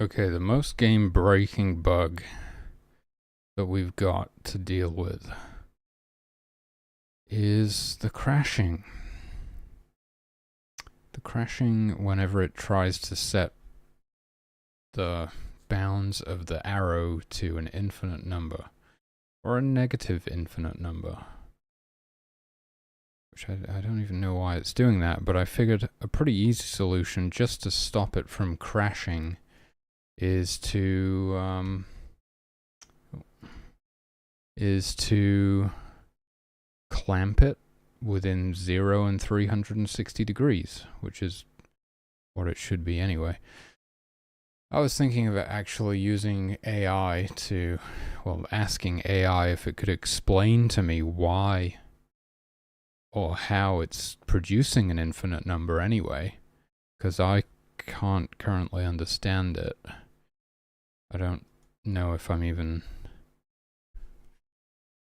Okay, the most game-breaking bug that we've got to deal with is the crashing. The crashing whenever it tries to set the bounds of the arrow to an infinite number, or a negative infinite number. Which I don't even know why it's doing that, but I figured a pretty easy solution just to stop it from crashing is to clamp it within 0 and 360 degrees, which is what it should be anyway. I was thinking of actually using AI to, well, asking AI if it could explain to me why or how it's producing an infinite number anyway, because I can't currently understand it. I don't know if I'm even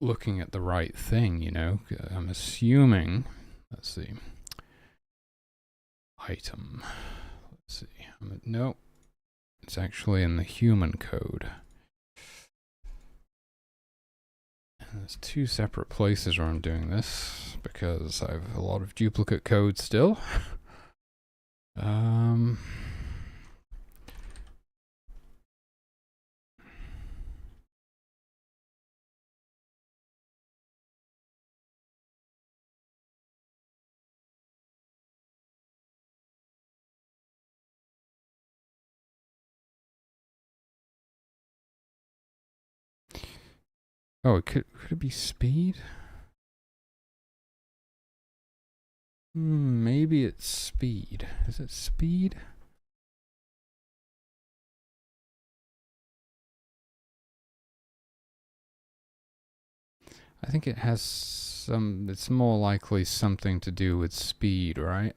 looking at the right thing, you know. I'm assuming, let's see, item, let's see, no, it's actually in the human code. And there's two separate places where I'm doing this, because I have a lot of duplicate code still. Oh, could it be speed? Maybe it's speed. Is it speed? I think it has some, it's more likely something to do with speed, right?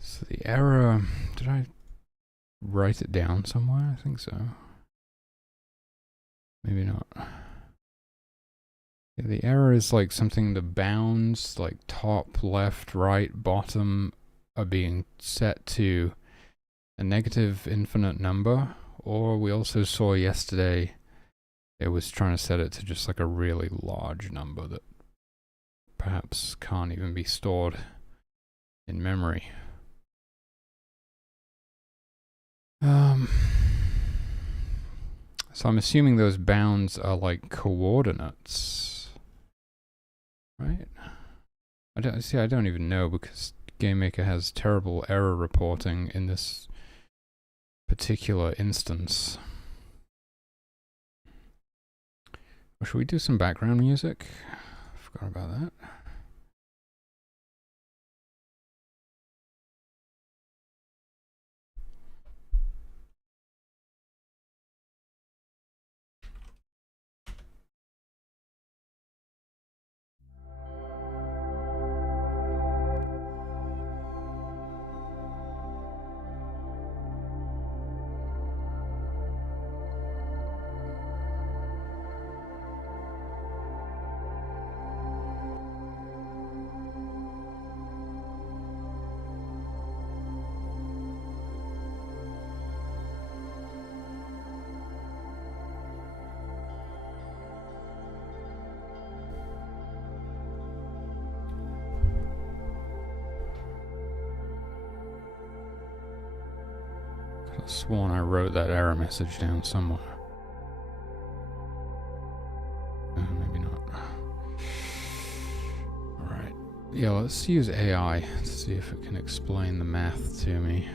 So the error, did I write it down somewhere? I think so. Maybe not. Yeah, the error is like something, the bounds, like top, left, right, bottom, are being set to a negative infinite number. Or we also saw yesterday it was trying to set it to just like a really large number that perhaps can't even be stored in memory. So I'm assuming those bounds are like coordinates, right? I don't even know, because GameMaker has terrible error reporting in this particular instance. Or should we do some background music? I forgot about that. I could have sworn I wrote that error message down somewhere. Maybe not. Alright. Yeah, let's use AI to see if it can explain the math to me,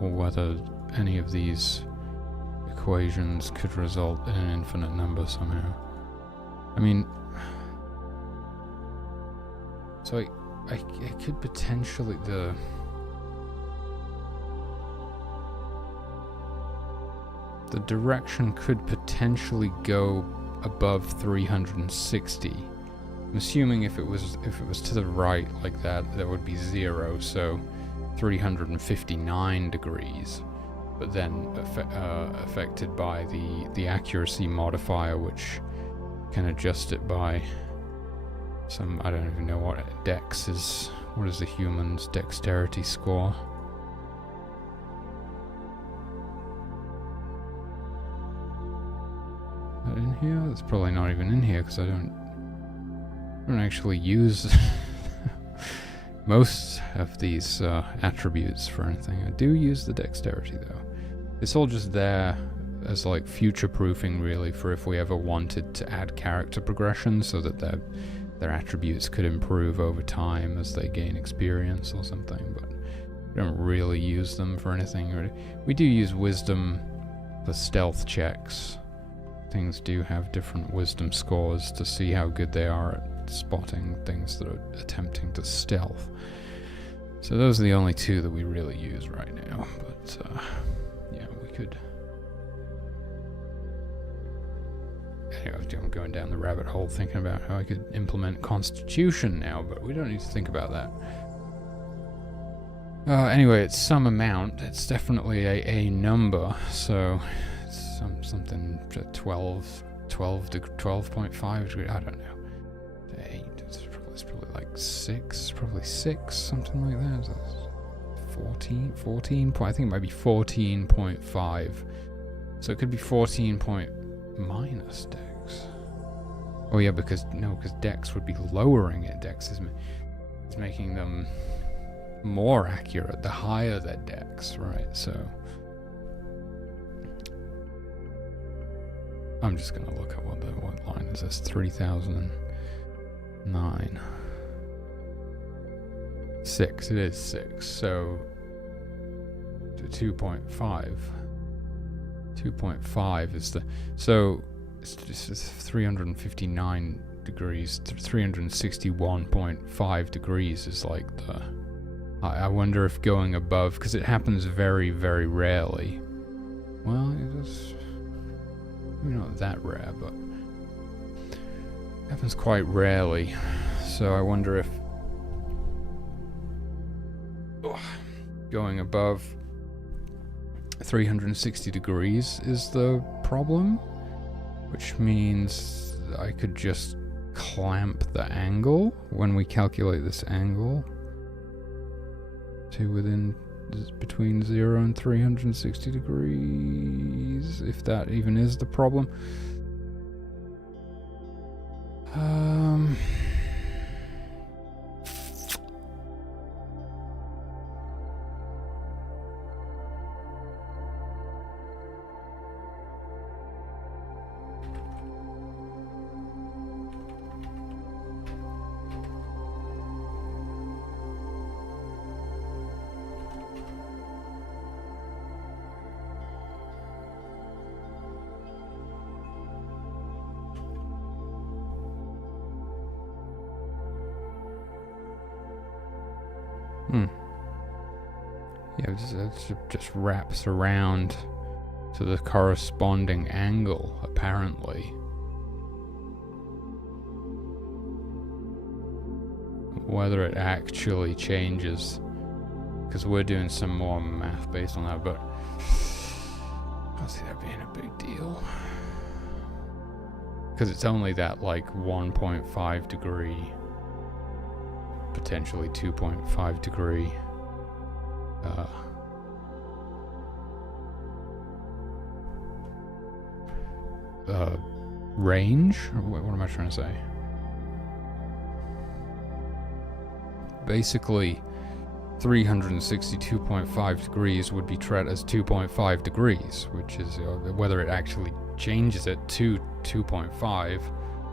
or whether any of these equations could result in an infinite number somehow. I mean, so I could potentially, the direction could potentially go above 360. I'm assuming if it was to the right like that, that would be 0, so 359 degrees. But then affected by the accuracy modifier, which can adjust it by some, I don't even know what dex is. What is the human's dexterity score? Is that in here? That's probably not even in here because I don't actually use most of these attributes for anything. I do use the dexterity though. It's all just there as like future-proofing really for if we ever wanted to add character progression so that their attributes could improve over time as they gain experience or something, but we don't really use them for anything. We do use wisdom for stealth checks. Things do have different wisdom scores to see how good they are at spotting things that are attempting to stealth. So those are the only two that we really use right now, but yeah, we could... Anyway, I'm going down the rabbit hole thinking about how I could implement Constitution now, but we don't need to think about that. Anyway, it's some amount. It's definitely a number, so it's something 12.5 degrees. I don't know. 8. It's probably like 6. Probably 6, something like that. 14. I think it might be 14.5. So it could be 14 point minus dex. Oh yeah, because dex would be lowering it. Dex is making them more accurate the higher their dex, right? So I'm just gonna look at what line is this. 3009. 6. It is 6. So 2.5. 2.5 is the... So it's 359 degrees. 361.5 degrees is like the... I wonder if going above... Because it happens very, very rarely. Well, it is... Maybe not that rare, but... It happens quite rarely. So I wonder if... going above 360 degrees is the problem, which means I could just clamp the angle when we calculate this angle to within between 0 and 360 degrees, if that even is the problem. Yeah, it just wraps around to the corresponding angle, apparently. Whether it actually changes, because we're doing some more math based on that, but I don't see that being a big deal. Because it's only that, like, 1.5 degree, potentially 2.5 degree range? Or what am I trying to say? Basically, 362.5 degrees would be treated as 2.5 degrees, which is whether it actually changes it to 2.5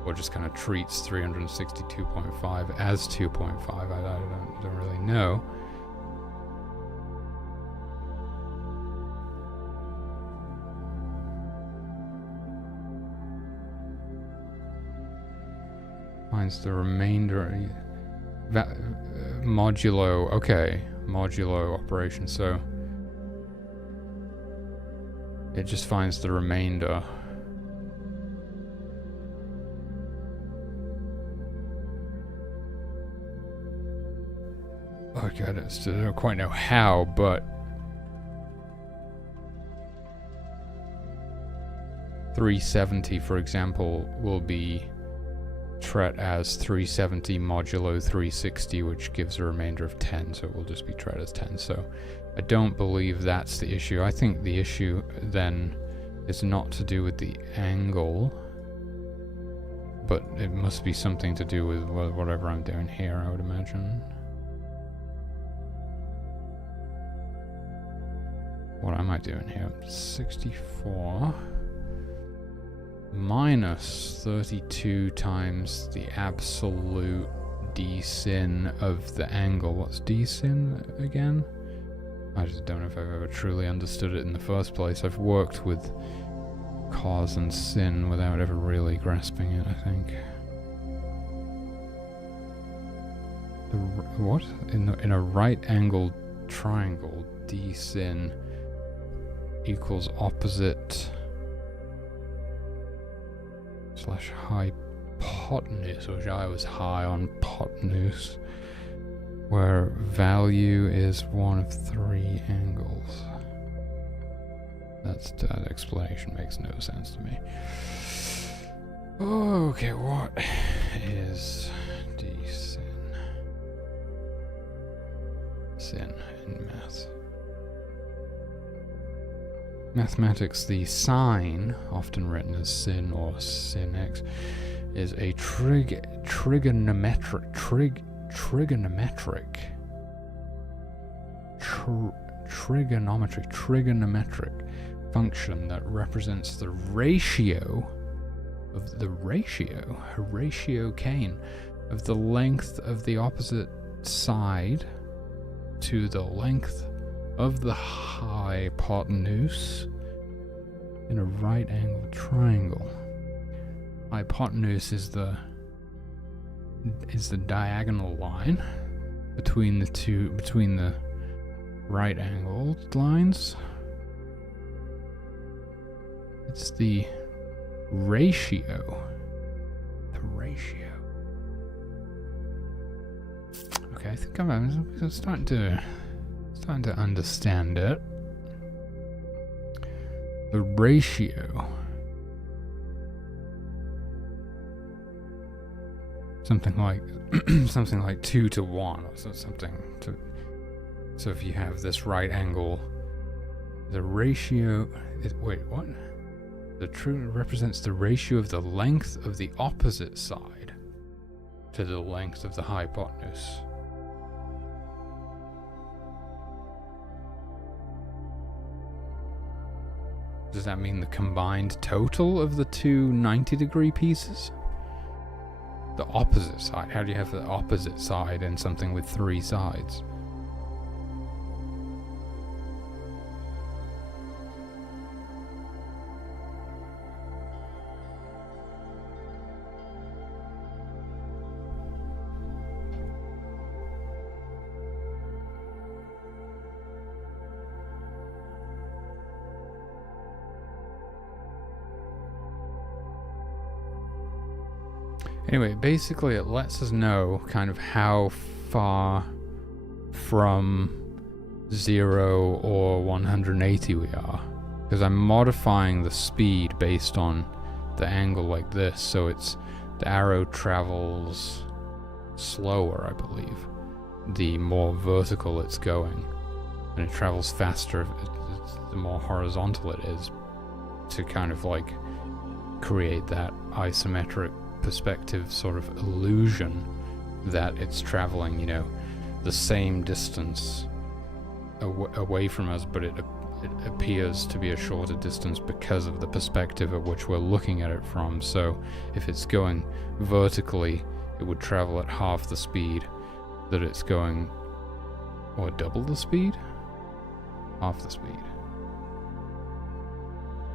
or just kind of treats 362.5 as 2.5. I don't really know. Finds the remainder. Modulo. Okay, modulo operation. So it just finds the remainder Okay, I don't quite know how, but 370, for example, will be tret as 370 modulo 360, which gives a remainder of 10, so it will just be tret as 10. So I don't believe that's the issue. I think the issue then is not to do with the angle, but it must be something to do with whatever I'm doing here, I would imagine. What am I doing here? 64 minus 32 times the absolute d-sin of the angle. What's d-sin again? I just don't know if I've ever truly understood it in the first place. I've worked with cos and sin without ever really grasping it, I think. What? In a right-angled triangle, d-sin equals opposite slash hypotenuse, which I was high on hypotenuse, where value is one of 3 angles. That explanation makes no sense to me. Okay, what is d-sin? Sin in math. Mathematics, the sine, often written as sin or sin x, is a trigonometric function that represents the ratio of the ratio of the length of the opposite side to the length of the hypotenuse in a right-angled triangle. Hypotenuse is the diagonal line between the right-angled lines. It's the ratio. Okay, I think I'm starting to understand it. The ratio. Something like 2 to 1 or something. So if you have this right angle, the ratio is, wait, what? The true represents the ratio of the length of the opposite side to the length of the hypotenuse. Does that mean the combined total of the two 90-degree pieces? The opposite side. How do you have the opposite side in something with 3 sides? Anyway, basically it lets us know kind of how far from 0 or 180 we are. Because I'm modifying the speed based on the angle like this, so it's the arrow travels slower, I believe, the more vertical it's going. And it travels faster the more horizontal it is, to kind of like create that isometric perspective sort of illusion that it's traveling, you know, the same distance away from us, but it appears to be a shorter distance because of the perspective at which we're looking at it from. So if it's going vertically, it would travel at half the speed that it's going, or double the speed? Half the speed.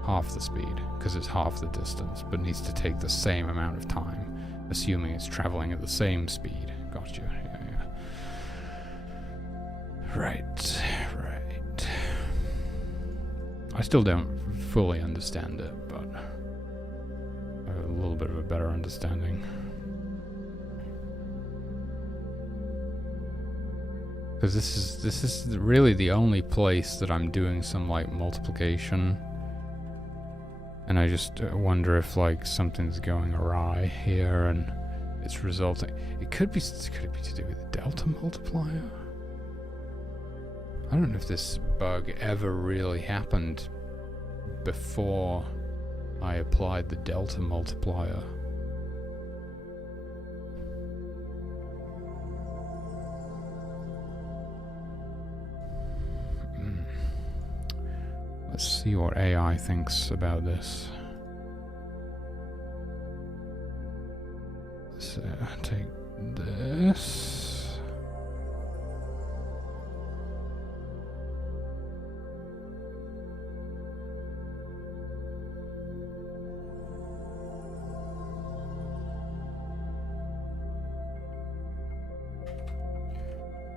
Half the speed, because it's half the distance, but needs to take the same amount of time, assuming it's traveling at the same speed. Gotcha. Yeah. Right. I still don't fully understand it, but I have a little bit of a better understanding. Because this is really the only place that I'm doing some like multiplication, and I just wonder if like something's going awry here and it's resulting. Could it be to do with the delta multiplier? I don't know if this bug ever really happened before I applied the delta multiplier. Let's see what AI thinks about this. So take this.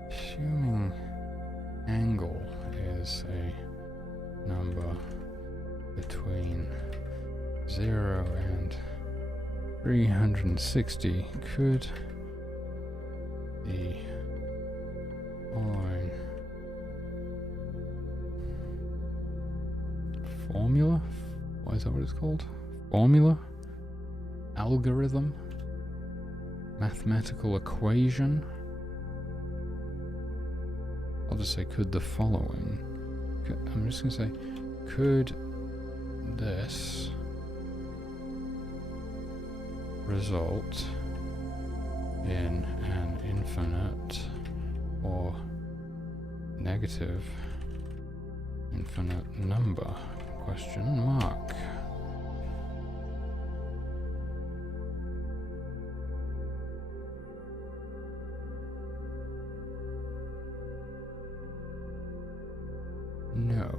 Assuming angle is a number between 0 and 360, could the following formula, what is that what it's called? Formula? Algorithm? Mathematical equation? I'll just say could the following. I'm just going to say, could this result in an infinite or negative infinite number? Question mark. No.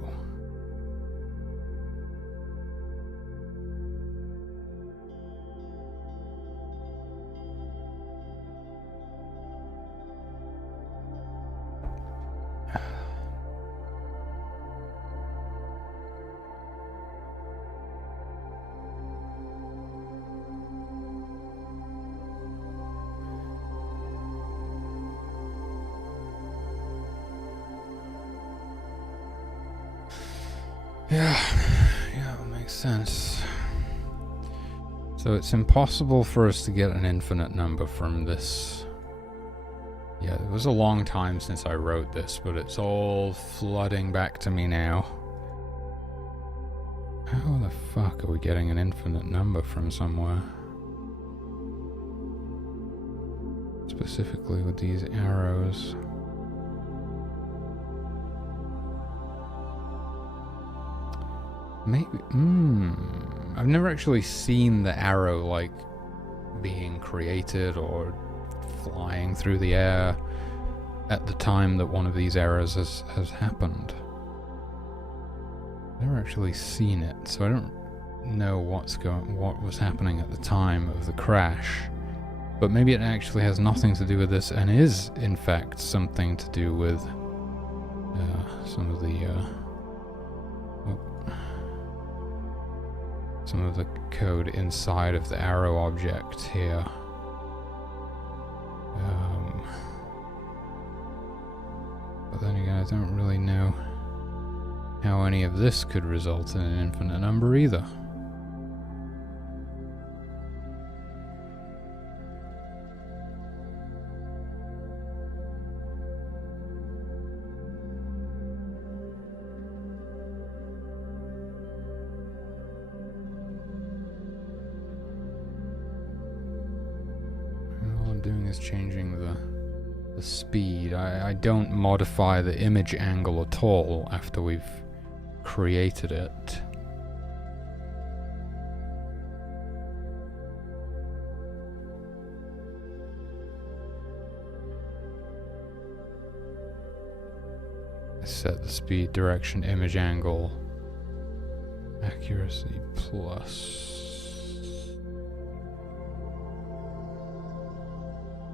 Yeah, it makes sense. So it's impossible for us to get an infinite number from this. Yeah, it was a long time since I wrote this, but it's all flooding back to me now. How the fuck are we getting an infinite number from somewhere? Specifically with these arrows. Maybe, I've never actually seen the arrow like being created or flying through the air at the time that one of these errors has happened. I've never actually seen it, so I don't know what was happening at the time of the crash. But maybe it actually has nothing to do with this and is in fact something to do with some of the code inside of the arrow object here. But then again, I don't really know how any of this could result in an infinite number either. Doing is changing the speed. I don't modify the image angle at all after we've created it. I set the speed, direction, image angle, accuracy plus.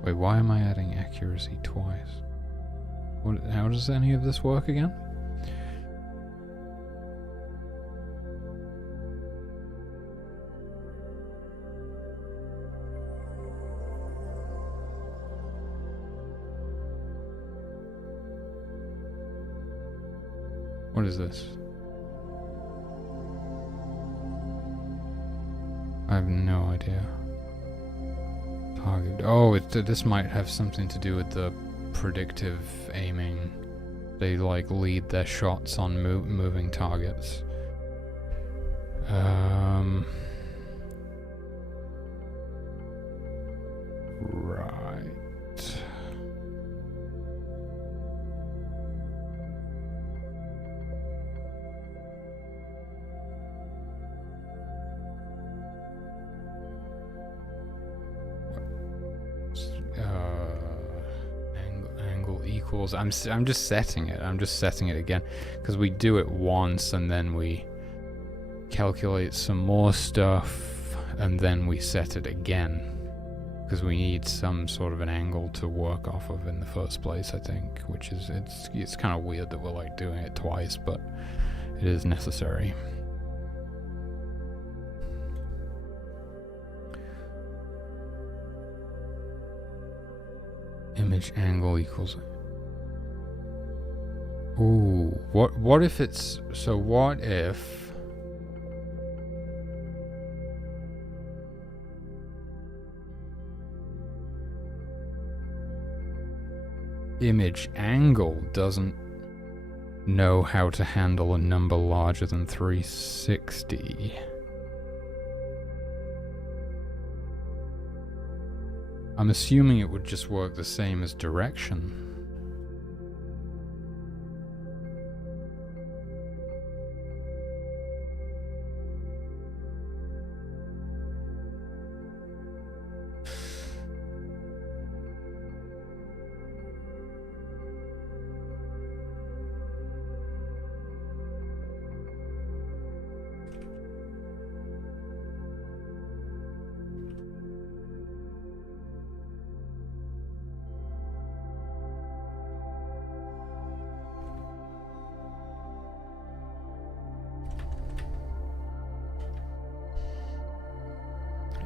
Wait, why am I adding accuracy twice? How does any of this work again? What is this? I have no idea. Target. Oh, this might have something to do with the predictive aiming. They like lead their shots on moving targets. Right. Angle equals. I'm just setting it. I'm just setting it again because we do it once and then we calculate some more stuff and then we set it again because we need some sort of an angle to work off of in the first place, I think, which is it's kind of weird that we're like doing it twice, but it is necessary. Image angle equals. Ooh, what if it's, so what if image angle doesn't know how to handle a number larger than 360? I'm assuming it would just work the same as direction.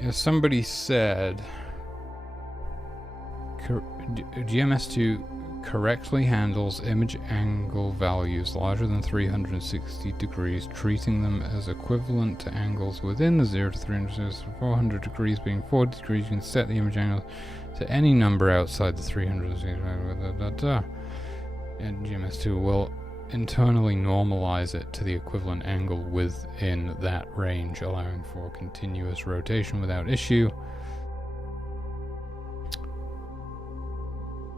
Yeah, somebody said GMS2 correctly handles image angle values larger than 360 degrees, treating them as equivalent to angles within the 0 to 300, 400 degrees being 40 degrees. You can set the image angle to any number outside the 360. And GMS2 will internally normalize it to the equivalent angle within that range, allowing for continuous rotation without issue.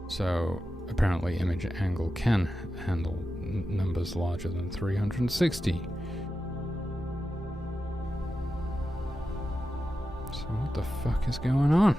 So apparently image angle can handle numbers larger than 360. So what the fuck is going on?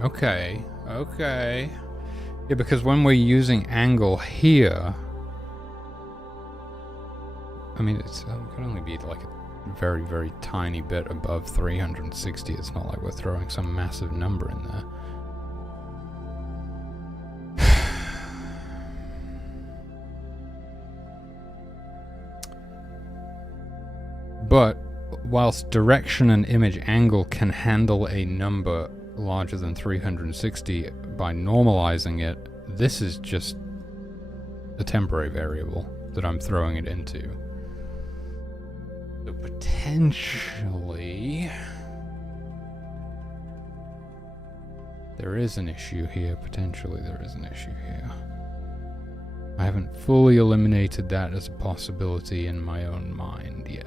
Okay, okay. Yeah, because when we're using angle here, I mean, it could only be like a very, very tiny bit above 360. It's not like we're throwing some massive number in there. But whilst direction and image angle can handle a number larger than 360 by normalizing it, this is just a temporary variable that I'm throwing it into. So potentially there is an issue here. Potentially there is an issue here. I haven't fully eliminated that as a possibility in my own mind yet.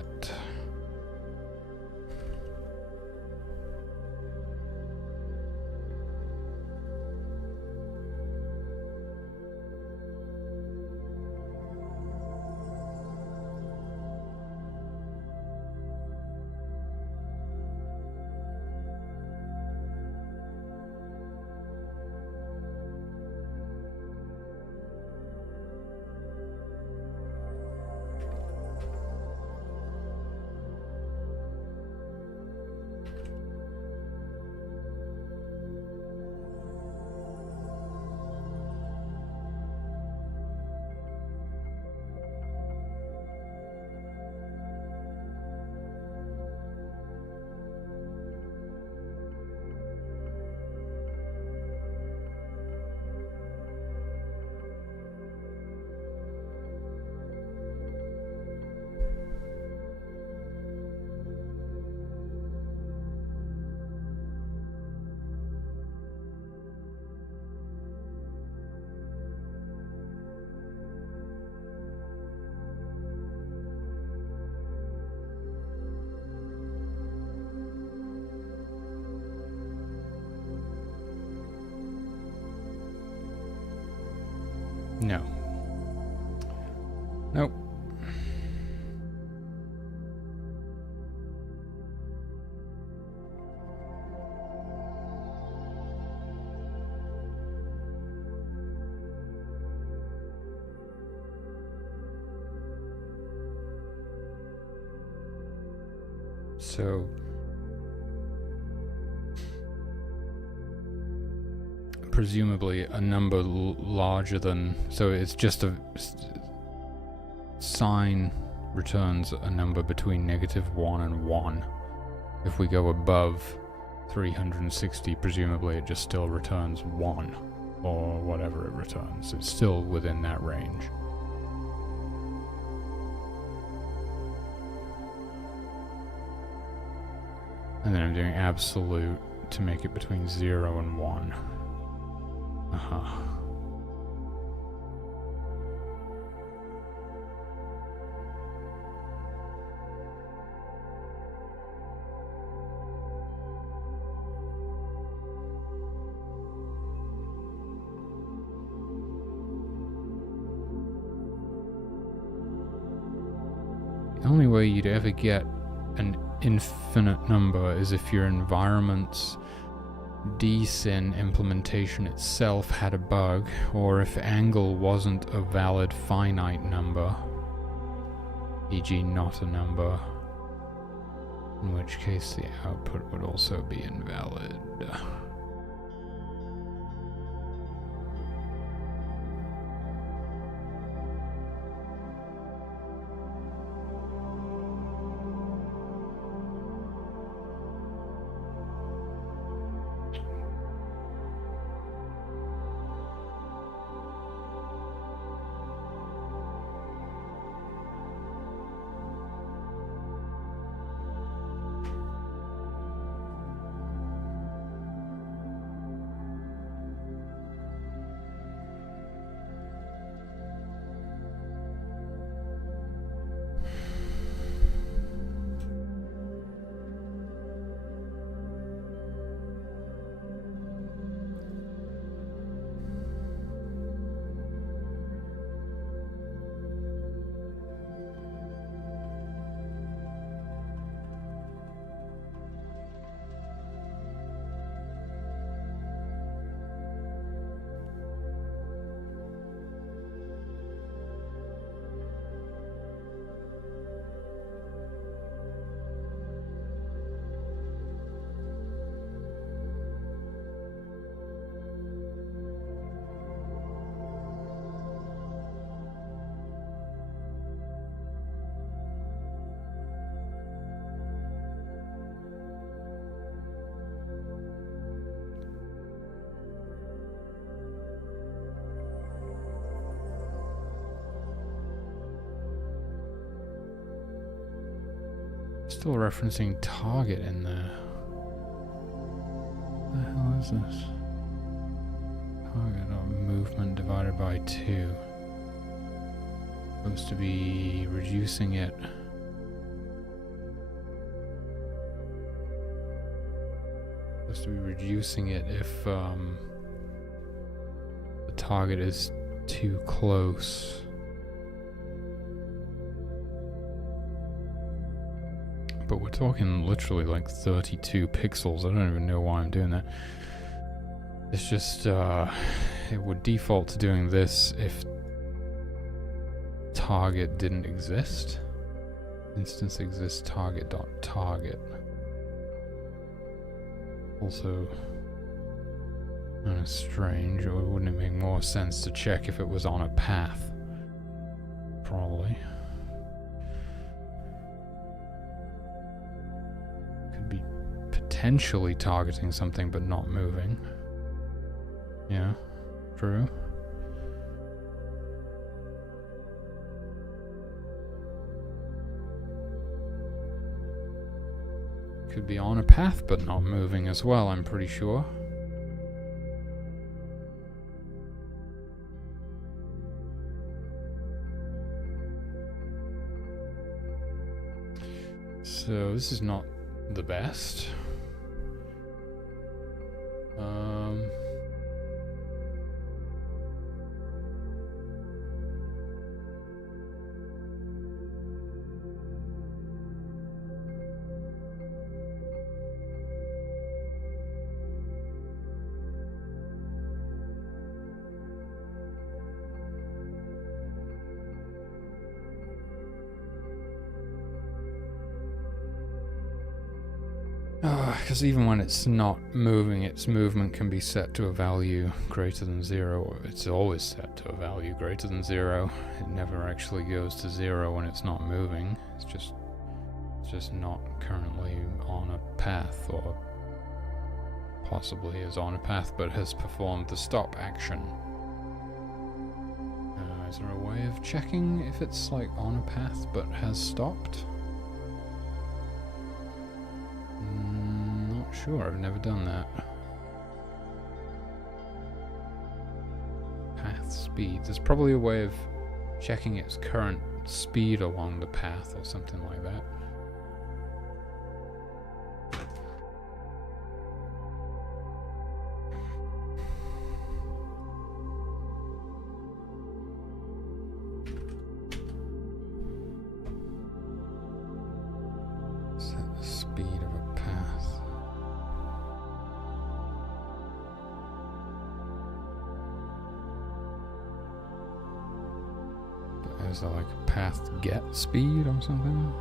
So presumably a number larger than, so it's just a sine returns a number between -1 and 1. If we go above 360, presumably it just still returns 1, or whatever it returns. It's still within that range. And then I'm doing absolute to make it between 0 and 1. The only way you'd ever get an infinite number is if your environment's dsyn implementation itself had a bug, or if angle wasn't a valid finite number, e.g. not a number, in which case the output would also be invalid. Still referencing target in there. What the hell is this? Target of movement divided by 2. Supposed to be reducing it. Supposed to be reducing it if the target is too close. But we're talking literally like 32 pixels. I don't even know why I'm doing that. It's just, it would default to doing this if target didn't exist. Instance exists target.target. Also, kind of strange, or wouldn't it make more sense to check if it was on a path? Probably. Be potentially targeting something but not moving. Yeah, true. Could be on a path but not moving as well, I'm pretty sure. So this is not the best. Because even when it's not moving, its movement can be set to a value greater than 0, or it's always set to a value greater than 0. It never actually goes to 0 when it's not moving. It's just not currently on a path, or possibly is on a path but has performed the stop action. Is there a way of checking if it's like on a path but has stopped? Not sure, I've never done that. Path speed. There's probably a way of checking its current speed along the path or something like that. Set the speed of a path. But is there like a path get speed or something?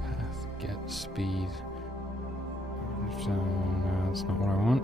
Path get speed. So, no, that's not what I want.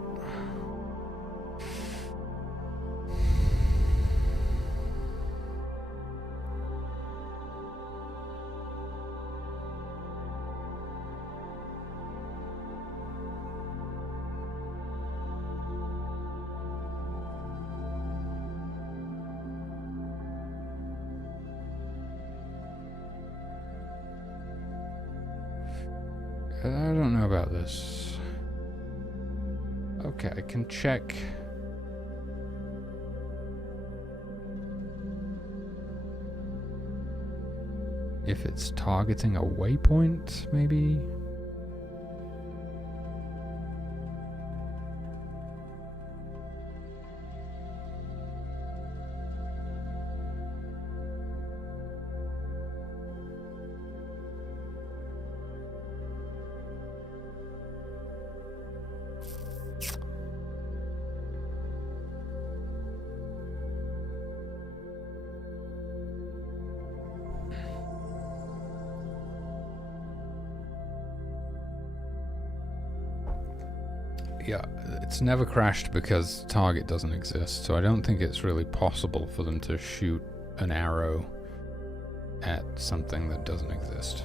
I don't know about this. Okay, I can check. If it's targeting a waypoint, maybe? Yeah, it's never crashed because target doesn't exist, so I don't think it's really possible for them to shoot an arrow at something that doesn't exist.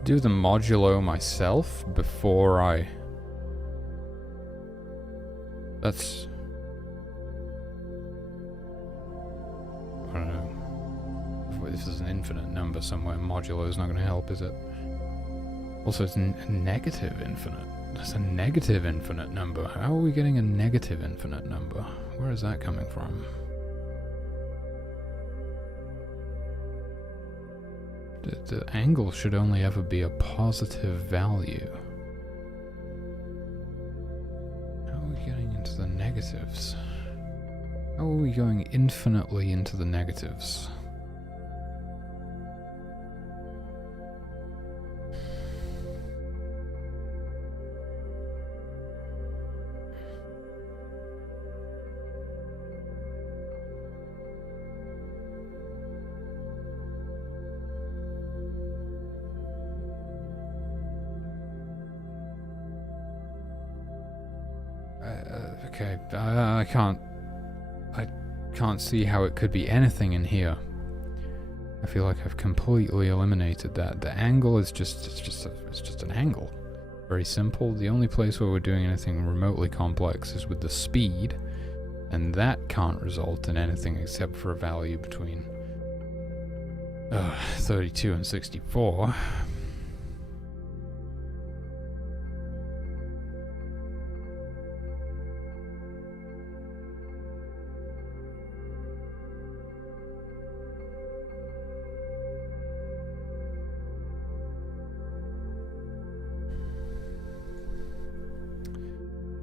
could do the modulo myself before I... That's... I don't know. If there's an infinite number somewhere, modulo is not going to help, is it? Also, it's a negative infinite. That's a negative infinite number. How are we getting a negative infinite number? Where is that coming from? The angle should only ever be a positive value. How are we getting into the negatives? How are we going infinitely into the negatives? Okay, I can't see how it could be anything in here. I feel like I've completely eliminated that. The angle is it's just an angle. Very simple. The only place where we're doing anything remotely complex is with the speed, and that can't result in anything except for a value between 32 and 64.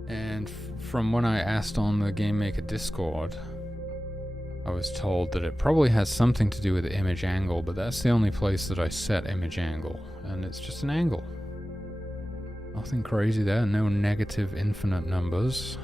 And from when I asked on the GameMaker Discord, I was told that it probably has something to do with the image angle, but that's the only place that I set image angle, and it's just an angle. Nothing crazy there, no negative infinite numbers.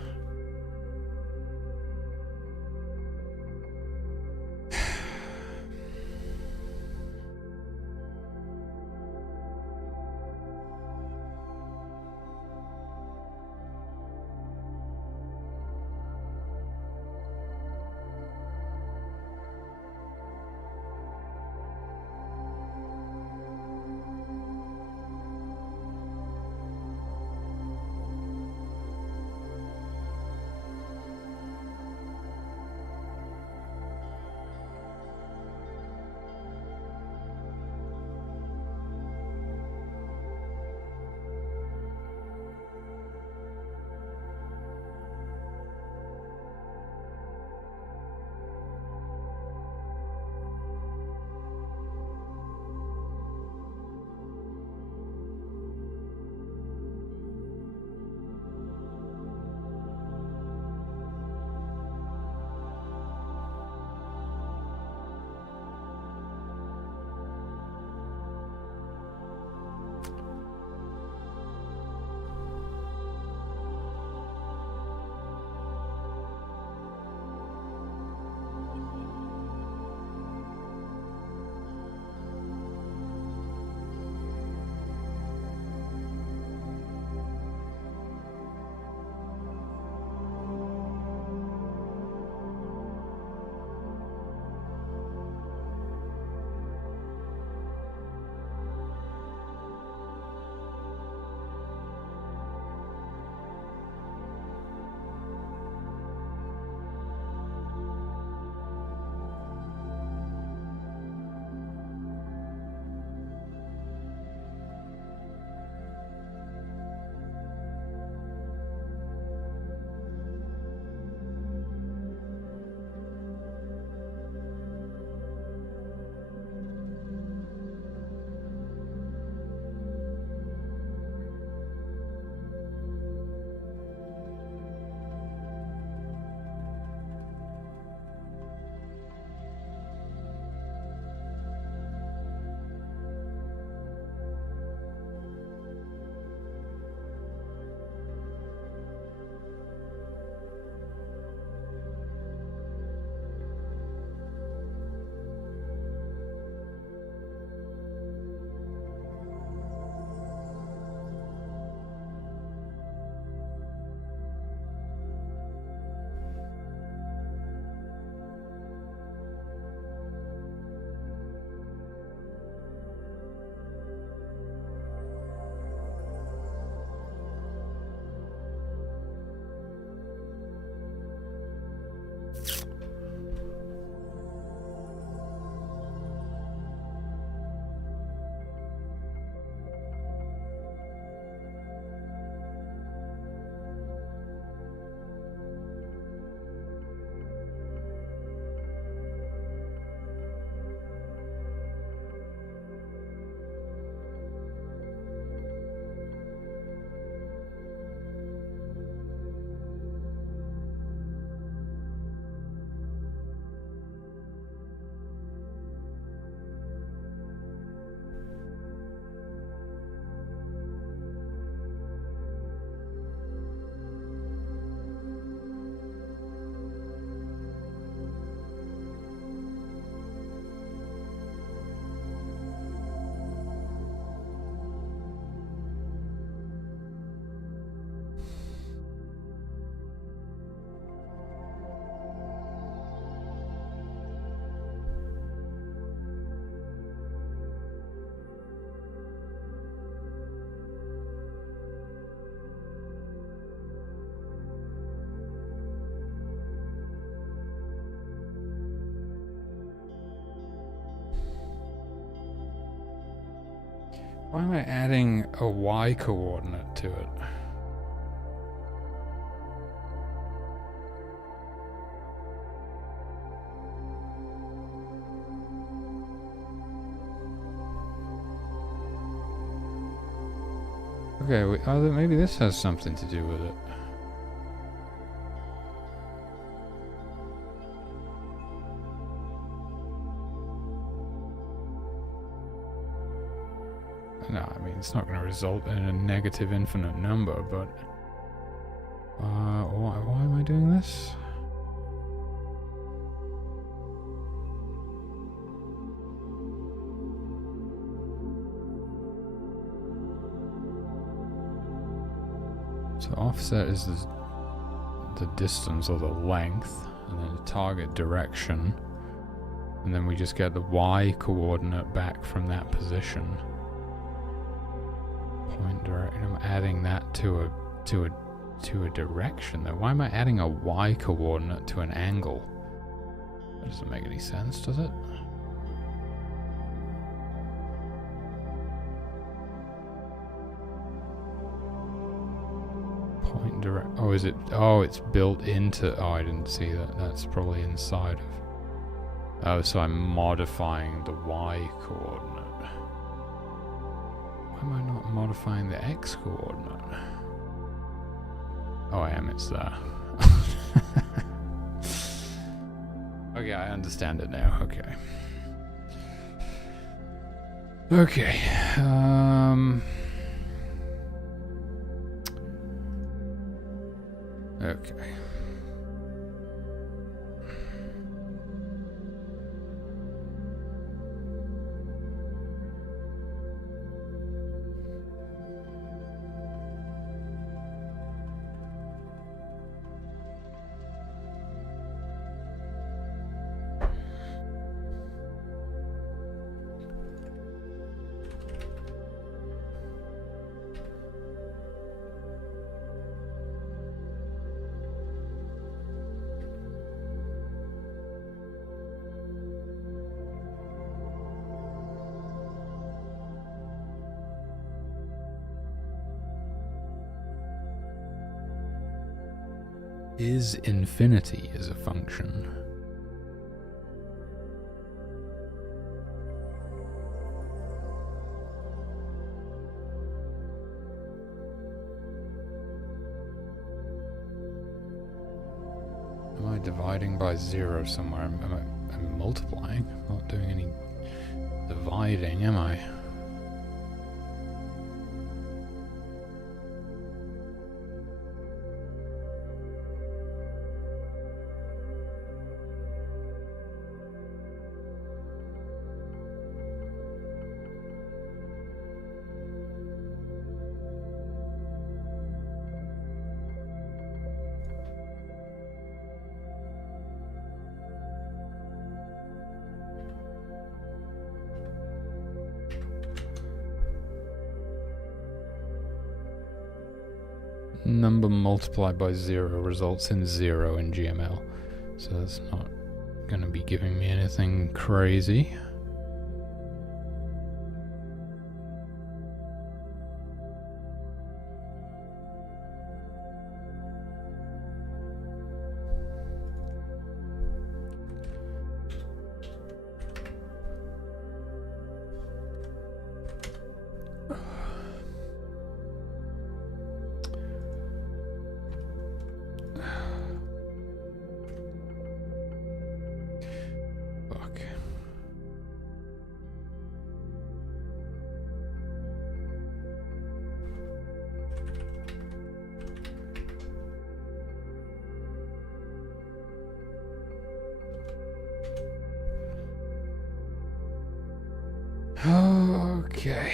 Why am I adding a y coordinate to it? Okay, maybe this has something to do with it. No, I mean, it's not going to result in a negative infinite number, but... why am I doing this? So offset is the distance or the length, and then the target direction, and then we just get the y coordinate back from that position. Point direction. I'm adding that to a direction though. Why am I adding a y coordinate to an angle? That doesn't make any sense, does it? Point direct. Oh, is it? Oh, it's built into. Oh, I didn't see that. That's probably inside of. Oh, so I'm modifying the y coordinate. Why am I not modifying the x coordinate? Oh, I am. It's there. Okay, I understand it now. Okay. Okay. Okay. Is infinity as a function? Am I dividing by 0 somewhere? I'm multiplying. I'm not doing any dividing, am I? Number multiplied by 0 results in 0 in GML. So that's not going to be giving me anything crazy. Okay.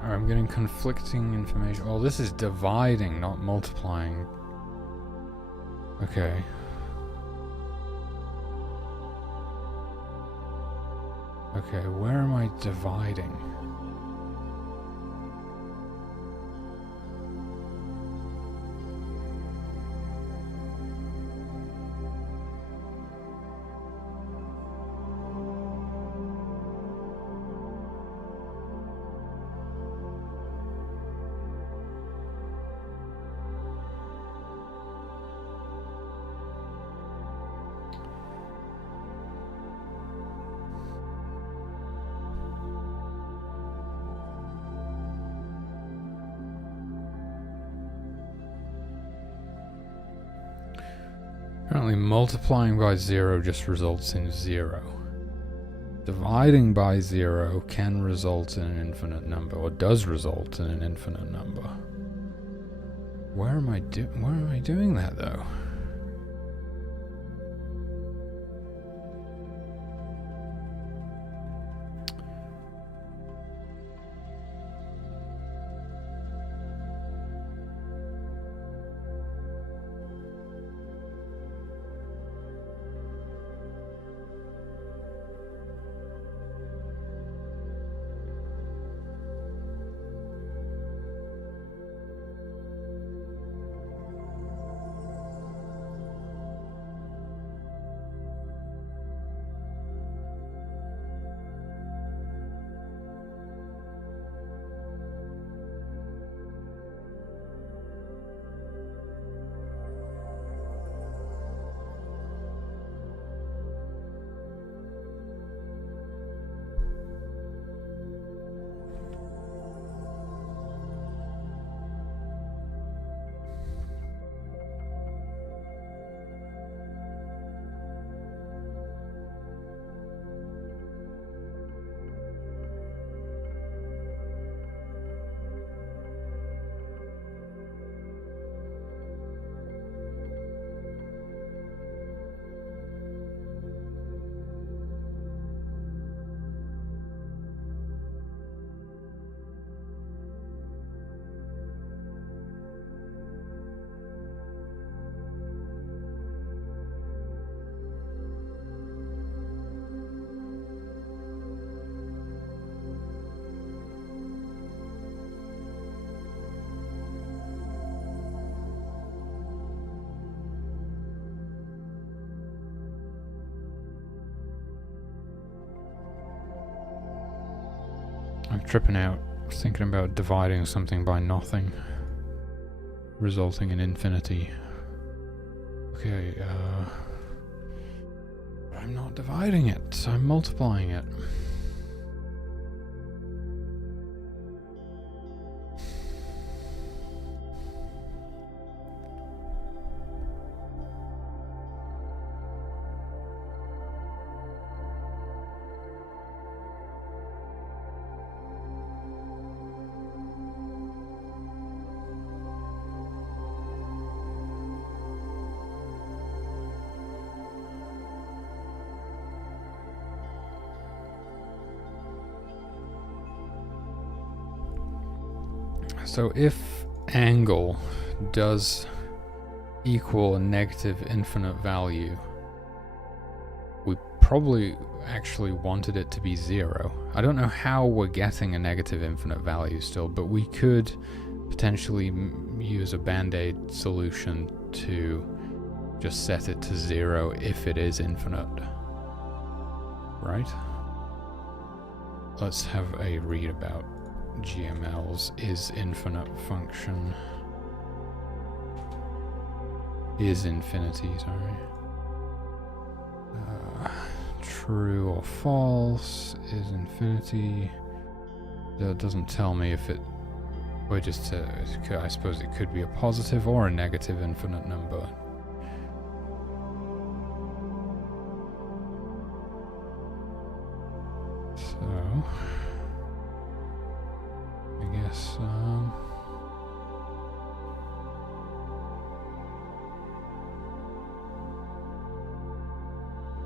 I'm getting conflicting information. Oh, this is dividing, not multiplying. Okay. Okay, where am I dividing? Apparently multiplying by 0 just results in 0. Dividing by 0 can result in an infinite number, or does result in an infinite number. Where am I doing that though? I'm tripping out thinking about dividing something by nothing, resulting in infinity. Okay, I'm not dividing it, I'm multiplying it. So if angle does equal a negative infinite value, we probably actually wanted it to be 0. I don't know how we're getting a negative infinite value still, but we could potentially use a band-aid solution to just set it to 0 if it is infinite. Right? Let's have a read about GML's is infinite function. Is infinity, sorry. True or false is infinity. That doesn't tell me if it... We're just... I suppose it could be a positive or a negative infinite number. So... I guess, I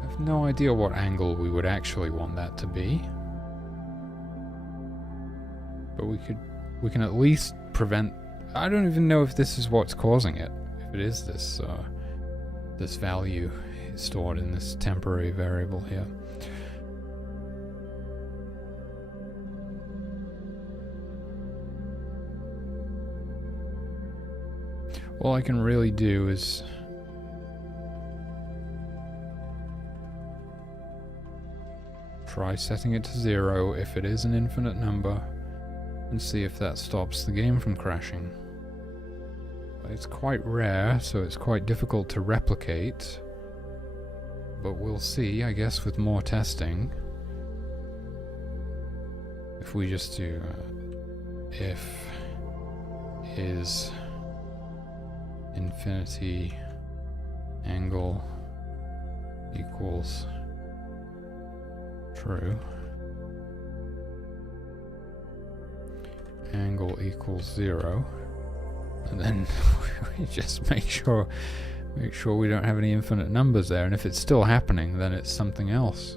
have no idea what angle we would actually want that to be. But we can at least prevent... I don't even know if this is what's causing it. If it is this, this value stored in this temporary variable here. All I can really do is try setting it to 0 if it is an infinite number and see if that stops the game from crashing. It's quite rare, so it's quite difficult to replicate, but we'll see, I guess, with more testing. If we just do if is infinity angle equals true, angle equals 0, and then we just make sure we don't have any infinite numbers there, and if it's still happening then it's something else.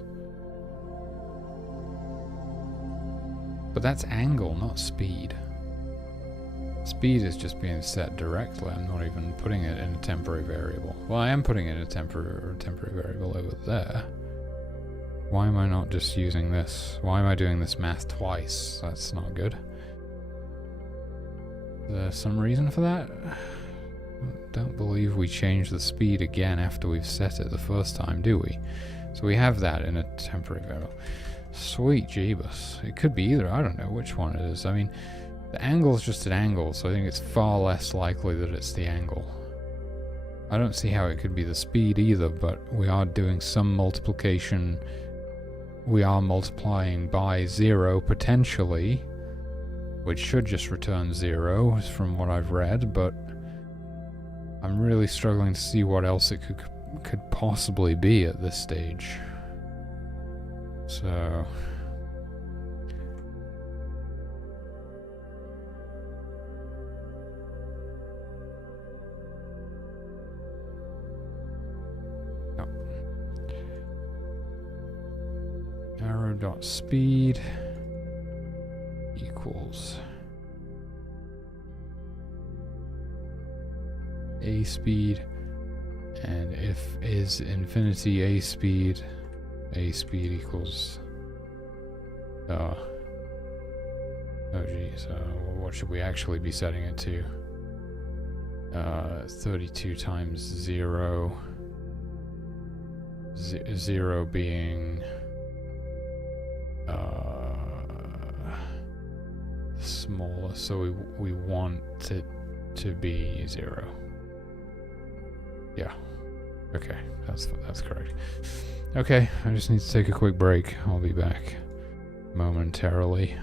But that's angle, not speed. Speed is just being set directly. I'm not even putting it in a temporary variable. Well, I am putting it in a temporary variable over there. Why am I not just using this? Why am I doing this math twice? That's not good. Is there some reason for that? Don't believe we changed the speed again after we've set it the first time, do we? So we have that in a temporary variable. Sweet Jeebus. It could be either. I don't know which one it is. I mean, the angle is just an angle, so I think it's far less likely that it's the angle. I don't see how it could be the speed either, but we are doing some multiplication. We are multiplying by 0 potentially, which should just return 0 from what I've read, but I'm really struggling to see what else it could possibly be at this stage. So... arrow.speed equals a speed, and if is infinity a speed equals oh geez, what should we actually be setting it to? 32 times 0, 0 being smaller, so we want it to be 0. Yeah. Okay, that's correct. Okay, I just need to take a quick break. I'll be back momentarily.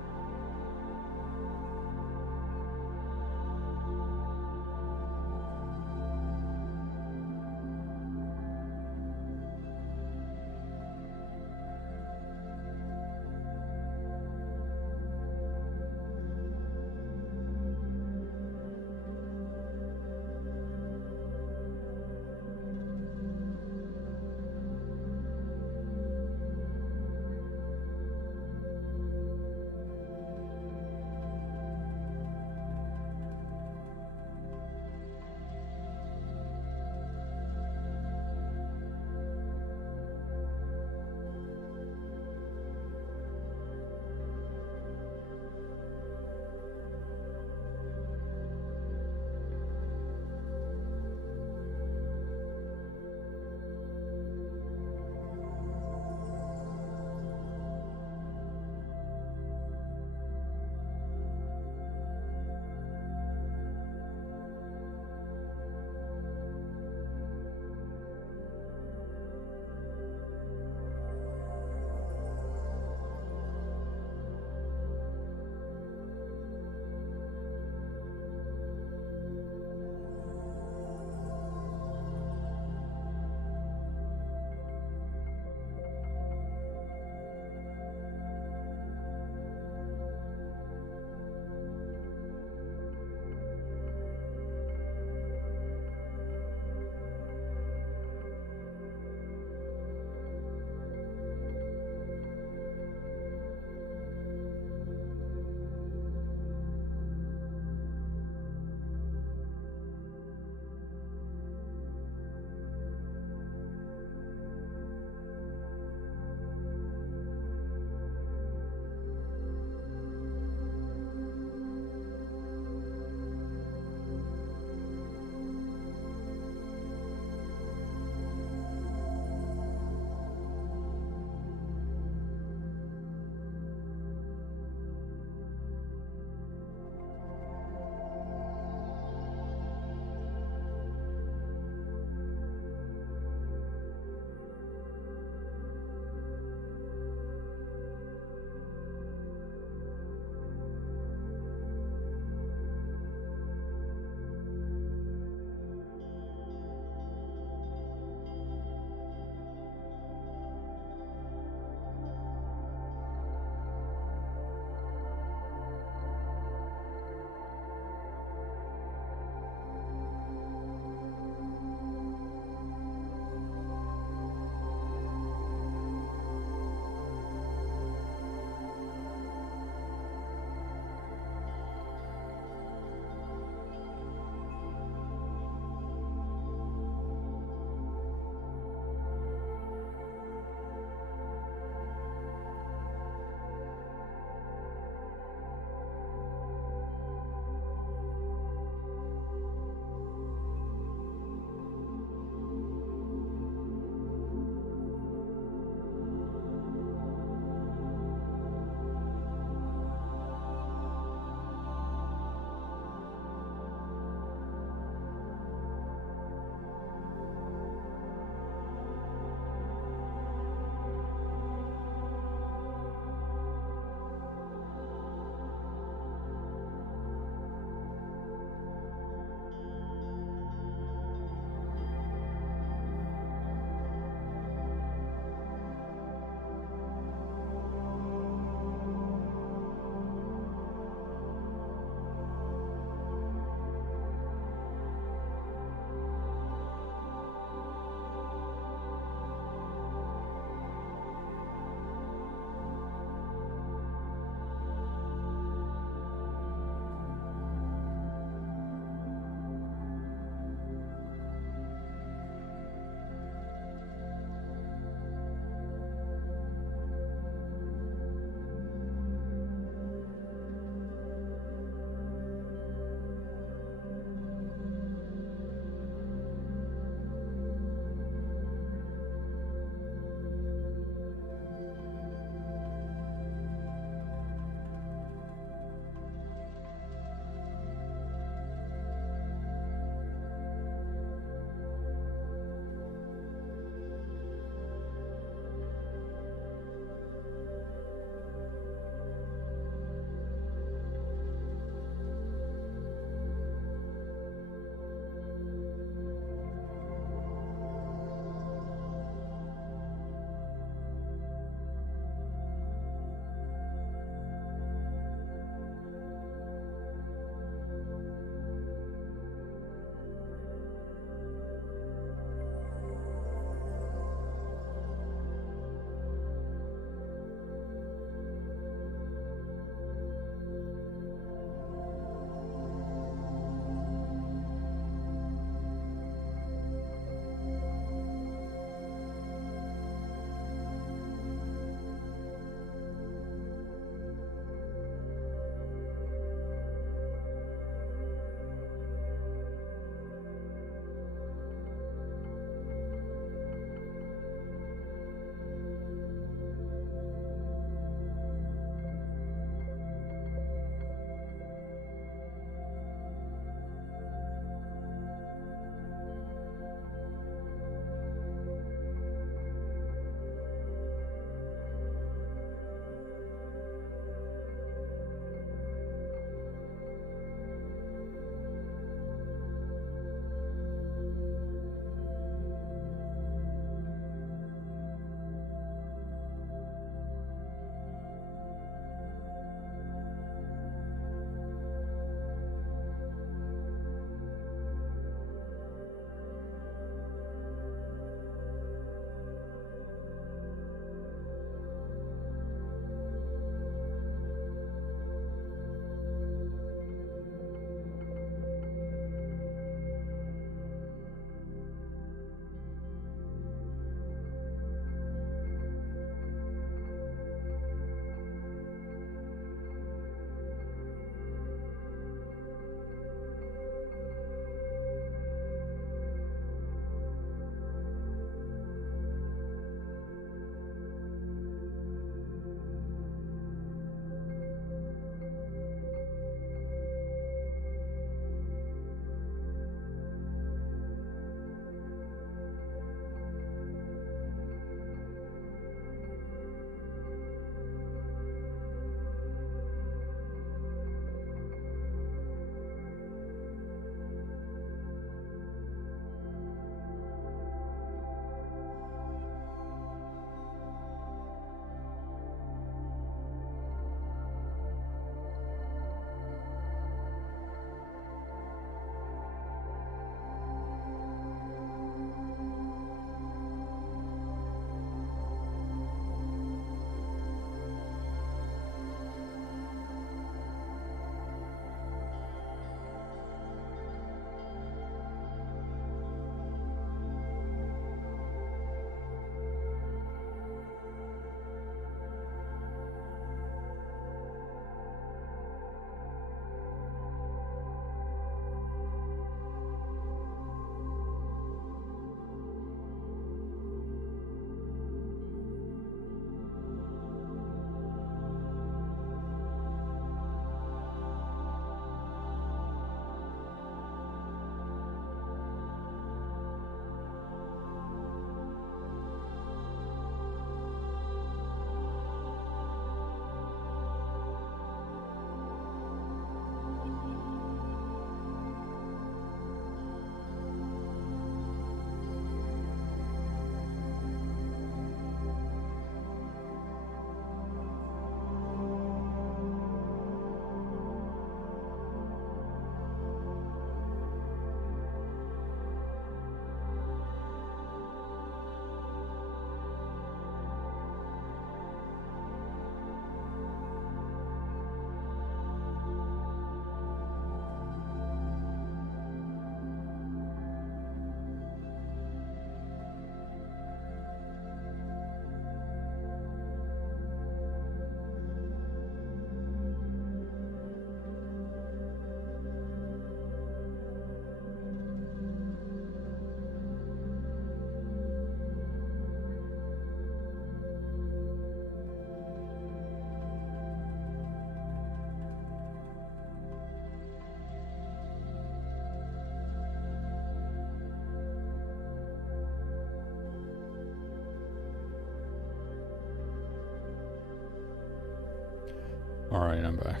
Alright, I'm back.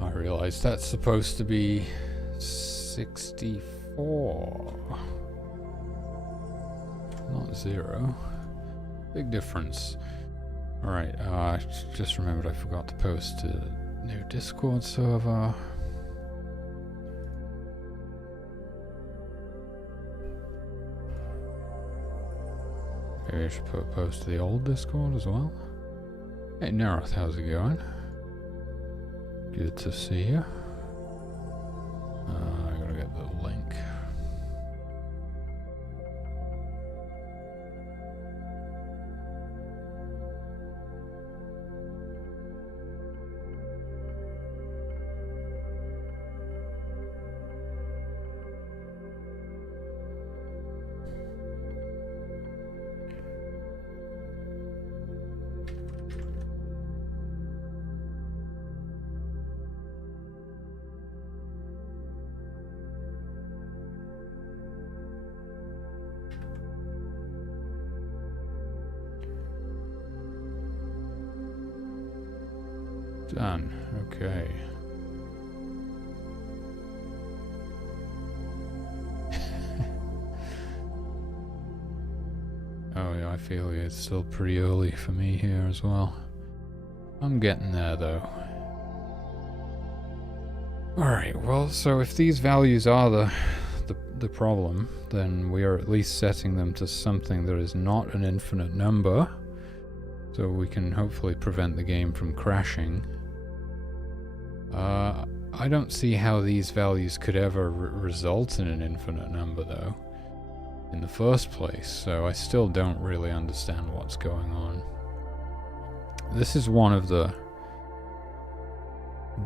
I realized that's supposed to be 64. Not 0. Big difference. Alright, I just remembered I forgot to post to new Discord server. Maybe I should put a post to the old Discord as well. Hey Nerith, how's it going? Good to see you. I gotta get the link. Done. Okay. Oh yeah, I feel it's still pretty early for me here as well. I'm getting there though. Alright, well, so if these values are the problem, then we are at least setting them to something that is not an infinite number, so we can hopefully prevent the game from crashing. I don't see how these values could ever result in an infinite number though, in the first place, so I still don't really understand what's going on. This is one of the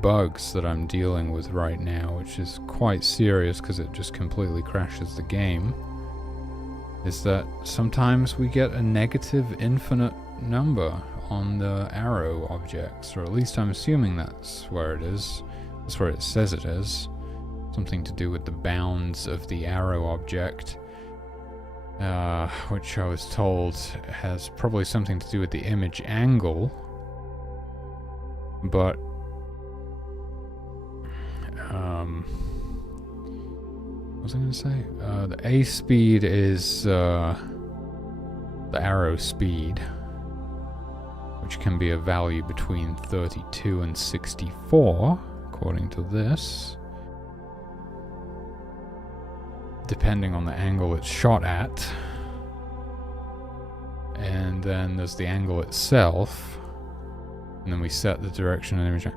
bugs that I'm dealing with right now, which is quite serious because it just completely crashes the game, is that sometimes we get a negative infinite number on the arrow objects, or at least I'm assuming that's where it is. That's where it says it is. Something to do with the bounds of the arrow object, which I was told has probably something to do with the image angle, but what was I going to say? The A speed is the arrow speed, which can be a value between 32 and 64, according to this, depending on the angle it's shot at. And then there's the angle itself, and then we set the direction and image.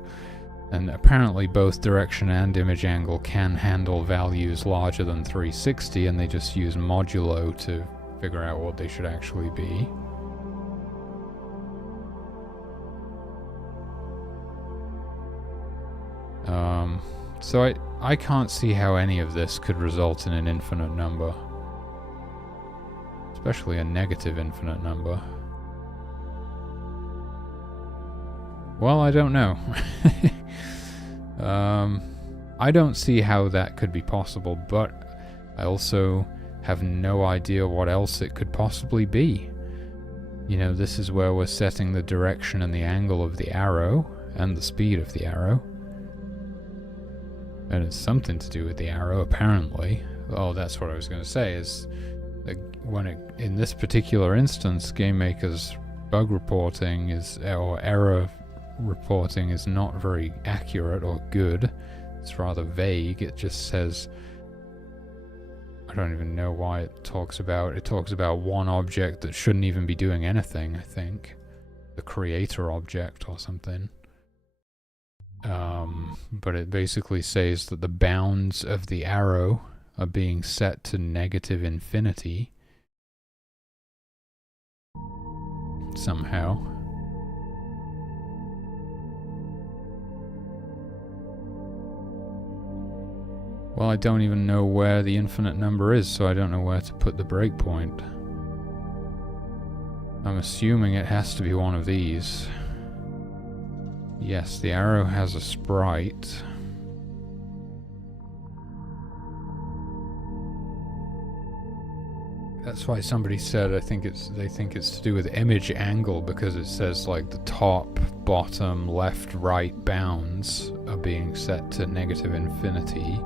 And apparently both direction and image angle can handle values larger than 360, and they just use modulo to figure out what they should actually be. So I can't see how any of this could result in an infinite number. Especially a negative infinite number. Well, I don't know. I don't see how that could be possible, but I also have no idea what else it could possibly be. You know, this is where we're setting the direction and the angle of the arrow, and the speed of the arrow. And it's something to do with the arrow, apparently. Oh, that's what I was going to say, is when in this particular instance, GameMaker's bug reporting or error reporting is not very accurate or good. It's rather vague. It just says, I don't even know why it talks about one object that shouldn't even be doing anything, I think. The creator object or something. But it basically says that the bounds of the arrow are being set to negative infinity. Somehow. Well, I don't even know where the infinite number is, so I don't know where to put the breakpoint. I'm assuming it has to be one of these. Yes, the arrow has a sprite. That's why somebody said they think it's to do with image angle, because it says like the top, bottom, left, right bounds are being set to negative infinity.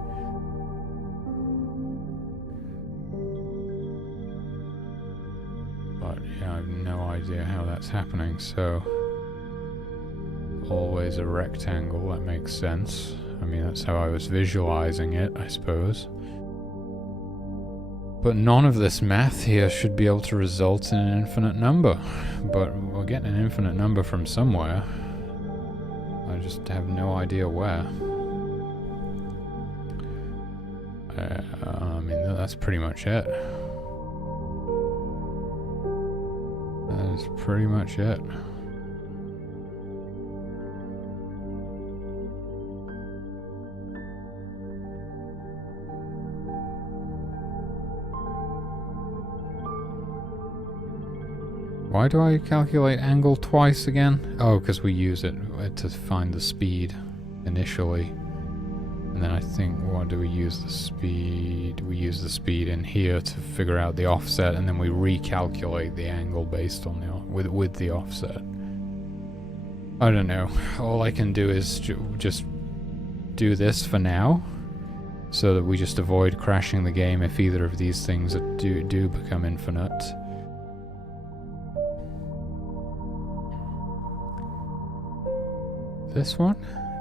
But yeah, I have no idea how that's happening, so always a rectangle, that makes sense. I mean, that's how I was visualizing it, I suppose. But none of this math here should be able to result in an infinite number. But we're getting an infinite number from somewhere. I just have no idea where. I mean, that's pretty much it. That is pretty much it. Why do I calculate angle twice again? Oh, because we use it to find the speed initially. And then I think, what do we use the speed? We use the speed in here to figure out the offset, and then we recalculate the angle based on the with the offset. I don't know. All I can do is just do this for now, so that we just avoid crashing the game if either of these things do become infinite. This one?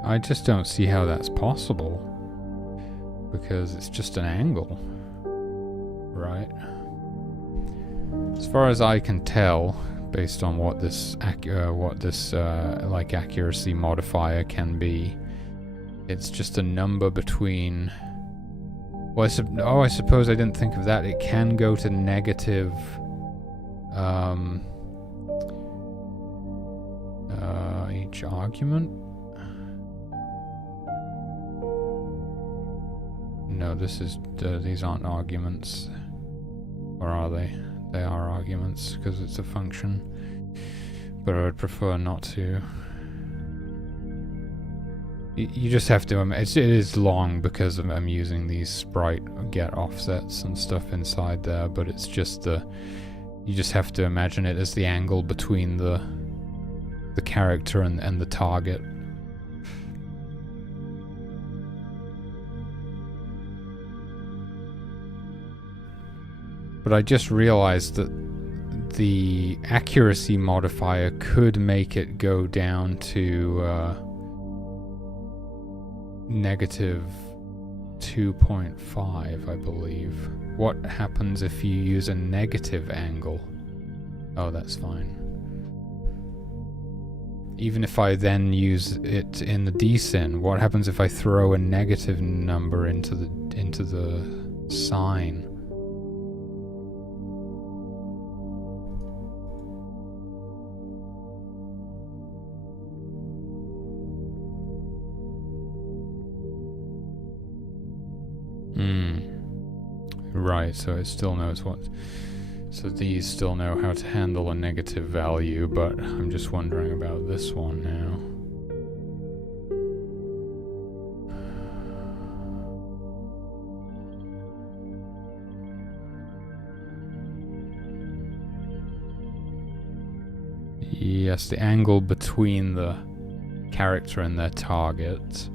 I just don't see how that's possible. Because it's just an angle. Right? As far as I can tell, based on what this like accuracy modifier can be, it's just a number between... Well, I suppose I didn't think of that. It can go to negative... each argument? No, these aren't arguments. Or are they? They are arguments, because it's a function. But I would prefer not to. You just have to... it is long because I'm using these sprite get offsets and stuff inside there, but it's just the... You just have to imagine it as the angle between the character and the target. But I just realized that the accuracy modifier could make it go down to negative 2.5, I believe. What happens if you use a negative angle? Oh, that's fine. Even if I then use it in the desyn, what happens if I throw a negative number into the sign? Right, so it still knows what... So these still know how to handle a negative value, but I'm just wondering about this one now. Yes, the angle between the character and their target.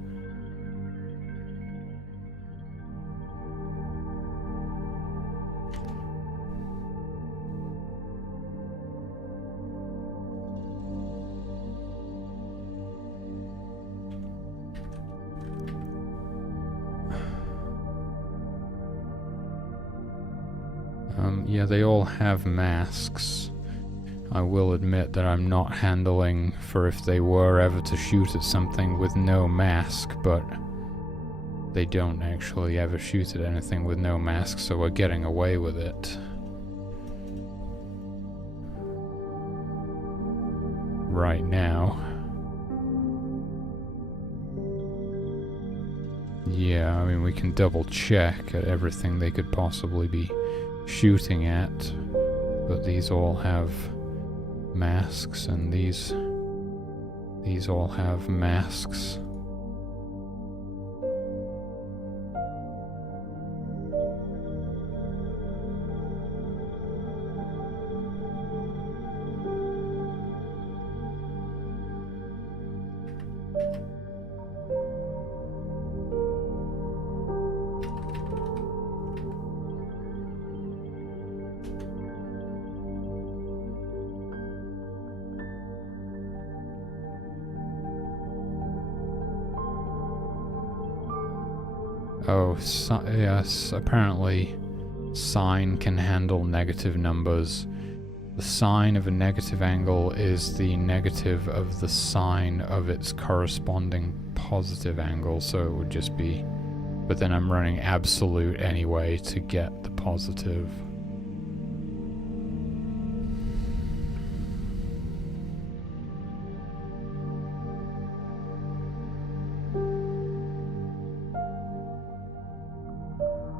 Yeah, they all have masks. I will admit that I'm not handling for if they were ever to shoot at something with no mask, but they don't actually ever shoot at anything with no mask, so we're getting away with it. Right now. Yeah, I mean, we can double check at everything they could possibly be shooting at, but these all have masks, and these all have masks. Oh, yes, apparently sine can handle negative numbers. The sine of a negative angle is the negative of the sine of its corresponding positive angle, so it would just be... But then I'm running absolute anyway to get the positive.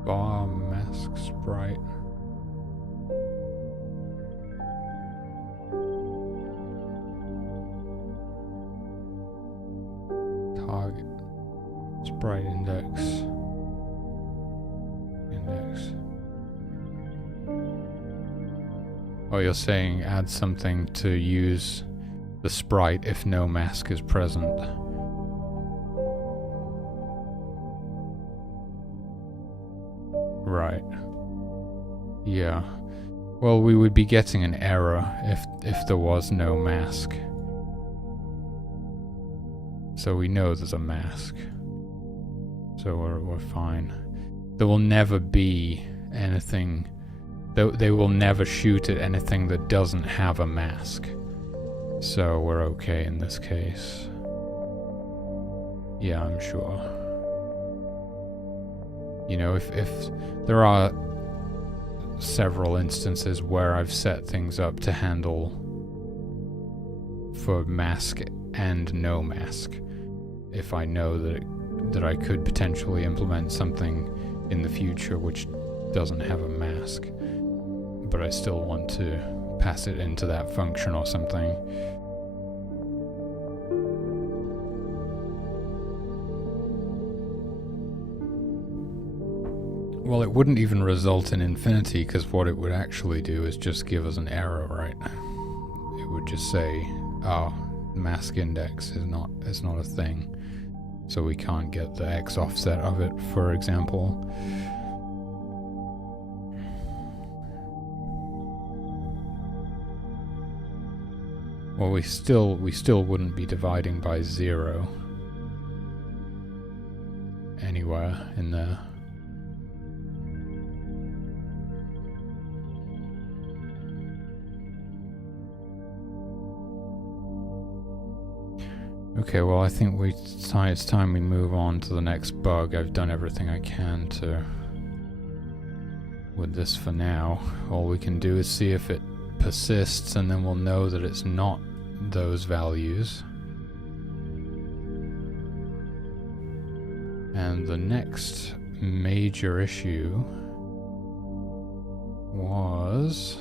Bar mask sprite. Target sprite index. Oh, you're saying add something to use the sprite if no mask is present. Right. Yeah. Well, we would be getting an error if there was no mask. So we know there's a mask. So we're fine. There will never be anything... They will never shoot at anything that doesn't have a mask. So we're okay in this case. Yeah, I'm sure. You know, if there are several instances where I've set things up to handle for mask and no mask, if I know that I could potentially implement something in the future which doesn't have a mask, but I still want to pass it into that function or something. Well, it wouldn't even result in infinity, because what it would actually do is just give us an error, right? It would just say, oh, mask index is not a thing, so we can't get the x offset of it, for example. Well, we still wouldn't be dividing by 0 anywhere in there. Okay, well, I think it's time we move on to the next bug. I've done everything I can with this for now. All we can do is see if it persists, and then we'll know that it's not those values. And the next major issue was...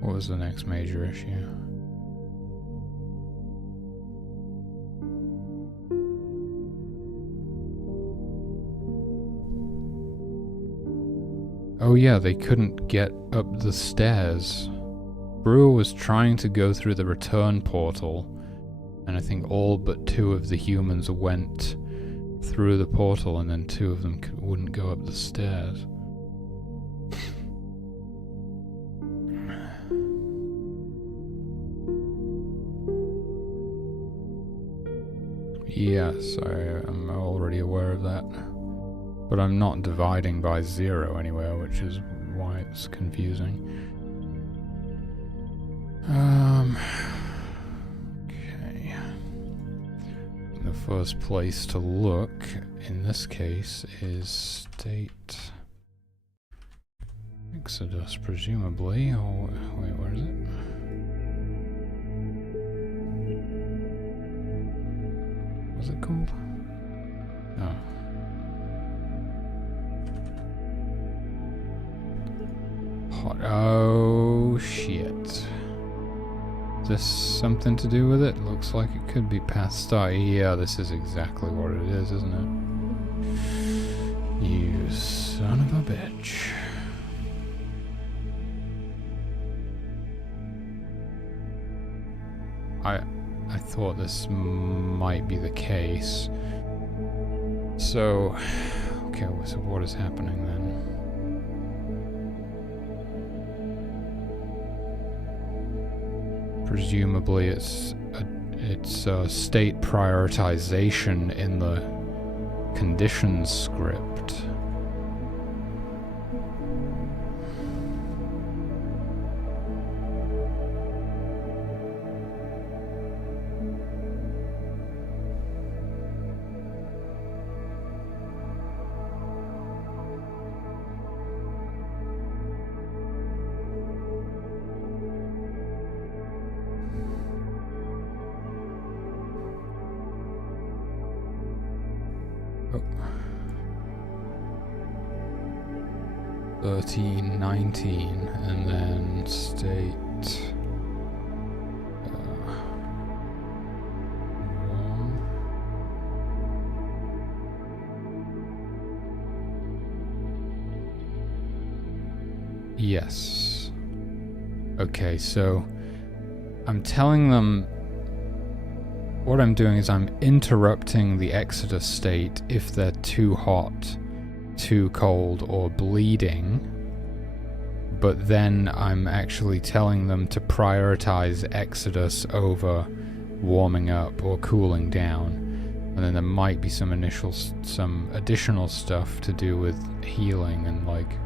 What was the next major issue? Oh yeah, they couldn't get up the stairs. Brewer was trying to go through the return portal, and I think all but 2 of the humans went through the portal, and then 2 of them wouldn't go up the stairs. Yes, I am already aware of that. But I'm not dividing by 0 anywhere, which is why it's confusing. Okay. The first place to look in this case is state Exodus, presumably. Oh, wait, where is it? What's it called? Oh. Oh shit. Is this something to do with it? Looks like it could be past start. Yeah, this is exactly what it is, isn't it? You son of a bitch. I thought this might be the case. So, okay, so what is happening then? Presumably it's state prioritization in the conditions script. Oh. 13, 19, and then state 1. Yes. Okay, so I'm telling them. What I'm doing is I'm interrupting the Exodus state if they're too hot, too cold, or bleeding, but then I'm actually telling them to prioritize Exodus over warming up or cooling down, and then there might be some additional stuff to do with healing and like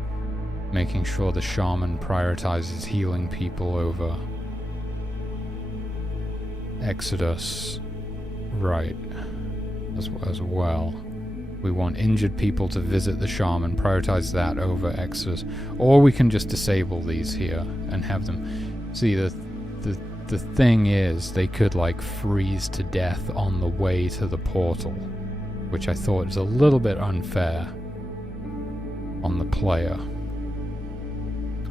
making sure the shaman prioritizes healing people over Exodus. Right, as well. We want injured people to visit the shaman, prioritize that over Exodus. Or we can just disable these here and have them... See, the thing is, they could like freeze to death on the way to the portal, which I thought is a little bit unfair on the player.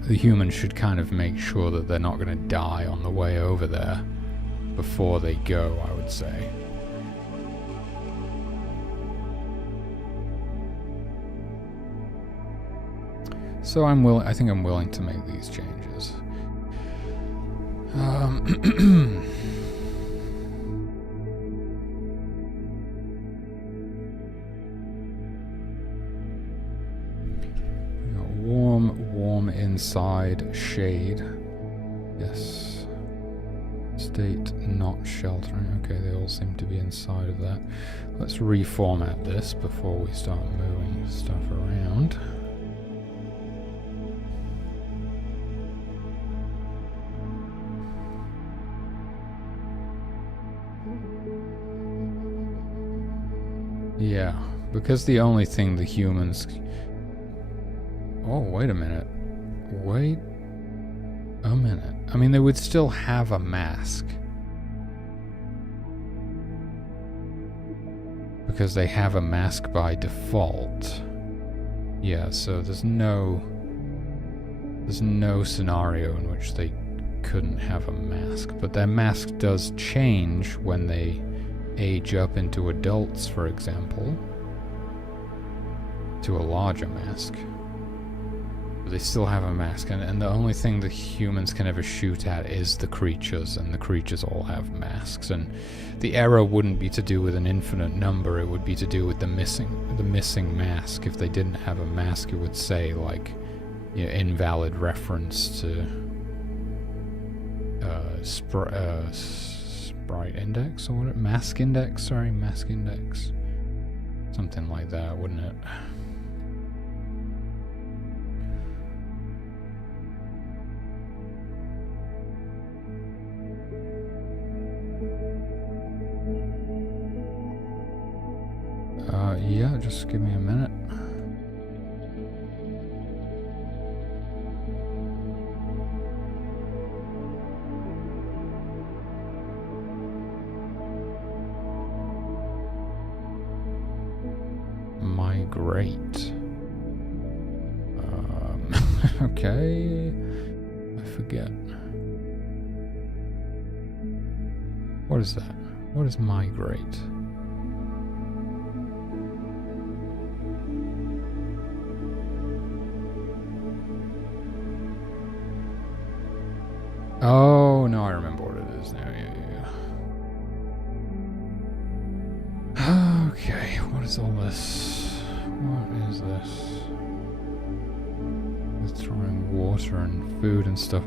The humans should kind of make sure that they're not going to die on the way over there before they go, I would say. So I think I'm willing to make these changes. We got warm inside, shade. Yes. State not sheltering. Okay, they all seem to be inside of that. Let's reformat this before we start moving stuff around. Yeah, because the only thing the humans... Oh, wait a minute. Wait a minute. I mean, they would still have a mask. Because they have a mask by default. Yeah, so there's no scenario in which they couldn't have a mask. But their mask does change when they age up into adults, for example, to a larger mask. But they still have a mask, and the only thing the humans can ever shoot at is the creatures, and the creatures all have masks. And the error wouldn't be to do with an infinite number, it would be to do with the missing mask. If they didn't have a mask, it would say like, you know, invalid reference to sprite index, or what? Mask index, sorry, mask index. Something like that, wouldn't it? Yeah, just give me a minute. Migrate. Okay. I forget. What is that? What is migrate? Oh, no, I remember what it is now. Yeah. Okay, what is all this? What is this? They're throwing water and food and stuff.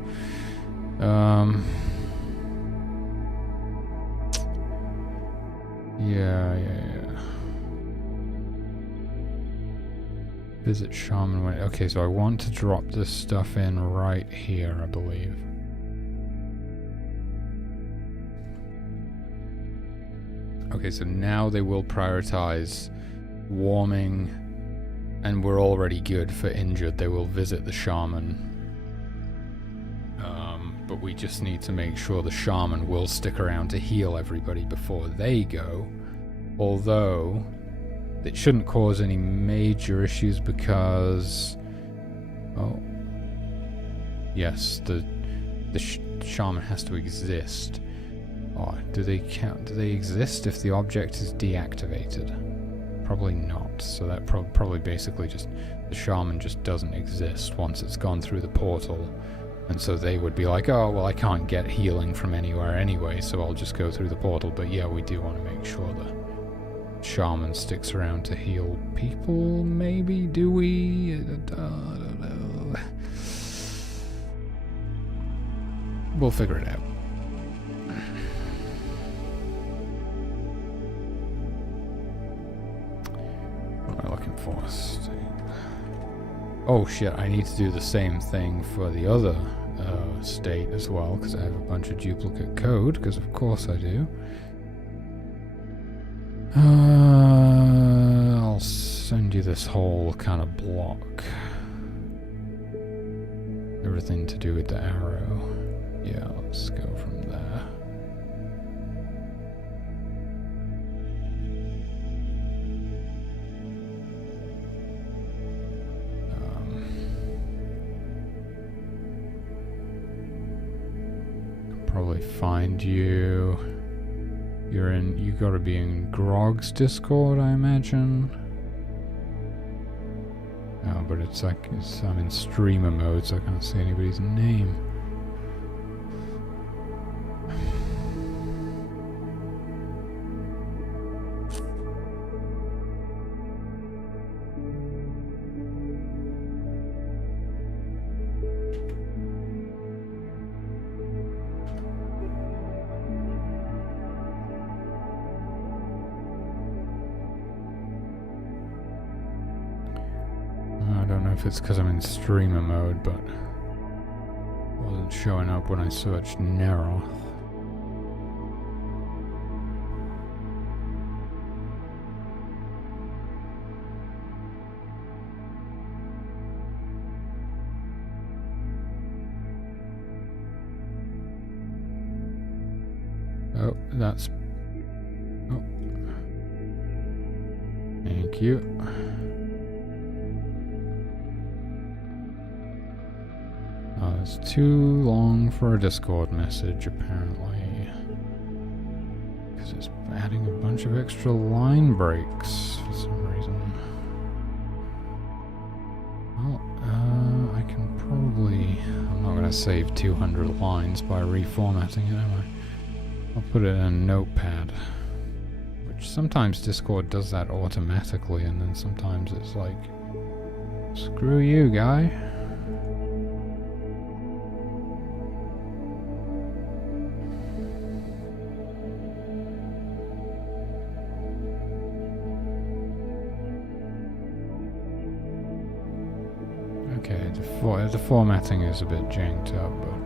Yeah. Visit shaman when... Okay, so I want to drop this stuff in right here, I believe. Okay, so now they will prioritize warming, and we're already good for injured. They will visit the shaman. But we just need to make sure the shaman will stick around to heal everybody before they go. Although, it shouldn't cause any major issues because... Oh. Yes, the shaman has to exist. Oh, do they exist if the object is deactivated? Probably not. So that probably basically just... The shaman just doesn't exist once it's gone through the portal. And so they would be like, oh, well, I can't get healing from anywhere anyway, so I'll just go through the portal. But yeah, we do want to make sure the shaman sticks around to heal people, maybe? Do we? I don't know. We'll figure it out. What am I looking for? Oh shit, I need to do the same thing for the other state as well, because I have a bunch of duplicate code, because of course I do. I'll send you this whole kind of block. Everything to do with the arrow. Yeah, let's go from there. Probably find you. You gotta be in Grog's Discord, I imagine. Oh, but it's like I'm in streamer mode, so I can't see anybody's name. I don't know if it's because I'm in streamer mode, but it wasn't showing up when I searched Neroth. Oh, that's... Oh. Thank you. Oh, it's too long for a Discord message, apparently. Because it's adding a bunch of extra line breaks for some reason. Well, I can probably... I'm not going to save 200 lines by reformatting it, am I? I'll put it in a notepad. Which sometimes Discord does that automatically, and then sometimes it's like... Screw you, guy. Okay, the formatting is a bit janked up, but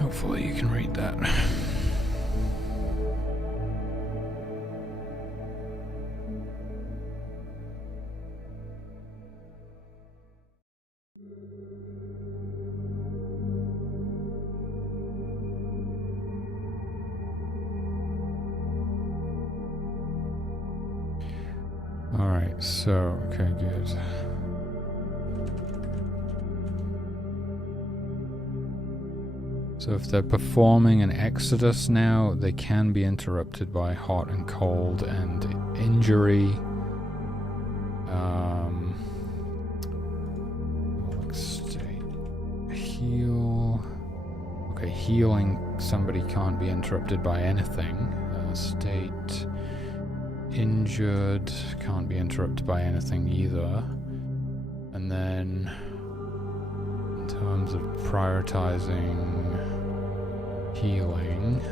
hopefully you can read that. Alright, so, okay, good. So if they're performing an exodus now, they can be interrupted by hot and cold and injury. State. Heal. Okay, healing, somebody can't be interrupted by anything. State. Injured, can't be interrupted by anything either. And then, in terms of prioritizing healing,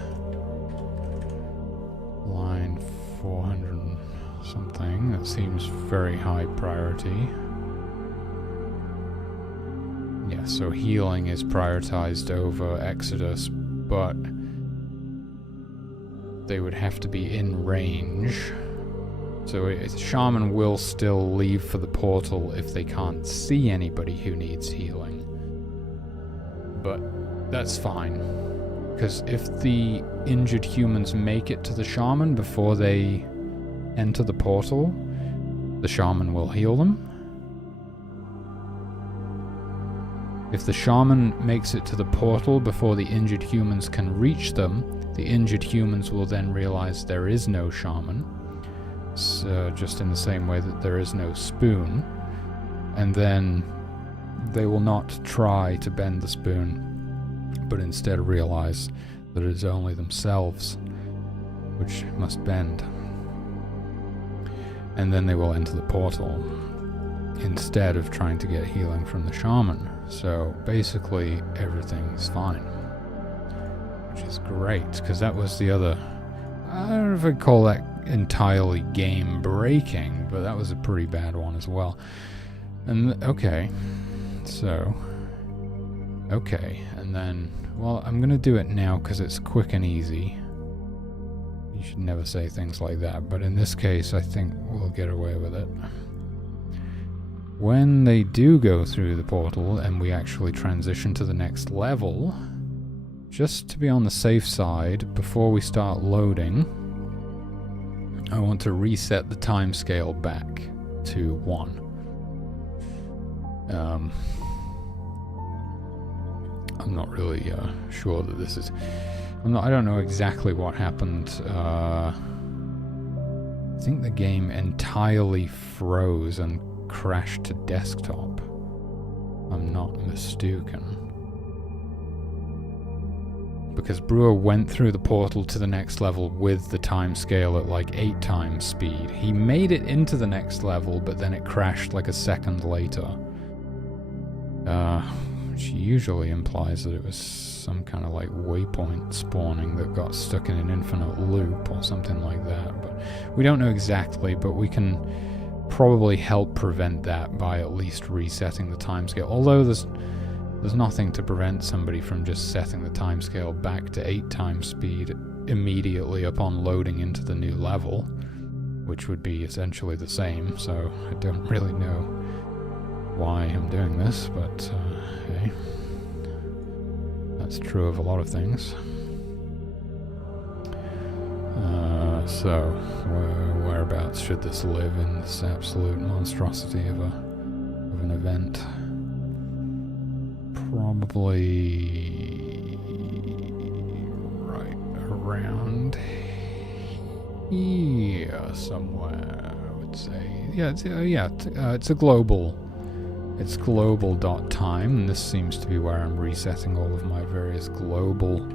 Line 400 something. That seems very high priority. Yeah, so healing is prioritized over Exodus, but they would have to be in range. So Shaman will still leave for the portal if they can't see anybody who needs healing. But that's fine. Because if the injured humans make it to the Shaman before they enter the portal, the Shaman will heal them. If the Shaman makes it to the portal before the injured humans can reach them, the injured humans will then realize there is no Shaman. So just in the same way that there is no spoon. And then they will not try to bend the spoon, but instead realize that it is only themselves which must bend. And then they will enter the portal instead of trying to get healing from the Shaman. So basically everything's fine, which is great, because that was the other, I don't know if I'd call that entirely game breaking, but that was a pretty bad one as well. And okay, so and then, well, I'm gonna do it now because it's quick and easy. You should never say things like that, but in this case I think we'll get away with it. When they do go through the portal and we actually transition to the next level, just to be on the safe side, before we start loading, I want to reset the timescale back to 1. I'm not really sure that this is... I don't know exactly what happened. I think the game entirely froze and crashed to desktop. I'm not mistaken. Because Brewer went through the portal to the next level with the timescale at like 8 times speed. He made it into the next level, but then it crashed like a second later. Which usually implies that it was some kind of like waypoint spawning that got stuck in an infinite loop or something like that. But we don't know exactly, but we can probably help prevent that by at least resetting the timescale. Although there's nothing to prevent somebody from just setting the timescale back to 8 times speed immediately upon loading into the new level, which would be essentially the same, so I don't really know why I'm doing this, but hey, that's true of a lot of things. So, whereabouts should this live in this absolute monstrosity of an event? Probably right around here somewhere, I would say. Yeah, it's a global. It's global.time, and this seems to be where I'm resetting all of my various global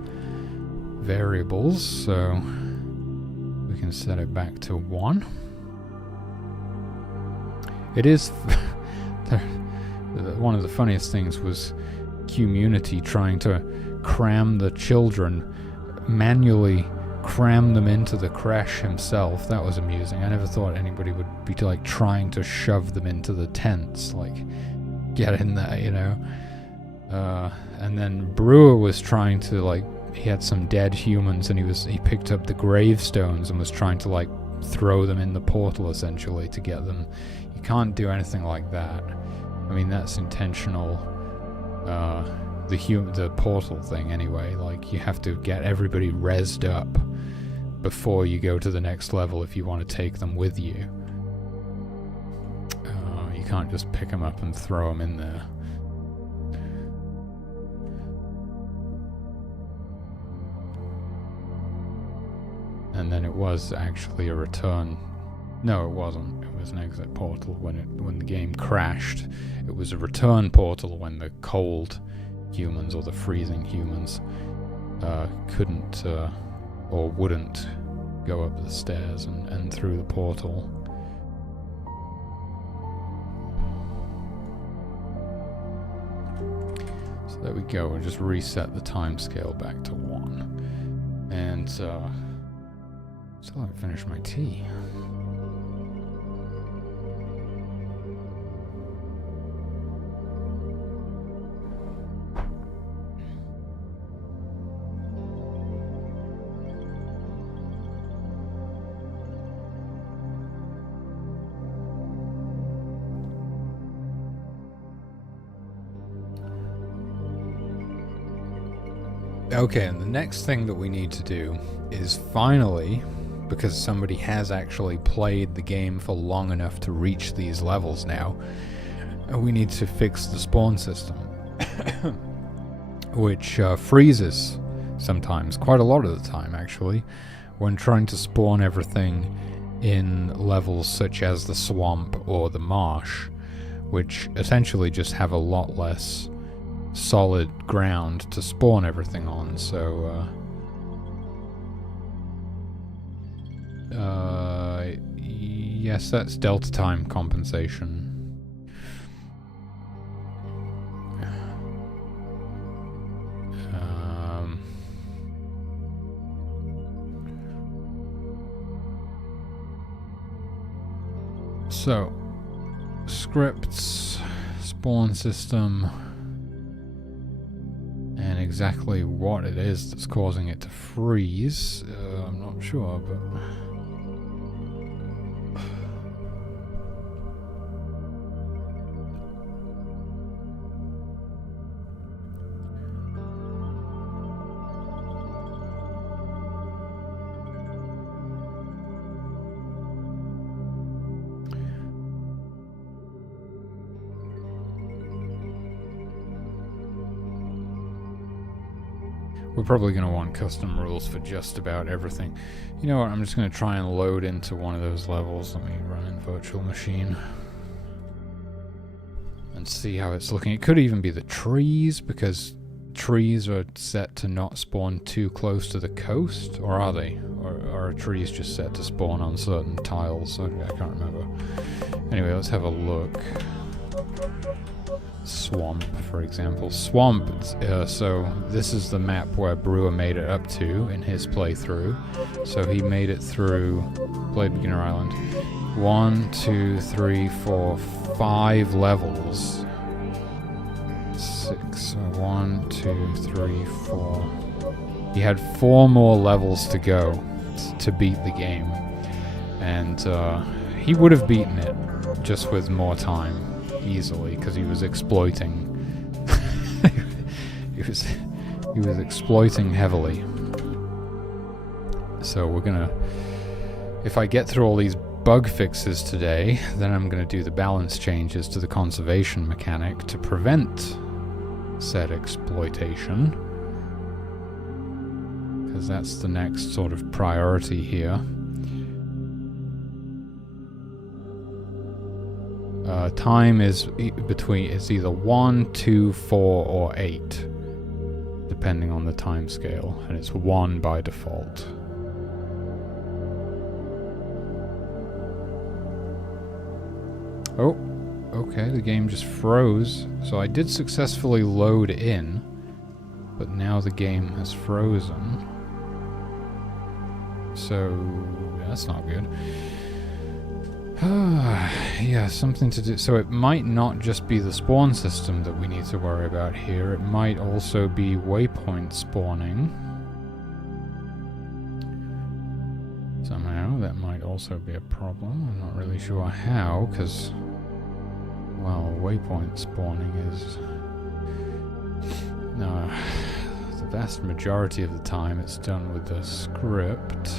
variables. So we can set it back to 1. It is one of the funniest things was Community trying to cram the children, manually cram them into the creche himself. That was amusing. I never thought anybody would be like trying to shove them into the tents, like get in there, you know. And then Brewer was trying to like, he had some dead humans and he picked up the gravestones and was trying to like throw them in the portal essentially to get them. You can't do anything like that. I mean, that's intentional. The portal thing anyway, like you have to get everybody rezzed up before you go to the next level if you want to take them with you. You can't just pick them up and throw them in there. And then it was actually a return. No, it wasn't. It was an exit portal when the game crashed. It was a return portal when the cold humans or the freezing humans couldn't or wouldn't go up the stairs and through the portal. So there we go. We'll just reset the timescale back to 1. And Still haven't finished my tea. Okay, and the next thing that we need to do is finally, because somebody has actually played the game for long enough to reach these levels now, we need to fix the spawn system, which freezes sometimes, quite a lot of the time actually, when trying to spawn everything in levels such as the swamp or the marsh, which essentially just have a lot less solid ground to spawn everything on. So yes, that's delta time compensation. So scripts, spawn system, and exactly what it is that's causing it to freeze, I'm not sure, but... We're probably going to want custom rules for just about everything. You know what, I'm just going to try and load into one of those levels. Let me run in virtual machine and see how it's looking. It could even be the trees, because trees are set to not spawn too close to the coast, or are they? Or are trees just set to spawn on certain tiles? I can't remember. Anyway, let's have a look. Swamp, for example. Swamp, so this is the map where Brewer made it up to in his playthrough. So he made it through, played Beginner Island, 1, 2, 3, 4, 5 levels. 6, 1, 2, 3, 4. He had 4 more levels to go to beat the game. And he would have beaten it just with more time. Easily, because he was exploiting. he was exploiting heavily. So we're gonna, if I get through all these bug fixes today, then I'm gonna do the balance changes to the conservation mechanic to prevent said exploitation, because that's the next sort of priority here. Time is it's either 1, 2, 4, or 8, depending on the time scale, and it's 1 by default. Oh, okay, the game just froze. So I did successfully load in, but now the game has frozen. So that's not good. Yeah, something to do. So it might not just be the spawn system that we need to worry about here. It might also be waypoint spawning. Somehow, that might also be a problem. I'm not really sure how, because, well, waypoint spawning is... No, the vast majority of the time it's done with the script.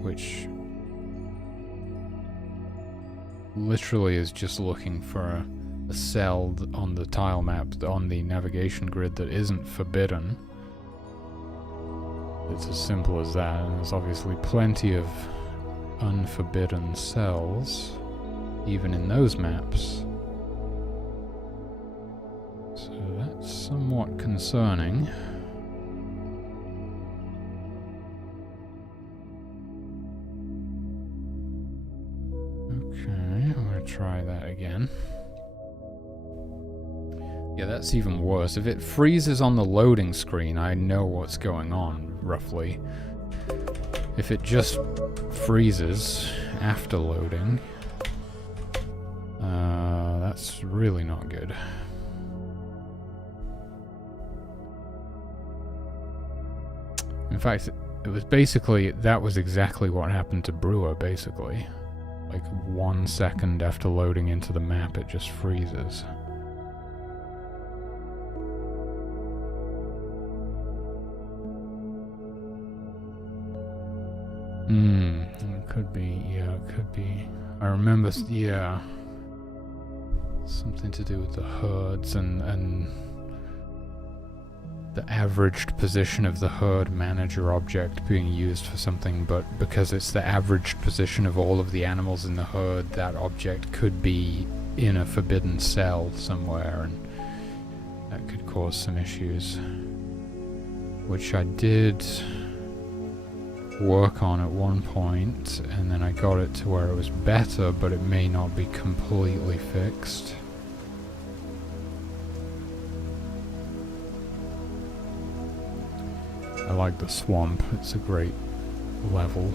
Which literally is just looking for a cell on the tile map, on the navigation grid, that isn't forbidden. It's as simple as that, and there's obviously plenty of unforbidden cells, even in those maps. So that's somewhat concerning. Okay, Yeah, that's even worse. If it freezes on the loading screen, I know what's going on, roughly. If it just freezes after loading, that's really not good. In fact, it was basically, that was exactly what happened to Brewer, basically. Like 1 second after loading into the map, it just freezes. It could be, yeah, it could be. I remember, yeah. Something to do with the herds and the averaged position of the herd manager object being used for something, but because it's the averaged position of all of the animals in the herd, that object could be in a forbidden cell somewhere, and that could cause some issues. Which I did work on at one point, and then I got it to where it was better, but it may not be completely fixed. I like the swamp, it's a great level.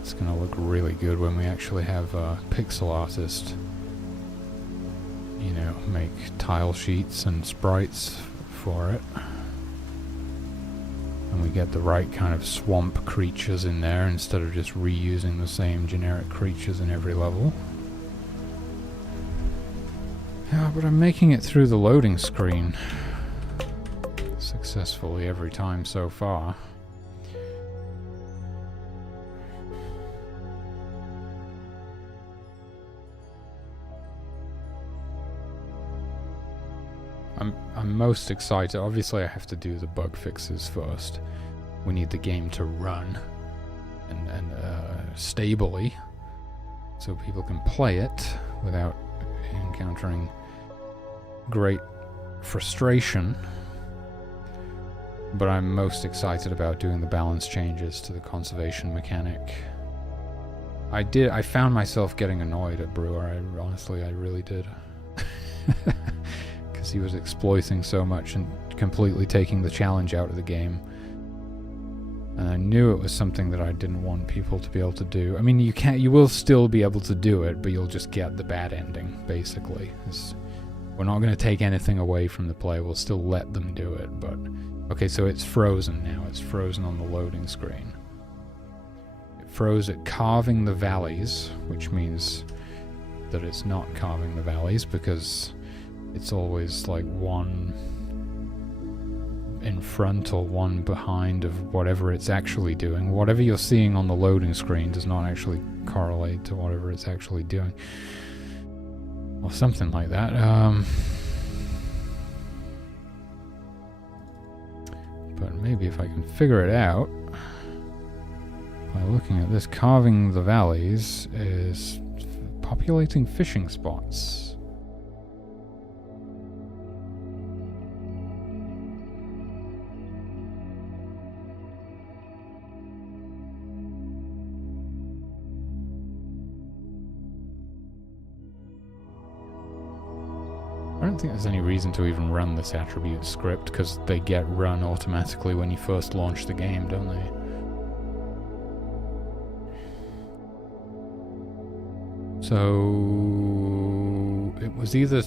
It's gonna look really good when we actually have a pixel artist, you know, make tile sheets and sprites for it. And we get the right kind of swamp creatures in there instead of just reusing the same generic creatures in every level. Yeah, but I'm making it through the loading screen successfully every time so far. I'm most excited. Obviously I have to do the bug fixes first. We need the game to run and stably so people can play it without encountering great frustration. But I'm most excited about doing the balance changes to the conservation mechanic. I found myself getting annoyed at Brewer. Honestly, I really did. Because he was exploiting so much and completely taking the challenge out of the game. And I knew it was something that I didn't want people to be able to do. I mean, you will still be able to do it, but you'll just get the bad ending, basically. We're not going to take anything away from the player, we'll still let them do it, but... Okay, so it's frozen now. It's frozen on the loading screen. It froze at carving the valleys, which means that it's not carving the valleys because it's always like one in front or one behind of whatever it's actually doing. Whatever you're seeing on the loading screen does not actually correlate to whatever it's actually doing. Or something like that. But maybe if I can figure it out by looking at this, carving the valleys is populating fishing spots. I don't think there's any reason to even run this attribute script, because they get run automatically when you first launch the game, don't they? So... it was either...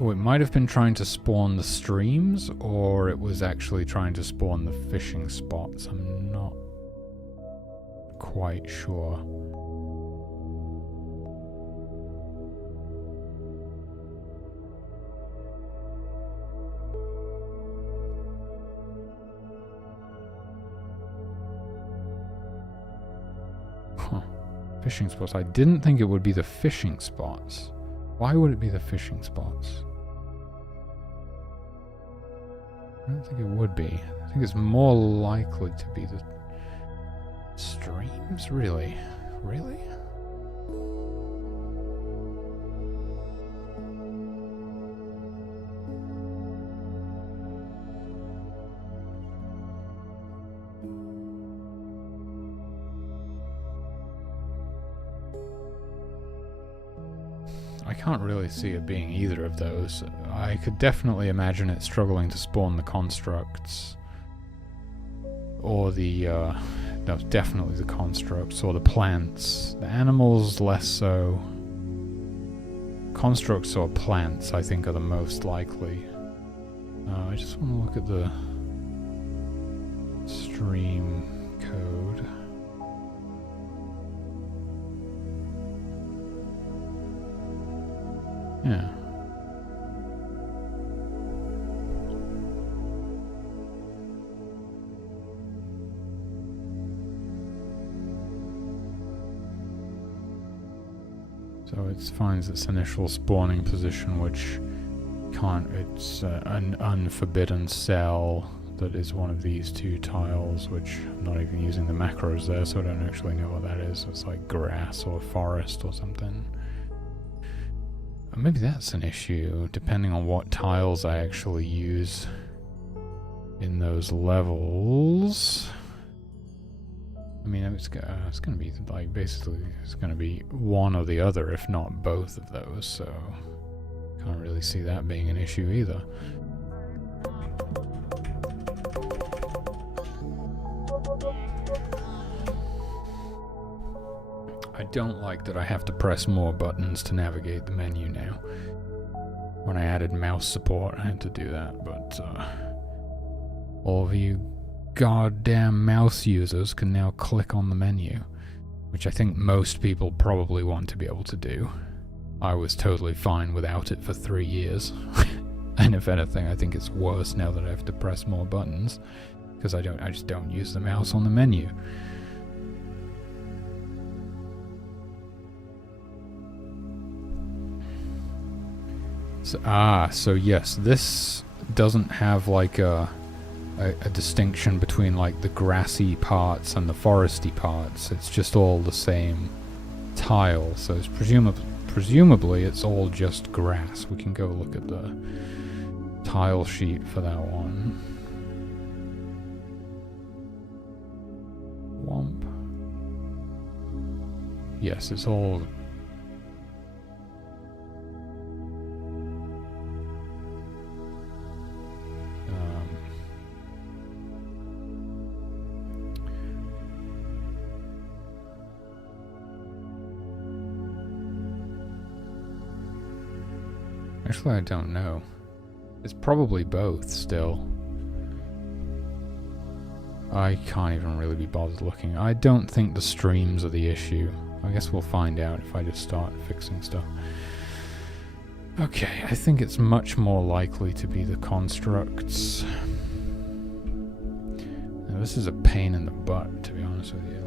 oh, it might have been trying to spawn the streams, or it was actually trying to spawn the fishing spots. I'm not quite sure. Fishing spots. I didn't think it would be the fishing spots. Why would it be the fishing spots? I don't think it would be. I think it's more likely to be the streams? Really? Really? I can't really see it being either of those. I could definitely imagine it struggling to spawn the constructs. Or the, no, definitely the constructs, or the plants. The animals, less so. Constructs or plants, I think, are the most likely. I just want to look at the stream code. Yeah. So it finds its initial spawning position, which it's an unforbidden cell that is one of these two tiles, which I'm not even using the macros there, so I don't actually know what that is. It's like grass or forest or something. Maybe that's an issue, depending on what tiles I actually use in those levels. I mean, it's going to be like, basically, it's going to be one or the other, if not both of those, so can't really see that being an issue either. I don't like that I have to press more buttons to navigate the menu now. When I added mouse support, I had to do that, but all of you goddamn mouse users can now click on the menu, which I think most people probably want to be able to do. I was totally fine without it for 3 years. And if anything, I think it's worse now that I have to press more buttons, because I just don't use the mouse on the menu. So yes, this doesn't have like a distinction between like the grassy parts and the foresty parts. It's just all the same tile, so it's presumably it's all just grass. We can go look at the tile sheet for that one. Womp. Yes, it's all actually, I don't know. It's probably both still. I can't even really be bothered looking. I don't think the streams are the issue. I guess we'll find out if I just start fixing stuff. Okay, I think it's much more likely to be the constructs. Now, this is a pain in the butt, to be honest with you.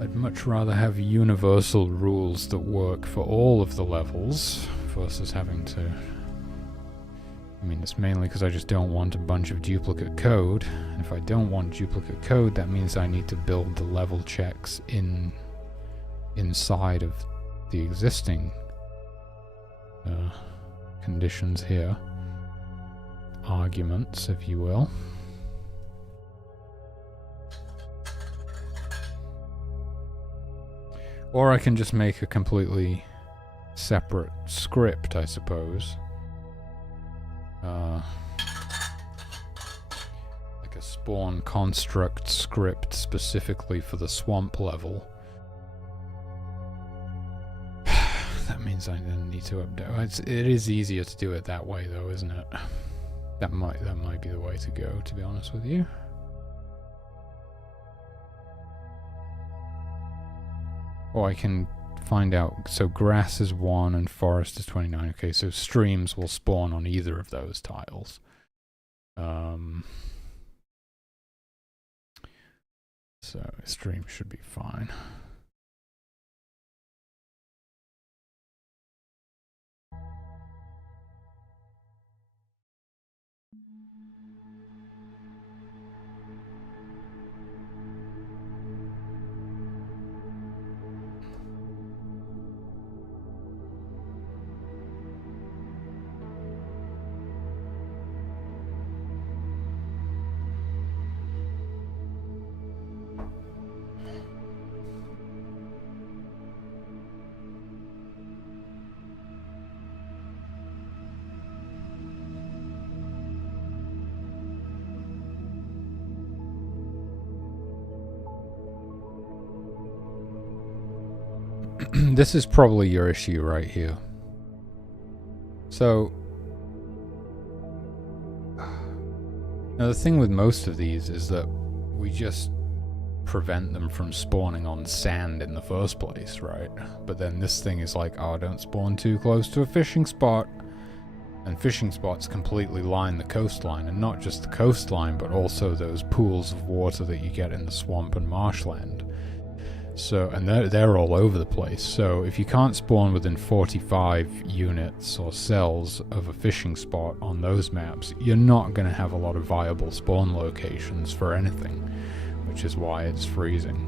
I'd much rather have universal rules that work for all of the levels versus having to... I mean, it's mainly because I just don't want a bunch of duplicate code. And if I don't want duplicate code, that means I need to build the level checks inside of the existing conditions here. Arguments, if you will. Or I can just make a completely separate script, I suppose. Like a spawn construct script specifically for the swamp level. That means I then need to update. It is easier to do it that way, though, isn't it? That might be the way to go, to be honest with you. Or I can find out, so grass is 1 and forest is 29. Okay, so streams will spawn on either of those tiles. So stream should be fine. this is probably your issue right here. So, now the thing with most of these is that we just prevent them from spawning on sand in the first place, right? But then this thing is like, oh, don't spawn too close to a fishing spot. And fishing spots completely line the coastline, and not just the coastline, but also those pools of water that you get in the swamp and marshland. So, and they're all over the place. So if you can't spawn within 45 units or cells of a fishing spot on those maps, you're not going to have a lot of viable spawn locations for anything, which is why it's freezing.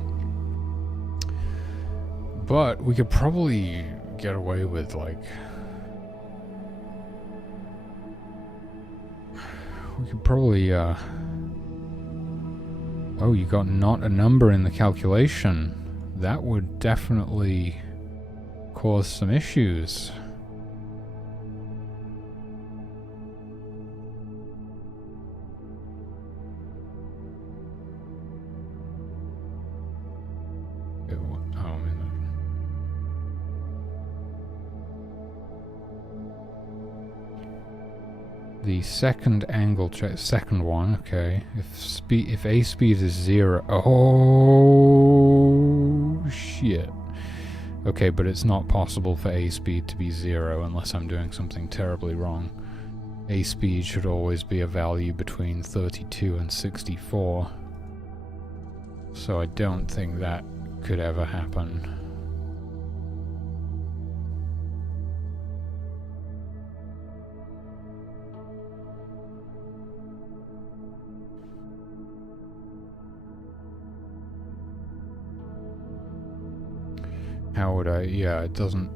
But we could probably get away with, like, we could probably, oh, you got not a number in the calculation. That would definitely cause some issues. The second angle check, second one, okay. If A speed is 0, oh shit. Okay, but it's not possible for A speed to be 0 unless I'm doing something terribly wrong. A speed should always be a value between 32 and 64. So I don't think that could ever happen. How would I? Yeah, it doesn't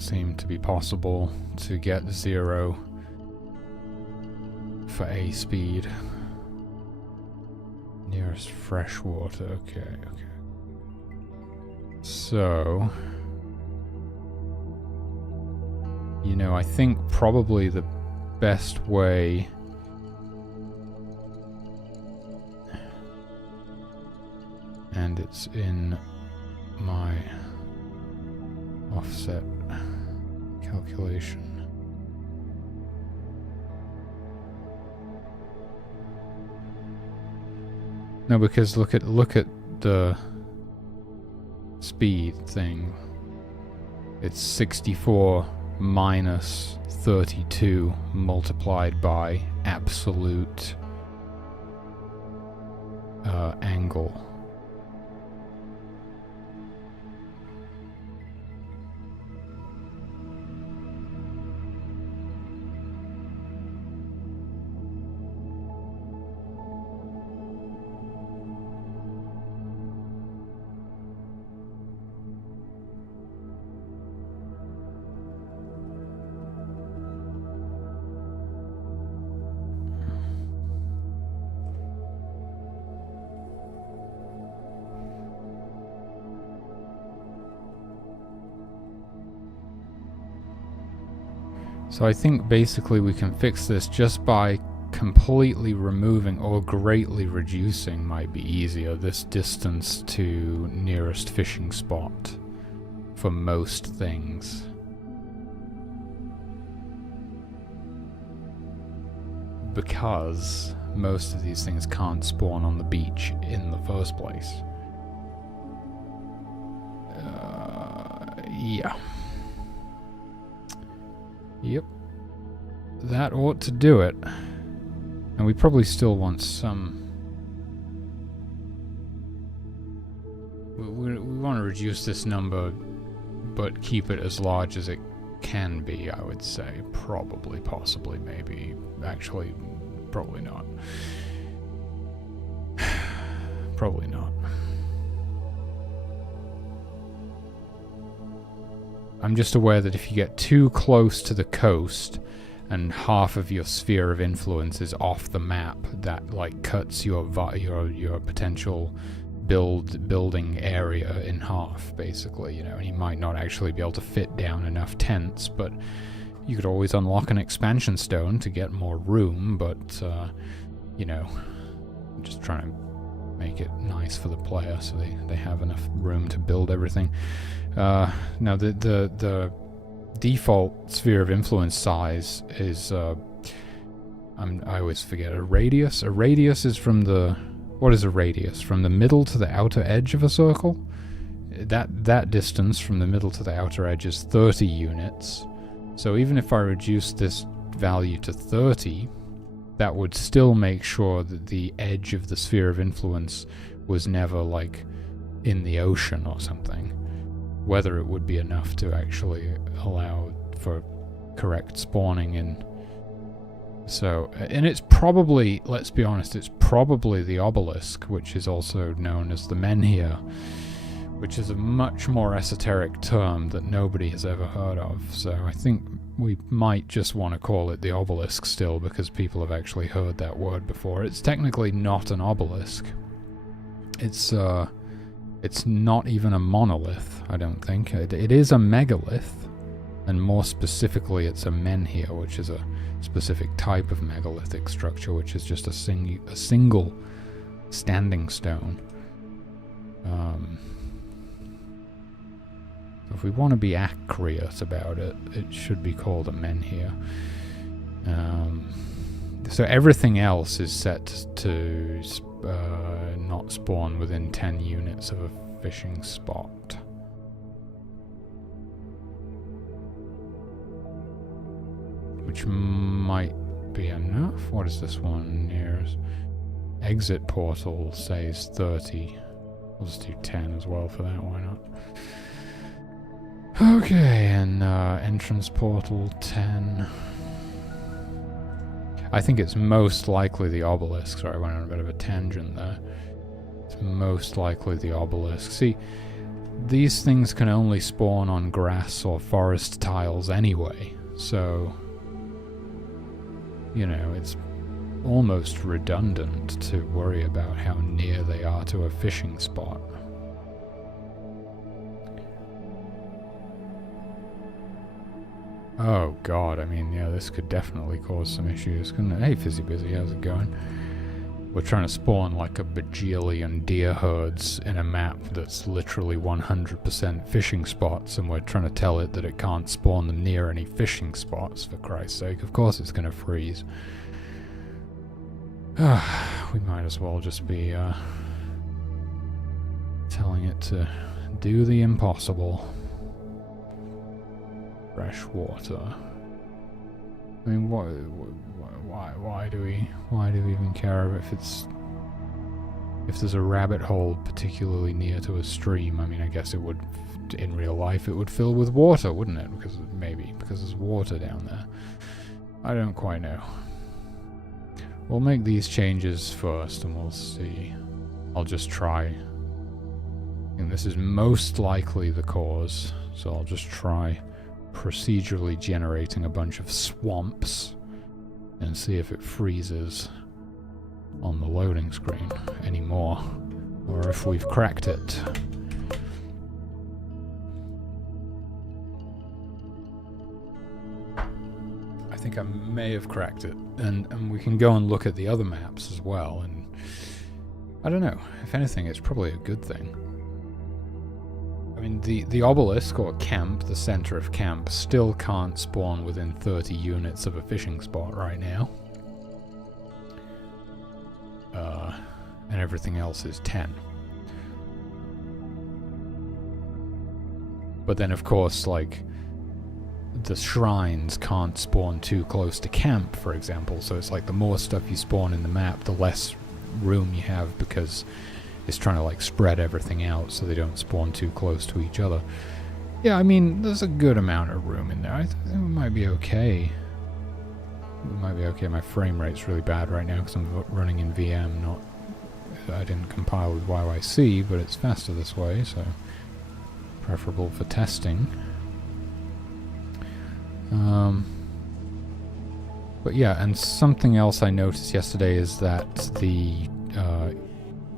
seem to be possible to get 0 for A speed. Nearest freshwater. Okay. So, you know, I think probably the best way and it's in my offset calculation. No, because look at the speed thing. It's 64 minus 32 multiplied by absolute angle. So I think basically we can fix this just by completely removing or greatly reducing, might be easier, this distance to nearest fishing spot for most things. Because most of these things can't spawn on the beach in the first place. Yeah. Yep. That ought to do it. And we probably still want some... We want to reduce this number, but keep it as large as it can be, I would say. Probably, possibly, maybe. Actually, probably not. Probably not. I'm just aware that if you get too close to the coast and half of your sphere of influence is off the map, that like cuts your potential building area in half, basically, you know, and you might not actually be able to fit down enough tents, but you could always unlock an expansion stone to get more room, but you know, I'm just trying to make it nice for the player so they have enough room to build everything. Now the default sphere of influence size is I always forget a radius. A radius is from the what is a radius? From the middle to the outer edge of a circle. That distance from the middle to the outer edge is 30 units. So even if I reduce this value to 30, that would still make sure that the edge of the sphere of influence was never like in the ocean or something. Whether it would be enough to actually allow for correct spawning in. So, and it's probably, let's be honest, it's probably the obelisk, which is also known as the menhir, which is a much more esoteric term that nobody has ever heard of. So I think we might just want to call it the obelisk still, because people have actually heard that word before. It's technically not an obelisk. It's not even a monolith, I don't think. It is a megalith, and more specifically it's a menhir, which is a specific type of megalithic structure, which is just a single standing stone. If we want to be accurate about it, it should be called a menhir. So everything else is set to not spawn within 10 units of a fishing spot. Which might be enough. What is this one near? Exit portal says 30. We'll just do 10 as well for that, why not? Okay, and entrance portal 10. I think it's most likely the obelisk. Sorry, I went on a bit of a tangent there. It's most likely the obelisk. See, these things can only spawn on grass or forest tiles anyway, so, you know, it's almost redundant to worry about how near they are to a fishing spot. Oh god, I mean, yeah, this could definitely cause some issues, couldn't it? Hey, Fizzy Busy, how's it going? We're trying to spawn like a bajillion deer herds in a map that's literally 100% fishing spots, and we're trying to tell it that it can't spawn them near any fishing spots, for Christ's sake. Of course it's going to freeze. We might as well just be telling it to do the impossible. Fresh water. I mean, why do we even care if there's a rabbit hole particularly near to a stream? I mean, I guess it would, in real life, it would fill with water, wouldn't it? Because there's water down there. I don't quite know. We'll make these changes first, and we'll see. I'll just try. And this is most likely the cause, so I'll just try procedurally generating a bunch of swamps and see if it freezes on the loading screen anymore, or if we've cracked it. I think I may have cracked it, and we can go and look at the other maps as well, and I don't know, if anything it's probably a good thing. I mean, the obelisk, or camp, the center of camp, still can't spawn within 30 units of a fishing spot right now. And everything else is 10. But then, of course, like, the shrines can't spawn too close to camp, for example, so it's like the more stuff you spawn in the map, the less room you have, because it's trying to like spread everything out so they don't spawn too close to each other. Yeah, I mean, there's a good amount of room in there. I think it might be okay. It might be okay. My frame rate's really bad right now because I'm running in VM, not... I didn't compile with YYC, but it's faster this way, so preferable for testing. But yeah, and something else I noticed yesterday is that the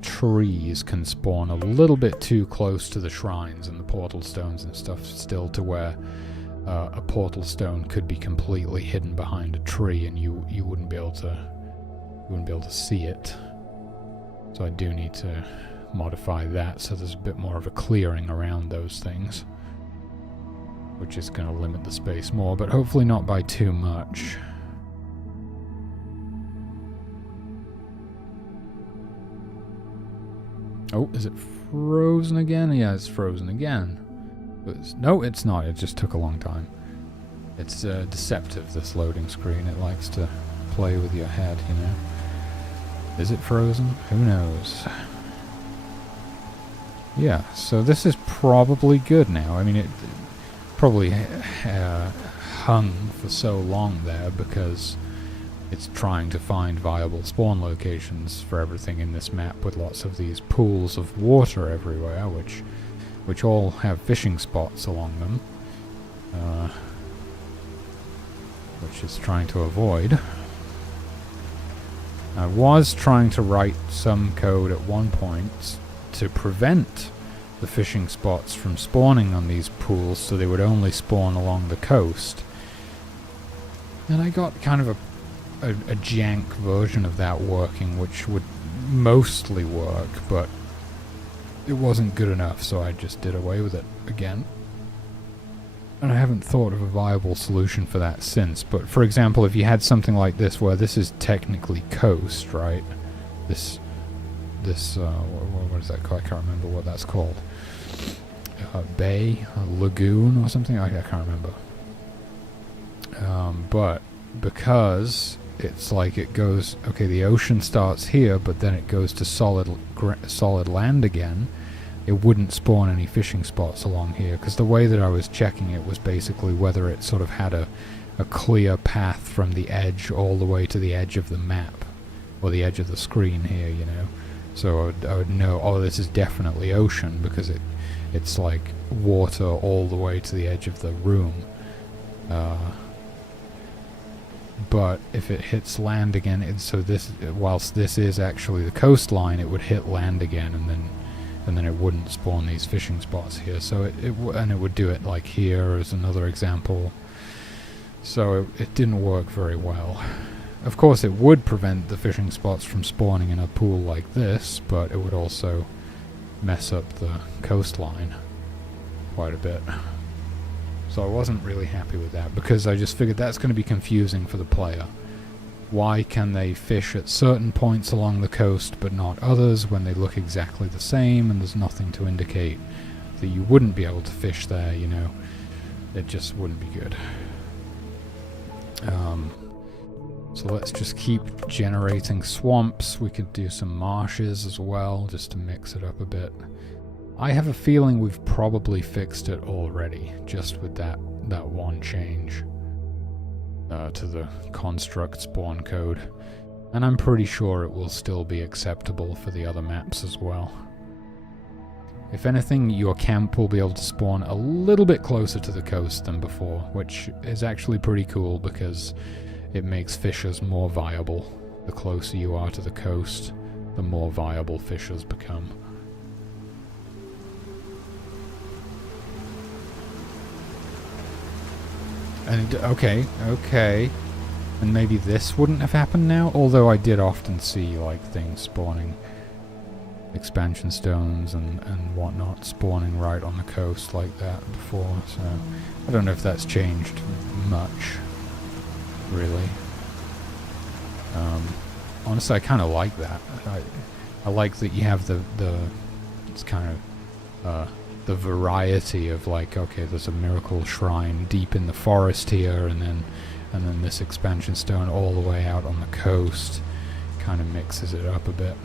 trees can spawn a little bit too close to the shrines and the portal stones and stuff, still, to where a portal stone could be completely hidden behind a tree and you wouldn't be able to see it. So I do need to modify that so there's a bit more of a clearing around those things. which is going to limit the space more, but hopefully not by too much. Oh, is it frozen again? Yeah, it's frozen again. No, it's not. It just took a long time. It's deceptive, this loading screen. It likes to play with your head, you know. Is it frozen? Who knows? Yeah, so this is probably good now. I mean, it probably hung for so long there because it's trying to find viable spawn locations for everything in this map, with lots of these pools of water everywhere, which all have fishing spots along them, which it's trying to avoid. I was trying to write some code at one point to prevent the fishing spots from spawning on these pools, so they would only spawn along the coast. And I got kind of a jank version of that working, which would mostly work, but it wasn't good enough, so I just did away with it again. And I haven't thought of a viable solution for that since. But for example, if you had something like this, where this is technically coast, right? This what is that called? I can't remember what that's called. Bay, a lagoon or something? I can't remember. But because it's like it goes, okay, the ocean starts here, but then it goes to solid land again, it wouldn't spawn any fishing spots along here, because the way that I was checking it was basically whether it sort of had a clear path from the edge all the way to the edge of the map, or the edge of the screen here, you know. So I would know, oh, this is definitely ocean, because it's like water all the way to the edge of the room. But if it hits land again, so this, whilst this is actually the coastline, it would hit land again, and then it wouldn't spawn these fishing spots here. So it would do it like here as another example. So it didn't work very well. Of course, it would prevent the fishing spots from spawning in a pool like this, but it would also mess up the coastline quite a bit. So I wasn't really happy with that, because I just figured that's going to be confusing for the player. Why can they fish at certain points along the coast but not others, when they look exactly the same and there's nothing to indicate that you wouldn't be able to fish there, you know? It just wouldn't be good. So let's just keep generating swamps. We could do some marshes as well, just to mix it up a bit. I have a feeling we've probably fixed it already, just with that one change to the construct spawn code. And I'm pretty sure it will still be acceptable for the other maps as well. If anything, your camp will be able to spawn a little bit closer to the coast than before, which is actually pretty cool, because it makes fishers more viable. The closer you are to the coast, the more viable fishers become. And okay. And maybe this wouldn't have happened now, although I did often see like things spawning, expansion stones and whatnot spawning right on the coast like that before, so I don't know if that's changed much, really. Honestly, I kind of like that. I like that you have it's kind of the variety of, like, okay, there's a miracle shrine deep in the forest here, and then this expansion stone all the way out on the coast. Kind of mixes it up a bit.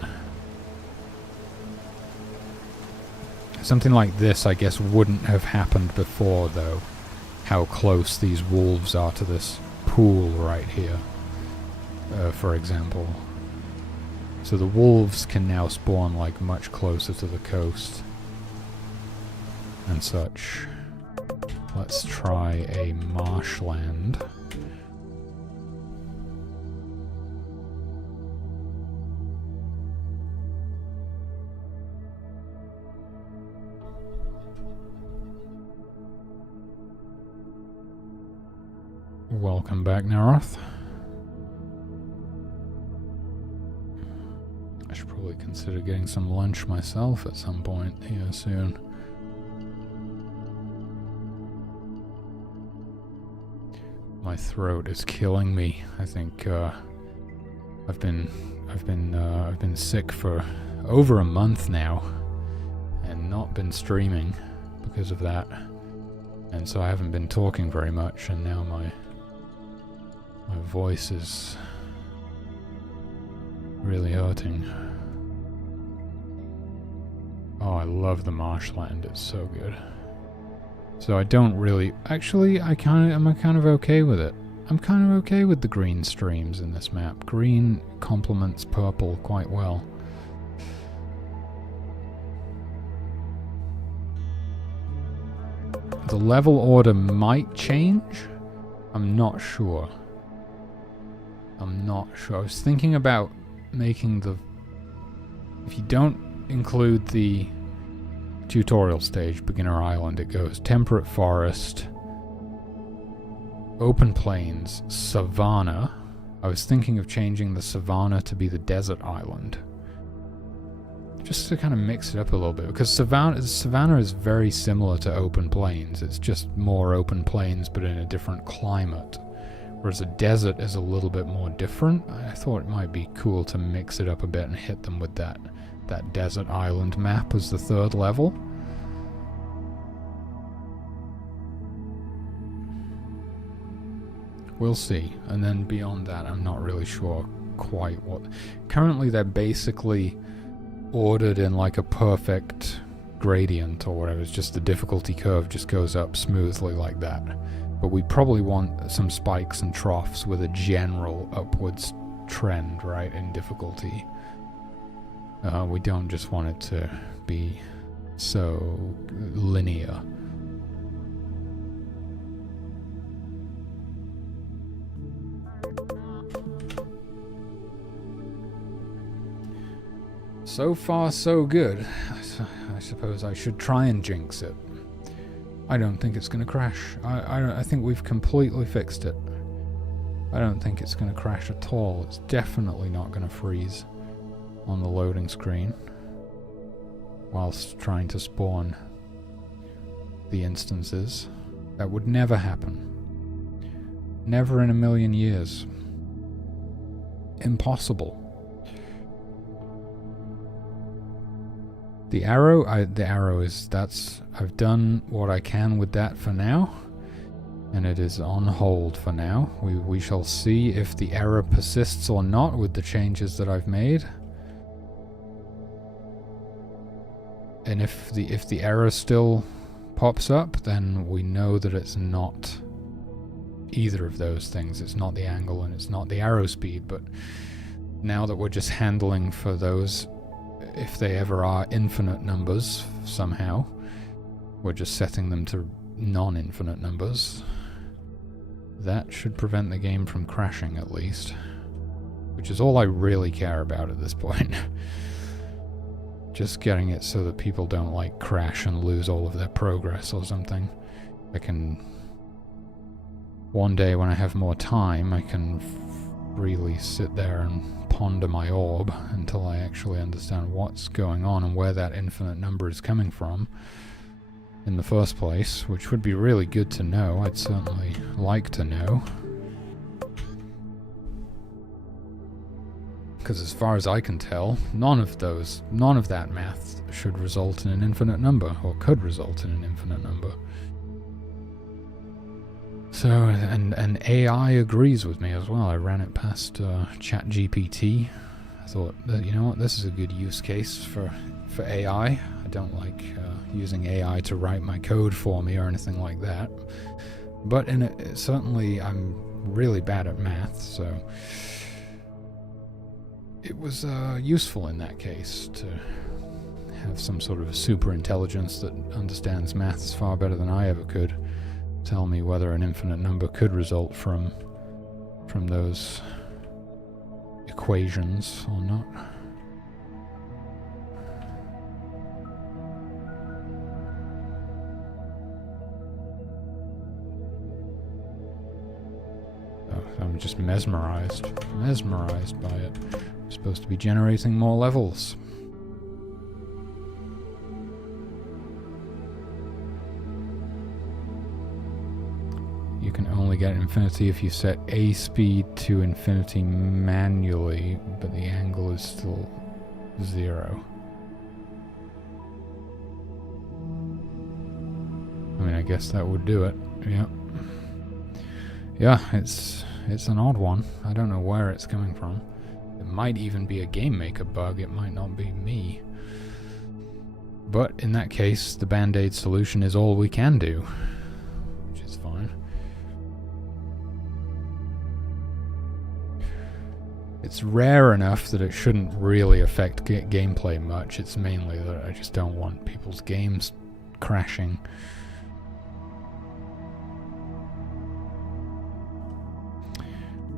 Something like this, I guess, wouldn't have happened before, though. How close these wolves are to this pool right here, for example. So the wolves can now spawn, like, much closer to the coast and such. Let's try a marshland. Welcome back, Naroth. I should probably consider getting some lunch myself at some point here soon. My throat is killing me. I think I've been sick for over a month now, and not been streaming because of that. And so I haven't been talking very much, and now my voice is really hurting. Oh, I love the marshland. It's so good. So I don't really... Actually, I'm kind of okay with it. I'm kind of okay with the green streams in this map. Green complements purple quite well. The level order might change. I'm not sure. I was thinking about making the... If you don't include the tutorial stage, beginner island, it goes temperate forest, open plains, savanna. I was thinking of changing the savanna to be the desert island, just to kind of mix it up a little bit, because savanna is very similar to open plains. It's just more open plains but in a different climate, whereas a desert is a little bit more different. I thought it might be cool to mix it up a bit and hit them with that desert island map as the third level. We'll see. And then beyond that, I'm not really sure quite what... Currently they're basically ordered in like a perfect gradient or whatever. It's just the difficulty curve just goes up smoothly like that. But we probably want some spikes and troughs with a general upwards trend, right, in difficulty. We don't just want it to be so linear. So far, so good. I suppose I should try and jinx it. I don't think it's going to crash. I think we've completely fixed it. I don't think it's going to crash at all. It's definitely not going to freeze on the loading screen whilst trying to spawn the instances. That would never happen. Never in a million years. Impossible. The arrow is, I've done what I can with that for now, and it is on hold for now. We shall see if the error persists or not with the changes that I've made. And if the error still pops up, then we know that it's not either of those things. It's not the angle and it's not the arrow speed, but now that we're just handling for those, if they ever are infinite numbers somehow, we're just setting them to non-infinite numbers. That should prevent the game from crashing at least, which is all I really care about at this point. Just getting it so that people don't like crash and lose all of their progress or something. I can... One day when I have more time, I can really sit there and ponder my orb until I actually understand what's going on and where that infinite number is coming from in the first place, which would be really good to know. I'd certainly like to know. Because as far as I can tell, none of that math should result in an infinite number, or could result in an infinite number. So, and AI agrees with me as well. I ran it past ChatGPT. I thought that, you know what, this is a good use case for AI. I don't like using AI to write my code for me or anything like that. But certainly I'm really bad at math, so it was useful in that case to have some sort of super intelligence that understands maths far better than I ever could tell me whether an infinite number could result from those equations or not. Oh, I'm just mesmerized by it. I'm supposed to be generating more levels. You can only get infinity if you set A speed to infinity manually, but the angle is still 0. I mean, I guess that would do it. Yeah. Yeah, it's an odd one. I don't know where it's coming from. It might even be a GameMaker bug. It might not be me. But in that case, the Band-Aid solution is all we can do, which is fine. It's rare enough that it shouldn't really affect gameplay much. It's mainly that I just don't want people's games crashing.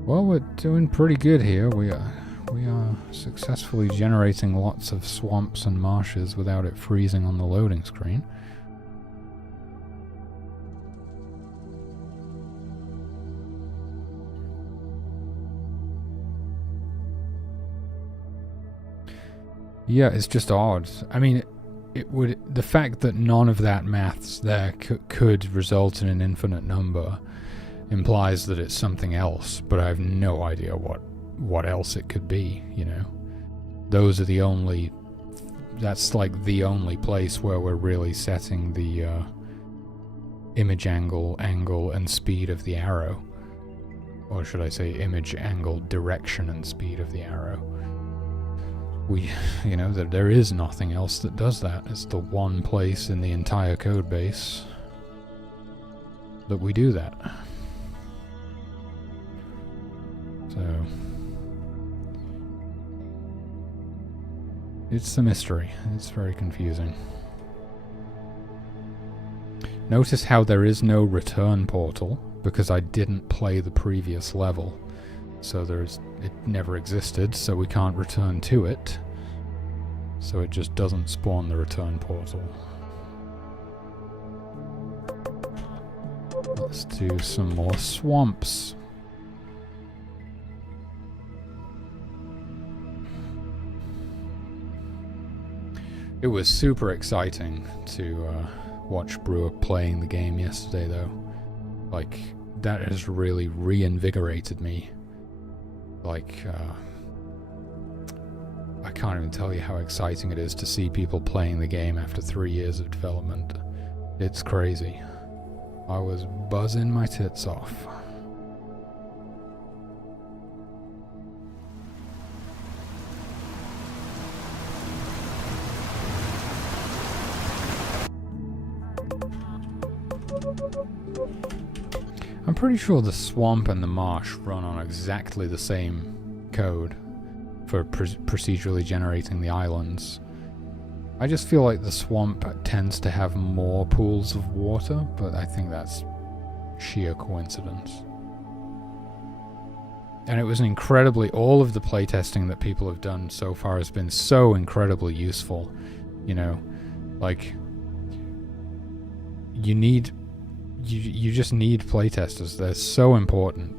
Well, we're doing pretty good here. We are successfully generating lots of swamps and marshes without it freezing on the loading screen. Yeah, it's just odd. I mean, the fact that none of that maths there could result in an infinite number implies that it's something else, but I have no idea what else it could be, you know. Those are the only... That's like the only place where we're really setting the image angle, and speed of the arrow. Or should I say image angle, direction and speed of the arrow. You know, there is nothing else that does that. It's the one place in the entire code base that we do that. So it's a mystery. It's very confusing. Notice how there is no return portal, because I didn't play the previous level. So it never existed, so we can't return to it. So it just doesn't spawn the return portal. Let's do some more swamps. It was super exciting to watch Brewer playing the game yesterday, though. Like, that has really reinvigorated me. Like, I can't even tell you how exciting it is to see people playing the game after 3 years of development. It's crazy. I was buzzing my tits off. I'm pretty sure the swamp and the marsh run on exactly the same code for procedurally generating the islands. I just feel like the swamp tends to have more pools of water, but I think that's sheer coincidence. And it was all of the playtesting that people have done so far has been so incredibly useful. You know, like, you just need playtesters. They're so important.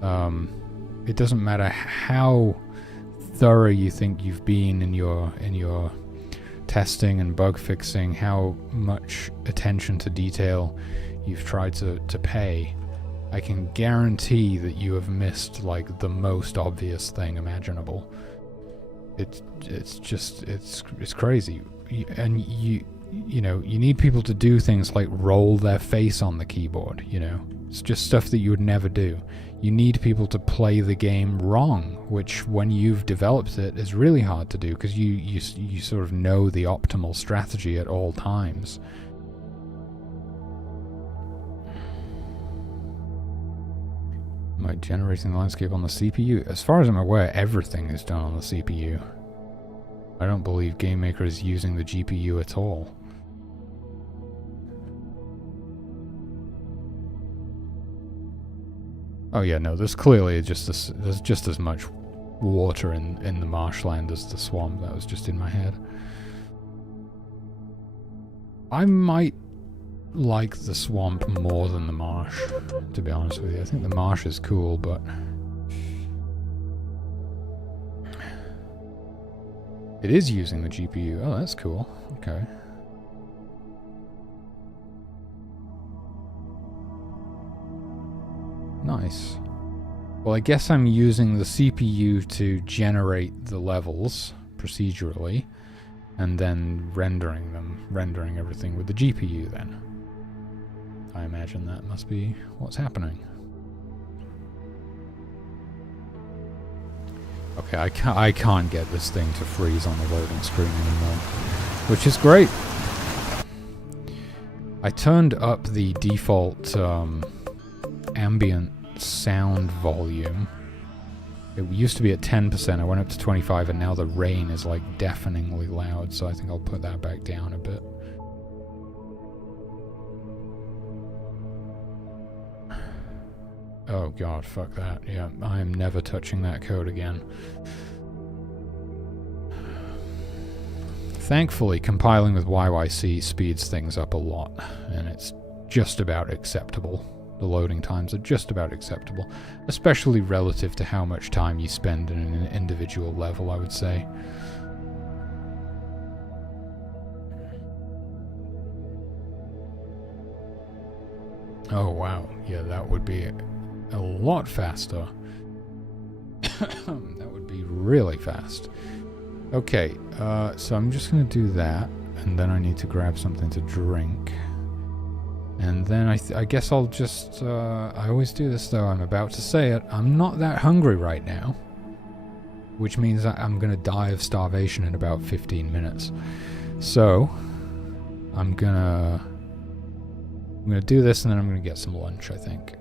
It doesn't matter how thorough you think you've been in your testing and bug fixing, how much attention to detail you've tried to pay. I can guarantee that you have missed like the most obvious thing imaginable. It's crazy. And you know, you need people to do things like roll their face on the keyboard, you know. It's just stuff that you would never do. You need people to play the game wrong, which when you've developed it is really hard to do, because you sort of know the optimal strategy at all times. Am I generating the landscape on the CPU? As far as I'm aware, everything is done on the CPU. I don't believe GameMaker is using the GPU at all. Oh yeah, no, there's clearly there's just as much water in the marshland as the swamp. That was just in my head. I might like the swamp more than the marsh, to be honest with you. I think the marsh is cool, but it is using the GPU. Oh, that's cool. Okay. Nice. Well, I guess I'm using the CPU to generate the levels procedurally, and then rendering everything with the GPU then. I imagine that must be what's happening. Okay, I can't get this thing to freeze on the loading screen anymore, which is great. I turned up the default ambient sound volume. It used to be at 10%, I went up to 25, and now the rain is like deafeningly loud, so I think I'll put that back down a bit. Oh god, fuck that. Yeah, I am never touching that code again. Thankfully, compiling with YYC speeds things up a lot, and it's just about acceptable. The loading times are just about acceptable, especially relative to how much time you spend in an individual level, I would say. Oh wow, yeah, that would be a lot faster. That would be really fast. Okay, so I'm just gonna do that, and then I need to grab something to drink. And then I guess I'll just, I always do this though, I'm about to say it, I'm not that hungry right now. Which means I'm gonna die of starvation in about 15 minutes. So, I'm gonna do this, and then I'm gonna get some lunch, I think.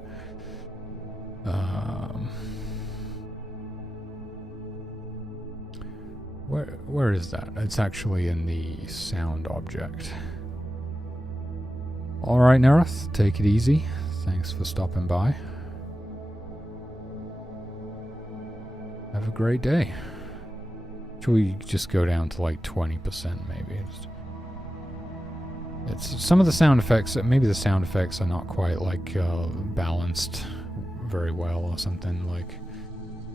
Where is that? It's actually in the sound object. Alright, Nereth, take it easy. Thanks for stopping by. Have a great day. Should we just go down to like 20% maybe? It's some of the sound effects, maybe the sound effects are not quite like balanced very well or something. Like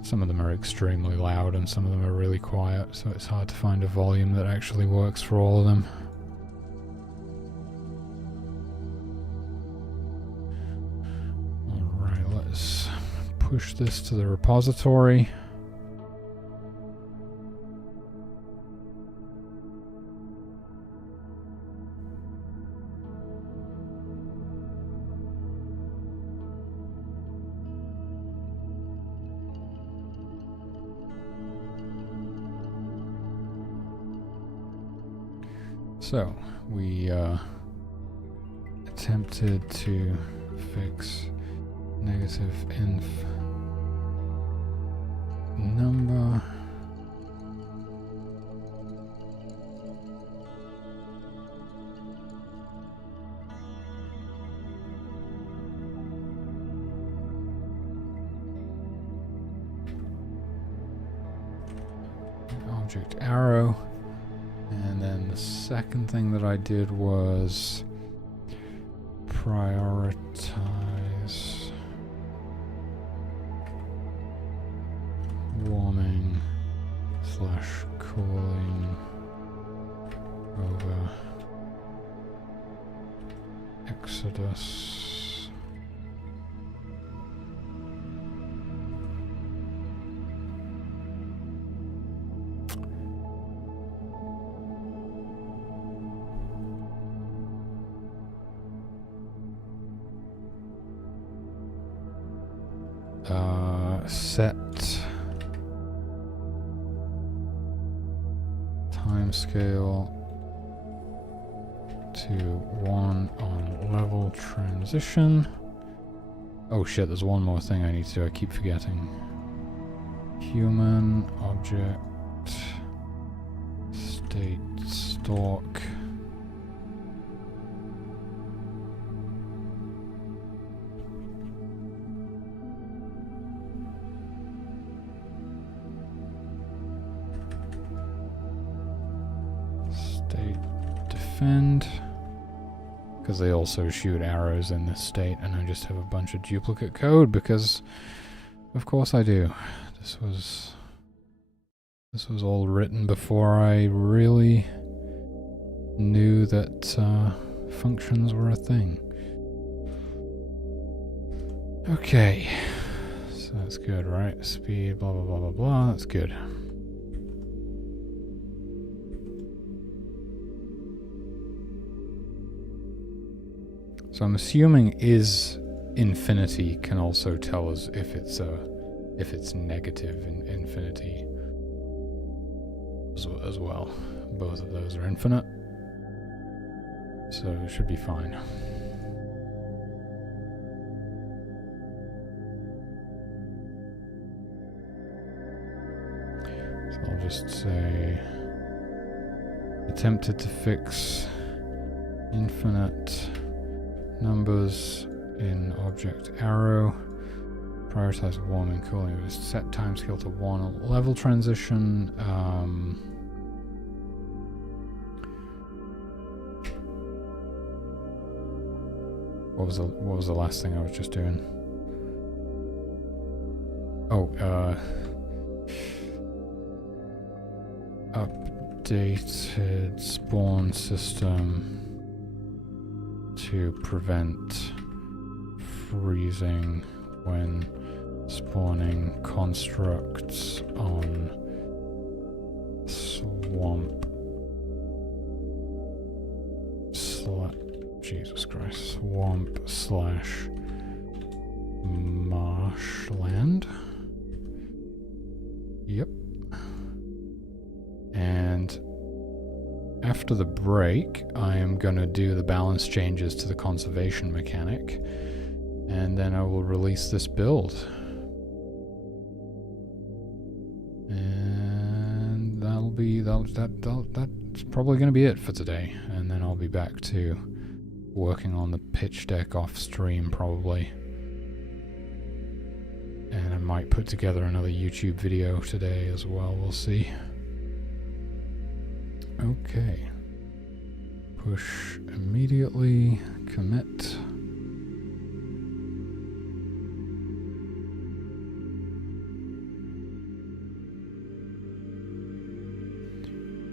some of them are extremely loud and some of them are really quiet, so it's hard to find a volume that actually works for all of them. Alright, let's push this to the repository. So, we attempted to fix negative inf number. Object arrow. And then the second thing that I did was prioritize warming / cooling over Exodus. Set timescale to 1 on level transition. Oh shit, there's one more thing I need to do, I keep forgetting. Human object state stalk. Defend, because they also shoot arrows in this state, and I just have a bunch of duplicate code because of course I do. This was all written before I really knew that functions were a thing. Okay, so that's good, right? Speed, blah, blah, blah, blah, blah, that's good. So I'm assuming is infinity can also tell us if it's negative in infinity as well. Both of those are infinite, so it should be fine. So I'll just say attempted to fix infinite numbers in object arrow. Prioritize warming, cooling. Set timescale to 1. Level transition. What was the last thing I was just doing? Oh, updated spawn system to prevent freezing when spawning constructs on swamp Jesus Christ, swamp slash marshland. Yep. And after the break, I am going to do the balance changes to the conservation mechanic, and then I will release this build. And that's probably going to be it for today, and then I'll be back to working on the pitch deck off stream probably. And I might put together another YouTube video today as well, we'll see. Okay. Push immediately, commit.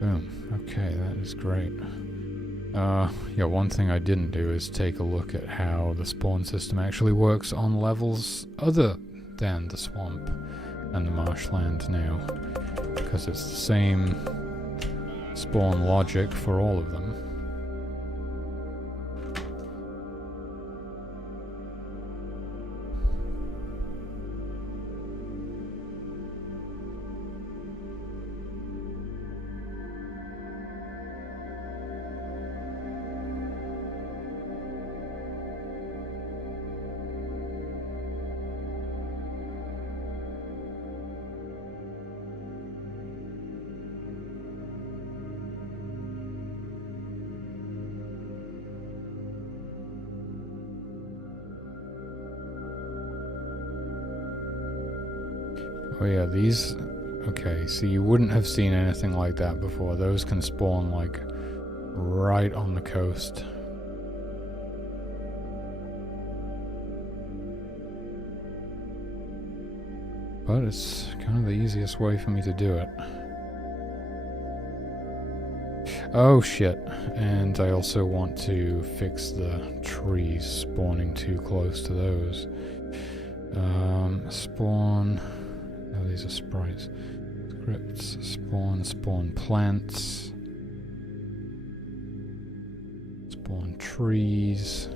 Boom. Okay, that is great. Yeah, one thing I didn't do is take a look at how the spawn system actually works on levels other than the swamp and the marshland now, because it's the same spawn logic for all of them. Oh yeah, these... Okay, so you wouldn't have seen anything like that before. Those can spawn, like, right on the coast. But it's kind of the easiest way for me to do it. Oh shit, and I also want to fix the trees spawning too close to those. Spawn... Oh, these are sprites. Scripts, spawn plants. Spawn trees.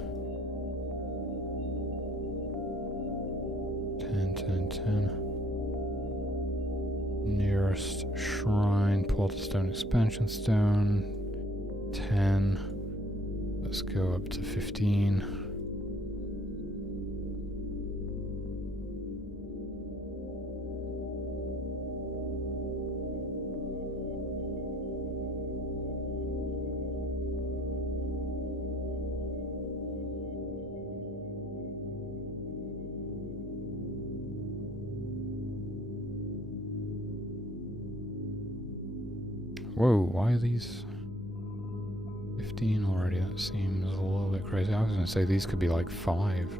10. Nearest shrine, portal stone, expansion stone. 10. Let's go up to 15. Whoa, why are these 15 already? That seems a little bit crazy. I was going to say these could be like 5.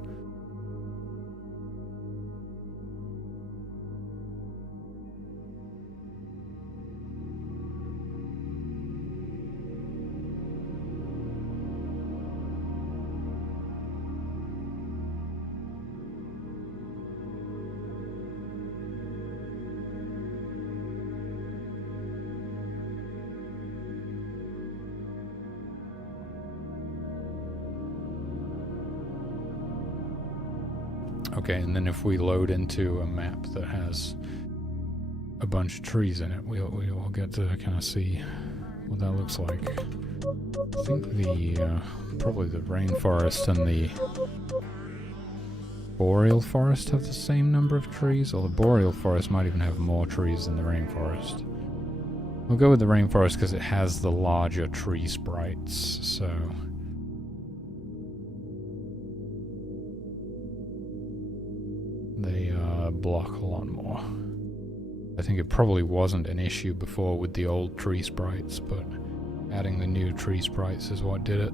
Okay, and then if we load into a map that has a bunch of trees in it, we'll get to kind of see what that looks like. I think the probably the rainforest and the boreal forest have the same number of trees, or the boreal forest might even have more trees than the rainforest. We'll go with the rainforest because it has the larger tree sprites, so... they block a lot more. I think it probably wasn't an issue before with the old tree sprites, but adding the new tree sprites is what did it.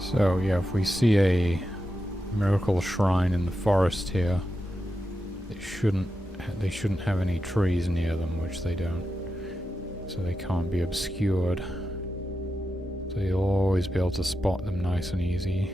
So yeah, if we see a miracle shrine in the forest here, they shouldn't have any trees near them, which they don't. So they can't be obscured. So you'll always be able to spot them nice and easy.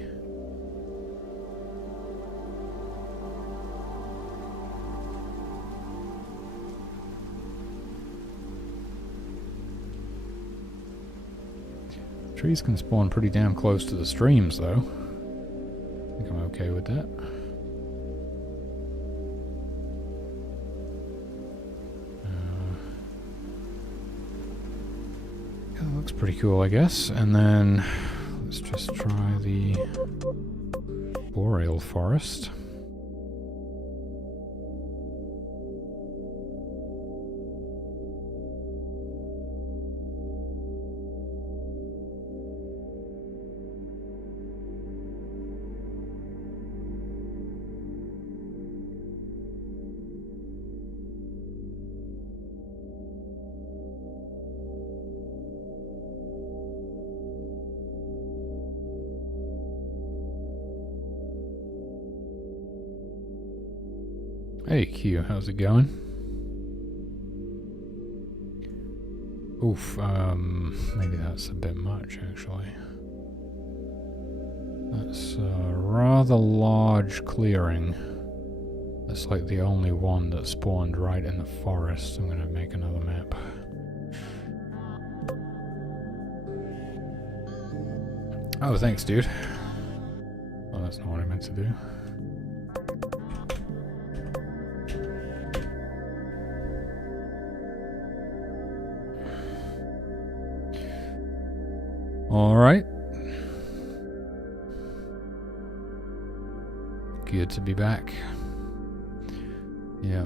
Trees can spawn pretty damn close to the streams, though. I think I'm okay with that. Yeah, that looks pretty cool, I guess. And then let's just try the boreal forest. Hey Q, how's it going? Oof, maybe that's a bit much actually. That's a rather large clearing. That's like the only one that spawned right in the forest. I'm gonna make another map. Oh, thanks dude. Oh, that's not what I meant to do. Alright. Good to be back. Yeah.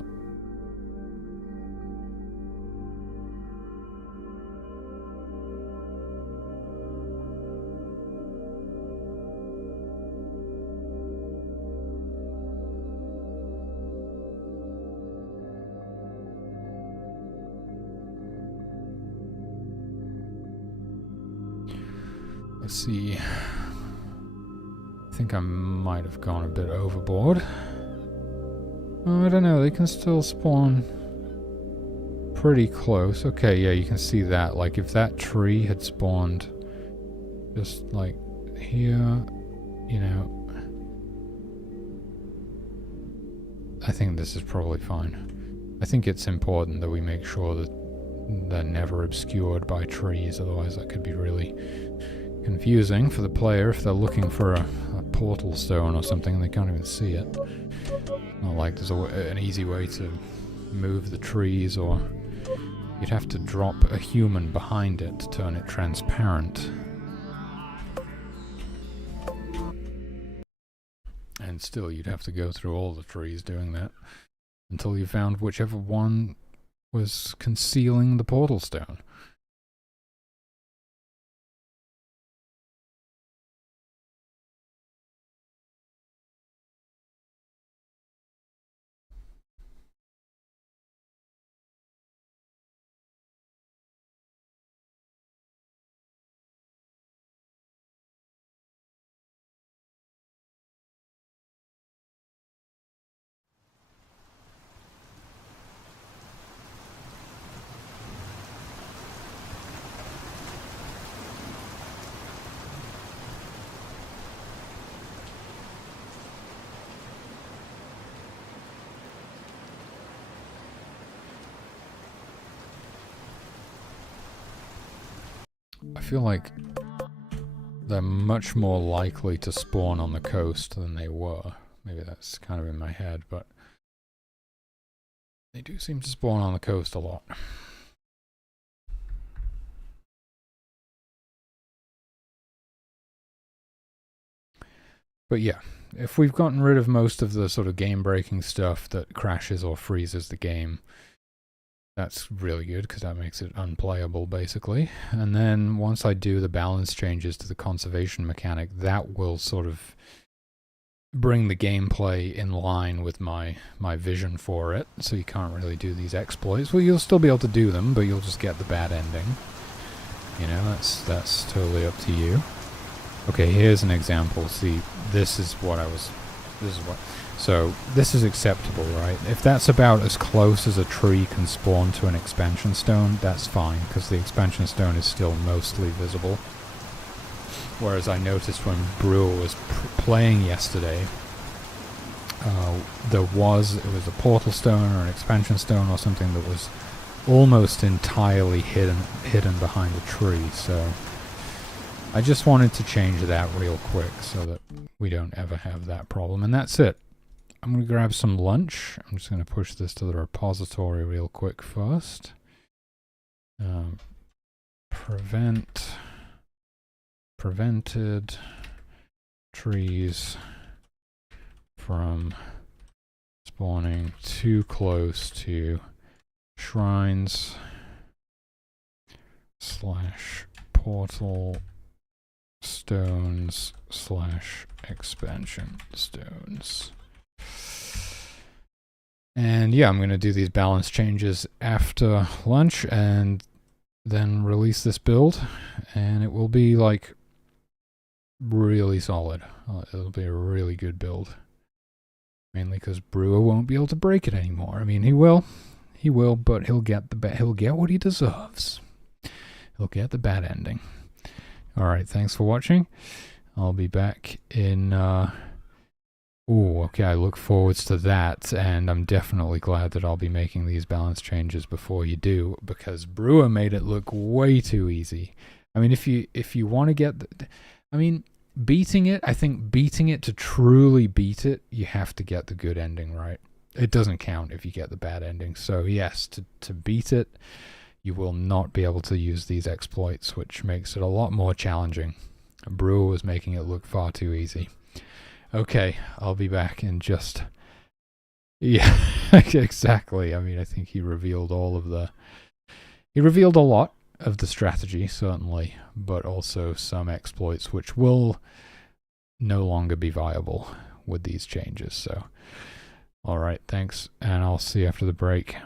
Let's see. I think I might have gone a bit overboard. Oh, I don't know, they can still spawn pretty close. Okay, yeah, you can see that. Like, if that tree had spawned just like here, you know, I think this is probably fine. I think it's important that we make sure that they're never obscured by trees, otherwise that could be really confusing for the player if they're looking for a portal stone or something and they can't even see it. Not like there's an easy way to move the trees, or you'd have to drop a human behind it to turn it transparent. And still you'd have to go through all the trees doing that until you found whichever one was concealing the portal stone. I feel like they're much more likely to spawn on the coast than they were. Maybe that's kind of in my head, but they do seem to spawn on the coast a lot. But yeah, if we've gotten rid of most of the sort of game-breaking stuff that crashes or freezes the game, that's really good because that makes it unplayable basically. And then once I do the balance changes to the conservation mechanic, that will sort of bring the gameplay in line with my vision for it. So you can't really do these exploits. Well, you'll still be able to do them, but you'll just get the bad ending. You know, that's totally up to you. Okay, here's an example. See, this is what so this is acceptable, right? If that's about as close as a tree can spawn to an expansion stone, that's fine, because the expansion stone is still mostly visible. Whereas I noticed when Brewer was playing yesterday, it was a portal stone or an expansion stone or something that was almost entirely hidden behind a tree, so I just wanted to change that real quick so that we don't ever have that problem. And that's it. I'm going to grab some lunch. I'm just going to push this to the repository real quick first. Prevented trees from spawning too close to shrines / portal stones / expansion stones. And yeah, I'm going to do these balance changes after lunch and then release this build, and it will be like really solid. It'll be a really good build. Mainly because Brewer won't be able to break it anymore. I mean, he will, but he'll get what he deserves. He'll get the bad ending. Alright, thanks for watching. I'll be back in... okay, I look forward to that, and I'm definitely glad that I'll be making these balance changes before you do, because Brewer made it look way too easy. I mean, if you want to get... beating it, I think beating it to truly beat it, you have to get the good ending, right? It doesn't count if you get the bad ending. So yes, to beat it, you will not be able to use these exploits, which makes it a lot more challenging. Brewer was making it look far too easy. Okay, I'll be back in just... Yeah, exactly. I mean, I think he revealed He revealed a lot of the strategy, certainly, but also some exploits which will no longer be viable with these changes. So, alright, thanks, and I'll see you after the break.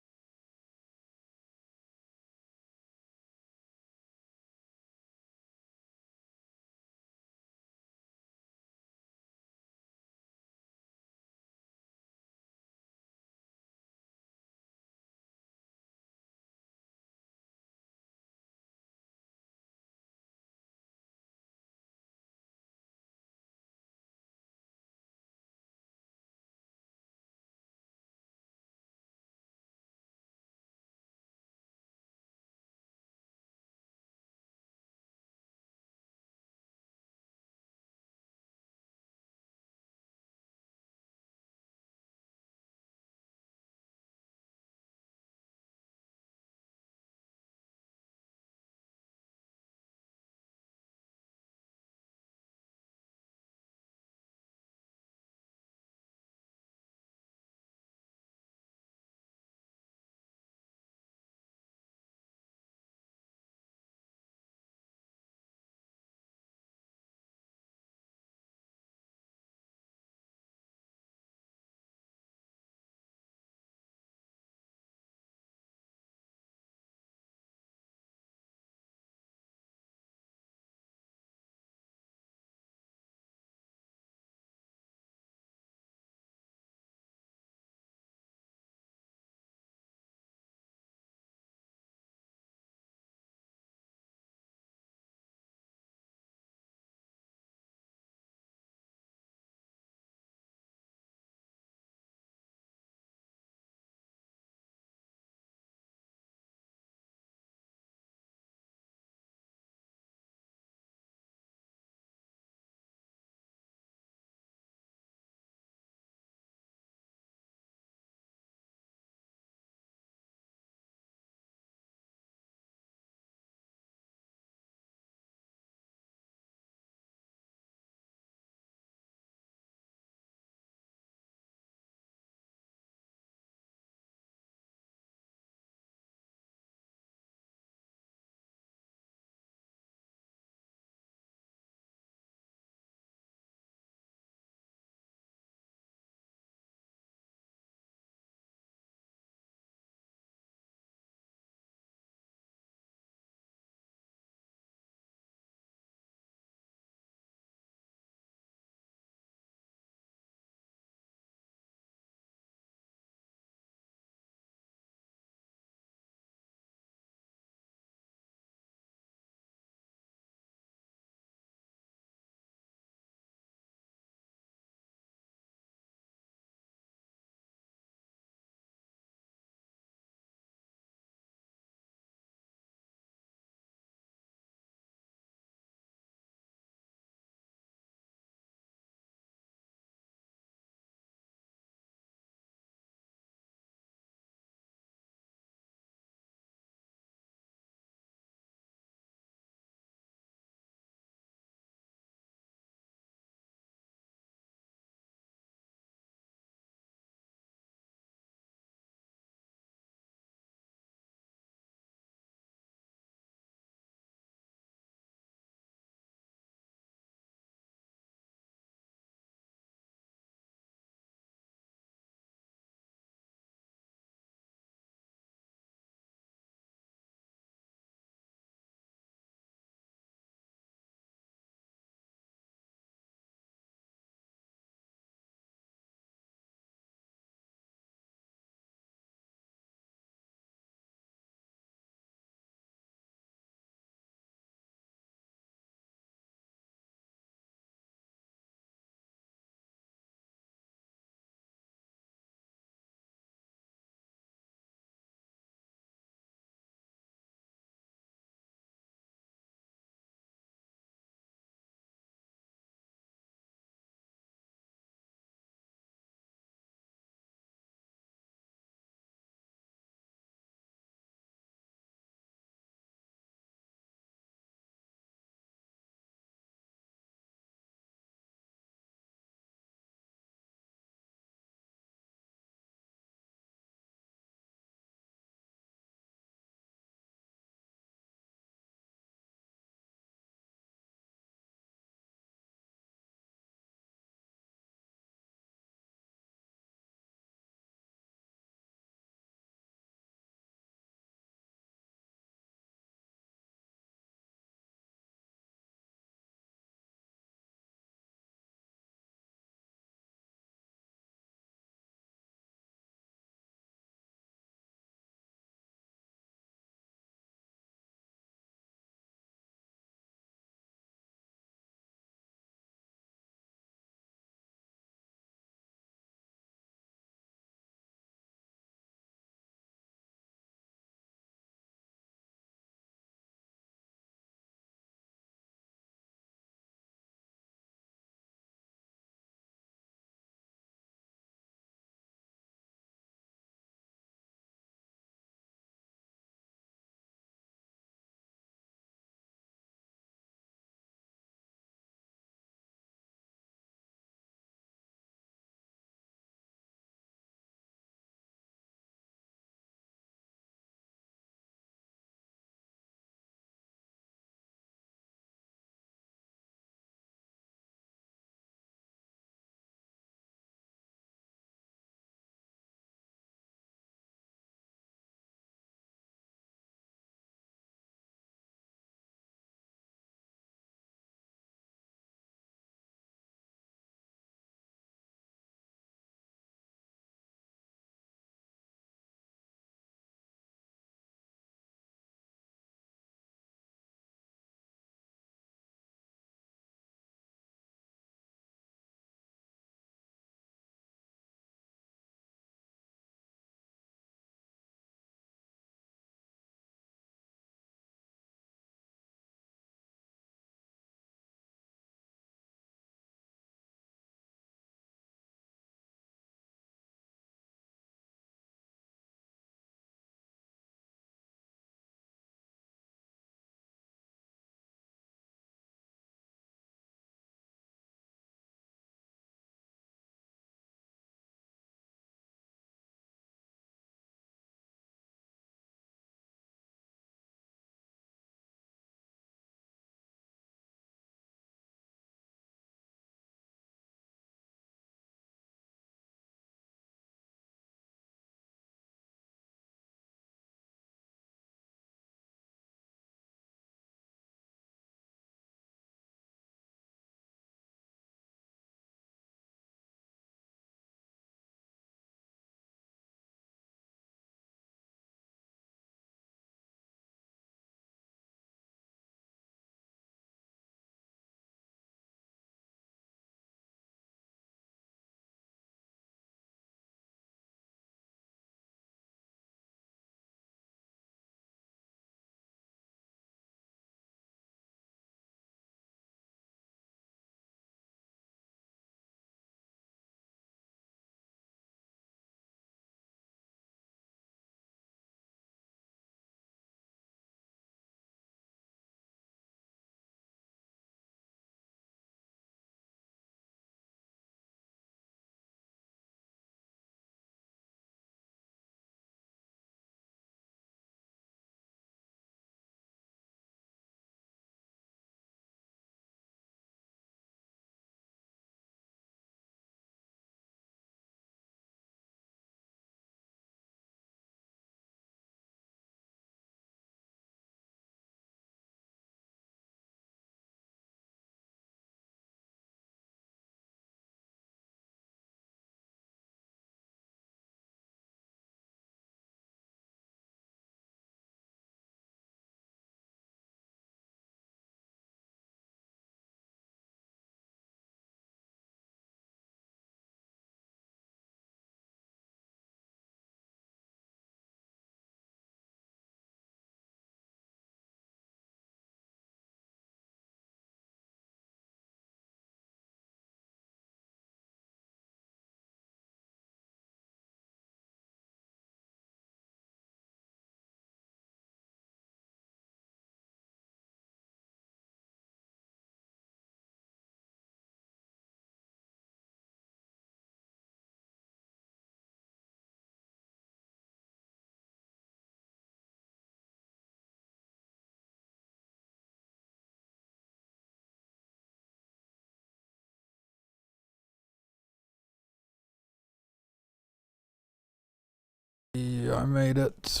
I made it.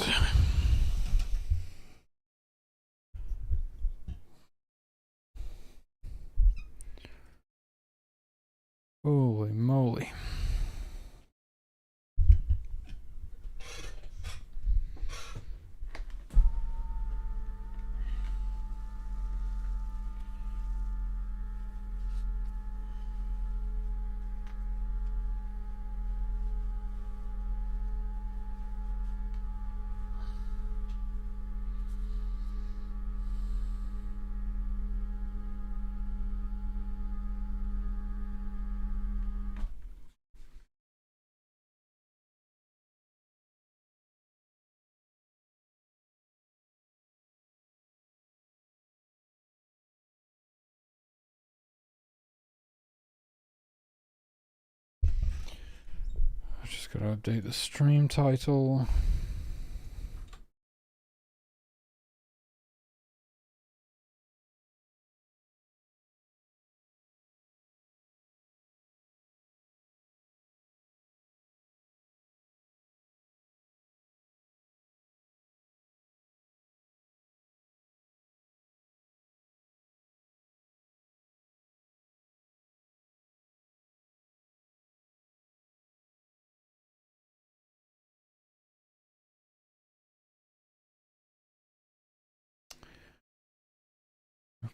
Holy moly. I just gotta update the stream title.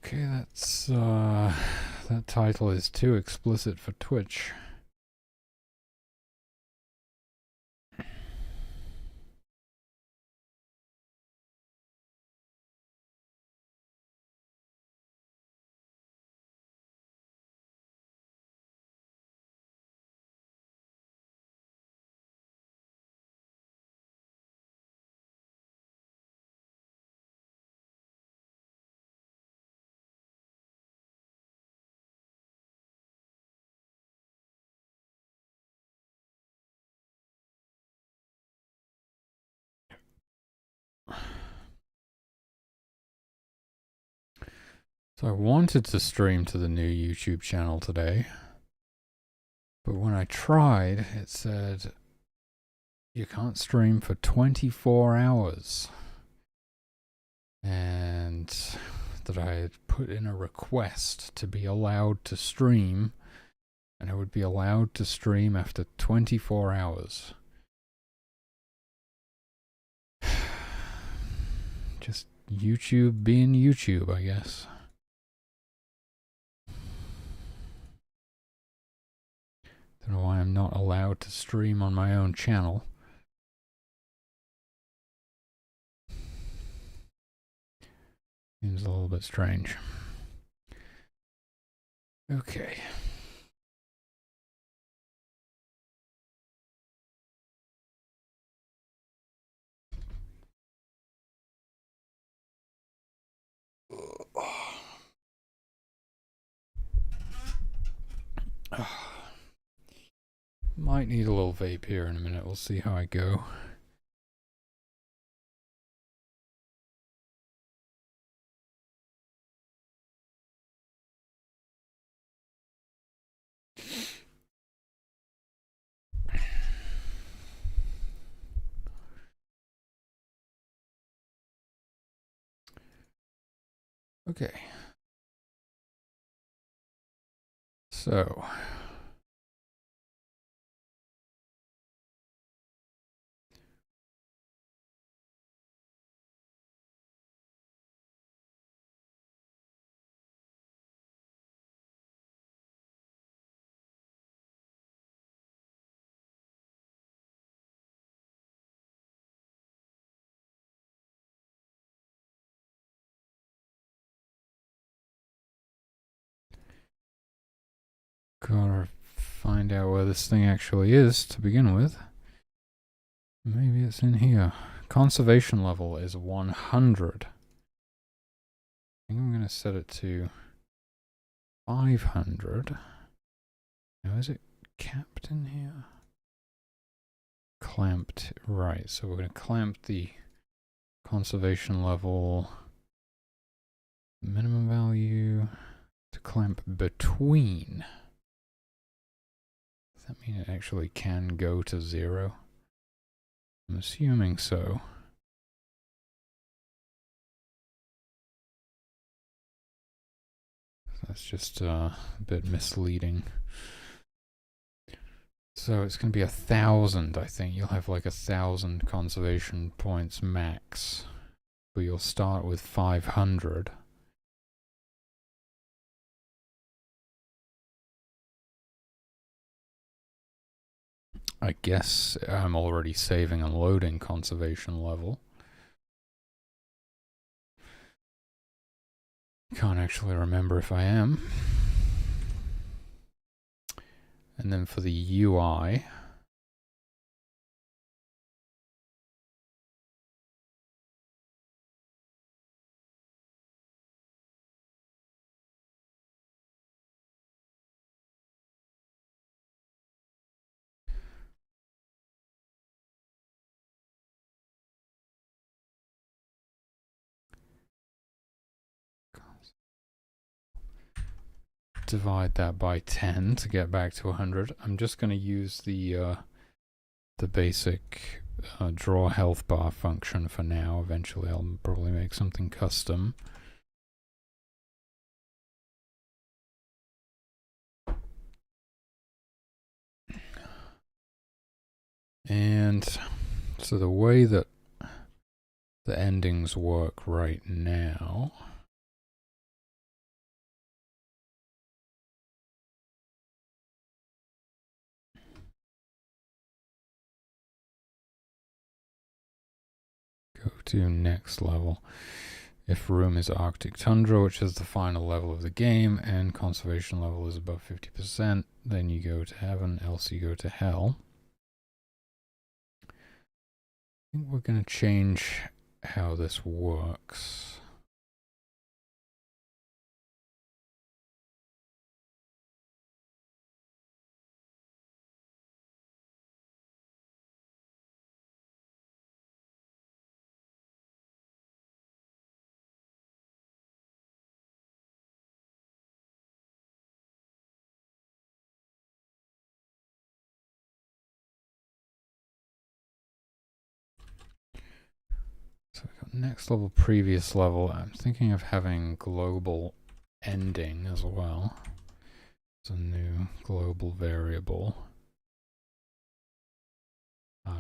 Okay, that's that title is too explicit for Twitch. So I wanted to stream to the new YouTube channel today, but when I tried, it said you can't stream for 24 hours. And that I had put in a request to be allowed to stream, and I would be allowed to stream after 24 hours. Just YouTube being YouTube, I guess. Don't know why I'm not allowed to stream on my own channel. Seems a little bit strange. Okay. Might need a little vape here in a minute. We'll see how I go. Okay. So. Gotta find out where this thing actually is to begin with. Maybe it's in here. Conservation level is 100. I think I'm going to set it to 500. Now, is it capped in here? Clamped, right. So we're going to clamp the conservation level minimum value to clamp between. Does that mean it actually can go to 0? I'm assuming so. That's just a bit misleading. So it's going to be 1,000, I think. You'll have like 1,000 conservation points max. But you'll start with 500. I guess I'm already saving and loading conservation level. Can't actually remember if I am. And then for the UI, divide that by 10 to get back to 100. I'm just going to use the basic draw health bar function for now. Eventually I'll probably make something custom. And so the way that the endings work right now, go to next level. If room is Arctic Tundra, which is the final level of the game, and conservation level is above 50%, then you go to heaven, else you go to hell. I think we're going to change how this works. So we got next level, previous level. I'm thinking of having global ending as well. It's a new global variable.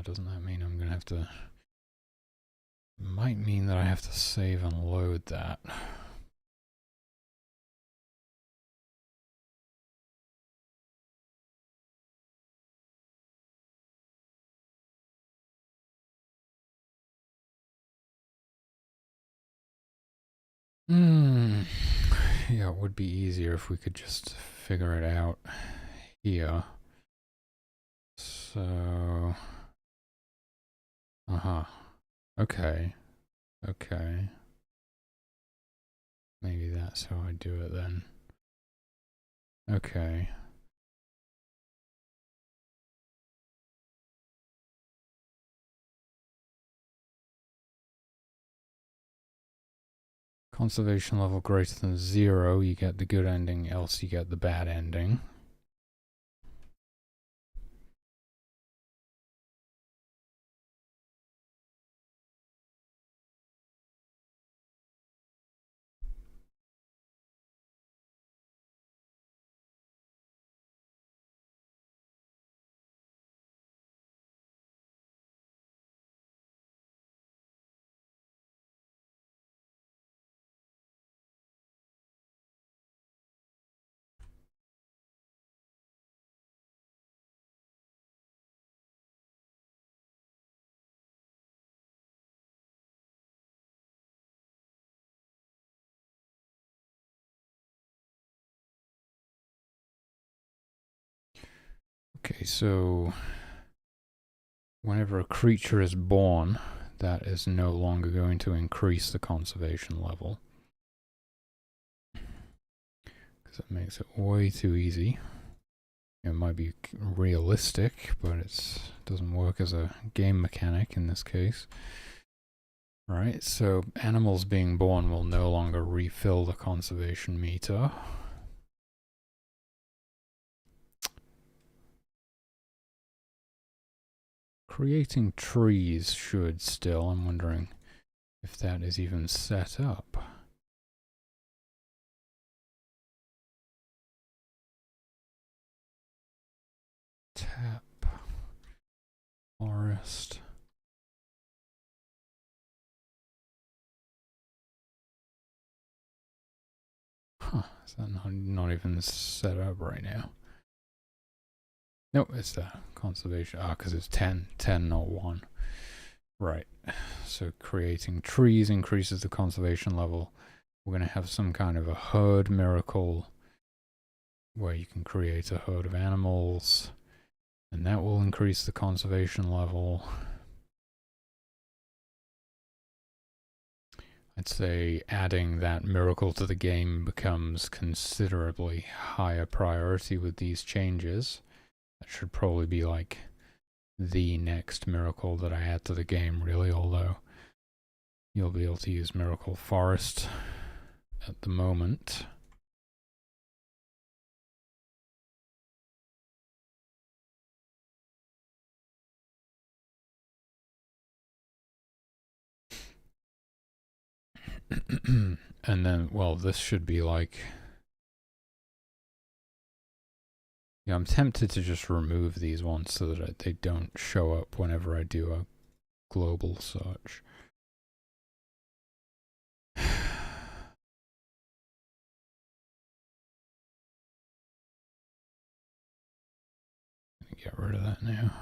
Doesn't that mean I'm going to have to... Might mean that I have to save and load that. Yeah, it would be easier if we could just figure it out here. So... Okay. Okay. Maybe that's how I do it then. Okay. Conservation level greater than 0, you get the good ending, else you get the bad ending. Okay, so whenever a creature is born, that is no longer going to increase the conservation level. Because it makes it way too easy. It might be realistic, but it doesn't work as a game mechanic in this case. Right, so animals being born will no longer refill the conservation meter. Creating trees should still. I'm wondering if that is even set up. Tap. Forest. Huh, is that not even set up right now? No, it's the conservation. Because it's 10, not 1. Right. So creating trees increases the conservation level. We're going to have some kind of a herd miracle where you can create a herd of animals, and that will increase the conservation level. I'd say adding that miracle to the game becomes considerably higher priority with these changes. That should probably be like the next miracle that I add to the game, really, although you'll be able to use Miracle Forest at the moment. And then, well, this should be like... Yeah, I'm tempted to just remove these ones so that they don't show up whenever I do a global search. Get rid of that now.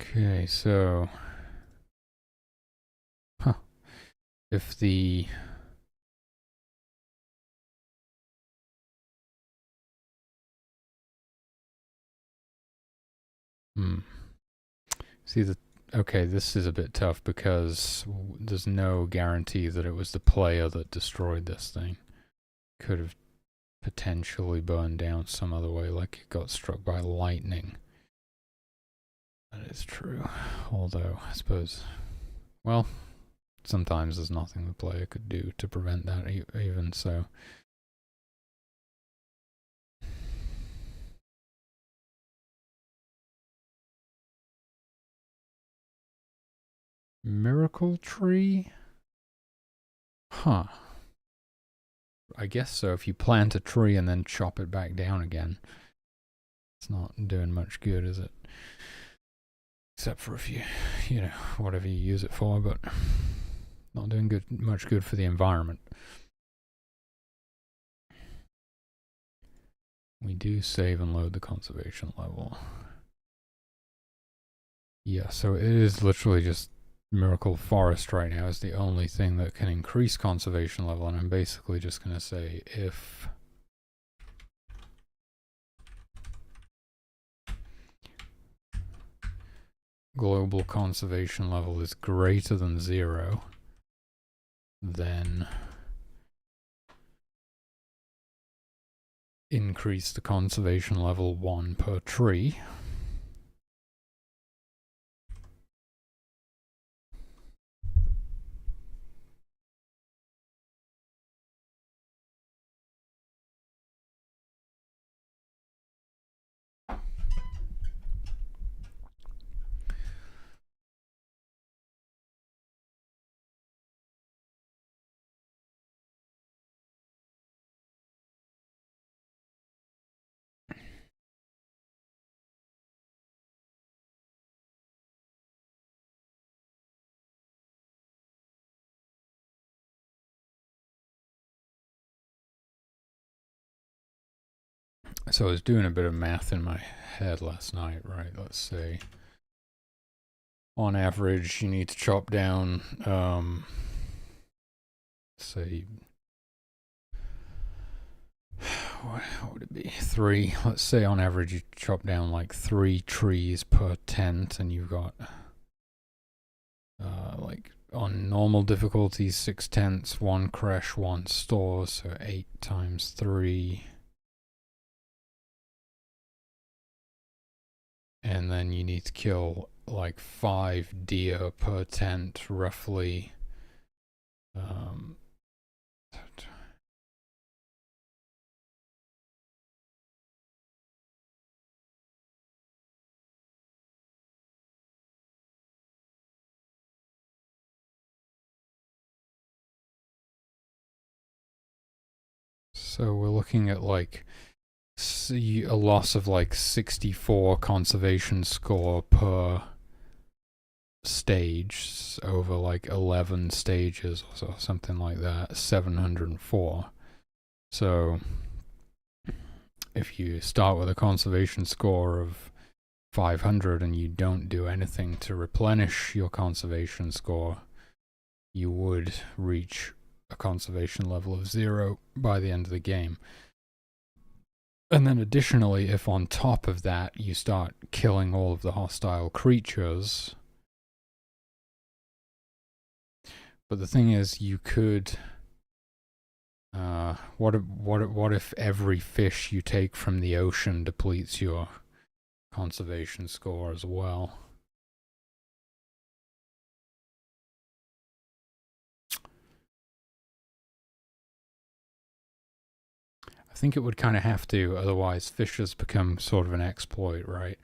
Okay, so... If the... See, okay, this is a bit tough because there's no guarantee that it was the player that destroyed this thing. Could have potentially burned down some other way, like it got struck by lightning. That is true. Although, I suppose, well, sometimes there's nothing the player could do to prevent that even so. Miracle tree? Huh. I guess so. If you plant a tree and then chop it back down again, it's not doing much good, is it? Except for if you know, whatever you use it for, but not doing much good for the environment. We do save and load the conservation level. Yeah, so it is literally just Miracle Forest right now is the only thing that can increase conservation level, and I'm basically just going to say if global conservation level is greater than 0, then increase the conservation level 1 per tree. So I was doing a bit of math in my head last night, right? Let's say on average you need to chop down, say, what would it be? 3. Let's say on average you chop down like 3 trees per tent, and you've got like on normal difficulty 6 tents, 1 creche, 1 store, so 8 times 3. And then you need to kill like 5 deer per tent, roughly. So we're looking at like a loss of like 64 conservation score per stage over like 11 stages or something like that. 704. So if you start with a conservation score of 500 and you don't do anything to replenish your conservation score, you would reach a conservation level of 0 by the end of the game. And then additionally, if on top of that you start killing all of the hostile creatures, but the thing is, you could, what if every fish you take from the ocean depletes your conservation score as well? I think it would kind of have to, otherwise fishes become sort of an exploit, right?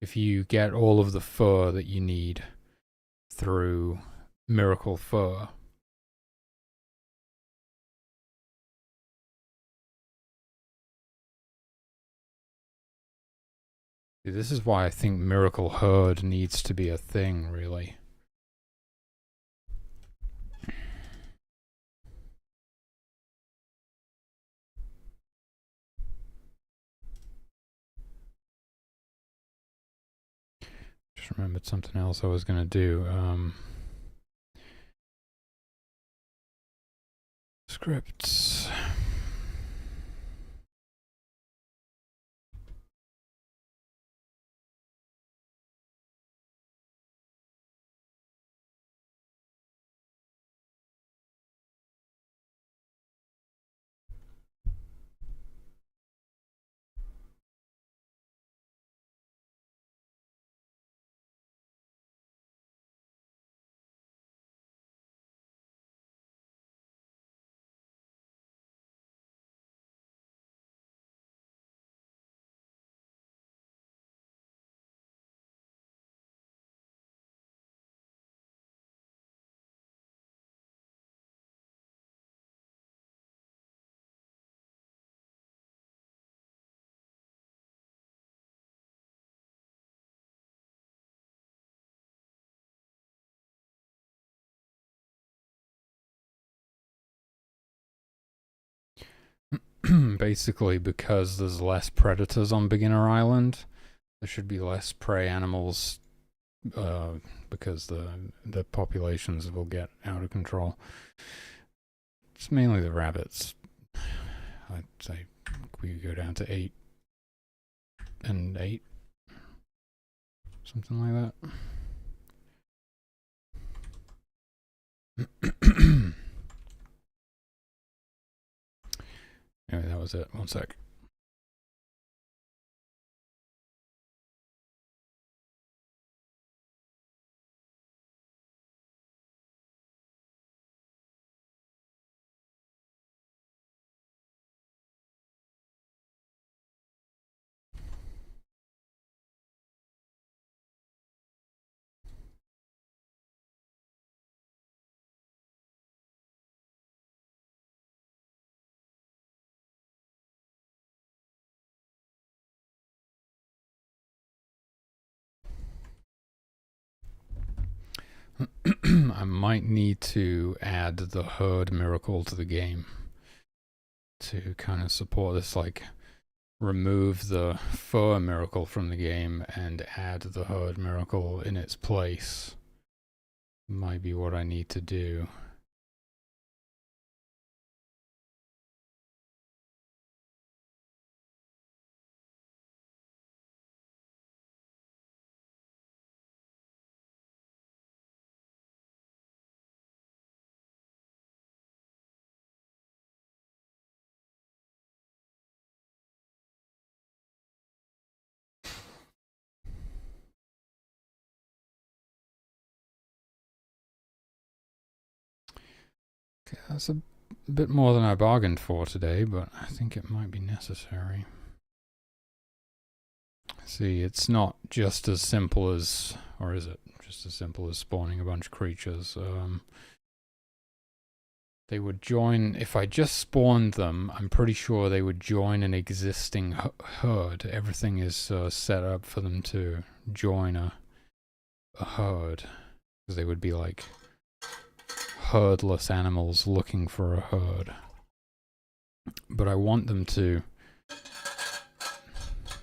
If you get all of the fur that you need through miracle fur, this is why I think miracle herd needs to be a thing, really. Just remembered something else I was going to do. Scripts. Basically, because there's less predators on Beginner Island, there should be less prey animals, because the populations will get out of control. It's mainly the rabbits. I'd say we could go down to 8 and 8, something like that. Anyway, that was it. 1 sec. I might need to add the herd miracle to the game to kind of support this. Like remove the fur miracle from the game and add the herd miracle in its place. Might be what I need to do. That's a bit more than I bargained for today, but I think it might be necessary. See, it's not just as simple as, or is it just as simple as spawning a bunch of creatures? They would join, if I just spawned them, I'm pretty sure they would join an existing herd. Everything is set up for them to join a herd, because they would be like herdless animals looking for a herd. But I want them to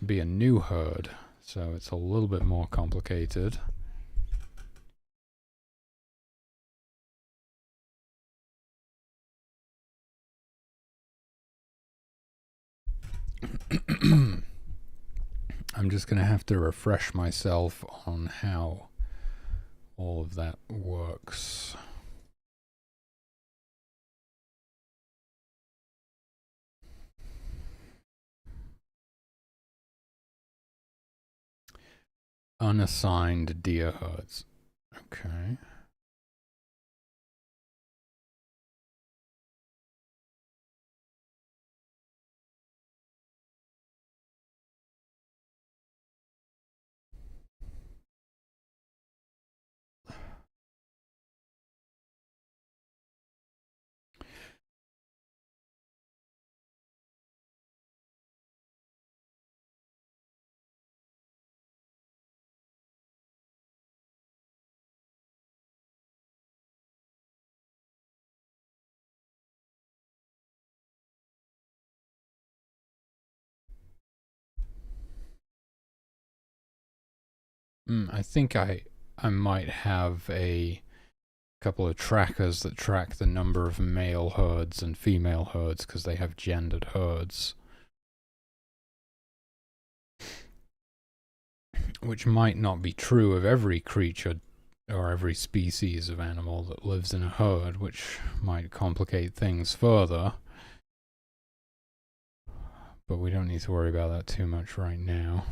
be a new herd, so it's a little bit more complicated. I'm just going to have to refresh myself on how all of that works. Unassigned deer herds. Okay. I think I might have a couple of trackers that track the number of male herds and female herds because they have gendered herds. Which might not be true of every creature or every species of animal that lives in a herd, which might complicate things further. But we don't need to worry about that too much right now.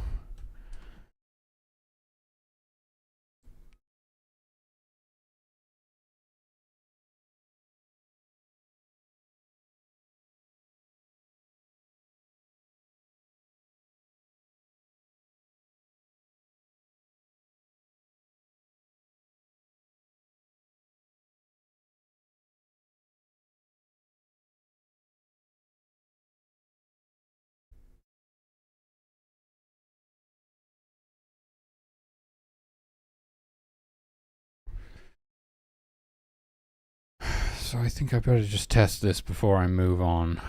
So I think I better just test this before I move on.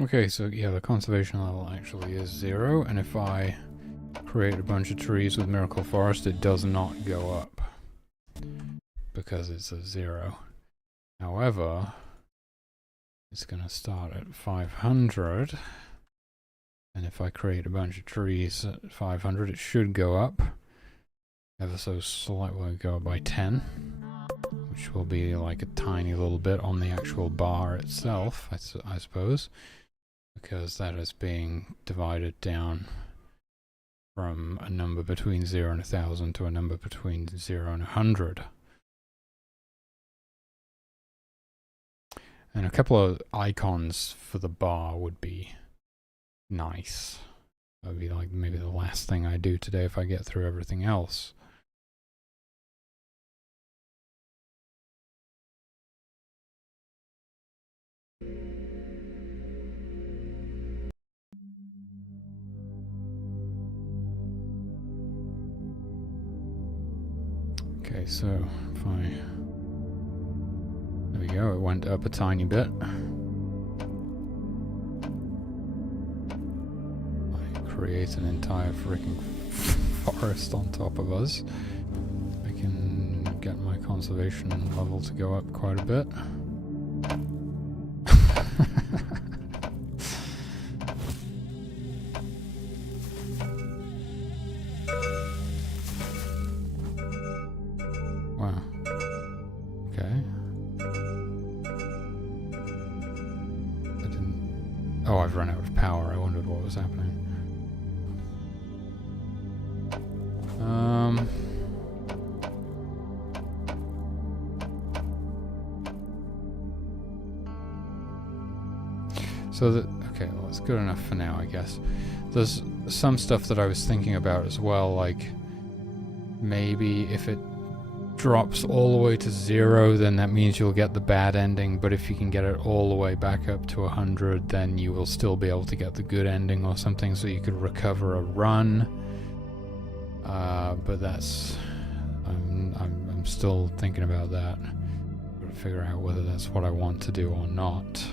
Okay, so yeah, the conservation level actually is 0, and if I create a bunch of trees with Miracle Forest, it does not go up because it's a 0. However, it's going to start at 500, and if I create a bunch of trees at 500, it should go up ever so slightly. Go up by 10, which will be like a tiny little bit on the actual bar itself, I suppose, because that is being divided down from a number between 0 and 1,000 to a number between 0 and 100. And a couple of icons for the bar would be nice. That would be like maybe the last thing I do today if I get through everything else. Okay, so if I... There we go, it went up a tiny bit. I create an entire freaking forest on top of us. I can get my conservation level to go up quite a bit. Wow. Okay. Oh, I've run out of power. I wondered what was happening. Okay, well, it's good enough for now, I guess. There's some stuff that I was thinking about as well, like maybe if it drops all the way to 0, then that means you'll get the bad ending, but if you can get it all the way back up to 100, then you will still be able to get the good ending or something, so you could recover a run. But that's... I'm still thinking about that. Gotta figure out whether that's what I want to do or not.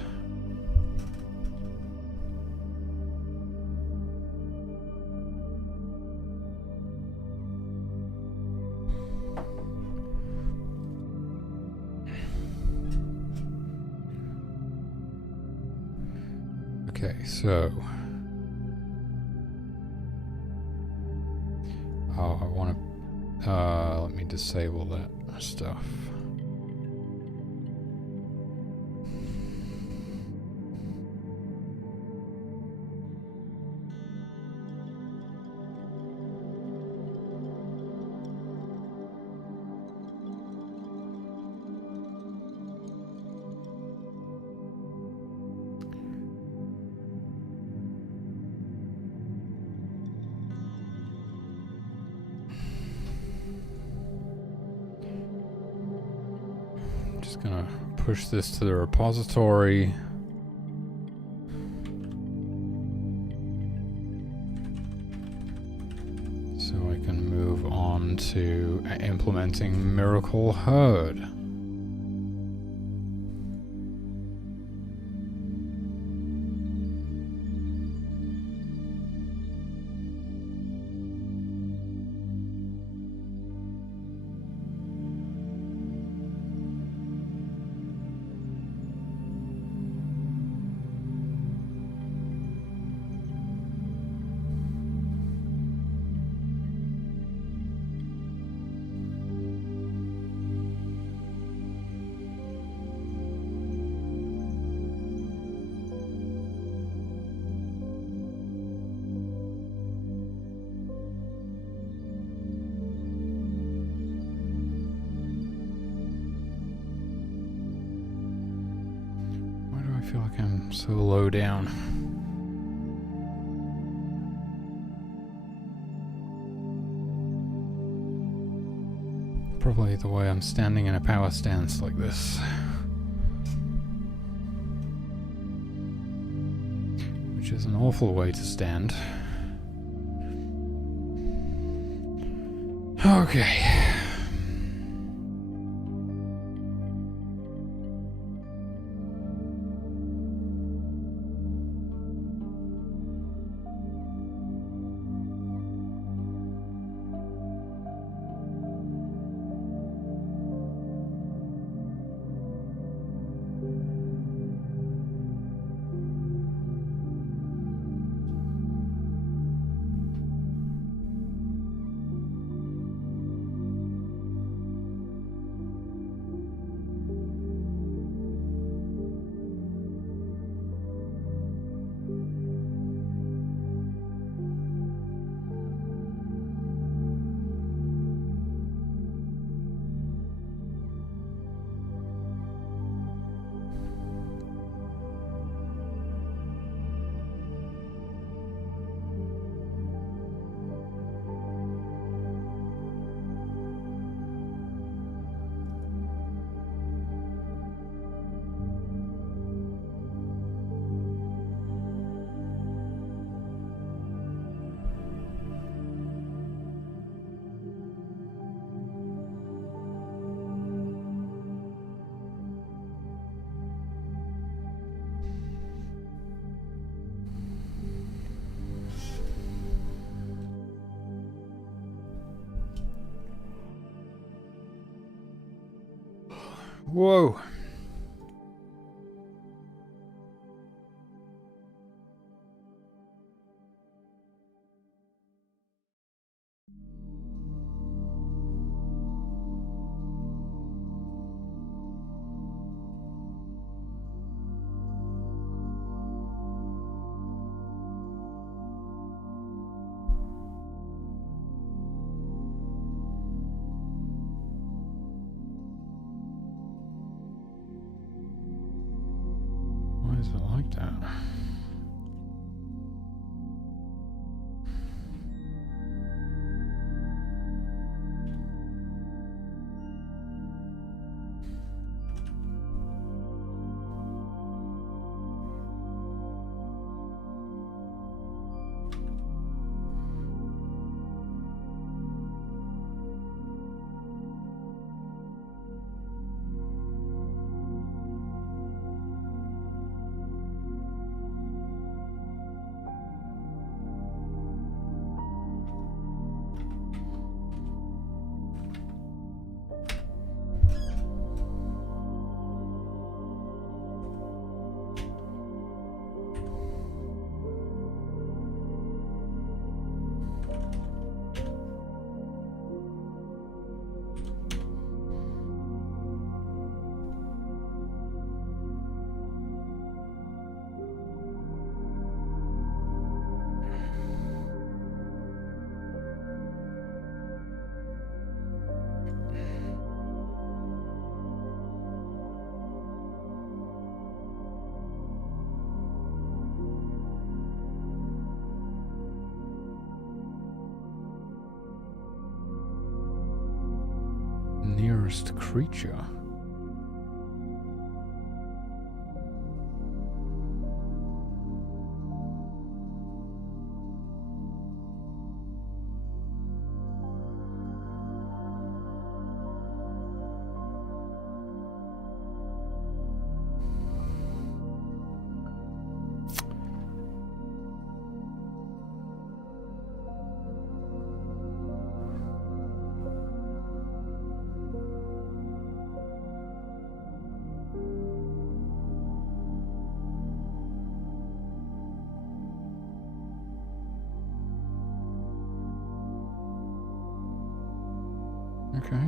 Okay, so... Oh, I want to... let me disable that stuff. Just gonna push this to the repository. So I can move on to implementing Miracle Herd. I feel like I'm so low down. Probably the way I'm standing in a power stance like this. Which is an awful way to stand. Okay. Whoa. Why is it like that? Nearest creature. Okay. I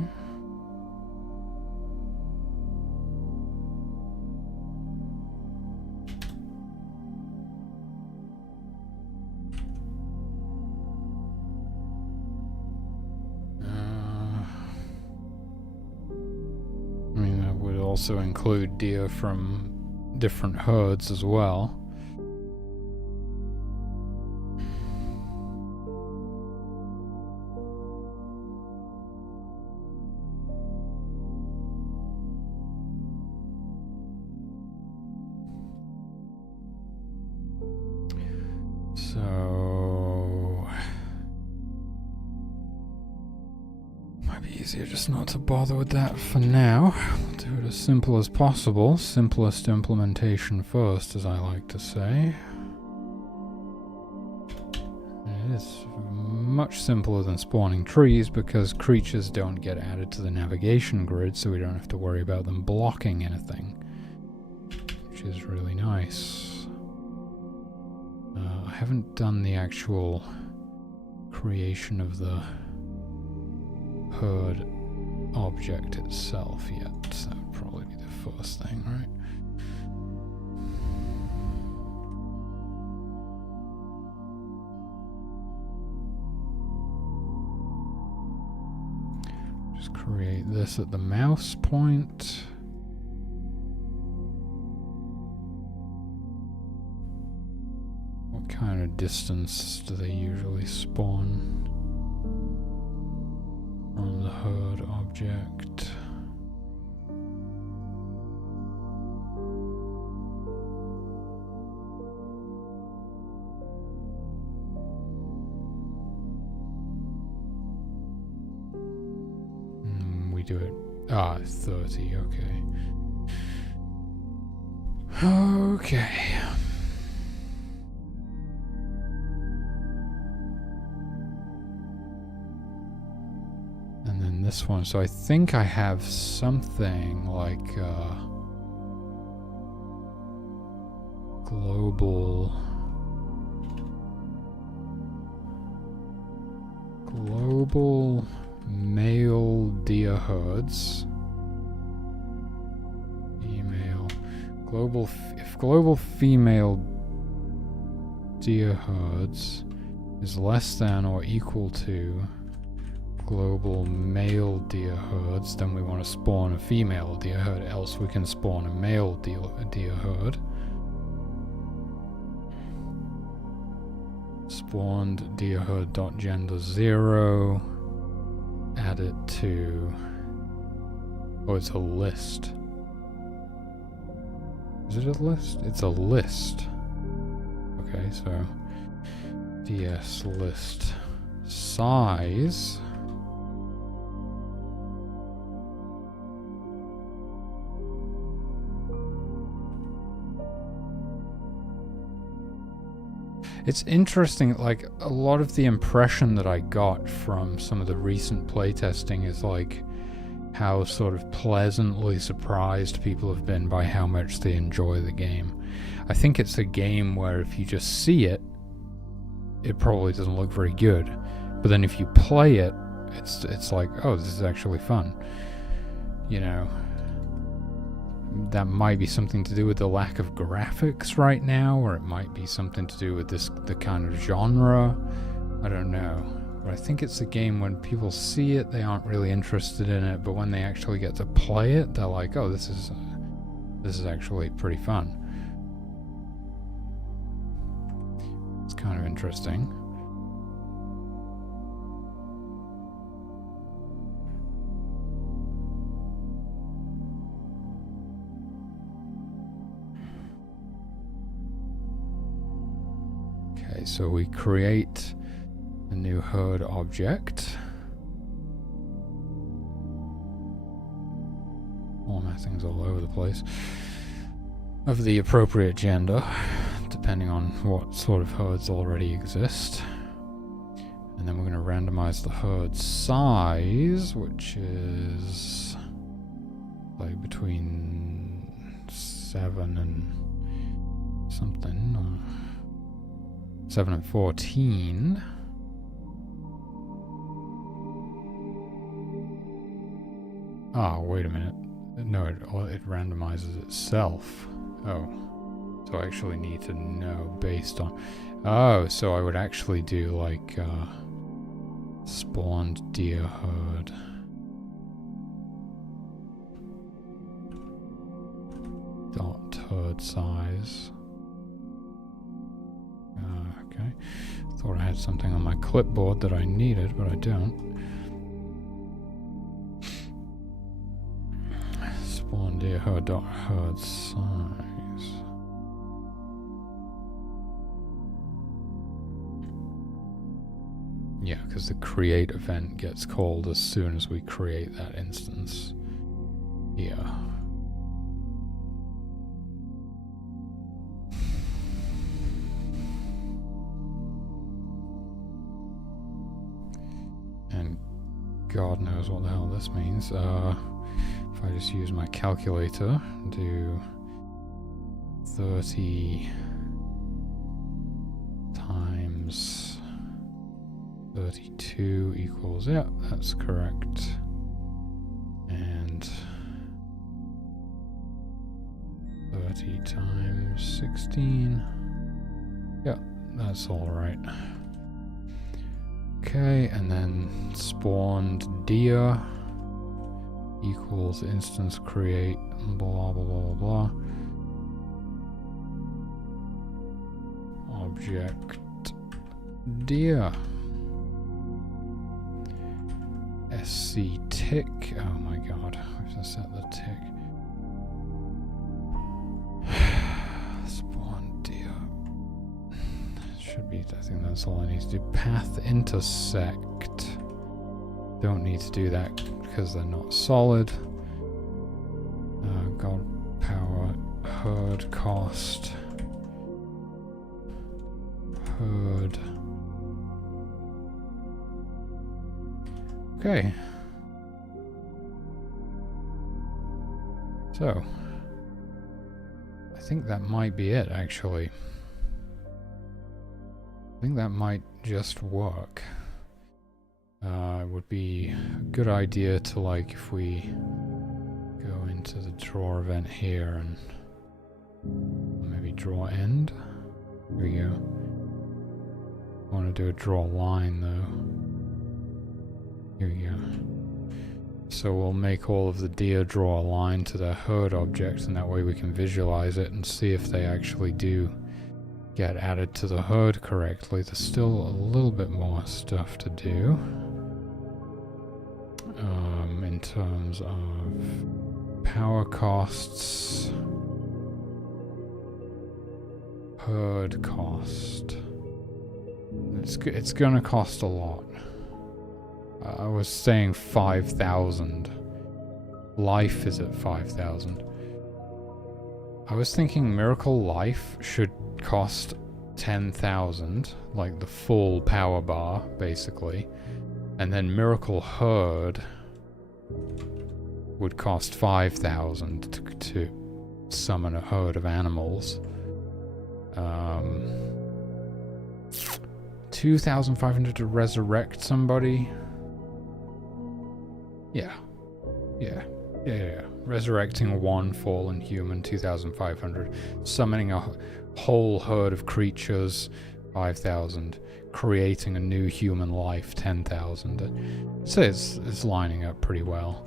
mean, that would also include deer from different herds as well. So might be easier just not to bother with that for now. We'll do it as simple as possible. Simplest implementation first, as I like to say. It is much simpler than spawning trees because creatures don't get added to the navigation grid, so we don't have to worry about them blocking anything, which is really nice. I haven't done the actual creation of the herd object itself yet, so that would probably be the first thing, right? Just create this at the mouse point. What kind of distance do they usually spawn from the herd object? We do it. 30, okay. Okay. this one. So I think I have something like global male deer herds. If global female deer herds is less than or equal to global male deer herds, then we want to spawn a female deer herd, else we can spawn a male deer herd. Spawned deer herd dot gender 0. Add it to... oh, it's a list. Is it a list? It's a list. Okay, so DS list size. It's interesting, like, a lot of the impression that I got from some of the recent playtesting is like how sort of pleasantly surprised people have been by how much they enjoy the game. I think it's a game where if you just see it, it probably doesn't look very good. But then if you play it, it's like, oh, this is actually fun. You know, that might be something to do with the lack of graphics right now, or it might be something to do with the kind of genre. I don't know. But I think it's a game when people see it, they aren't really interested in it, but when they actually get to play it, they're like, oh, this is actually pretty fun. It's kind of interesting. Okay, so we create a new herd object. Formatting's all over the place. Of the appropriate gender, depending on what sort of herds already exist. And then we're going to randomize the herd size, which is like between 7 and something, or 7 and 14. Oh, wait a minute. No, it randomizes itself. Oh. So I actually need to know based on... oh, so I would actually do like spawned deer herd. Dot herd size. Okay. Thought I had something on my clipboard that I needed, but I don't. Spawn deer herd dot herd size. Yeah, because the create event gets called as soon as we create that instance. Yeah. And God knows what the hell this means. If I just use my calculator, do 30 times 32 equals, yeah, that's correct. And 30 times 16, yeah, that's all right. Okay, and then spawned deer equals instance create blah blah blah blah object deer sc tick. Oh my god, I have to set the tick. Spawn deer should be, I think that's all I need to do. Path intersect, don't need to do that because they're not solid. God power, herd cost, herd. Okay. So, I think that might be it, actually. I think that might just work. It would be a good idea to, like, if we go into the draw event here and maybe draw end. Here we go. I want to do a draw line though. Here we go. So we'll make all of the deer draw a line to their herd objects, and that way we can visualize it and see if they actually do get added to the herd correctly. There's still a little bit more stuff to do. In terms of power costs, herd cost. It's gonna cost a lot. I was saying 5,000. Life is at 5,000. I was thinking Miracle Life should cost 10,000, like the full power bar, basically. And then Miracle Herd would cost 5,000 to summon a herd of animals. 2,500 to resurrect somebody. Yeah. Resurrecting one fallen human, 2,500. Summoning a whole herd of creatures, 5,000. Creating a new human life, 10,000. So it's lining up pretty well.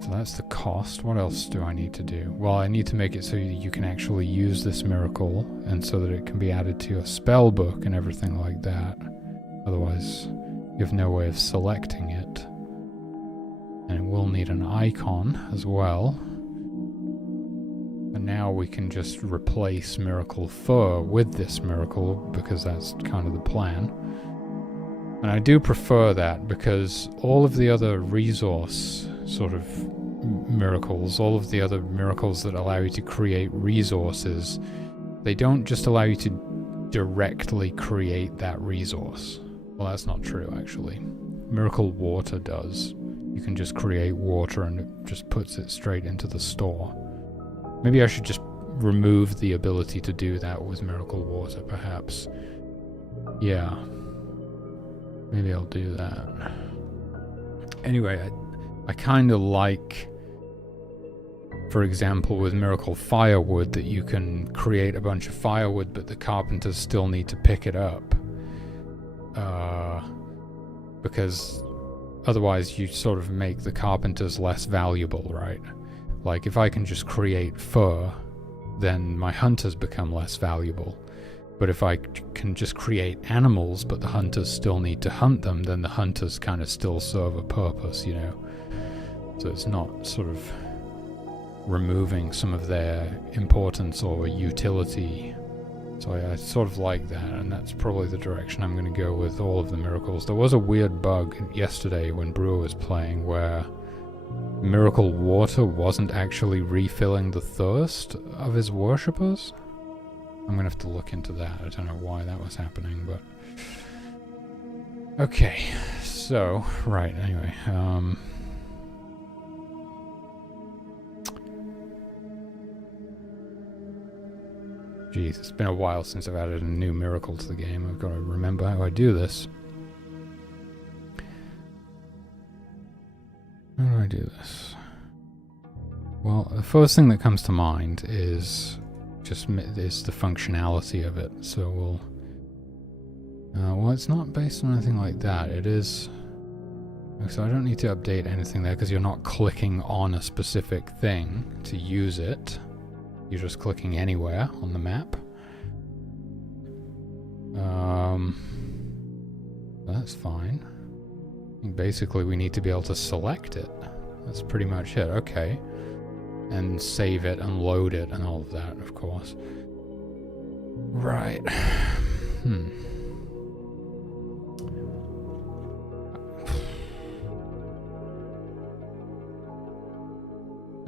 So that's the cost. What else do I need to do? Well, I need to make it so you can actually use this miracle, and so that it can be added to your spell book and everything like that. Otherwise, you have no way of selecting it. And it will need an icon as well. And now we can just replace Miracle Fur with this miracle, because that's kind of the plan. And I do prefer that, because all of the other resource sort of miracles, all of the other miracles that allow you to create resources, they don't just allow you to directly create that resource. Well, that's not true, actually. Miracle Water does. You can just create water and it just puts it straight into the store. Maybe I should just remove the ability to do that with Miracle Water, perhaps. Yeah. Maybe I'll do that. Anyway, I kind of like, for example, with Miracle Firewood, that you can create a bunch of firewood, but the carpenters still need to pick it up. Because otherwise you sort of make the carpenters less valuable, right? Like, if I can just create fur, then my hunters become less valuable. But if I can just create animals, but the hunters still need to hunt them, then the hunters kind of still serve a purpose, you know? So it's not sort of removing some of their importance or utility. So I sort of like that, and that's probably the direction I'm going to go with all of the miracles. There was a weird bug yesterday when Brewer was playing where Miracle Water wasn't actually refilling the thirst of his worshippers. I'm going to have to look into that. I don't know why that was happening, but... Okay, so, right, anyway, Jeez, it's been a while since I've added a new miracle to the game. I've got to remember how I do this. How do I do this? Well, the first thing that comes to mind is the functionality of it. So we'll... well, it's not based on anything like that. It is... So I don't need to update anything there, because you're not clicking on a specific thing to use it. You're just clicking anywhere on the map. That's fine. Basically, we need to be able to select it. That's pretty much it. Okay. And save it and load it and all of that, of course. Right.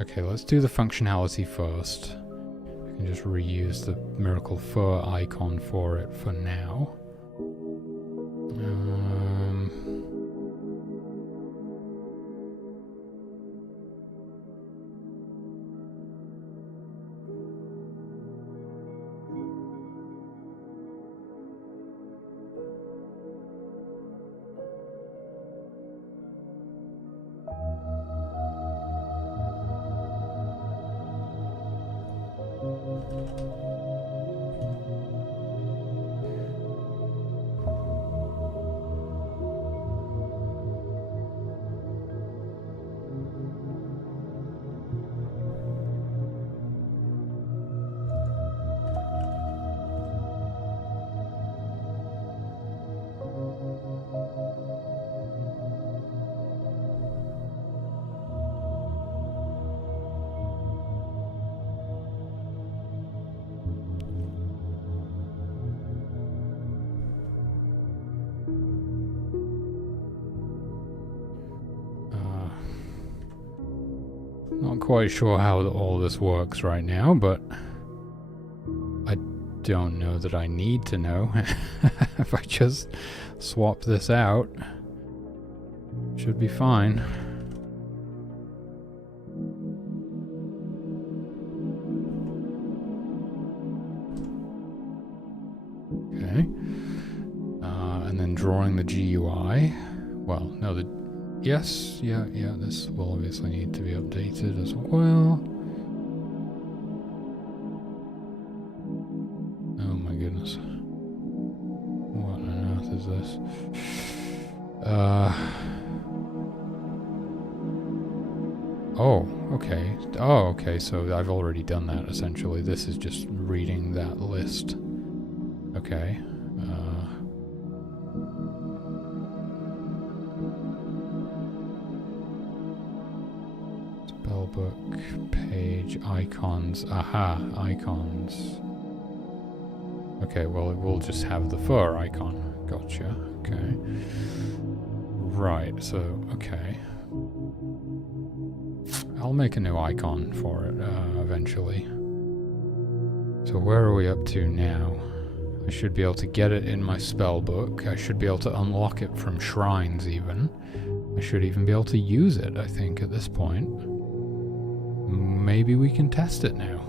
Okay, let's do the functionality first. I can just reuse the Miracle Fur icon for it for now. Not quite sure how all this works right now, but I don't know that I need to know. If I just swap this out, should be fine. Okay. And then drawing the GUI. Well, no, yes, yeah, this will obviously need to be updated as well. Oh my goodness. What on earth is this? Oh, okay. Oh, okay, so I've already done that, essentially. This is just reading that list. Okay. Spellbook, page, icons. Aha, icons. Okay, well, it will just have the fur icon. Gotcha. Okay. Right, so, okay. I'll make a new icon for it, eventually. So where are we up to now? I should be able to get it in my spellbook. I should be able to unlock it from shrines, even. I should even be able to use it, I think, at this point. Maybe we can test it now.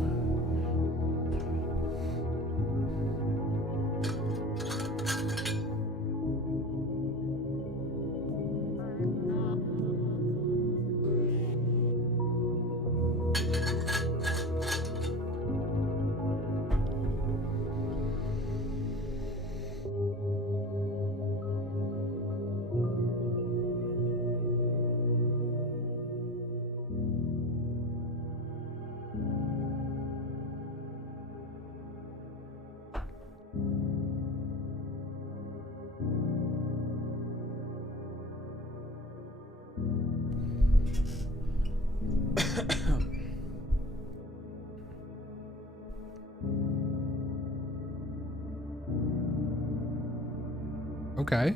Okay.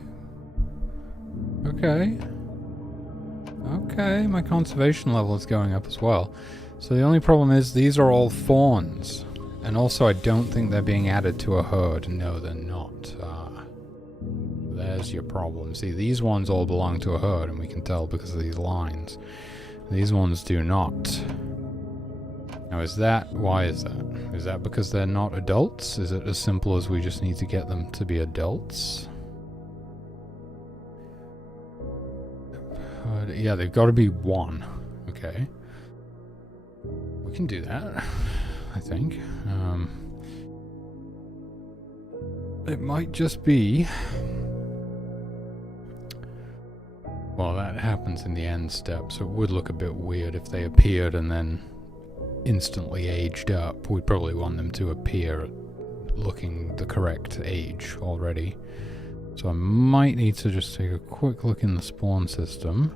Okay. Okay, my conservation level is going up as well. So the only problem is these are all fawns. And also I don't think they're being added to a herd. No, they're not. There's your problem. See, these ones all belong to a herd, and we can tell because of these lines. These ones do not. Now is that... why is that? Is that because they're not adults? Is it as simple as we just need to get them to be adults? Yeah, they've got to be one. Okay. We can do that, I think. It might just be... well, that happens in the end step, so it would look a bit weird if they appeared and then instantly aged up. We'd probably want them to appear looking the correct age already. So I might need to just take a quick look in the spawn system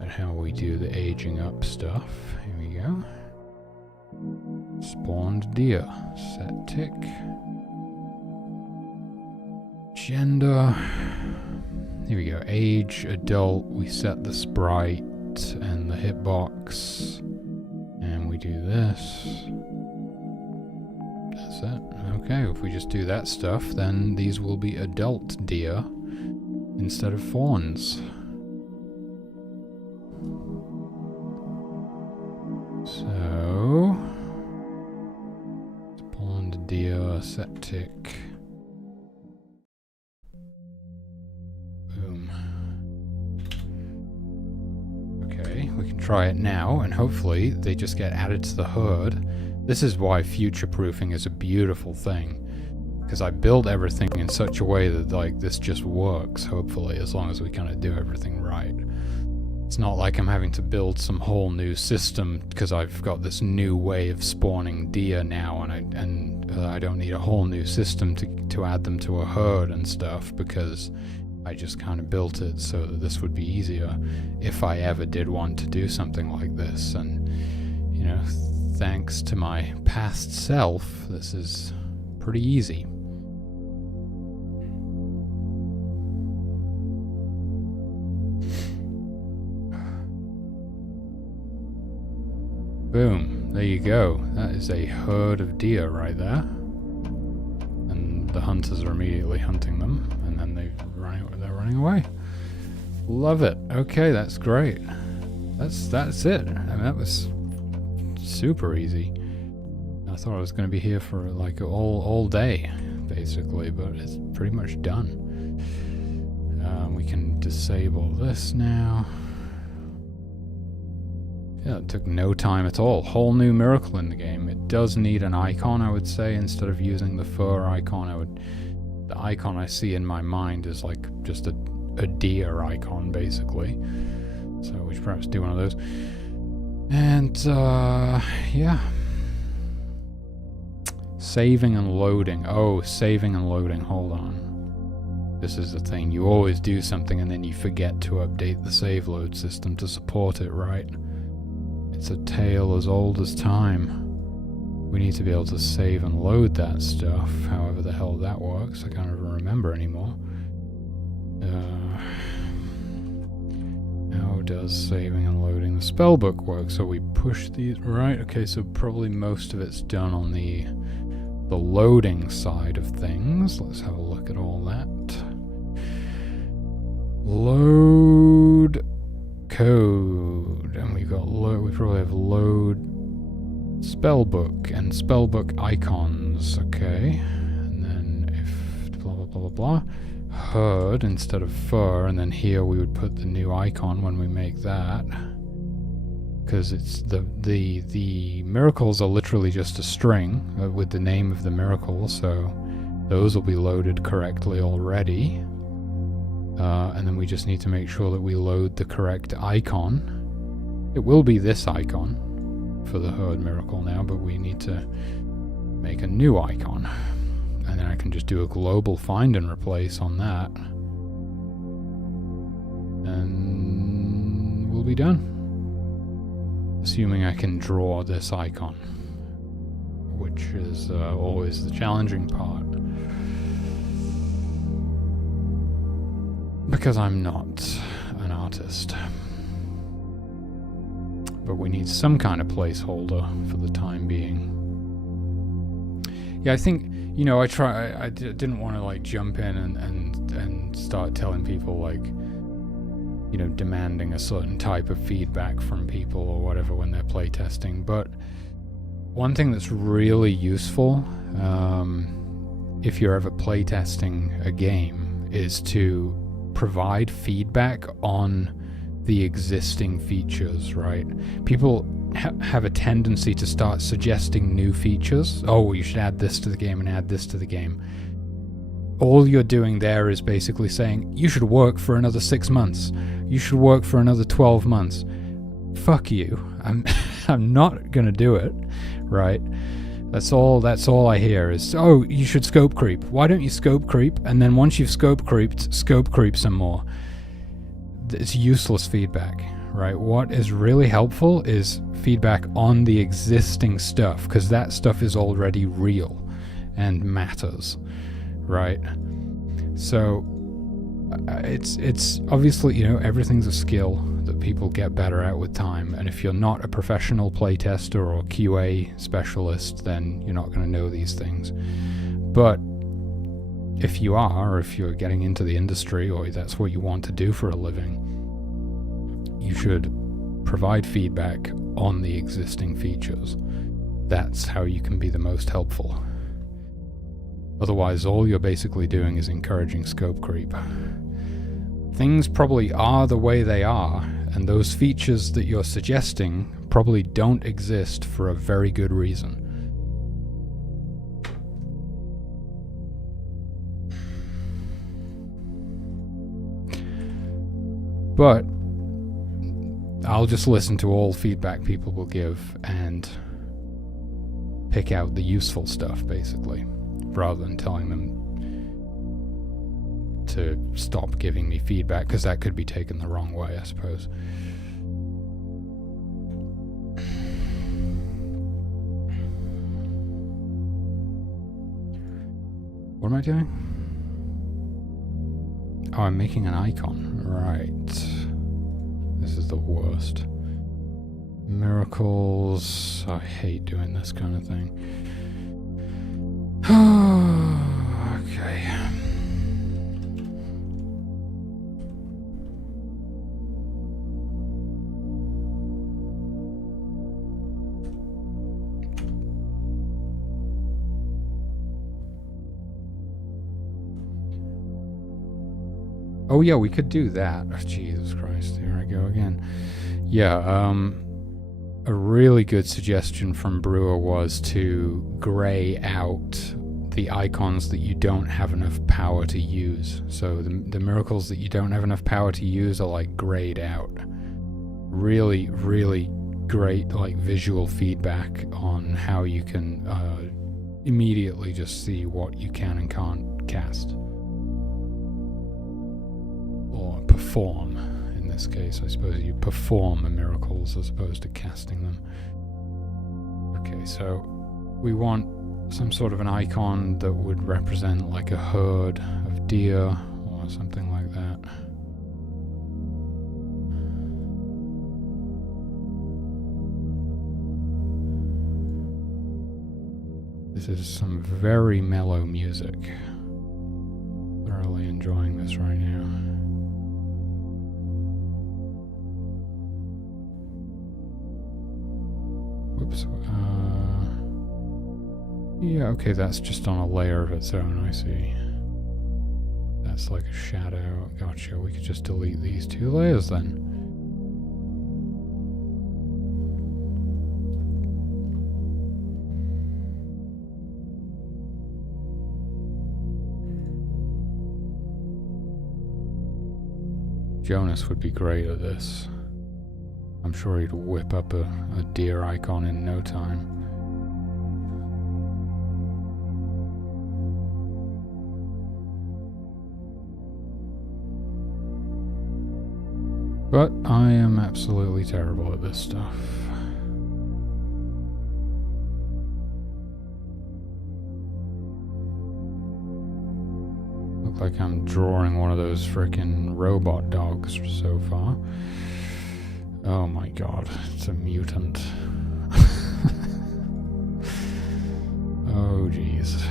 at how we do the aging up stuff. Here we go. Spawned deer. Set tick. Gender. Here we go. Age, adult. We set the sprite and the hitbox. And we do this. That's it. Okay, if we just do that stuff, then these will be adult deer instead of fawns. So... spawned deer, set tick. Boom. Okay, we can try it now, and hopefully they just get added to the herd. This is why future-proofing is a beautiful thing. Because I build everything in such a way that, like, this just works, hopefully, as long as we kind of do everything right. It's not like I'm having to build some whole new system because I've got this new way of spawning deer now, and I don't need a whole new system to add them to a herd and stuff, because I just kind of built it so that this would be easier if I ever did want to do something like this. And, you know, thanks to my past self, this is pretty easy. Boom. There you go. That is a herd of deer right there. And the hunters are immediately hunting them, and then they're running away. Love it. Okay, that's great. That's it. I mean, that was super easy. I thought I was going to be here for like all day, basically, but it's pretty much done. We can disable this now. Yeah, it took no time at all. Whole new miracle in the game. It does need an icon, I would say, instead of using the fur icon. The icon I see in my mind is like just a deer icon, basically. So we should perhaps do one of those. And yeah. Saving and loading. Oh, saving and loading. Hold on. This is the thing. You always do something and then you forget to update the save load system to support it, right? It's a tale as old as time. We need to be able to save and load that stuff, however the hell that works. I can't even remember anymore. How does saving and loading the spellbook work? So we push these, right? Okay, so probably most of it's done on the loading side of things. Let's have a look at all that. Load code, and we've got we probably have load spellbook and spellbook icons. Okay, and then if blah blah blah blah blah, herd instead of fur, and then here we would put the new icon when we make that, because it's the miracles are literally just a string with the name of the miracle, so those will be loaded correctly already. And then we just need to make sure that we load the correct icon. It will be this icon for the herd miracle now, but we need to make a new icon. And then I can just do a global find and replace on that. And we'll be done. Assuming I can draw this icon, which is always the challenging part. Because I'm not an artist. But we need some kind of placeholder for the time being. Yeah, I think, you know, I didn't want to like jump in and start telling people like, you know, demanding a certain type of feedback from people or whatever when they're playtesting. But one thing that's really useful, if you're ever playtesting a game, is to provide feedback on the existing features, right? People have a tendency to start suggesting new features. Oh, you should add this to the game and add this to the game. All you're doing there is basically saying, you should work for another 6 months. You should work for another 12 months. Fuck you. I'm not gonna do it, right? That's all I hear is, oh, you should scope creep. Why don't you scope creep? And then once you've scope creeped, scope creep some more. It's useless feedback, right? What is really helpful is feedback on the existing stuff, because that stuff is already real and matters, right? So it's obviously, you know, everything's a skill that people get better at with time, and if you're not a professional playtester or QA specialist, then you're not going to know these things. But if you are, or if you're getting into the industry, or that's what you want to do for a living, you should provide feedback on the existing features. That's how you can be the most helpful. Otherwise, all you're basically doing is encouraging scope creep. Things probably are the way they are, and those features that you're suggesting probably don't exist for a very good reason. But I'll just listen to all feedback people will give and pick out the useful stuff, basically, rather than telling them to stop giving me feedback, because that could be taken the wrong way, I suppose. What am I doing? Oh, I'm making an icon. Right. This is the worst. Miracles. I hate doing this kind of thing. Okay. Oh yeah, we could do that. Oh, Jesus Christ, here I go again. Yeah, a really good suggestion from Brewer was to grey out the icons that you don't have enough power to use. So the miracles that you don't have enough power to use are like greyed out. Really, really great like visual feedback on how you can immediately just see what you can and can't cast. Or perform. In this case, I suppose you perform miracles as opposed to casting them. Okay, so we want some sort of an icon that would represent like a herd of deer or something like that. This is some very mellow music. Thoroughly enjoying this right now. Whoops. Yeah, okay, that's just on a layer of its own, I see. That's like a shadow. Gotcha, we could just delete these two layers then. Jonas would be great at this. I'm sure he'd whip up a deer icon in no time. But I am absolutely terrible at this stuff. Look like I'm drawing one of those frickin' robot dogs so far. Oh my god, it's a mutant. Oh jeez.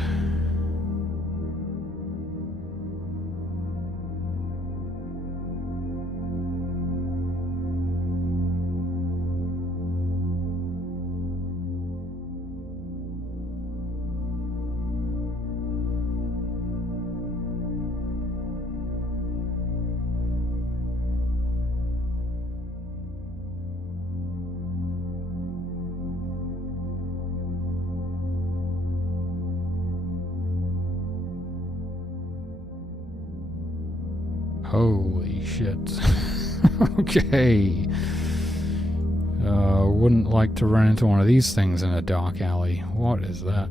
Holy shit. Okay. Wouldn't like to run into one of these things in a dark alley. What is that?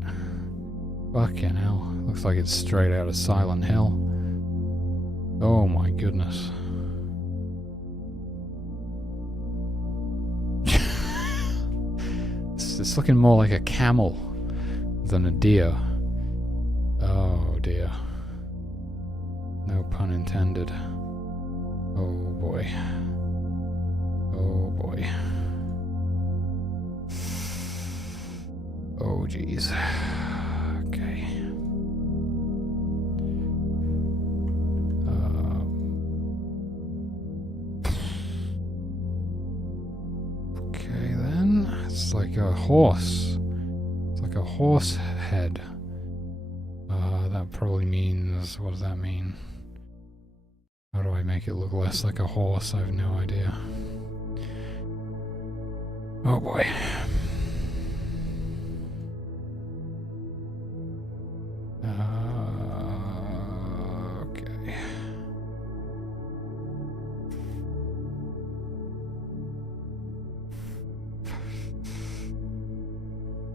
Fucking hell. Looks like it's straight out of Silent Hill. Oh my goodness. It's looking more like a camel than a deer. Oh dear. No pun intended. Oh boy. Oh boy. Oh jeez. Okay. Okay then. It's like a horse. It's like a horse head. That probably means... what does that mean? How do I make it look less like a horse? I have no idea. Oh boy. Okay.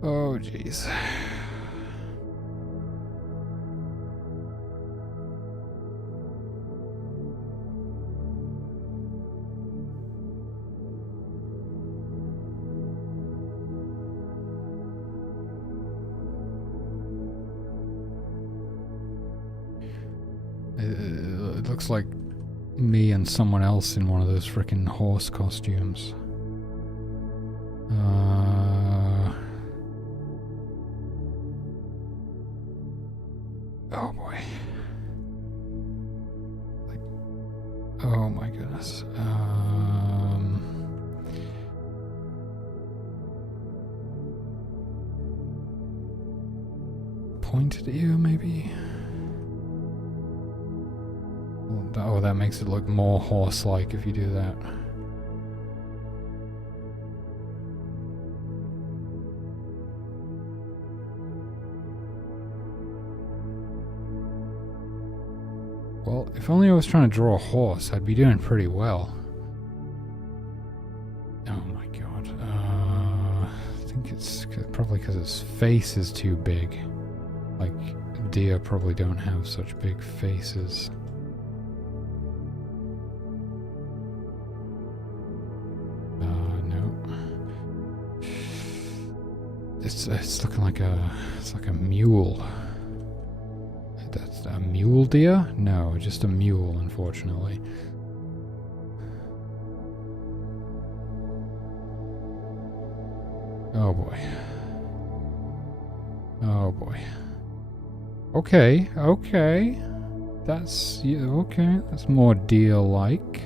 Oh jeez. It looks like me and someone else in one of those frickin' horse costumes. pointed ear, maybe? Oh, that makes it look more horse-like if you do that. Well, if only I was trying to draw a horse, I'd be doing pretty well. Oh my god. I think it's probably because its face is too big. Like, deer probably don't have such big faces. No. It's looking like it's like a mule. That's a mule deer? No, just a mule, unfortunately. Oh boy. Oh boy. Okay, okay. That's, yeah, okay, that's more deer-like.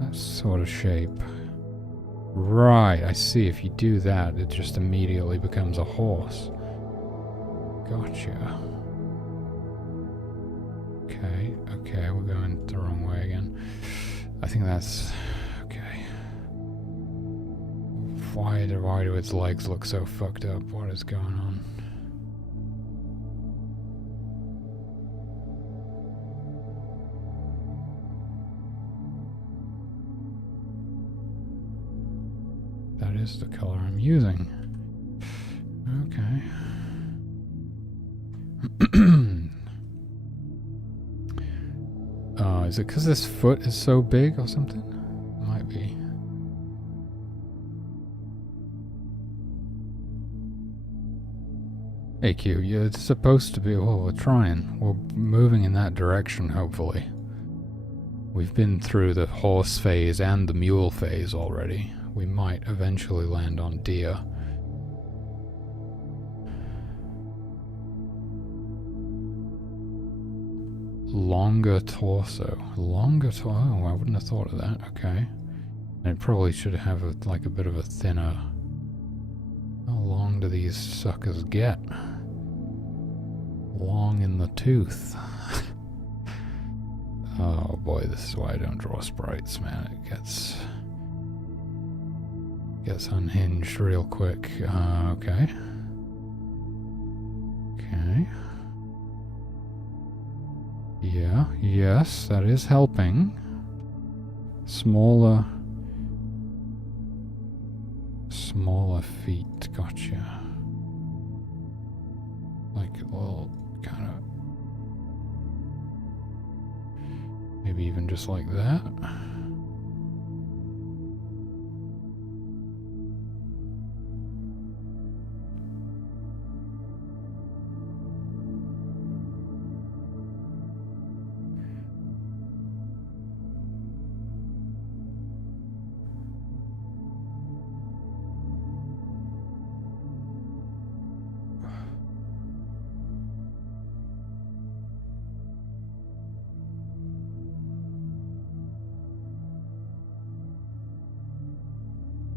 That sort of shape. Right, I see. If you do that, it just immediately becomes a horse. Gotcha. Okay, okay, we're going the wrong way again. I think that's... okay. Why do its legs look so fucked up? What is going on? That is the color I'm using. Okay. Is it because this foot is so big or something? Might be. Hey Q, yeah, it's supposed to be, well, we're trying. We're moving in that direction, hopefully. We've been through the horse phase and the mule phase already. We might eventually land on deer. Longer torso. Longer torso. Oh, I wouldn't have thought of that. Okay. And it probably should have like a bit of a thinner... How long do these suckers get? Long in the tooth. Oh boy, this is why I don't draw sprites, man. It gets unhinged real quick. Okay. Okay. Yeah, yes, that is helping. Smaller feet, gotcha. Like a little kind of... maybe even just like that.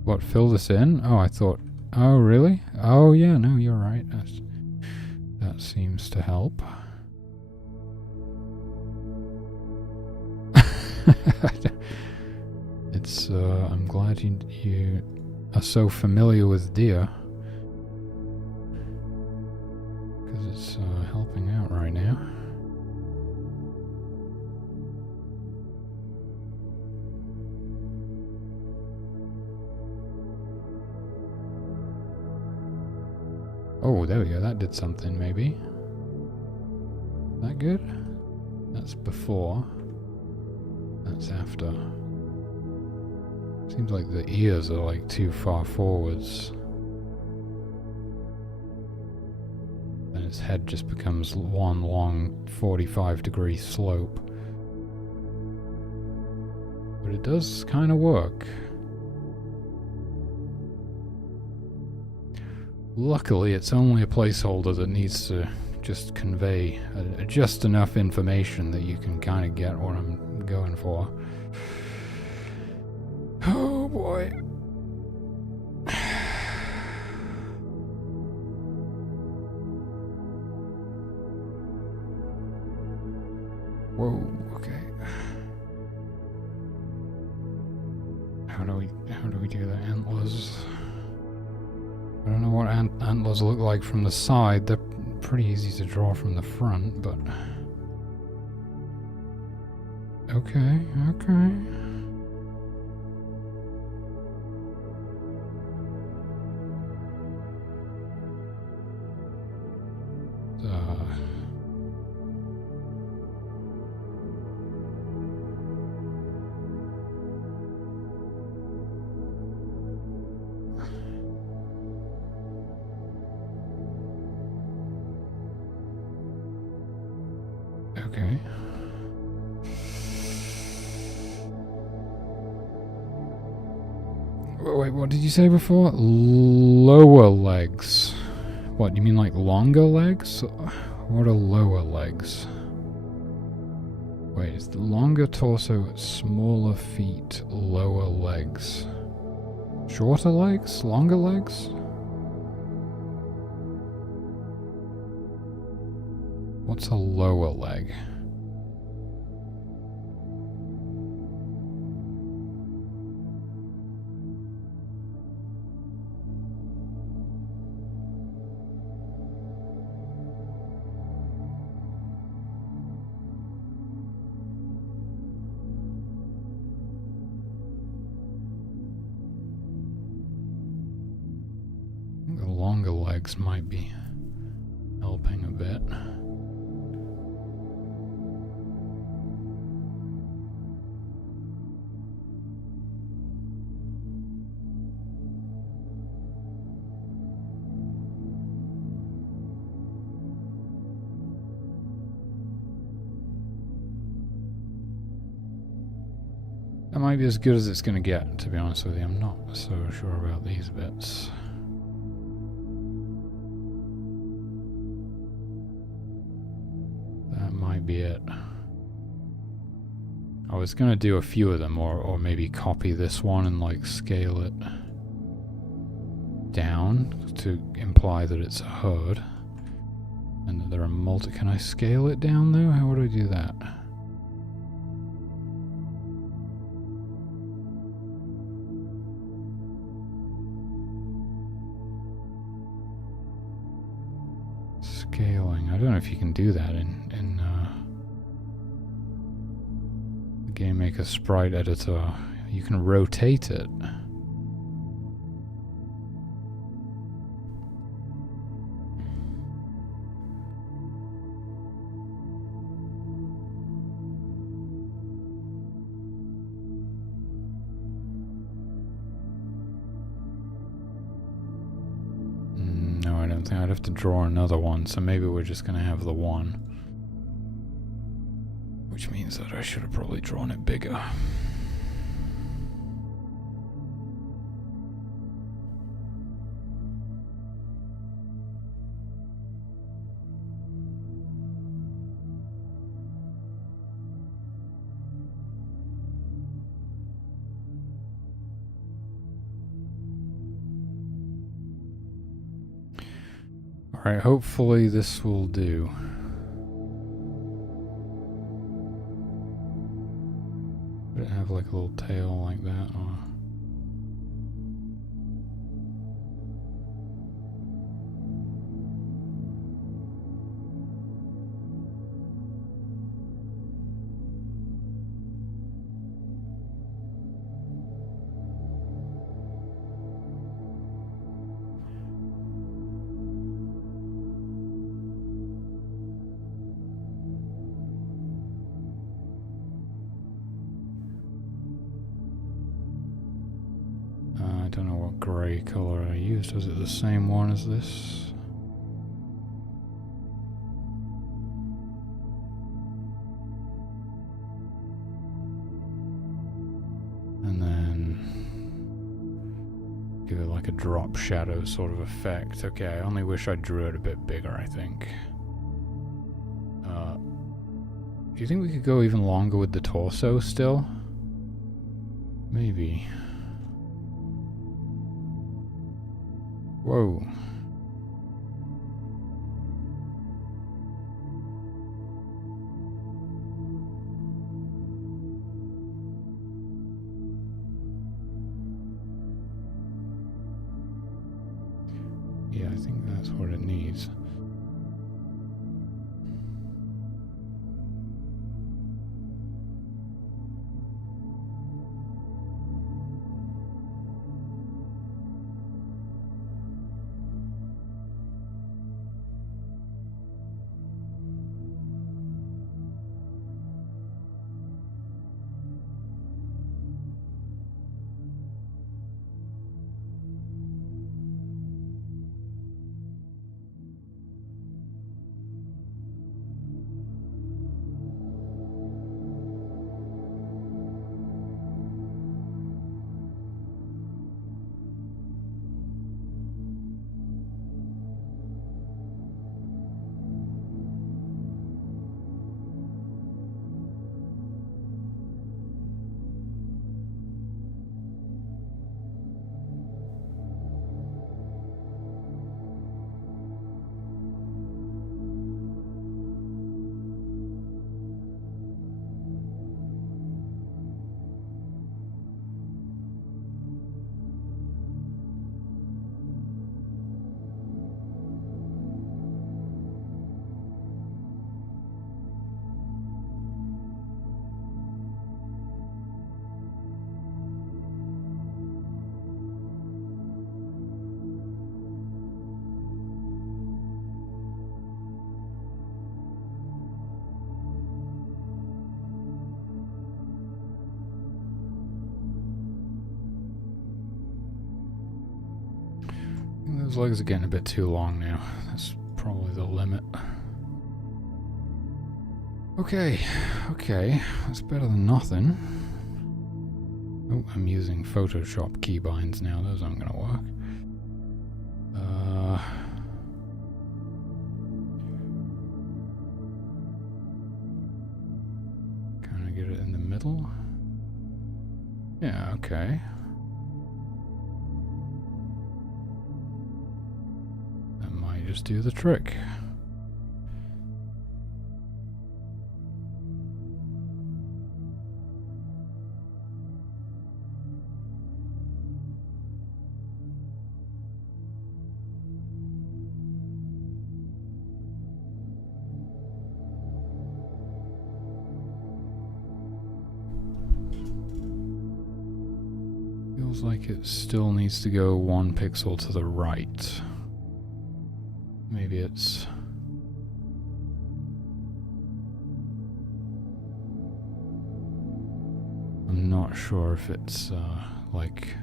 What, fill this in? Oh, I thought... oh, really? Oh, yeah, no, you're right. That seems to help. It's, I'm glad you are so familiar with deer. Because it's helping out right now. Oh, there we go. That did something, maybe. That good? That's before. That's after. Seems like the ears are like too far forwards. And its head just becomes one long 45-degree slope. But it does kind of work. Luckily, it's only a placeholder that needs to just convey just enough information that you can kind of get what I'm going for. Oh boy. Whoa, okay. How do we do the antlers? I don't know what antlers look like from the side. They're pretty easy to draw from the front, but... Okay, okay. Okay. Wait, what did you say before? Lower legs. What, you mean like longer legs? What are lower legs? Wait, is the longer torso, smaller feet, lower legs? Shorter legs? Longer legs? What's a lower leg? The longer legs might be helping a bit. That might be as good as it's going to get, to be honest with you. I'm not so sure about these bits. That might be it. I was going to do a few of them, or maybe copy this one and like scale it down to imply that it's a herd. And that there are can I scale it down though? How would I do that? Scaling. I don't know if you can do that in the GameMaker sprite editor. You can rotate it. No, I don't think I'd have to draw another one, so maybe we're just going to have the one. Which means that I should have probably drawn it bigger. Alright, hopefully this will do. Would it have like a little tail like that? Or I don't know what grey colour I used. Was it the same one as this? And then give it like a drop shadow sort of effect. Okay, I only wish I drew it a bit bigger, I think. Do you think we could go even longer with the torso still? Maybe. Whoa. Yeah, I think that's what it needs. Those legs are getting a bit too long now. That's probably the limit. Okay, that's better than nothing. Oh, I'm using Photoshop keybinds now. Those aren't gonna work. Can I get it in the middle? Yeah, okay. That might just do the trick. Feels like it still needs to go 1 pixel to the right. Maybe it's... I'm not sure if it's like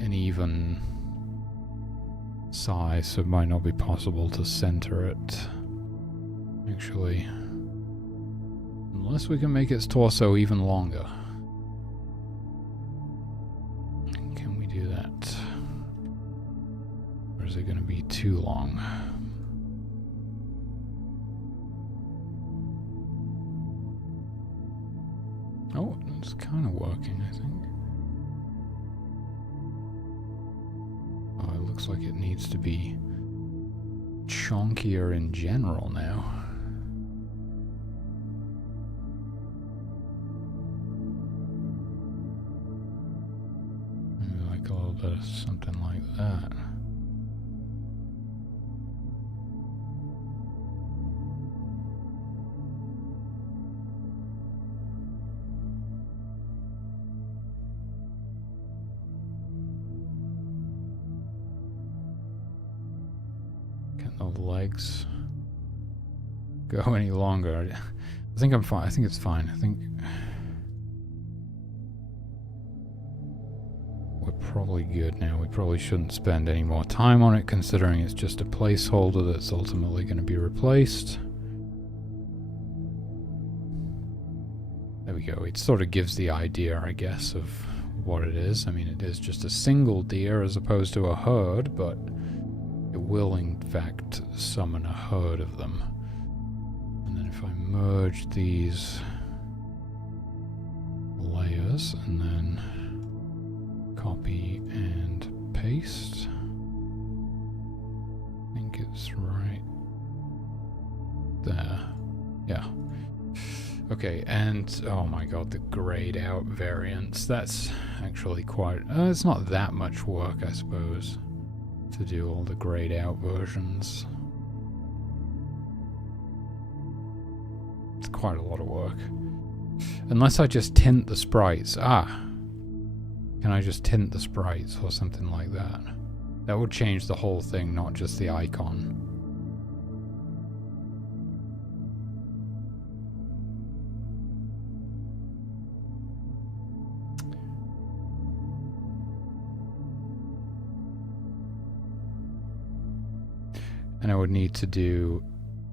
an even size, so it might not be possible to center it. Actually, unless we can make its torso even longer. Can we do that? Or is it going to be too long? Oh, it's kind of working, I think. Oh, it looks like it needs to be chunkier in general now. Maybe like a little bit of something like that. The legs go any longer. I think I'm fine. I think it's fine. I think we're probably good now. We probably shouldn't spend any more time on it, considering it's just a placeholder that's ultimately going to be replaced. There we go. It sort of gives the idea, I guess, of what it is. I mean, it is just a single deer as opposed to a herd, but it will, in fact, summon a herd of them. And then if I merge these layers and then copy and paste, I think it's right there. Yeah. Okay, and oh my god, the grayed out variants. That's actually quite... it's not that much work, I suppose. to do all the grayed out versions. It's quite a lot of work. Unless I just tint the sprites. Can I just tint the sprites or something like that? That would change the whole thing, not just the icon. And I would need to do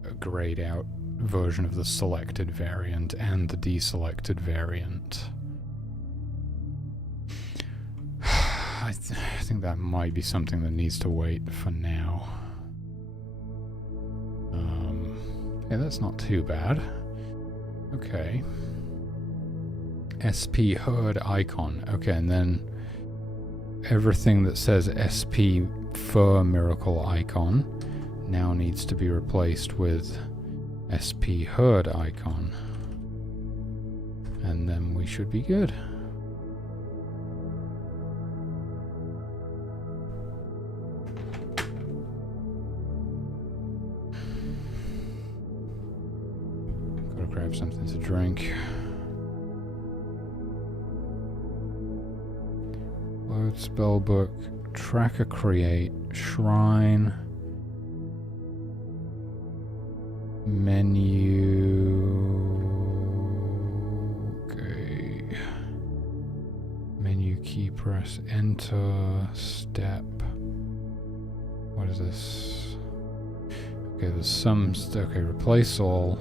a grayed out version of the selected variant and the deselected variant. I think that might be something that needs to wait for now. Yeah, that's not too bad. Okay. SP herd icon. Okay, and then everything that says SP fur miracle icon now needs to be replaced with SP herd icon. And then we should be good. Gotta grab something to drink. Load spellbook, tracker create, shrine, menu, okay, menu key press enter, step, what is this? Okay, there's some, okay, replace all,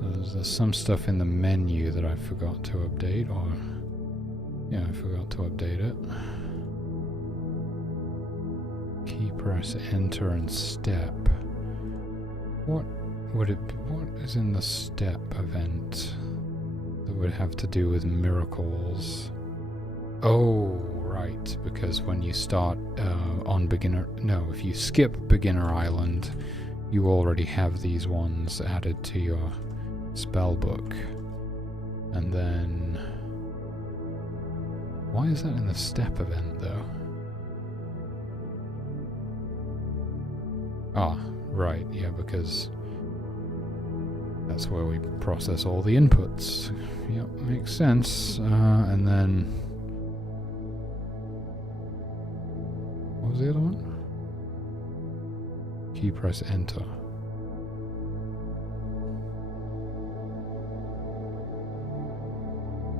there's some stuff in the menu that I forgot to update, or, yeah, I forgot to update it. Key press enter and step. What would it be, what is in the step event that would have to do with miracles? Oh, right, because when you start on beginner, no, if you skip beginner island, you already have these ones added to your spell book. And then, why is that in the step event though? Ah, right, yeah, because that's where we process all the inputs. Yep, makes sense. And then, what was the other one? Key press enter.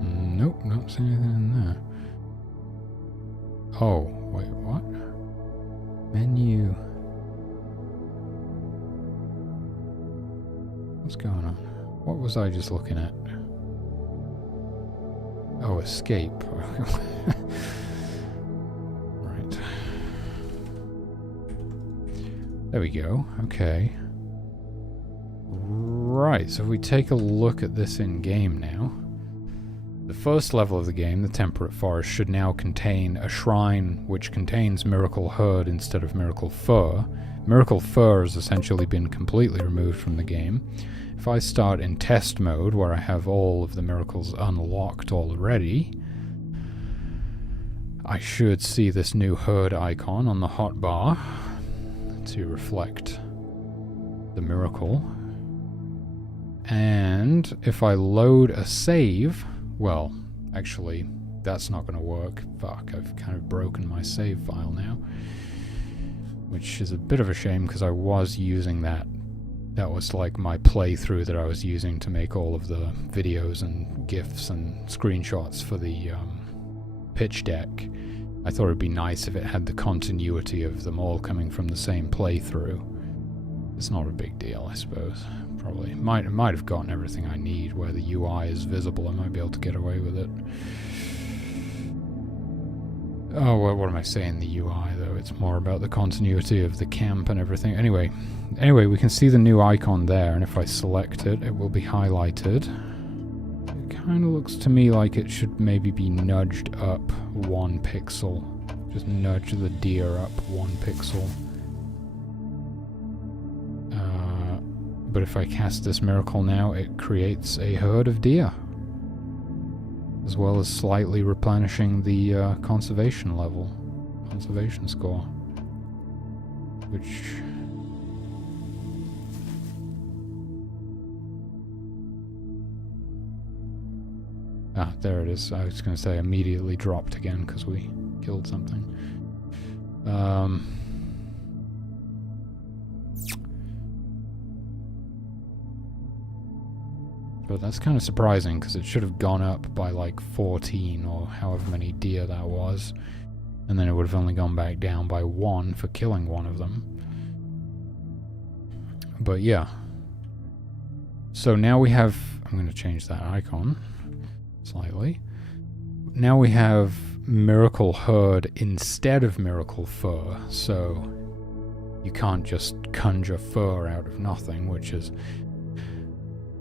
Nope, not seeing anything in there. Oh, wait, what? Menu. What's going on? What was I just looking at? Oh, escape. Right. There we go. Okay. Right, so if we take a look at this in game now, the first level of the game, the Temperate Forest, should now contain a shrine which contains Miracle Herd instead of Miracle Fur. Miracle Fur has essentially been completely removed from the game. If I start in test mode, where I have all of the miracles unlocked already, I should see this new herd icon on the hotbar to reflect the miracle. And if I load a save, well, actually, that's not going to work. Fuck, I've kind of broken my save file now. Which is a bit of a shame, because I was using that. That was like my playthrough that I was using to make all of the videos and GIFs and screenshots for the pitch deck. I thought it'd be nice if it had the continuity of them all coming from the same playthrough. It's not a big deal, I suppose. Probably might have gotten everything I need where the UI is visible. I might be able to get away with it. Oh, well, what am I saying, the UI, though? It's more about the continuity of the camp and everything. Anyway, we can see the new icon there, and if I select it, it will be highlighted. It kind of looks to me like it should maybe be nudged up 1 pixel. Just nudge the deer up 1 pixel. But if I cast this miracle now, it creates a herd of deer, as well as slightly replenishing the conservation level, conservation score. which... Ah, there it is. I was going to say immediately dropped again because we killed something. But that's kind of surprising because it should have gone up by like 14 or however many deer that was. And then it would have only gone back down by 1 for killing one of them. But yeah. So now we have... I'm going to change that icon slightly. Now we have Miracle Herd instead of Miracle Fur. So you can't just conjure fur out of nothing, which is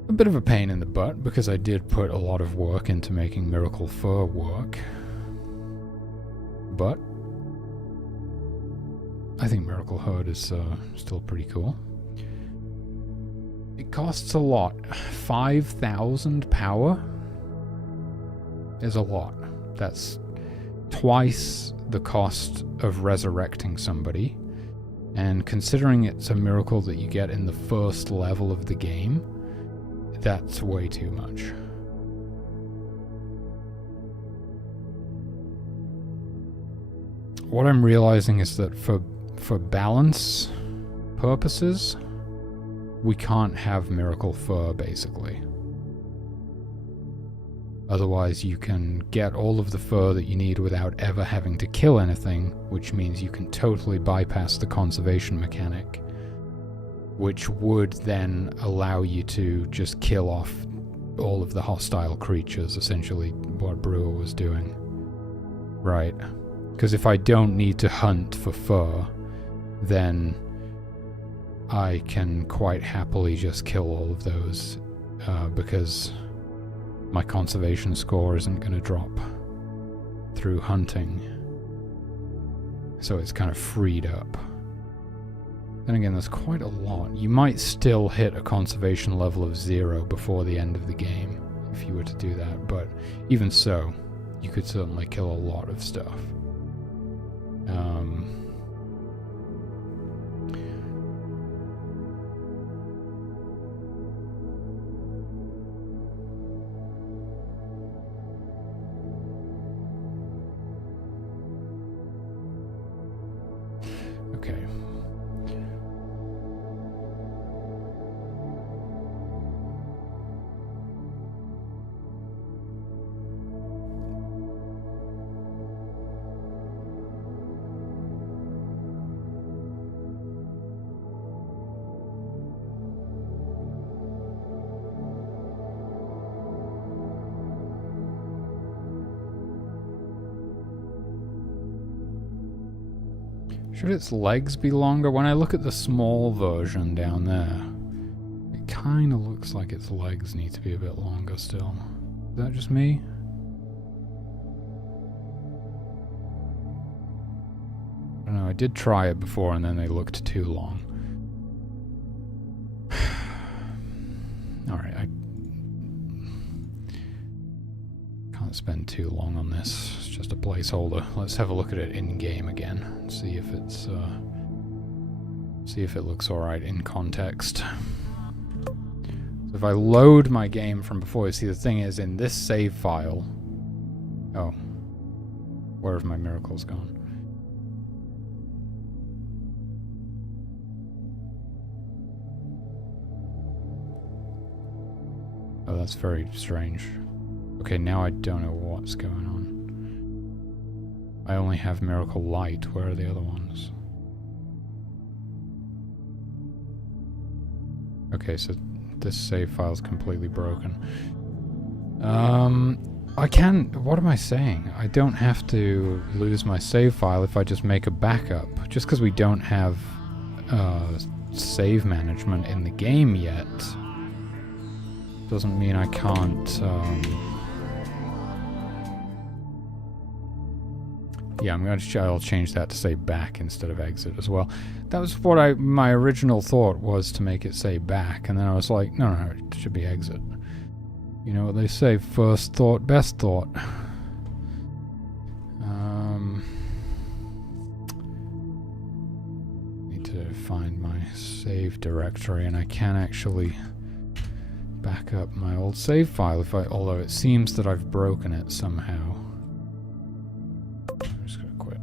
a bit of a pain in the butt because I did put a lot of work into making Miracle Fur work. But I think Miracle Herd is still pretty cool. It costs a lot. 5,000 power is a lot. That's twice the cost of resurrecting somebody. And considering it's a miracle that you get in the first level of the game, that's way too much. What I'm realizing is that for balance purposes, we can't have Miracle Fur, basically. Otherwise, you can get all of the fur that you need without ever having to kill anything, which means you can totally bypass the conservation mechanic, which would then allow you to just kill off all of the hostile creatures, essentially what Brewer was doing. Right. Because if I don't need to hunt for fur, then I can quite happily just kill all of those, because my conservation score isn't going to drop through hunting. So it's kind of freed up. Then again, there's quite a lot. You might still hit a conservation level of 0 before the end of the game, if you were to do that, but even so, you could certainly kill a lot of stuff. Okay. Should its legs be longer? When I look at the small version down there, it kind of looks like its legs need to be a bit longer still. Is that just me? I don't know, I did try it before and then they looked too long. Alright, I can't spend too long on this. It's just a placeholder. Let's have a look at it in-game again and see if it's see if it looks alright in context. So if I load my game from before, you see the thing is in this save file. Oh. Where have my miracles gone? Oh, that's very strange. Okay, now I don't know what's going on. I only have Miracle Light. Where are the other ones? Okay, so this save file is completely broken. I can... What am I saying? I don't have to lose my save file if I just make a backup. Just because we don't have save management in the game yet doesn't mean I can't... Yeah, I'll change that to say back instead of exit as well. That was what my original thought was, to make it say back, and then I was like, no, it should be exit. You know what they say, first thought, best thought. Need to find my save directory, and I can actually back up my old save file although it seems that I've broken it somehow. I'm just gonna quit.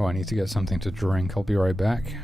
Oh, I need to get something to drink. I'll be right back.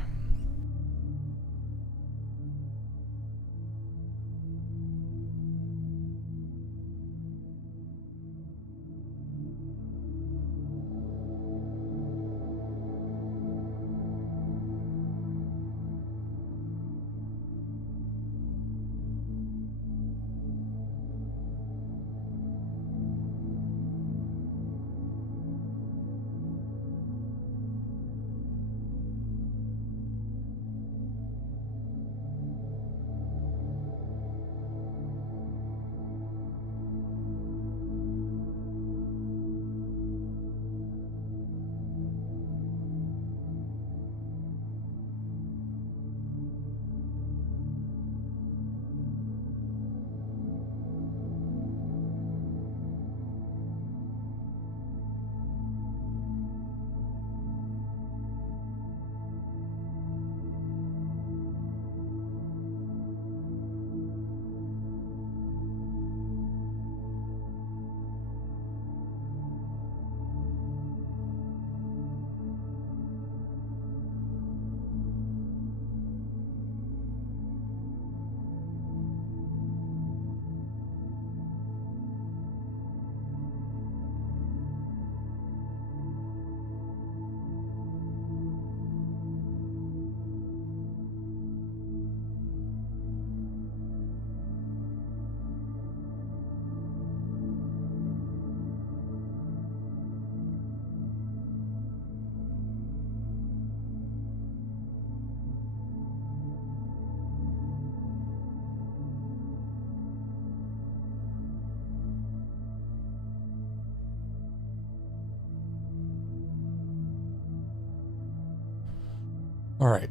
Alright.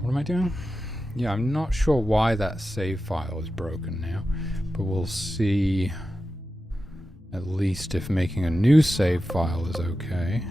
What am I doing? Yeah, I'm not sure why that save file is broken now, but we'll see at least if making a new save file is okay.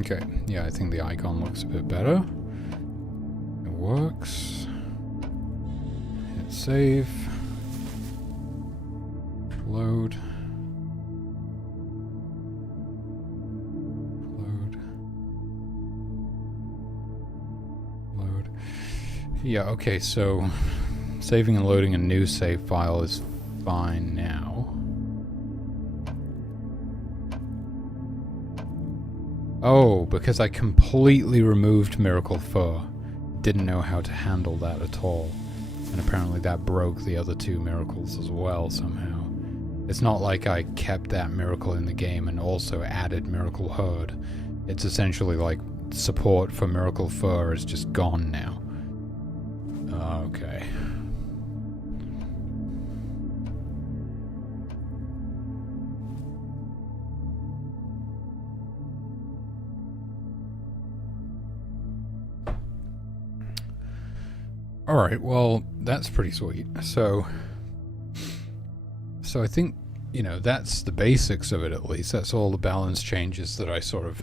Okay, yeah, I think the icon looks a bit better. It works. Hit save. Load. Load. Load. Yeah, okay, so saving and loading a new save file is fine now. Oh, because I completely removed Miracle Fur. Didn't know how to handle that at all. And apparently that broke the other two miracles as well somehow. It's not like I kept that miracle in the game and also added Miracle Herd. It's essentially like support for Miracle Fur is just gone now. Okay. Alright, well, that's pretty sweet. So I think, you know, that's the basics of it at least. That's all the balance changes that I sort of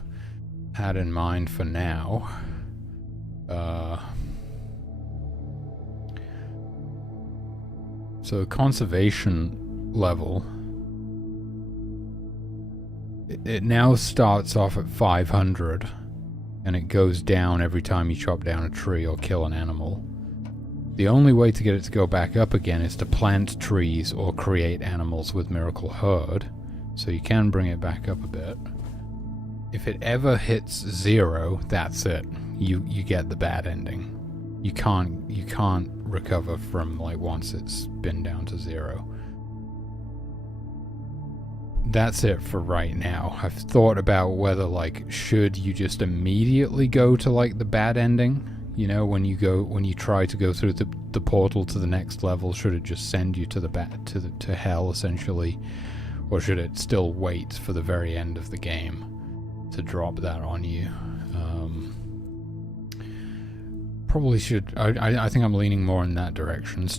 had in mind for now. So conservation level, it now starts off at 500 and it goes down every time you chop down a tree or kill an animal. The only way to get it to go back up again is to plant trees or create animals with Miracle Herd. So you can bring it back up a bit. If it ever hits 0, that's it. You get the bad ending. You can't recover from, like, once it's been down to 0. That's it for right now. I've thought about whether, like, should you just immediately go to, like, the bad ending? You know, when you try to go through the portal to the next level, should it just send you to hell essentially, or should it still wait for the very end of the game to drop that on you? Probably should. I think I'm leaning more in that direction. It's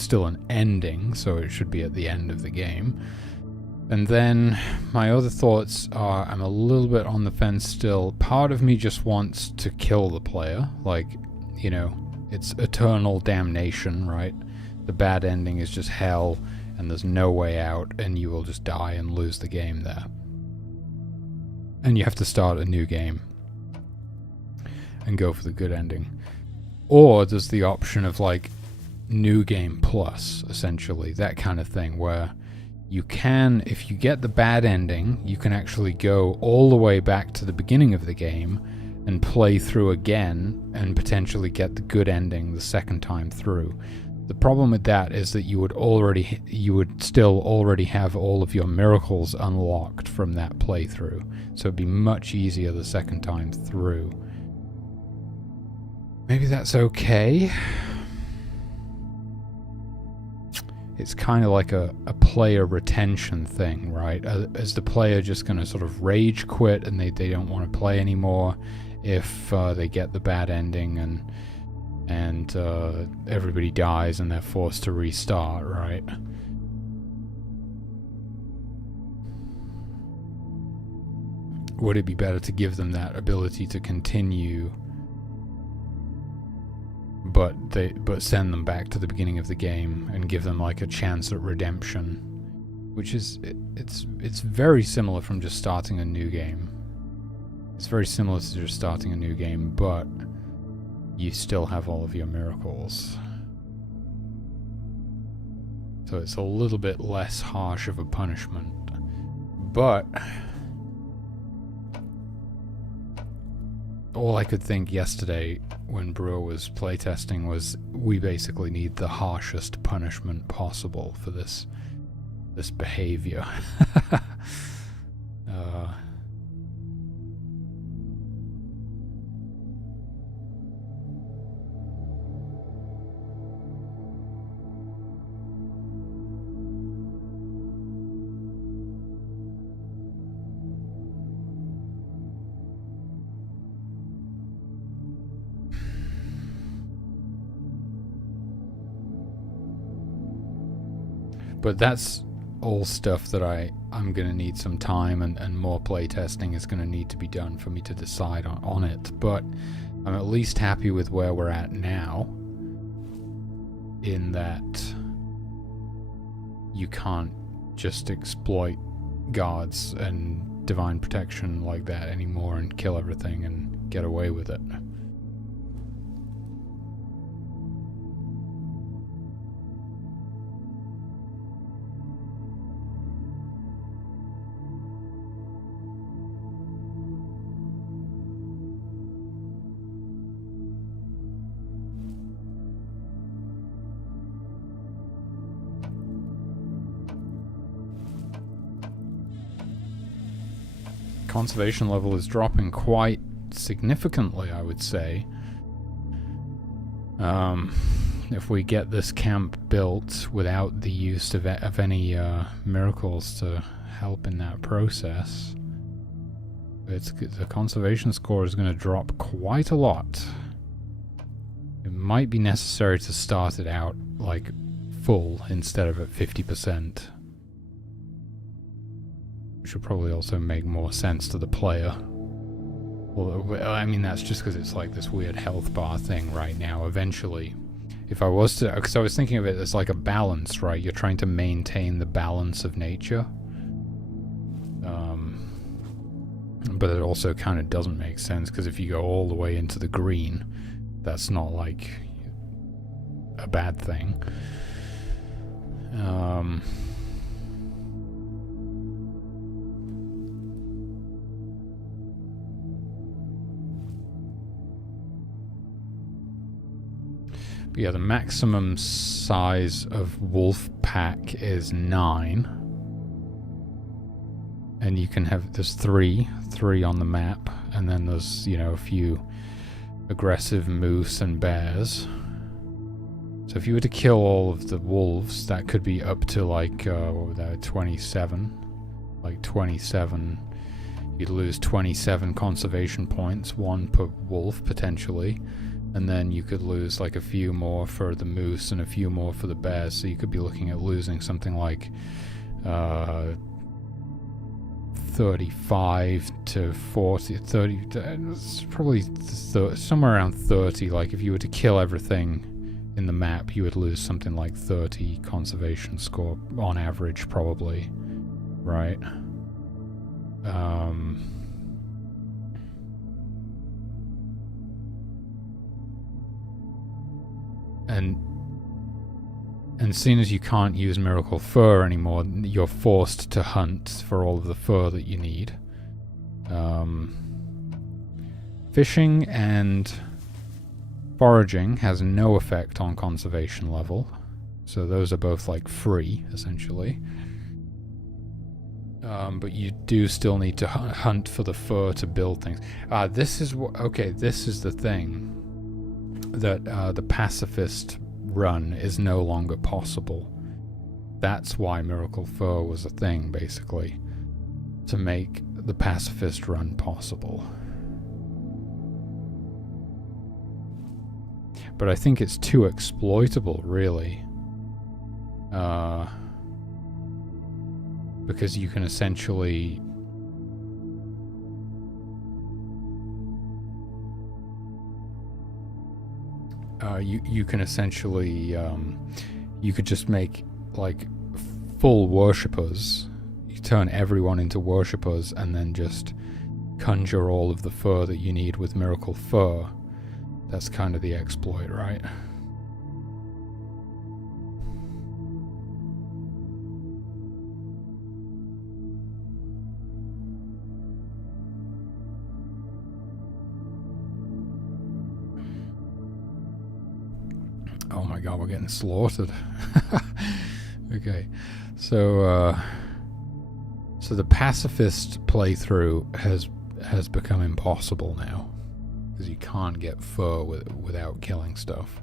still an ending, so it should be at the end of the game. And then my other thoughts are, I'm a little bit on the fence still. Part of me just wants to kill the player, like, you know, it's eternal damnation, right? The bad ending is just hell, and there's no way out, and you will just die and lose the game there. And you have to start a new game and go for the good ending. Or there's the option of, like, new game plus, essentially, that kind of thing, where you can, if you get the bad ending, you can actually go all the way back to the beginning of the game and play through again and potentially get the good ending the second time through. The problem with that is that you would still already have all of your miracles unlocked from that playthrough, so it'd be much easier the second time through. Maybe that's okay. It's kind of like a player retention thing, right? Is the player just going to sort of rage quit and they don't want to play anymore if they get the bad ending and everybody dies and they're forced to restart, right? Would it be better to give them that ability to continue, but send them back to the beginning of the game and give them, like, a chance at redemption, which is it's very similar from just starting a new game. It's very similar to just starting a new game, but you still have all of your miracles. So it's a little bit less harsh of a punishment. But all I could think yesterday when Brewer was playtesting was, we basically need the harshest punishment possible for this behavior. But that's all stuff that I'm going to need some time and more playtesting is going to need to be done for me to decide on it. But I'm at least happy with where we're at now, in that you can't just exploit guards and divine protection like that anymore and kill everything and get away with it. Conservation level is dropping quite significantly, I would say. If we get this camp built without the use of any miracles to help in that process, the conservation score is going to drop quite a lot. It might be necessary to start it out, like, full instead of at 50%. Which would probably also make more sense to the player. Well, I mean, that's just because it's like this weird health bar thing right now. Eventually, if I was to... Because I was thinking of it as like a balance, right? You're trying to maintain the balance of nature. But it also kind of doesn't make sense, because if you go all the way into the green, that's not like... a bad thing. But yeah, the maximum size of wolf pack is 9. And you can have, there's three on the map, and then there's, you know, a few aggressive moose and bears. So if you were to kill all of the wolves, that could be up to like, what was that, 27? Like 27. You'd lose 27 conservation points, 1 per wolf potentially. And then you could lose like a few more for the moose and a few more for the bears. So you could be looking at losing something like 35 to 40, 30, it's probably somewhere around 30. Like if you were to kill everything in the map, you would lose something like 30 conservation score on average, probably, right? And seeing as you can't use Miracle Fur anymore, you're forced to hunt for all of the fur that you need. Fishing and foraging has no effect on conservation level, so those are both like free, essentially. But you do still need to hunt for the fur to build things. This is the thing. That the pacifist run is no longer possible. That's why Miracle Fur was a thing, basically. To make the pacifist run possible. But I think it's too exploitable, really. Because you can essentially... you can essentially, you could just make, like, full worshippers. You turn everyone into worshippers and then just conjure all of the fur that you need with Miracle Fur. That's kind of the exploit, right? Oh my god, we're getting slaughtered. Okay, so the pacifist playthrough has become impossible now, because you can't get fur without killing stuff.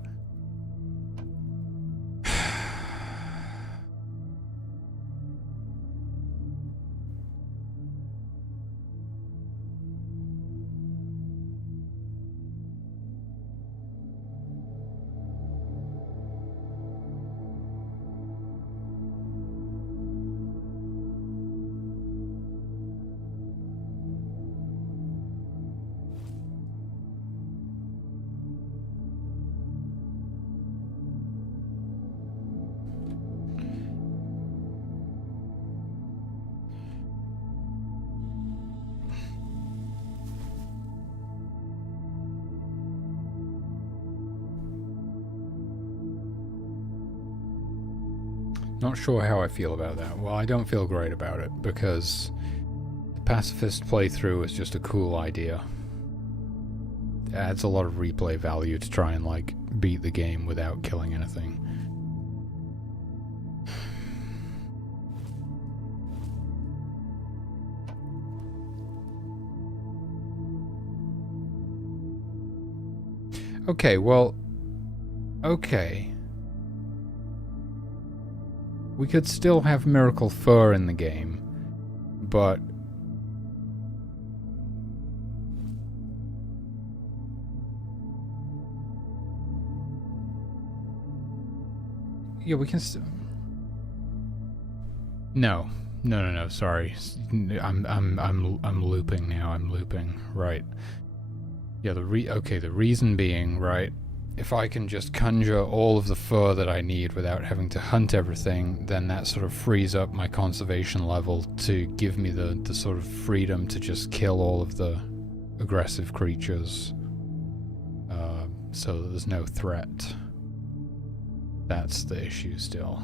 Not sure how I feel about that. Well, I don't feel great about it, because the pacifist playthrough is just a cool idea. It adds a lot of replay value to try and, like, beat the game without killing anything. Okay, well... Okay. We could still have Miracle Fur in the game, but... Yeah, we can still... No, sorry. I'm looping now, I'm looping, right. Yeah, the reason being, right, if I can just conjure all of the fur that I need without having to hunt everything, then that sort of frees up my conservation level to give me the sort of freedom to just kill all of the aggressive creatures, so that there's no threat. That's the issue still.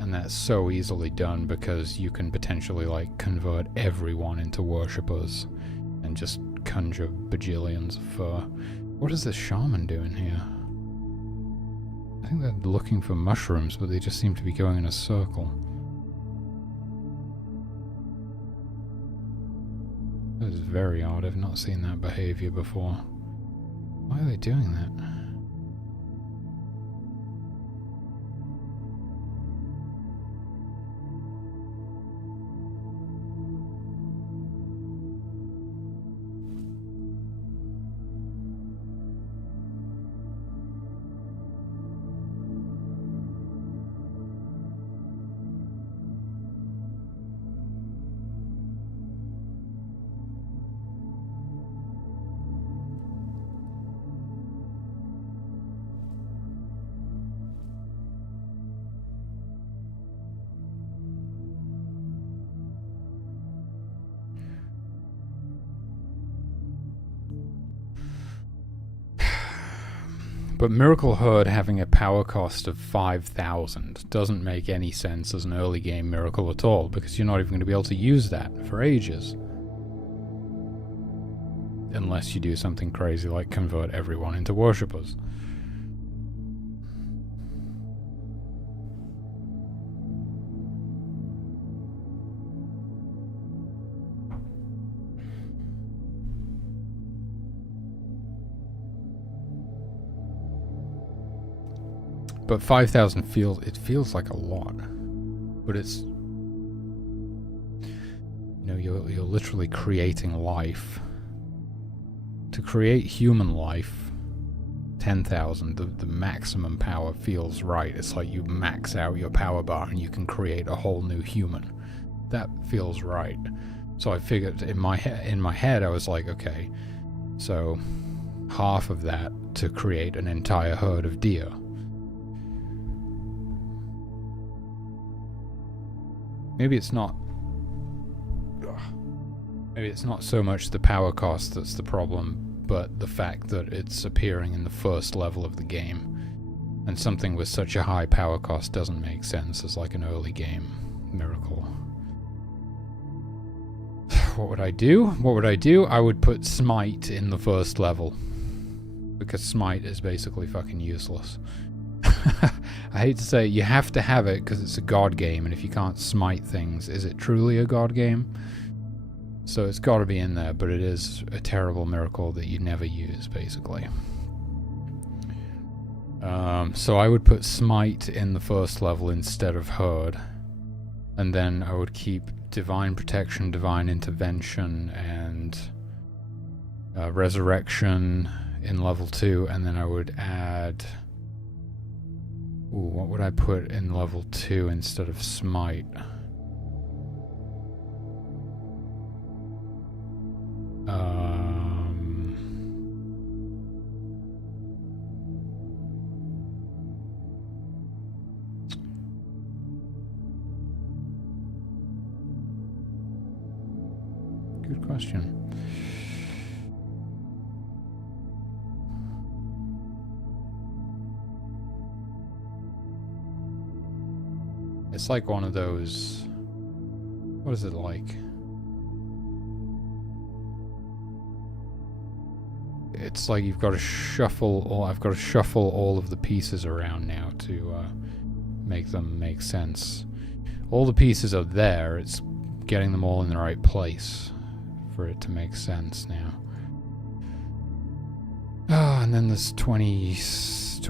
And that's so easily done because you can potentially like convert everyone into worshippers and just conjure bajillions of fur. What is this shaman doing here? I think they're looking for mushrooms, but they just seem to be going in a circle. That is very odd. I've not seen that behavior before. Why are they doing that? But Miracle Herd having a power cost of 5,000 doesn't make any sense as an early game miracle at all, because you're not even going to be able to use that for ages. Unless you do something crazy like convert everyone into worshippers. But 5,000 feels like a lot. But it's, you know, you're literally creating life. To create human life, 10,000, the maximum power feels right. It's like you max out your power bar and you can create a whole new human. That feels right. So I figured in my head I was like, okay, so half of that to create an entire herd of deer. Maybe it's not so much the power cost that's the problem, but the fact that it's appearing in the first level of the game. And something with such a high power cost doesn't make sense as like an early game miracle. What would I do? I would put Smite in the first level. Because Smite is basically fucking useless. I hate to say it, you have to have it because it's a god game, and if you can't smite things, is it truly a god game? So it's got to be in there, but it is a terrible miracle that you never use, basically. So I would put Smite in the first level instead of Herd, and then I would keep Divine Protection, Divine Intervention, and Resurrection in level 2, and then I would add... Ooh, what would I put in level 2 instead of Smite? Good question. It's like one of those... What is it like? It's like you've got to shuffle all... I've got to shuffle all of the pieces around now to make them make sense. All the pieces are there, it's getting them all in the right place for it to make sense now. And then there's 20...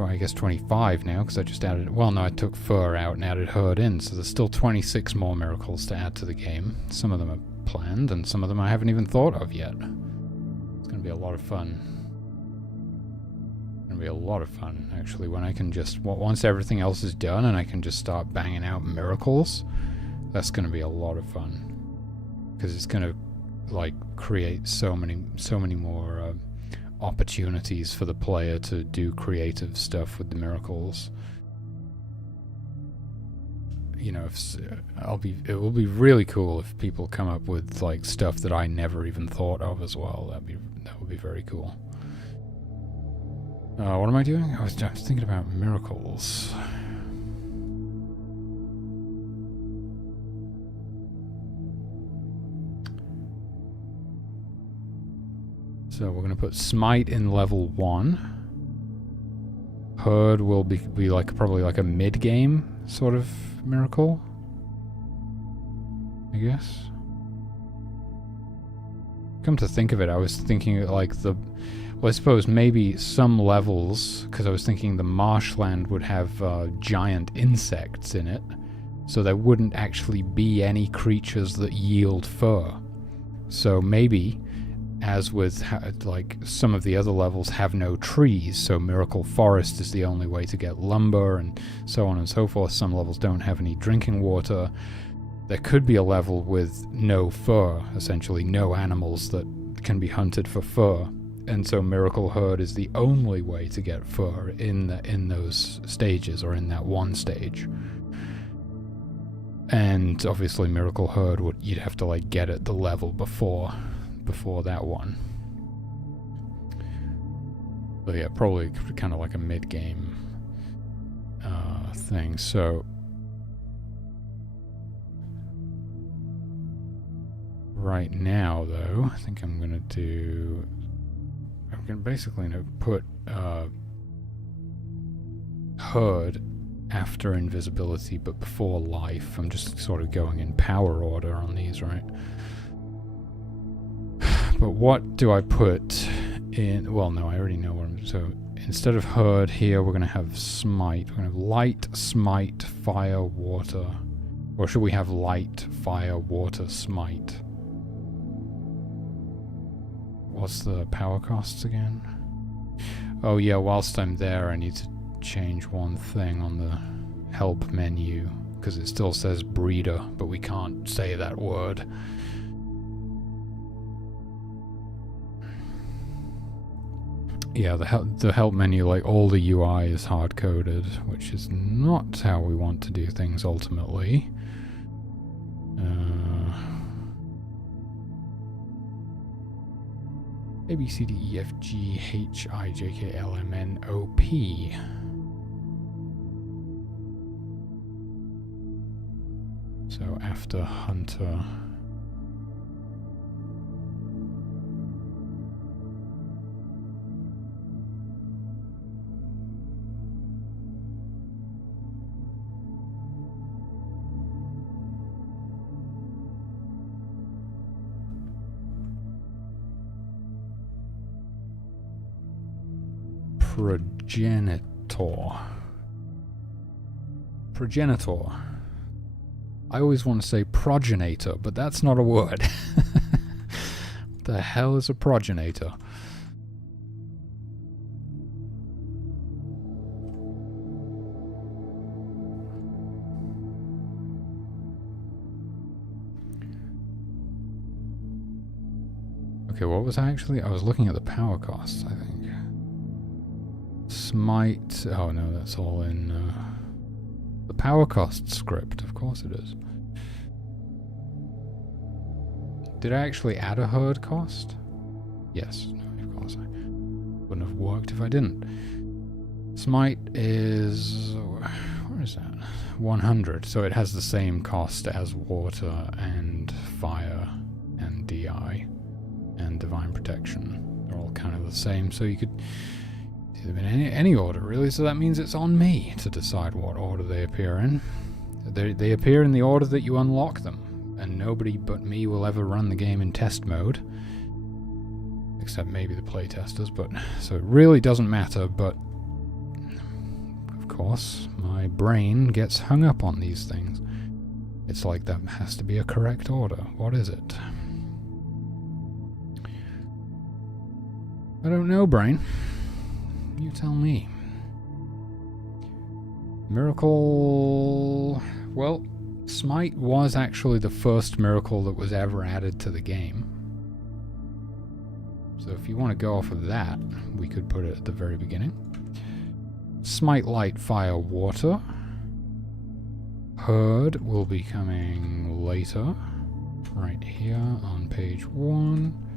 I guess 25 now, because I just added... Well, no, I took Fur out and added Herd in, so there's still 26 more miracles to add to the game. Some of them are planned, and some of them I haven't even thought of yet. It's going to be a lot of fun. It's going to be a lot of fun, actually, when I can just... Once everything else is done and I can just start banging out miracles, that's going to be a lot of fun. Because it's going to, like, create so many more... opportunities for the player to do creative stuff with the miracles. You know, it will be really cool if people come up with like stuff that I never even thought of as well. That would be very cool. What am I doing? I was thinking about miracles. So we're going to put Smite in level 1. Herd will be like probably like a mid-game sort of miracle, I guess. Come to think of it, I was thinking like well, I suppose maybe some levels, because I was thinking the marshland would have giant insects in it, so there wouldn't actually be any creatures that yield fur. So maybe, as with like some of the other levels have no trees, so Miracle Forest is the only way to get lumber and so on and so forth. Some levels don't have any drinking water. There could be a level with no fur, essentially no animals that can be hunted for fur, and so Miracle Herd is the only way to get fur in those stages, or in that one stage. And obviously Miracle Herd you'd have to like get at the level before that one. So yeah, probably kind of like a mid-game thing. So right now, though, I think I'm going to basically put Herd after invisibility, but before life. I'm just sort of going in power order on these, right? But what do I put in? Well, no, I already know what I'm... So instead of Herd here, we're going to have Smite. We're going to have Light, Smite, Fire, Water. Or should we have Light, Fire, Water, Smite? What's the power costs again? Oh yeah, whilst I'm there, I need to change one thing on the help menu, because it still says breeder, but we can't say that word. Yeah, the help menu, like all the UI is hard-coded, which is not how we want to do things ultimately. A, B, C, D, E, F, G, H, I, J, K, L, M, N, O, P. So after Hunter... Progenitor. I always want to say progenitor, but that's not a word. What the hell is a progenitor? Okay, what was I actually? I was looking at the power costs, I think. Smite... Oh no, that's all in the power cost script. Of course it is. Did I actually add a herd cost? Yes, no, of course I wouldn't have worked if I didn't. Smite is... where is that? 100, so it has the same cost as water and fire and DI and divine protection. They're all kind of the same, so you could do them in any order really, so that means it's on me to decide what order they appear in. They appear in the order that you unlock them, and nobody but me will ever run the game in test mode, except maybe the playtesters, but so it really doesn't matter. But of course my brain gets hung up on these things. It's like that has to be a correct order. What is it? I don't know, brain. You tell me. Miracle... Well, Smite was actually the first miracle that was ever added to the game. So if you want to go off of that, we could put it at the very beginning. Smite, Light, Fire, Water. Herd will be coming later. Right here on page 1.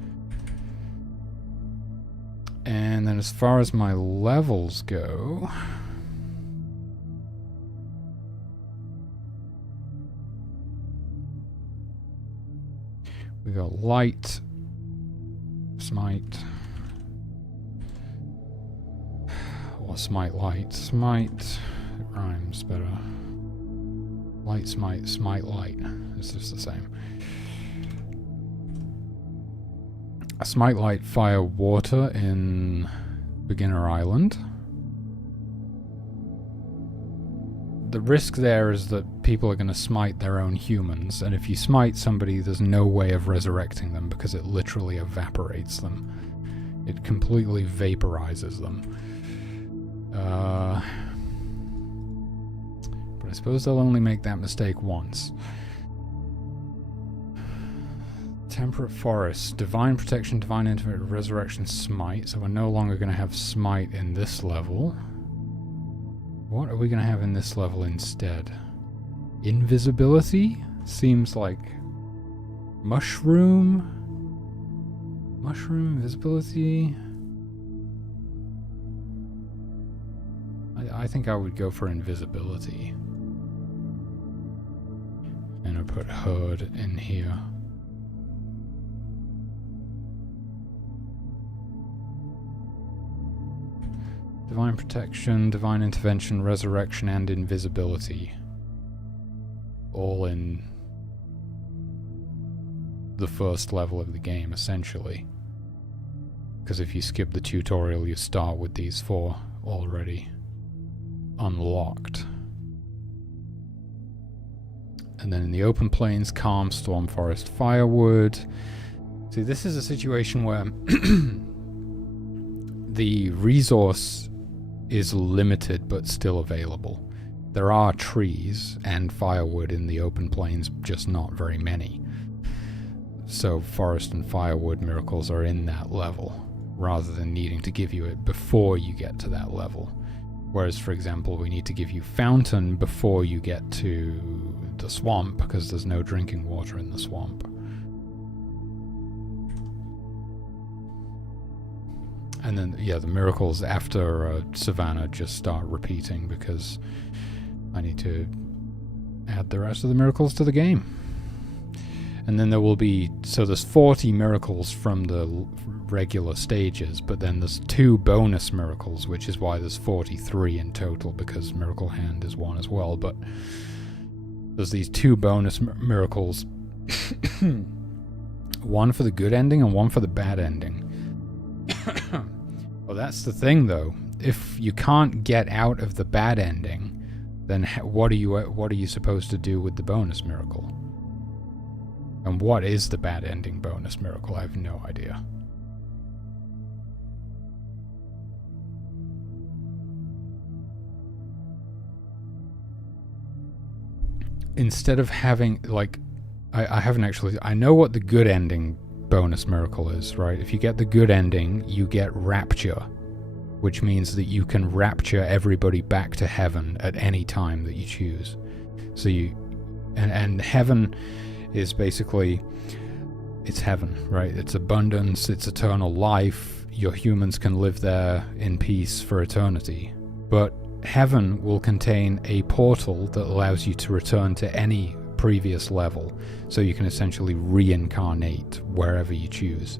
And then as far as my levels go, we got light, smite, or smite light, smite, it rhymes better. Light, smite, smite light, it's just the same. Smite light, fire, water in Beginner Island. The risk there is that people are going to smite their own humans, and if you smite somebody, there's no way of resurrecting them because it literally evaporates them. It completely vaporizes them. But I suppose they'll only make that mistake once. Temperate Forest, Divine Protection, Divine Intimate, Resurrection, Smite. So we're no longer going to have Smite in this level. What are we going to have in this level instead? Invisibility? Seems like... Mushroom? Mushroom, invisibility? I think I would go for invisibility. And I'll put Herd in here. Divine Protection, Divine Intervention, Resurrection, and Invisibility. All in the first level of the game, essentially. Because if you skip the tutorial, you start with these 4 already unlocked. And then in the open plains, Calm, Storm, Forest, Firewood. See, this is a situation where the resource is limited but still available. There are trees and firewood in the open plains, just not very many. So forest and firewood miracles are in that level, rather than needing to give you it before you get to that level. Whereas, for example, we need to give you fountain before you get to the swamp, because there's no drinking water in the swamp. And then, yeah, the miracles after Savannah just start repeating because I need to add the rest of the miracles to the game. And then there will be, so there's 40 miracles from the regular stages, but then there's 2 bonus miracles, which is why there's 43 in total, because Miracle Hand is 1 as well. But there's these 2 bonus miracles, one for the good ending and one for the bad ending. Well, that's the thing, though. If you can't get out of the bad ending, then what are you supposed to do with the bonus miracle? And what is the bad ending bonus miracle? I have no idea. Instead of having, like, I haven't actually... I know what the good ending bonus miracle is, right? If you get the good ending, you get rapture, which means that you can rapture everybody back to heaven at any time that you choose. So you... And heaven is basically... It's heaven, right? It's abundance, it's eternal life. Your humans can live there in peace for eternity. But heaven will contain a portal that allows you to return to any previous level, so you can essentially reincarnate wherever you choose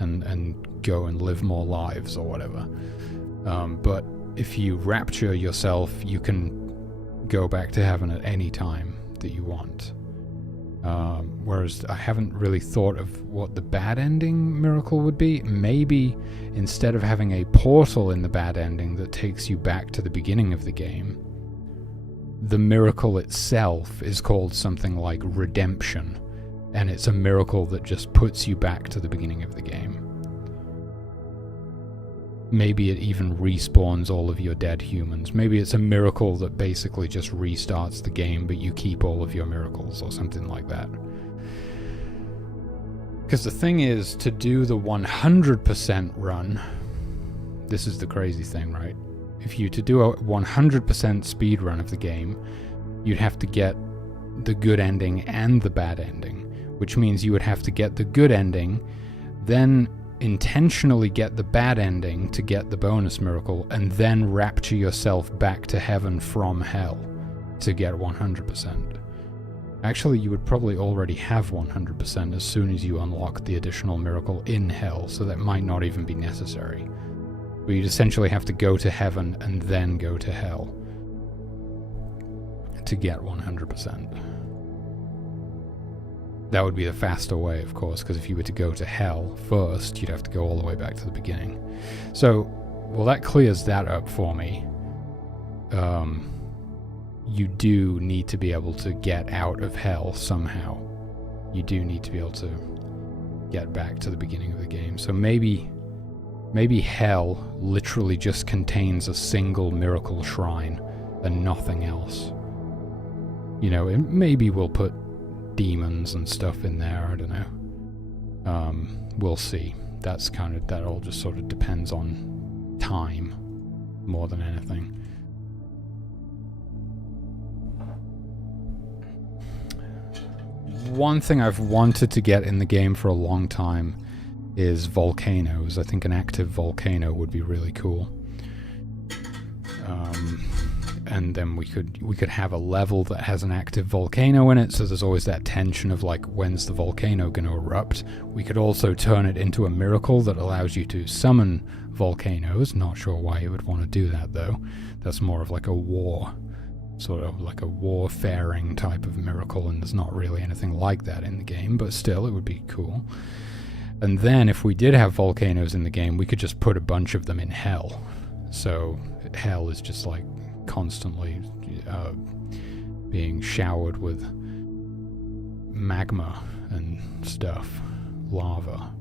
and go and live more lives or whatever. But if you rapture yourself, you can go back to heaven at any time that you want. Whereas I haven't really thought of what the bad ending miracle would be. Maybe instead of having a portal in the bad ending that takes you back to the beginning of the game, the miracle itself is called something like redemption, and it's a miracle that just puts you back to the beginning of the game. Maybe it even respawns all of your dead humans. Maybe it's a miracle that basically just restarts the game, but you keep all of your miracles or something like that. Because the thing is, to do the 100% run, this is the crazy thing, right? If you to do a 100% speed run of the game, you'd have to get the good ending and the bad ending, which means you would have to get the good ending, then intentionally get the bad ending to get the bonus miracle, and then rapture yourself back to heaven from hell to get 100%. Actually, you would probably already have 100% as soon as you unlock the additional miracle in hell, so that might not even be necessary. But you'd essentially have to go to heaven and then go to hell to get 100%. That would be the faster way, of course, because if you were to go to hell first, you'd have to go all the way back to the beginning. So, well, that clears that up for me. You do need to be able to get out of hell somehow. You do need to be able to get back to the beginning of the game. So maybe hell literally just contains a single miracle shrine and nothing else. You know, maybe we'll put demons and stuff in there, I don't know. We'll see. That all just sort of depends on time more than anything. One thing I've wanted to get in the game for a long time is volcanoes. I think an active volcano would be really cool. And then we could have a level that has an active volcano in it, so there's always that tension of like, when's the volcano going to erupt? We could also turn it into a miracle that allows you to summon volcanoes. Not sure why you would want to do that though. That's more of like a war, sort of like a warfaring type of miracle, and there's not really anything like that in the game, but still it would be cool. And then if we did have volcanoes in the game, we could just put a bunch of them in hell. So hell is just like constantly being showered with magma and stuff, lava.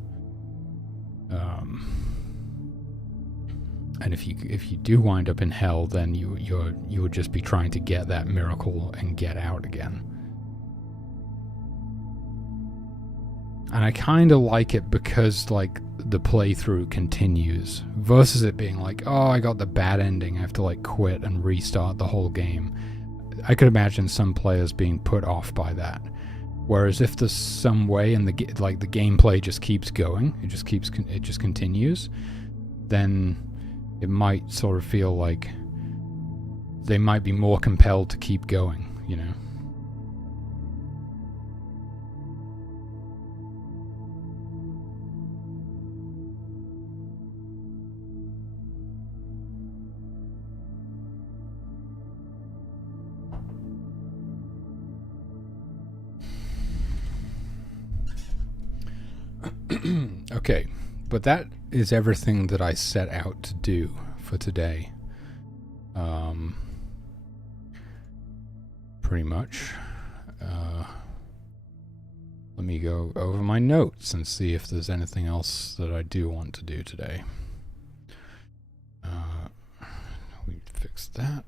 And if you do wind up in hell, then you would just be trying to get that miracle and get out again. And I kind of like it because like the playthrough continues versus it being like, oh, I got the bad ending, I have to like quit and restart the whole game. I could imagine some players being put off by that. Whereas if there's some way and the gameplay just keeps going, it just continues, then it might sort of feel like they might be more compelled to keep going, you know. Okay, but that is everything that I set out to do for today. Pretty much. Let me go over my notes and see if there's anything else that I do want to do today. We fixed that.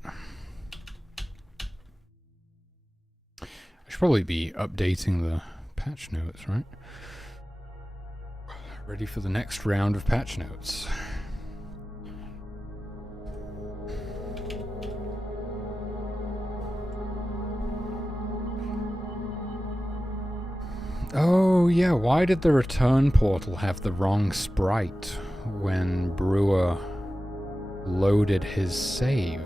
I should probably be updating the patch notes, right? Ready for the next round of patch notes. Oh yeah, why did the return portal have the wrong sprite when Brewer loaded his save?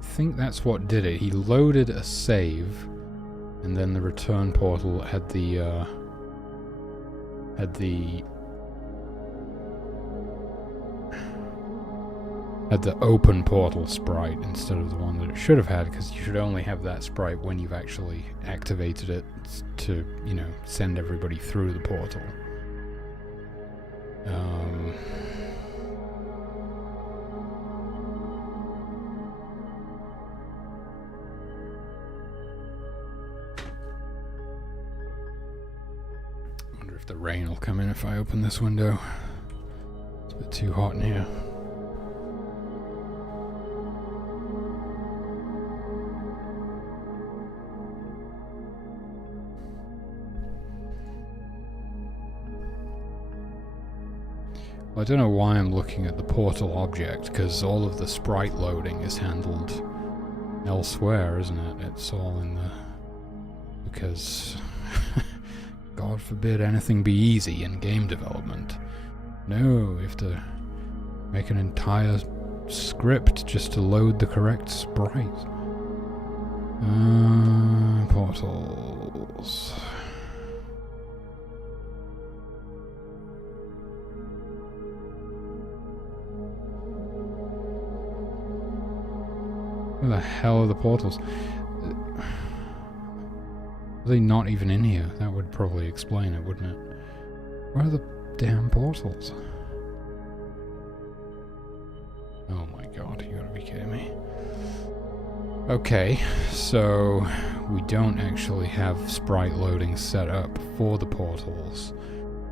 I think that's what did it. He loaded a save, and then the return portal had the open portal sprite instead of the one that it should have had, because you should only have that sprite when you've actually activated it to, you know, send everybody through the portal. The rain will come in if I open this window. It's a bit too hot in here. Well, I don't know why I'm looking at the portal object, because all of the sprite loading is handled elsewhere, isn't it? It's all in the Because God forbid anything be easy in game development. No, we have to make an entire script just to load the correct sprite. Portals. Where the hell are the portals? Are they not even in here? That would probably explain it, wouldn't it? Where are the damn portals? Oh my god, you gotta be kidding me. Okay, so we don't actually have sprite loading set up for the portals.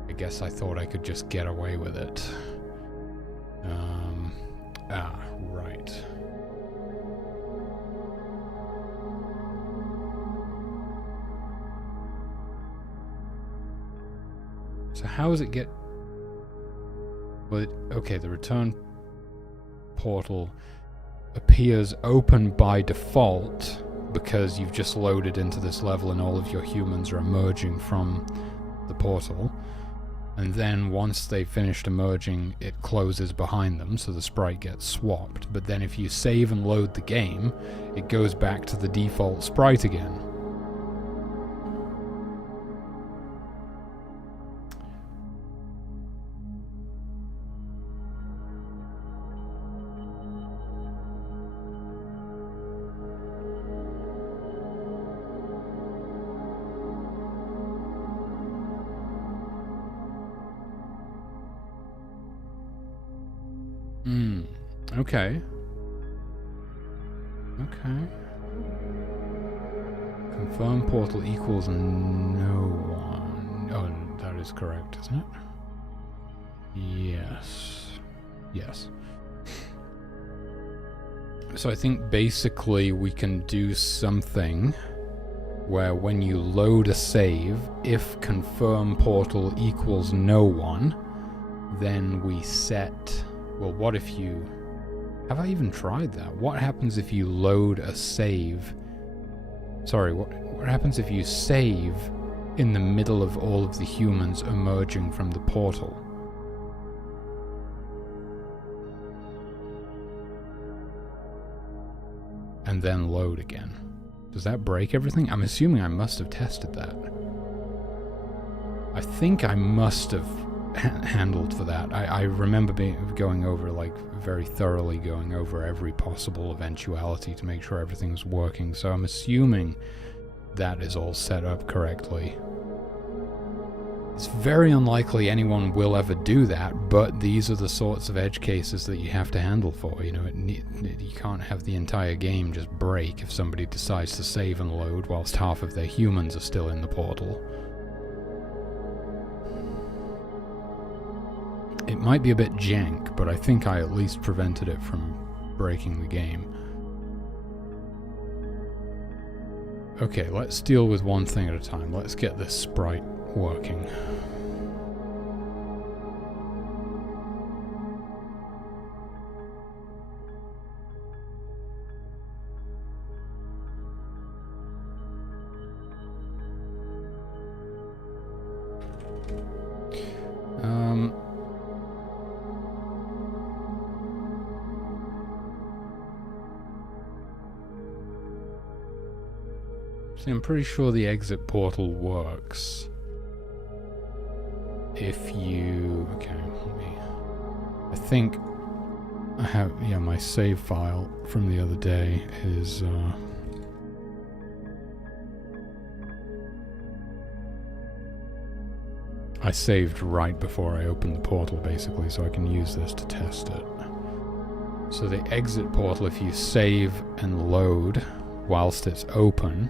I guess I thought I could just get away with it. Right. So how does it get... Well, okay, the return portal appears open by default because you've just loaded into this level and all of your humans are emerging from the portal. And then once they've finished emerging, it closes behind them, so the sprite gets swapped. But then if you save and load the game, it goes back to the default sprite again. Okay. Okay. Confirm portal equals no one. Oh, that is correct, isn't it? Yes. Yes. So I think basically we can do something where when you load a save, if confirm portal equals no one, then we set... Well, what if you... Have I even tried that? What happens if you load a save? Sorry, what happens if you save in the middle of all of the humans emerging from the portal? And then load again. Does that break everything? I'm assuming I must have tested that. I think I must have handled for that. I remember going over, like, very thoroughly going over every possible eventuality to make sure everything's working, so I'm assuming that is all set up correctly. It's very unlikely anyone will ever do that, but these are the sorts of edge cases that you have to handle for. You know, you can't have the entire game just break if somebody decides to save and load whilst half of their humans are still in the portal. It might be a bit jank, but I think I at least prevented it from breaking the game. Okay, let's deal with one thing at a time. Let's get this sprite working. See, I'm pretty sure the exit portal works. If you... Okay, I think I have... Yeah, my save file from the other day is... I saved right before I opened the portal, basically, so I can use this to test it. So the exit portal, if you save and load whilst it's open...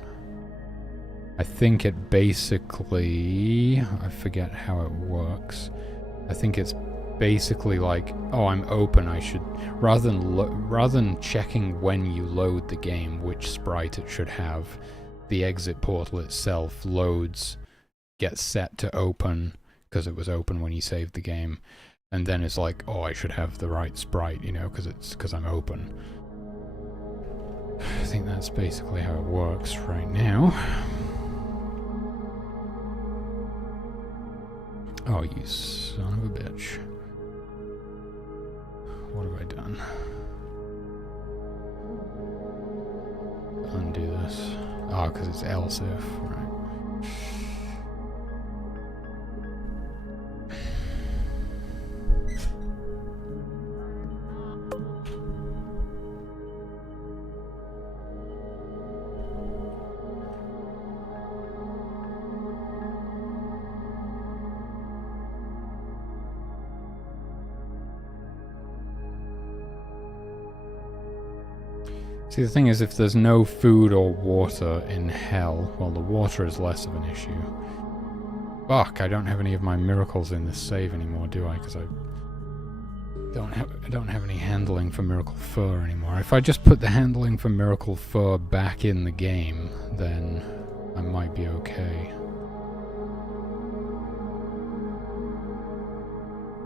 I think it basically... I forget how it works. I think it's basically like, oh, I'm open, I should... Rather than checking when you load the game which sprite it should have, the exit portal itself loads, gets set to open, because it was open when you saved the game, and then it's like, oh, I should have the right sprite, you know, because I'm open. I think that's basically how it works right now. Oh, you son of a bitch. What have I done? Undo this. Oh, because it's else if, right. See, the thing is, if there's no food or water in hell, well, the water is less of an issue. Fuck, I don't have any of my miracles in this save anymore, do I? Because I don't have any handling for Miracle Fur anymore. If I just put the handling for Miracle Fur back in the game, then I might be okay.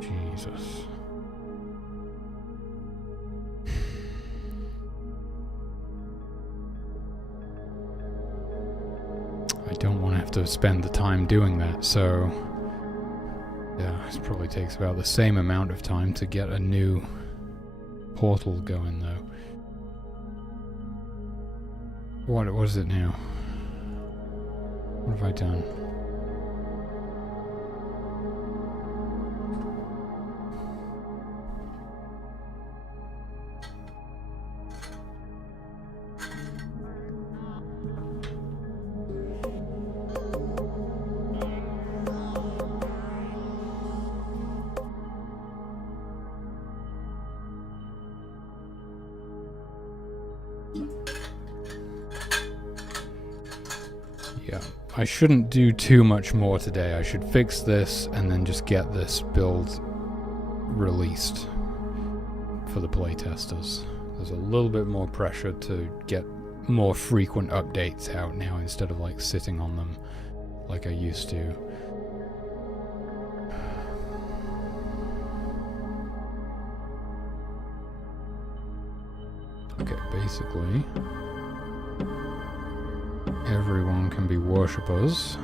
Jesus. I don't want to have to spend the time doing that, so yeah, it probably takes about the same amount of time to get a new portal going, though. What is it now? What have I done? Yeah, I shouldn't do too much more today. I should fix this and then just get this build released for the playtesters. There's a little bit more pressure to get more frequent updates out now instead of like sitting on them like I used to. Okay, basically everyone can be worshippers.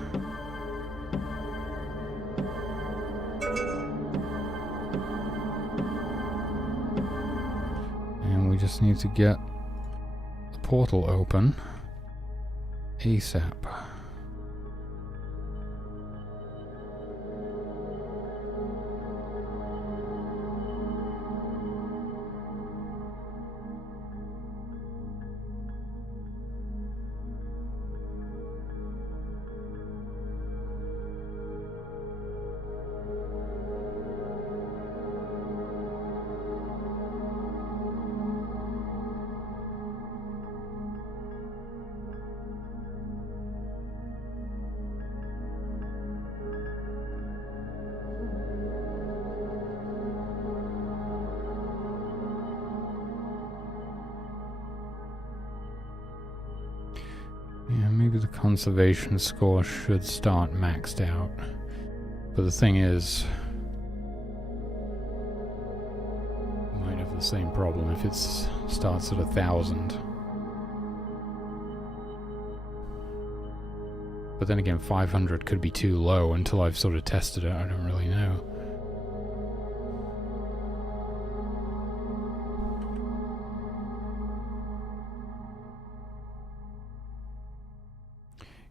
And we just need to get the portal open ASAP. Yeah, maybe the conservation score should start maxed out. But the thing is, I might have the same problem if it starts at 1,000. But then again, 500 could be too low until I've sort of tested it. I don't really know.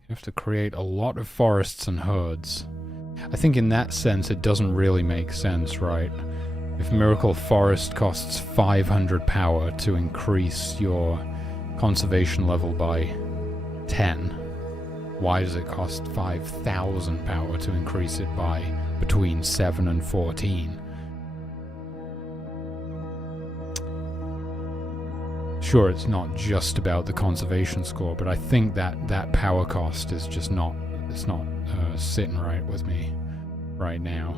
You have to create a lot of forests and herds. I think in that sense it doesn't really make sense, right? If Miracle Forest costs 500 power to increase your conservation level by 10, why does it cost 5,000 power to increase it by between 7 and 14? Sure, it's not just about the conservation score, but I think that power cost is just not, it's not sitting right with me right now.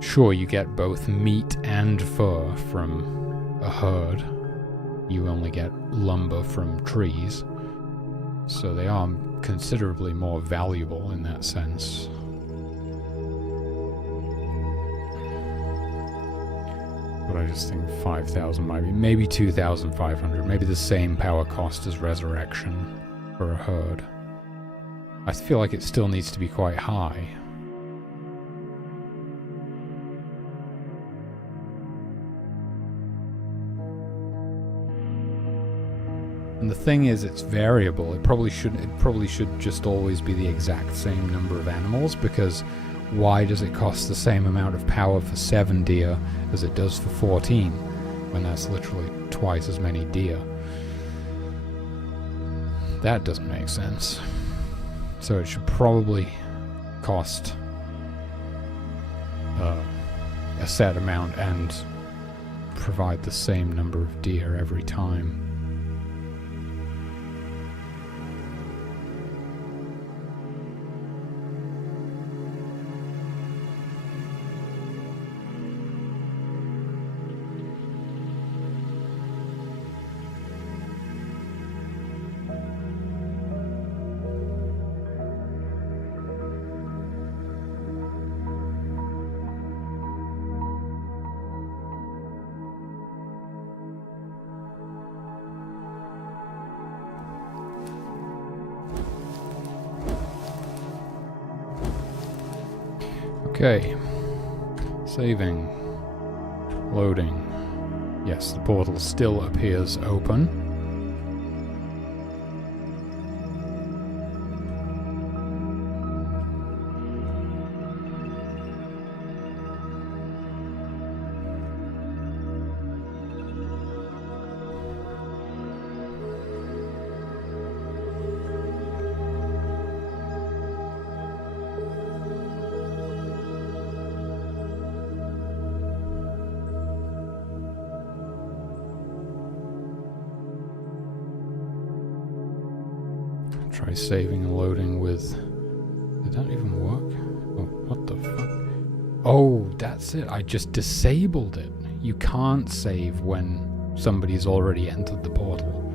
Sure, you get both meat and fur from a herd. You only get lumber from trees. So they are considerably more valuable in that sense. But I just think 5,000 might be, maybe 2,500, maybe the same power cost as Resurrection for a herd. I feel like it still needs to be quite high. the thing is, it's variable. It probably should just always be the exact same number of animals, because why does it cost the same amount of power for 7 deer as it does for 14, when that's literally twice as many deer? That doesn't make sense. So it should probably cost a set amount and provide the same number of deer every time. Okay, saving, loading. Yes, the portal still appears open. Try saving and loading with... Did that even work? Oh, what the fuck? Oh, that's it. I just disabled it. You can't save when somebody's already entered the portal.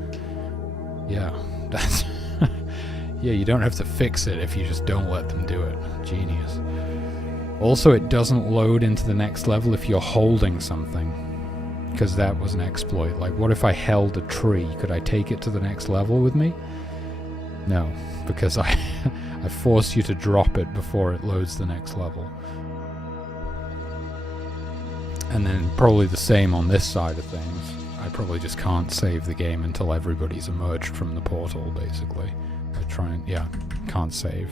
Yeah, that's... Yeah, you don't have to fix it if you just don't let them do it. Genius. Also, it doesn't load into the next level if you're holding something, because that was an exploit. Like, what if I held a tree? Could I take it to the next level with me? No, because I force you to drop it before it loads the next level. And then probably the same on this side of things. I probably just can't save the game until everybody's emerged from the portal, basically. I try and... yeah, can't save.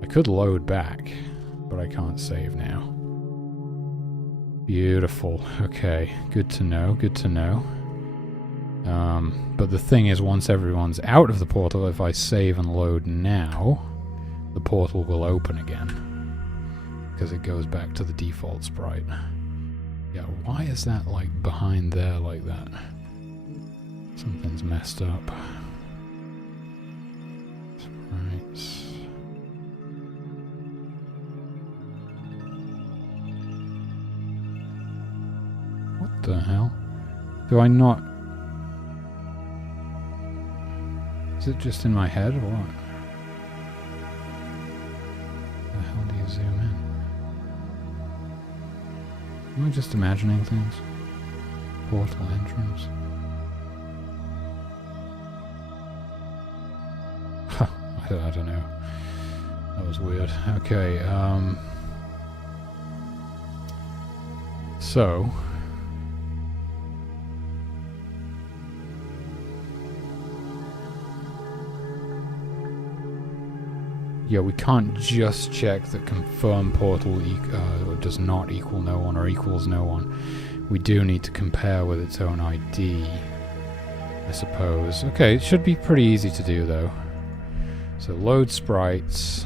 I could load back, but I can't save now. Beautiful. Okay, good to know, good to know. But the thing is, once everyone's out of the portal, if I save and load now, the portal will open again, because it goes back to the default sprite. Yeah, why is that, like, behind there like that? Something's messed up. Sprites. What the hell? Do I not... Is it just in my head, or what? The hell do you zoom in? Am I just imagining things? Portal entrance. Huh, I don't know. That was weird. Okay, so... yeah, we can't just check that confirm portal does not equal no one or equals no one. We do need to compare with its own ID, I suppose. Okay, it should be pretty easy to do, though. So load sprites.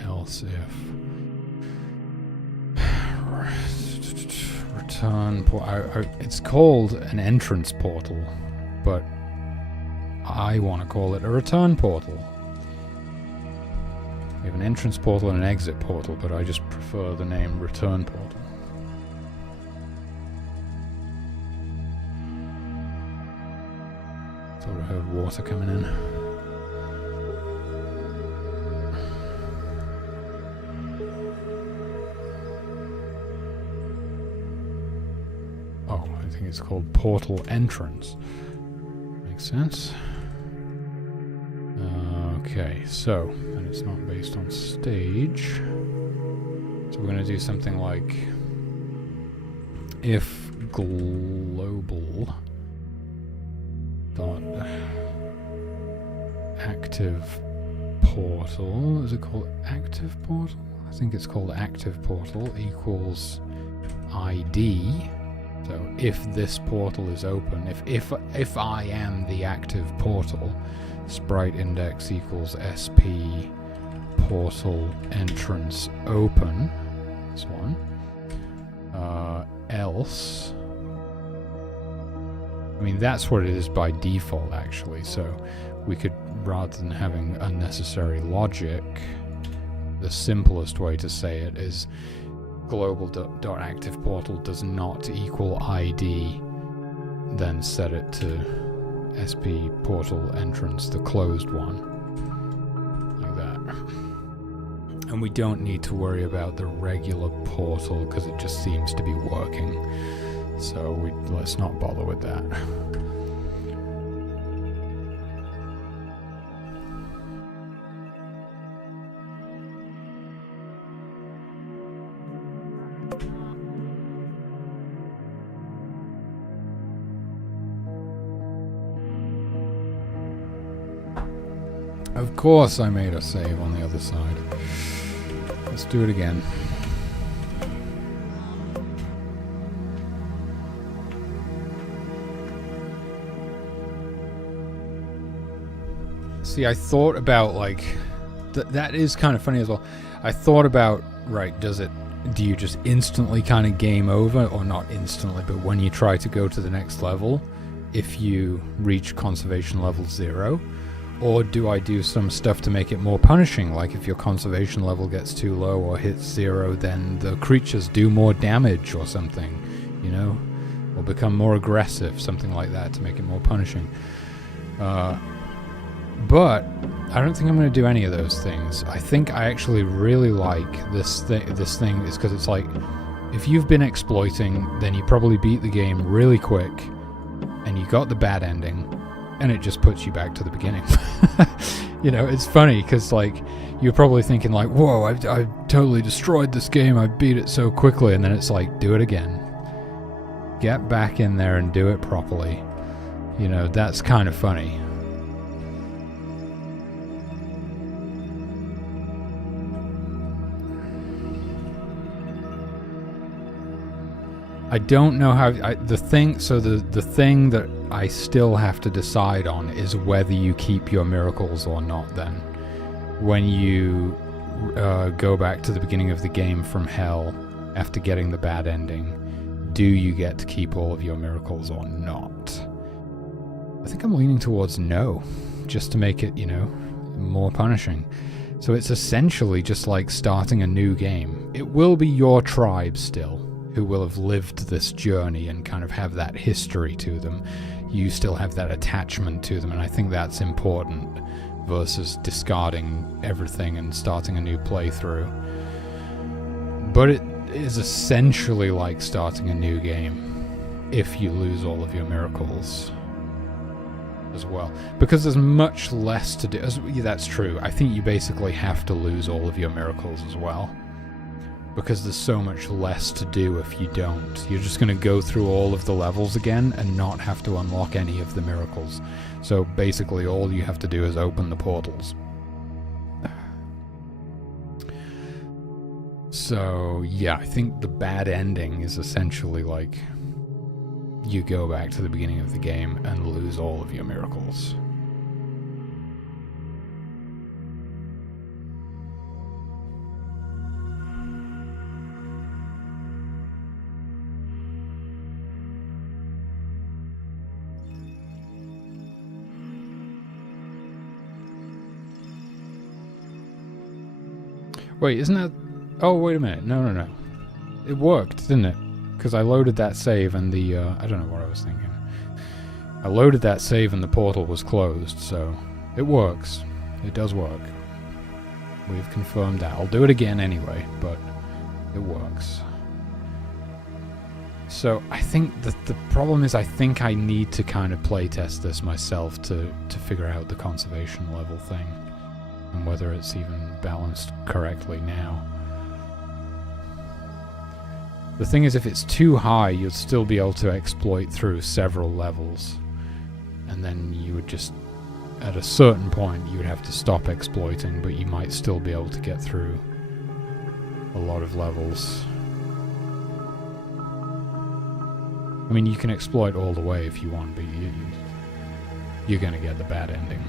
Else if... return it's called an entrance portal, but I want to call it a return portal. We have an entrance portal and an exit portal, but I just prefer the name return portal. Thought I heard water coming in. I think it's called portal entrance. Makes sense. Okay, so, and it's not based on stage. So we're going to do something like if global dot active portal, is it called active portal? I think it's called active portal equals ID. So if this portal is open, if I am the active portal, sprite index equals sp portal entrance open, this one, else, I mean that's what it is by default actually, so we could, rather than having unnecessary logic, the simplest way to say it is global.activePortal does not equal ID, then set it to sp portal entrance, the closed one, like that. And we don't need to worry about the regular portal because it just seems to be working, so let's not bother with that. Of course I made a save on the other side. Let's do it again. See, I thought about, like, that is kind of funny as well. I thought about, right, do you just instantly kind of game over, or not instantly, but when you try to go to the next level, if you reach conservation level 0, or do I do some stuff to make it more punishing, like if your conservation level gets too low or hits 0, then the creatures do more damage or something, you know, or become more aggressive, something like that, to make it more punishing. But I don't think I'm going to do any of those things. I think I actually really like this thing is because it's like, if you've been exploiting, then you probably beat the game really quick, and you got the bad ending, and it just puts you back to the beginning. You know, it's funny because, like, you're probably thinking like, whoa, I totally destroyed this game, I beat it so quickly, and then it's like, do it again. Get back in there and do it properly. You know, that's kind of funny. I don't know how the thing that I still have to decide on is whether you keep your miracles or not. Then when you go back to the beginning of the game from hell after getting the bad ending, do you get to keep all of your miracles or not? I think I'm leaning towards no, just to make it, you know, more punishing. So it's essentially just like starting a new game. It will be your tribe still, who will have lived this journey and kind of have that history to them. You still have that attachment to them, and I think that's important versus discarding everything and starting a new playthrough. But it is essentially like starting a new game if you lose all of your miracles as well, because there's much less to do. Yeah, that's true. I think you basically have to lose all of your miracles as well, because there's so much less to do if you don't. You're just going to go through all of the levels again and not have to unlock any of the miracles. So basically all you have to do is open the portals. So yeah, I think the bad ending is essentially like you go back to the beginning of the game and lose all of your miracles. Wait, isn't that... Oh, wait a minute. No. It worked, didn't it? Because I loaded that save and the... I don't know what I was thinking. I loaded that save and the portal was closed, so... It works. It does work. We've confirmed that. I'll do it again anyway, but... It works. So, I think that the problem is I think I need to kind of playtest this myself to figure out the conservation level thing. and whether it's even balanced correctly now. The thing is, if it's too high, you'd still be able to exploit through several levels, and then you would just, at a certain point, you would have to stop exploiting, but you might still be able to get through a lot of levels. I mean, you can exploit all the way if you want, but you're gonna get the bad ending.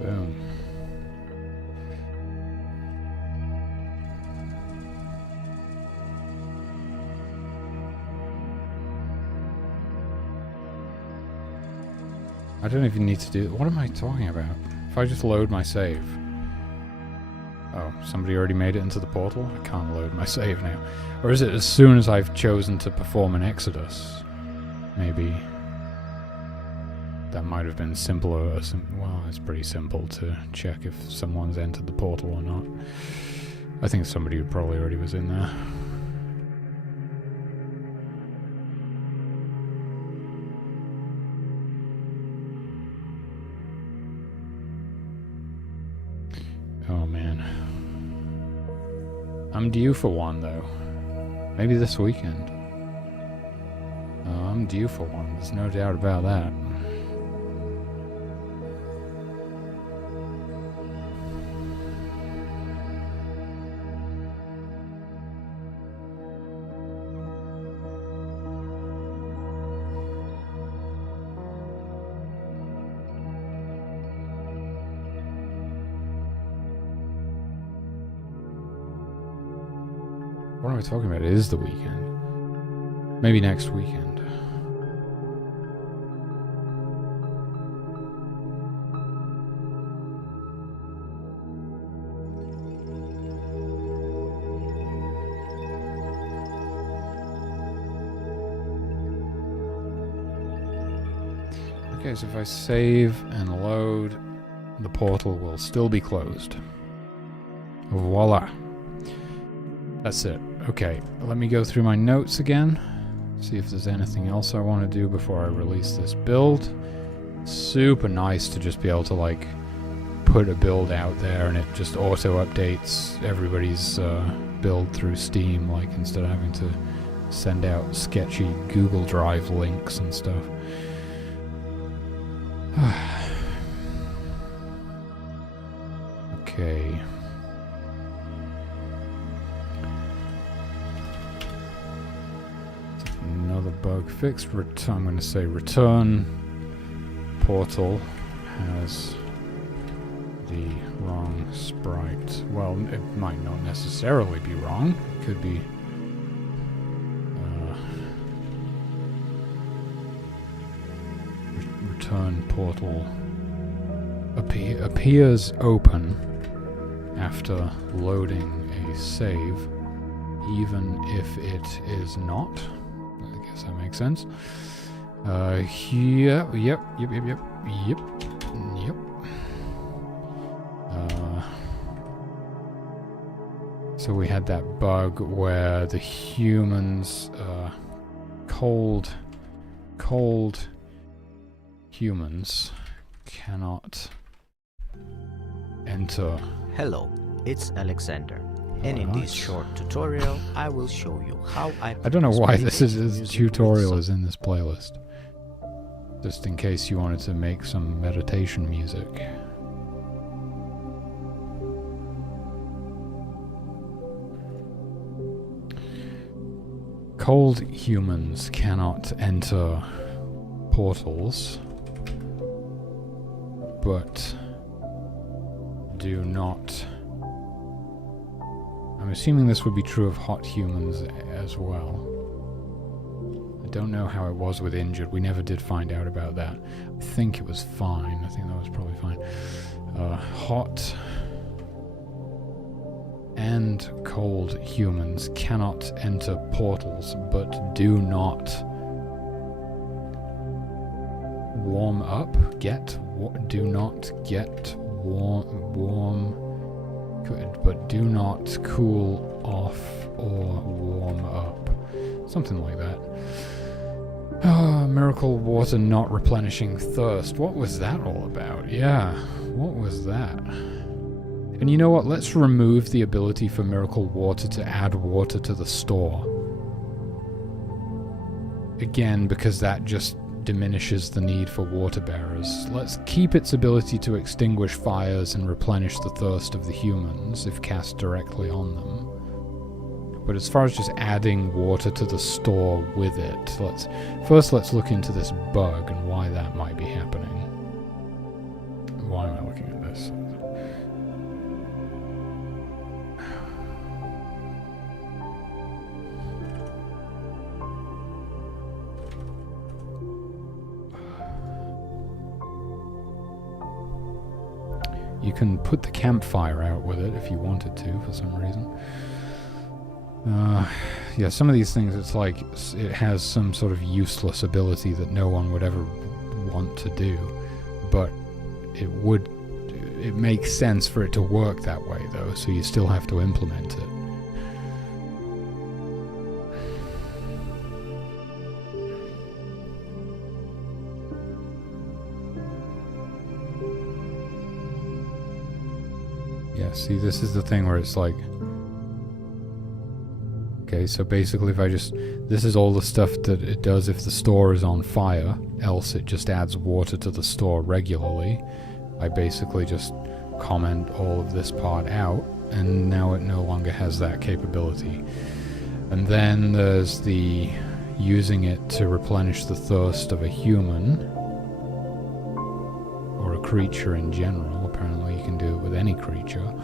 Boom. I don't even need to do... What am I talking about? If I just load my save... Oh, somebody already made it into the portal? I can't load my save now. Or is it as soon as I've chosen to perform an exodus? Maybe... That might have been simpler. Well, it's pretty simple to check if someone's entered the portal or not. I think somebody probably already was in there. Oh man. I'm due for one though. Maybe this weekend. Oh, I'm due for one, there's no doubt about that. What am I talking about? It is the weekend. Maybe next weekend. Okay, so if I save and load, the portal will still be closed. Voila. That's it. Okay, let me go through my notes again, see if there's anything else I want to do before I release this build. Super nice to just be able to like put a build out there and it just auto updates everybody's build through Steam, like instead of having to send out sketchy Google Drive links and stuff. Okay. Another bug fixed. I'm going to say return portal has the wrong sprite. Well, it might not necessarily be wrong. It could be return portal appears open after loading a save, even if it is not. I guess that makes sense. Yep. So we had that bug where the humans, cold humans cannot enter. Hello, it's Alexander. And in this short tutorial, I will show you how I don't know why this tutorial is in this playlist. Just in case you wanted to make some meditation music. Cold humans cannot enter portals, but do not... I'm assuming this would be true of hot humans as well. I don't know how it was with injured. We never did find out about that. I think it was fine. I think that was probably fine. Hot and cold humans cannot enter portals, but do not warm up. Do not get warm, but do not cool off or warm up. Something like that. Miracle water not replenishing thirst. What was that all about? Yeah, what was that? And you know what? Let's remove the ability for miracle water to add water to the store. Again, because that just diminishes the need for water bearers. Let's keep its ability to extinguish fires and replenish the thirst of the humans if cast directly on them. But as far as just adding water to the store with it, let's look into this bug and why that might be happening. Why am I looking at this? You can put the campfire out with it if you wanted to, for some reason. Yeah, some of these things, it's like it has some sort of useless ability that no one would ever want to do, but it makes sense for it to work that way, though, so you still have to implement it. Yeah, see, this is the thing where it's like... Okay, so basically this is all the stuff that it does if the store is on fire, else it just adds water to the store regularly. I basically just comment all of this part out, and now it no longer has that capability. And then there's the using it to replenish the thirst of a human, or a creature in general. Apparently you can do it with any creature.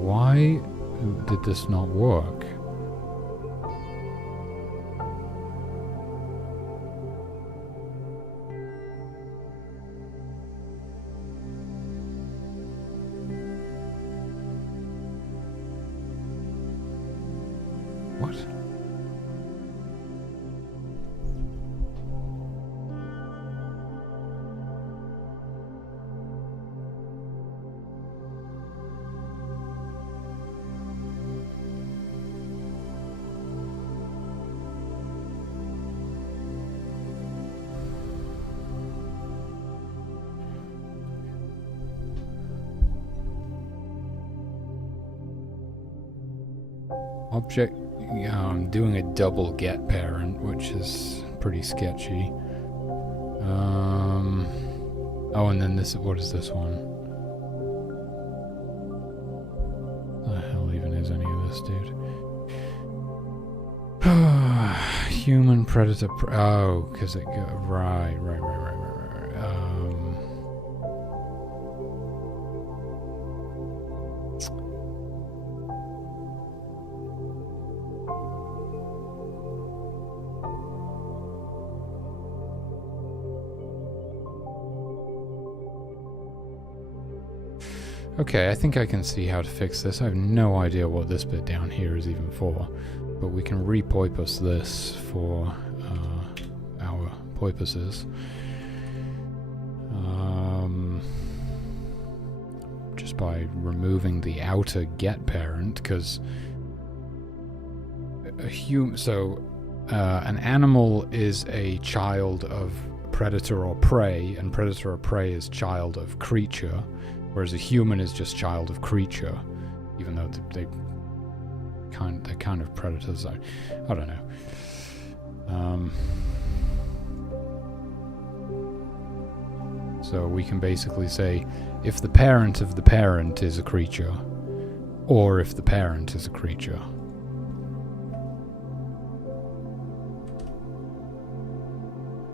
Why did this not work? What? Object, I'm doing a double get parent, which is pretty sketchy. Oh, and then this, what is this one? What the hell even is any of this, dude? Human predator, oh, because it go, right. Okay, I think I can see how to fix this. I have no idea what this bit down here is even for, but we can repurpose this for our purposes. Just by removing the outer get parent, because an animal is a child of predator or prey, and predator or prey is child of creature. Whereas a human is just child of creature, even though they're kind of predators. I don't know. So we can basically say if the parent of the parent is a creature, or if the parent is a creature.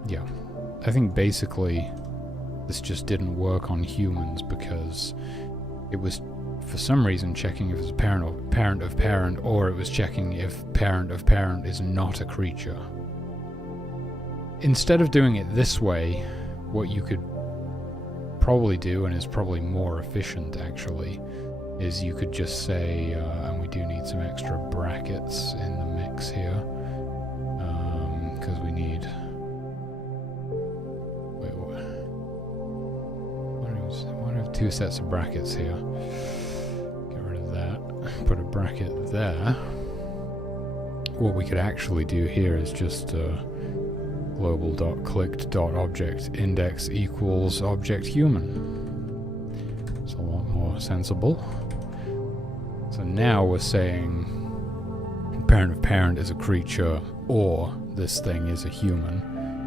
Yeah, I think basically this just didn't work on humans because it was, for some reason, checking if it's a parent or parent of parent, or it was checking if parent of parent is not a creature. Instead of doing it this way, what you could probably do, and is probably more efficient actually, is you could just say, and we do need some extra brackets in the mix here, because we need... Wait, what? Why do I have two sets of brackets here? Get rid of that. Put a bracket there. What we could actually do here is just global.clicked.object index equals object human. It's a lot more sensible. So now we're saying parent of parent is a creature, or this thing is a human,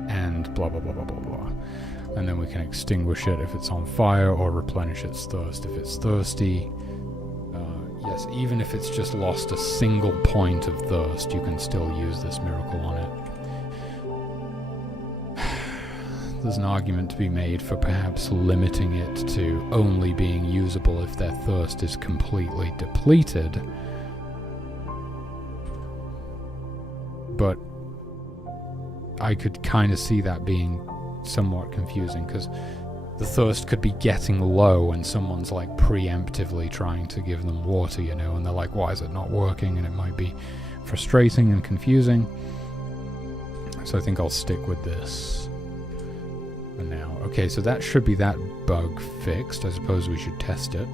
and blah blah blah blah blah blah. And then we can extinguish it if it's on fire, or replenish its thirst if it's thirsty. Yes, even if it's just lost a single point of thirst, you can still use this miracle on it. There's an argument to be made for perhaps limiting it to only being usable if their thirst is completely depleted. But I could kind of see that being somewhat confusing, because the thirst could be getting low and someone's like preemptively trying to give them water, you know, and they're like, why is it not working? And it might be frustrating and confusing. So I think I'll stick with this for now. Okay, so that should be that bug fixed. I suppose we should test it.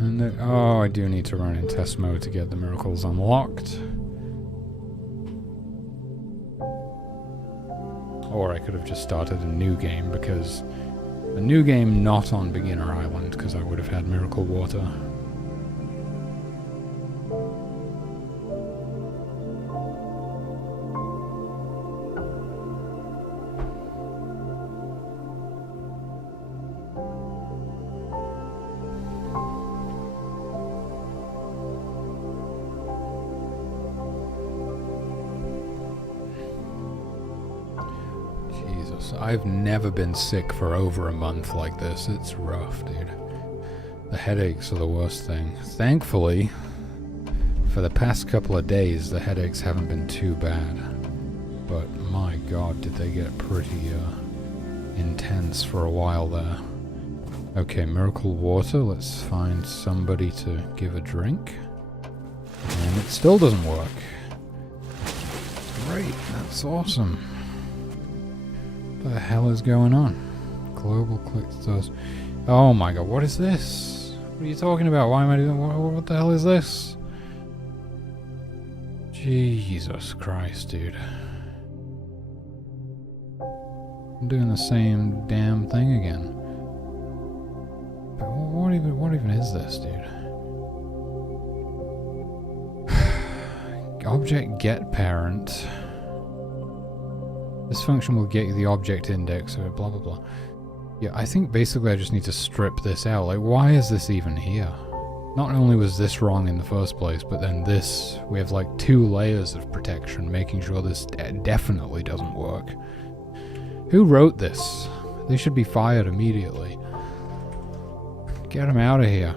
And oh, I do need to run in test mode to get the miracles unlocked. Or I could have just started a new game, because a new game not on Beginner Island, because I would have had miracle water. I've never been sick for over a month like this. It's rough, dude. The headaches are the worst thing. Thankfully, for the past couple of days, the headaches haven't been too bad. But my god, did they get pretty intense for a while there. Okay, miracle water. Let's find somebody to give a drink. And it still doesn't work. Great, that's awesome. What the hell is going on? Global click those. Oh my god, what is this? What are you talking about? Why am I doing... What the hell is this? Jesus Christ, dude. I'm doing the same damn thing again. But what even is this, dude? Object get parent. This function will get you the object index of it, blah blah blah. Yeah, I think basically I just need to strip this out. Like, why is this even here? Not only was this wrong in the first place, but then this, we have like 2 layers of protection, making sure this definitely doesn't work. Who wrote this? They should be fired immediately. Get them out of here.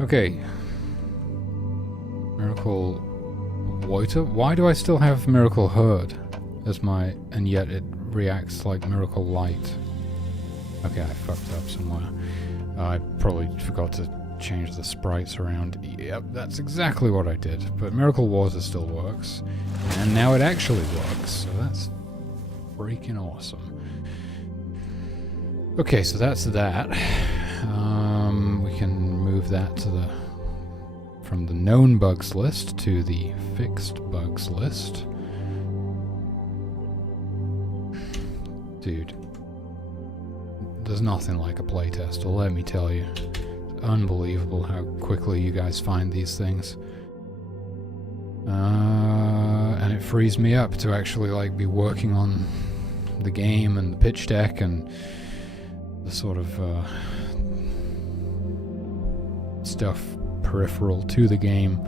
Okay. Miracle Outa? Why do I still have Miracle Herd as my... and yet it reacts like Miracle Light? Okay, I fucked up somewhere. I probably forgot to change the sprites around. Yep, that's exactly what I did. But Miracle Water still works. And now it actually works, so that's freaking awesome. Okay, so that's that. We can move that to the from the known bugs list to the fixed bugs list. Dude, there's nothing like a playtest, let me tell you. It's unbelievable how quickly you guys find these things. And it frees me up to actually like be working on the game and the pitch deck and the sort of stuff peripheral to the game.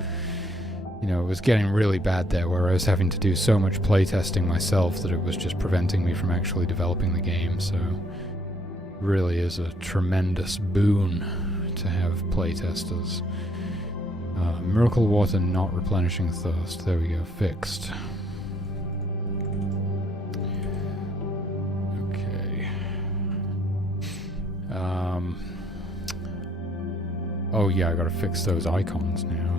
You know, it was getting really bad there where I was having to do so much playtesting myself that it was just preventing me from actually developing the game, so it really is a tremendous boon to have playtesters. Miracle water not replenishing thirst. There we go, fixed. Okay. Oh yeah, I gotta fix those icons now.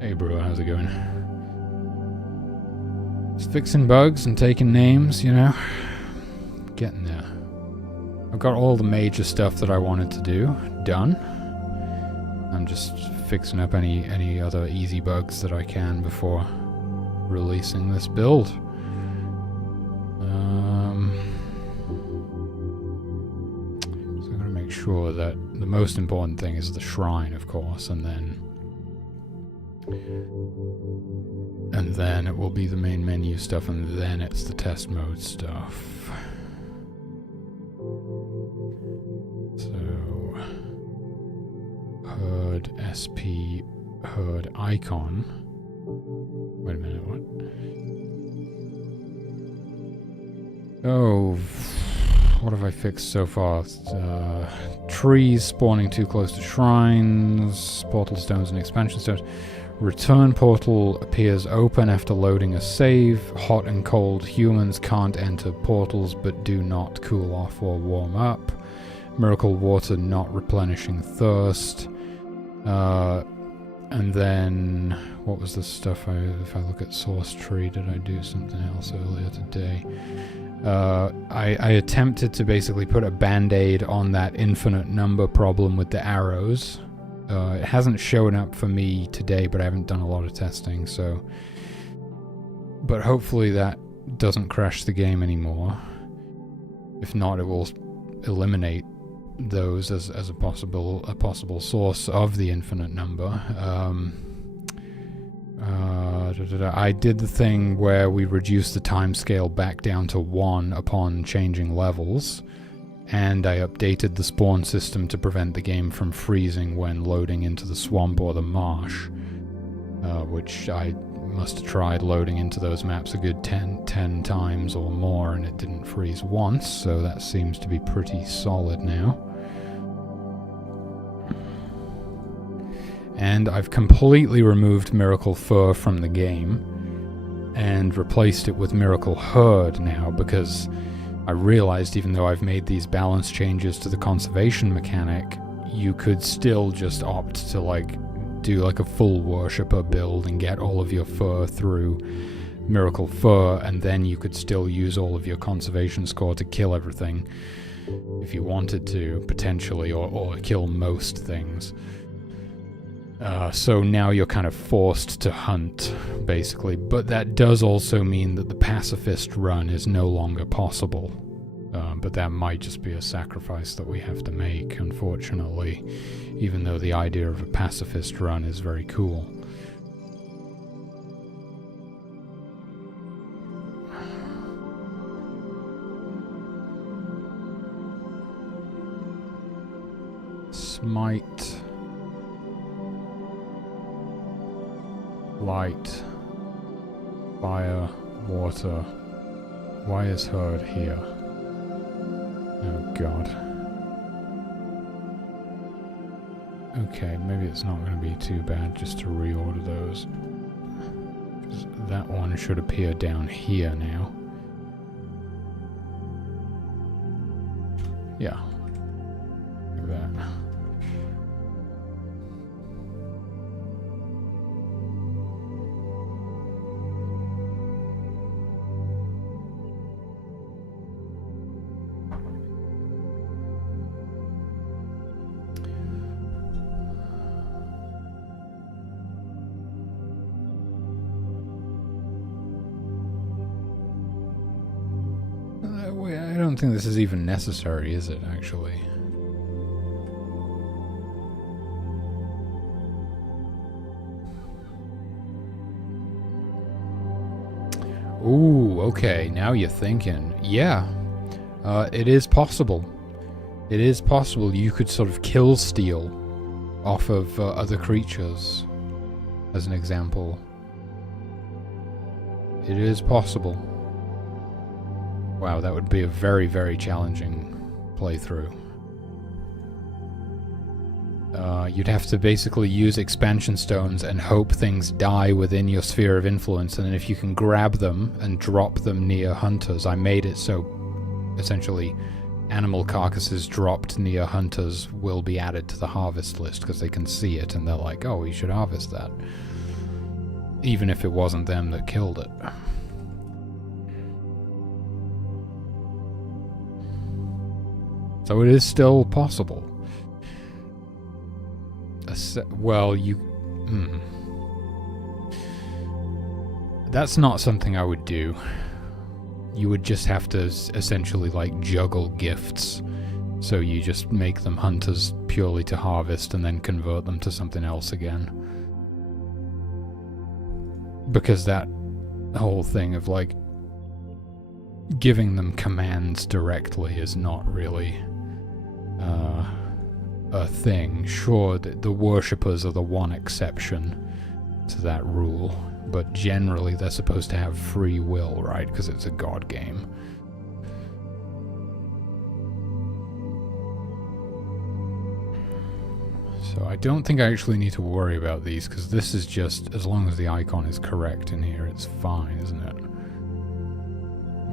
Hey bro, how's it going? Just fixing bugs and taking names, you know? Getting there. I've got all the major stuff that I wanted to do done. I'm just fixing up any other easy bugs that I can before releasing this build. So I'm gonna make sure that the most important thing is the shrine, of course, and then it will be the main menu stuff, and then it's the test mode stuff. So, herd SP, herd icon. Wait a minute, what? Oh, what have I fixed so far? Trees spawning too close to shrines, portal stones and expansion stones. Return portal appears open after loading a save. Hot and cold humans can't enter portals but do not cool off or warm up. Miracle water not replenishing thirst. And then, what was the stuff if I look at source tree, did I do something else earlier today? I attempted to basically put a band-aid on that infinite number problem with the arrows. It hasn't shown up for me today, but I haven't done a lot of testing, so... But hopefully that doesn't crash the game anymore. If not, it will eliminate those as a possible source of the infinite number. I did the thing where we reduced the timescale back down to 1 upon changing levels, and I updated the spawn system to prevent the game from freezing when loading into the swamp or the marsh, which I must have tried loading into those maps a good 10 times or more, and it didn't freeze once, so that seems to be pretty solid now. And I've completely removed Miracle Fur from the game and replaced it with Miracle Herd now, because I realized even though I've made these balance changes to the conservation mechanic, you could still just opt to do a full worshipper build and get all of your fur through Miracle Fur, and then you could still use all of your conservation score to kill everything if you wanted to, potentially, or kill most things. So now you're kind of forced to hunt, basically. But that does also mean that the pacifist run is no longer possible. But that might just be a sacrifice that we have to make, unfortunately, even though the idea of a pacifist run is very cool. Smite. Light, fire, water. Why is herd here? Oh god. Okay, maybe it's not going to be too bad just to reorder those. 'Cause that one should appear down here now. Yeah. Look at that. don't think this is even necessary, is it, actually? Ooh, okay, now you're thinking. Yeah, it is possible. It is possible you could sort of kill steal off of other creatures, as an example. It is possible. Wow, that would be a very, very challenging playthrough. You'd have to basically use expansion stones and hope things die within your sphere of influence, and then if you can grab them and drop them near hunters. I made it so essentially animal carcasses dropped near hunters will be added to the harvest list because they can see it and they're like, oh, we should harvest that. Even if it wasn't them that killed it. So it is still possible. Well, that's not something I would do. You would just have to essentially like juggle gifts. So you just make them hunters purely to harvest and then convert them to something else again. Because that whole thing of like giving them commands directly is not really a thing. Sure, the worshippers are the one exception to that rule, but generally they're supposed to have free will, right? Because it's a god game. So I don't think I actually need to worry about these, because this is just, as long as the icon is correct in here, it's fine, isn't it?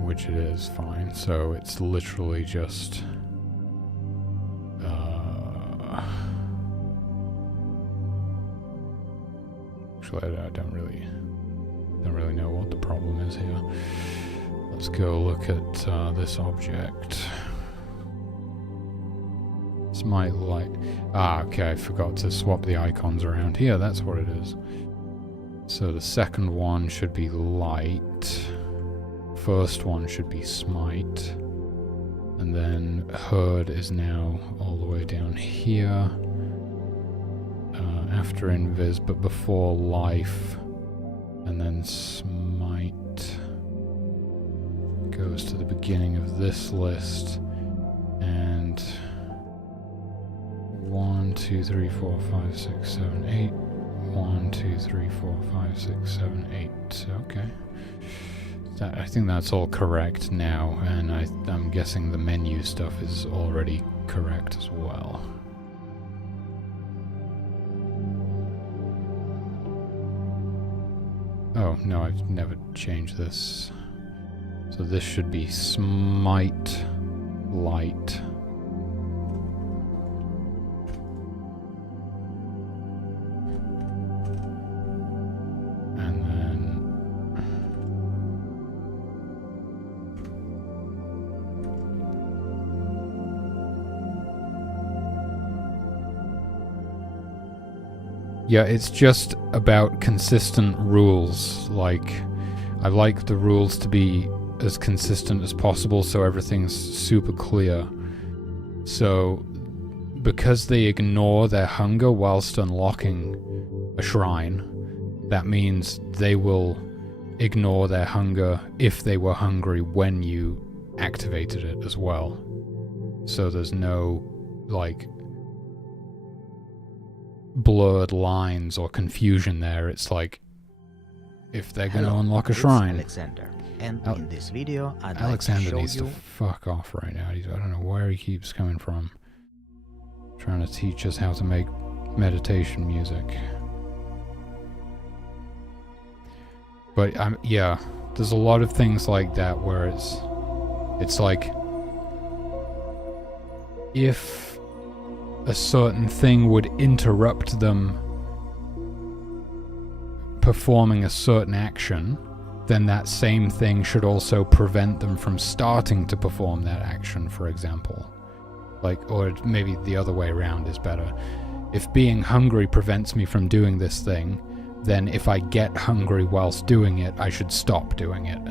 Which it is fine, so it's literally just... Actually, I don't really know what the problem is here. Let's go look at this object. This might like... Ah, okay, I forgot to swap the icons around here. That's what it is. So the second one should be light. First one should be smite. And then herd is now all the way down here. After invis, but before life. And then smite goes to the beginning of this list. And 1, 2, 3, 4, 5, 6, 7, 8. 1, 2, 3, 4, 5, 6, 7, 8. Okay. I think that's all correct now, and I'm guessing the menu stuff is already correct as well. Oh, no, I've never changed this. So this should be smite light. And then... Yeah, it's just about consistent rules. Like, I like the rules to be as consistent as possible so everything's super clear. So, because they ignore their hunger whilst unlocking a shrine, that means they will ignore their hunger if they were hungry when you activated it as well. So there's no, like, blurred lines or confusion there. It's like, if they're going to unlock a shrine... Alexander, and in this video I'd Alexander like to needs show to fuck off right now. I don't know where he keeps coming from. Trying to teach us how to make meditation music. But yeah, there's a lot of things like that where it's like, if a certain thing would interrupt them performing a certain action, then that same thing should also prevent them from starting to perform that action, for example. Like, or maybe the other way around is better. If being hungry prevents me from doing this thing, then if I get hungry whilst doing it, I should stop doing it.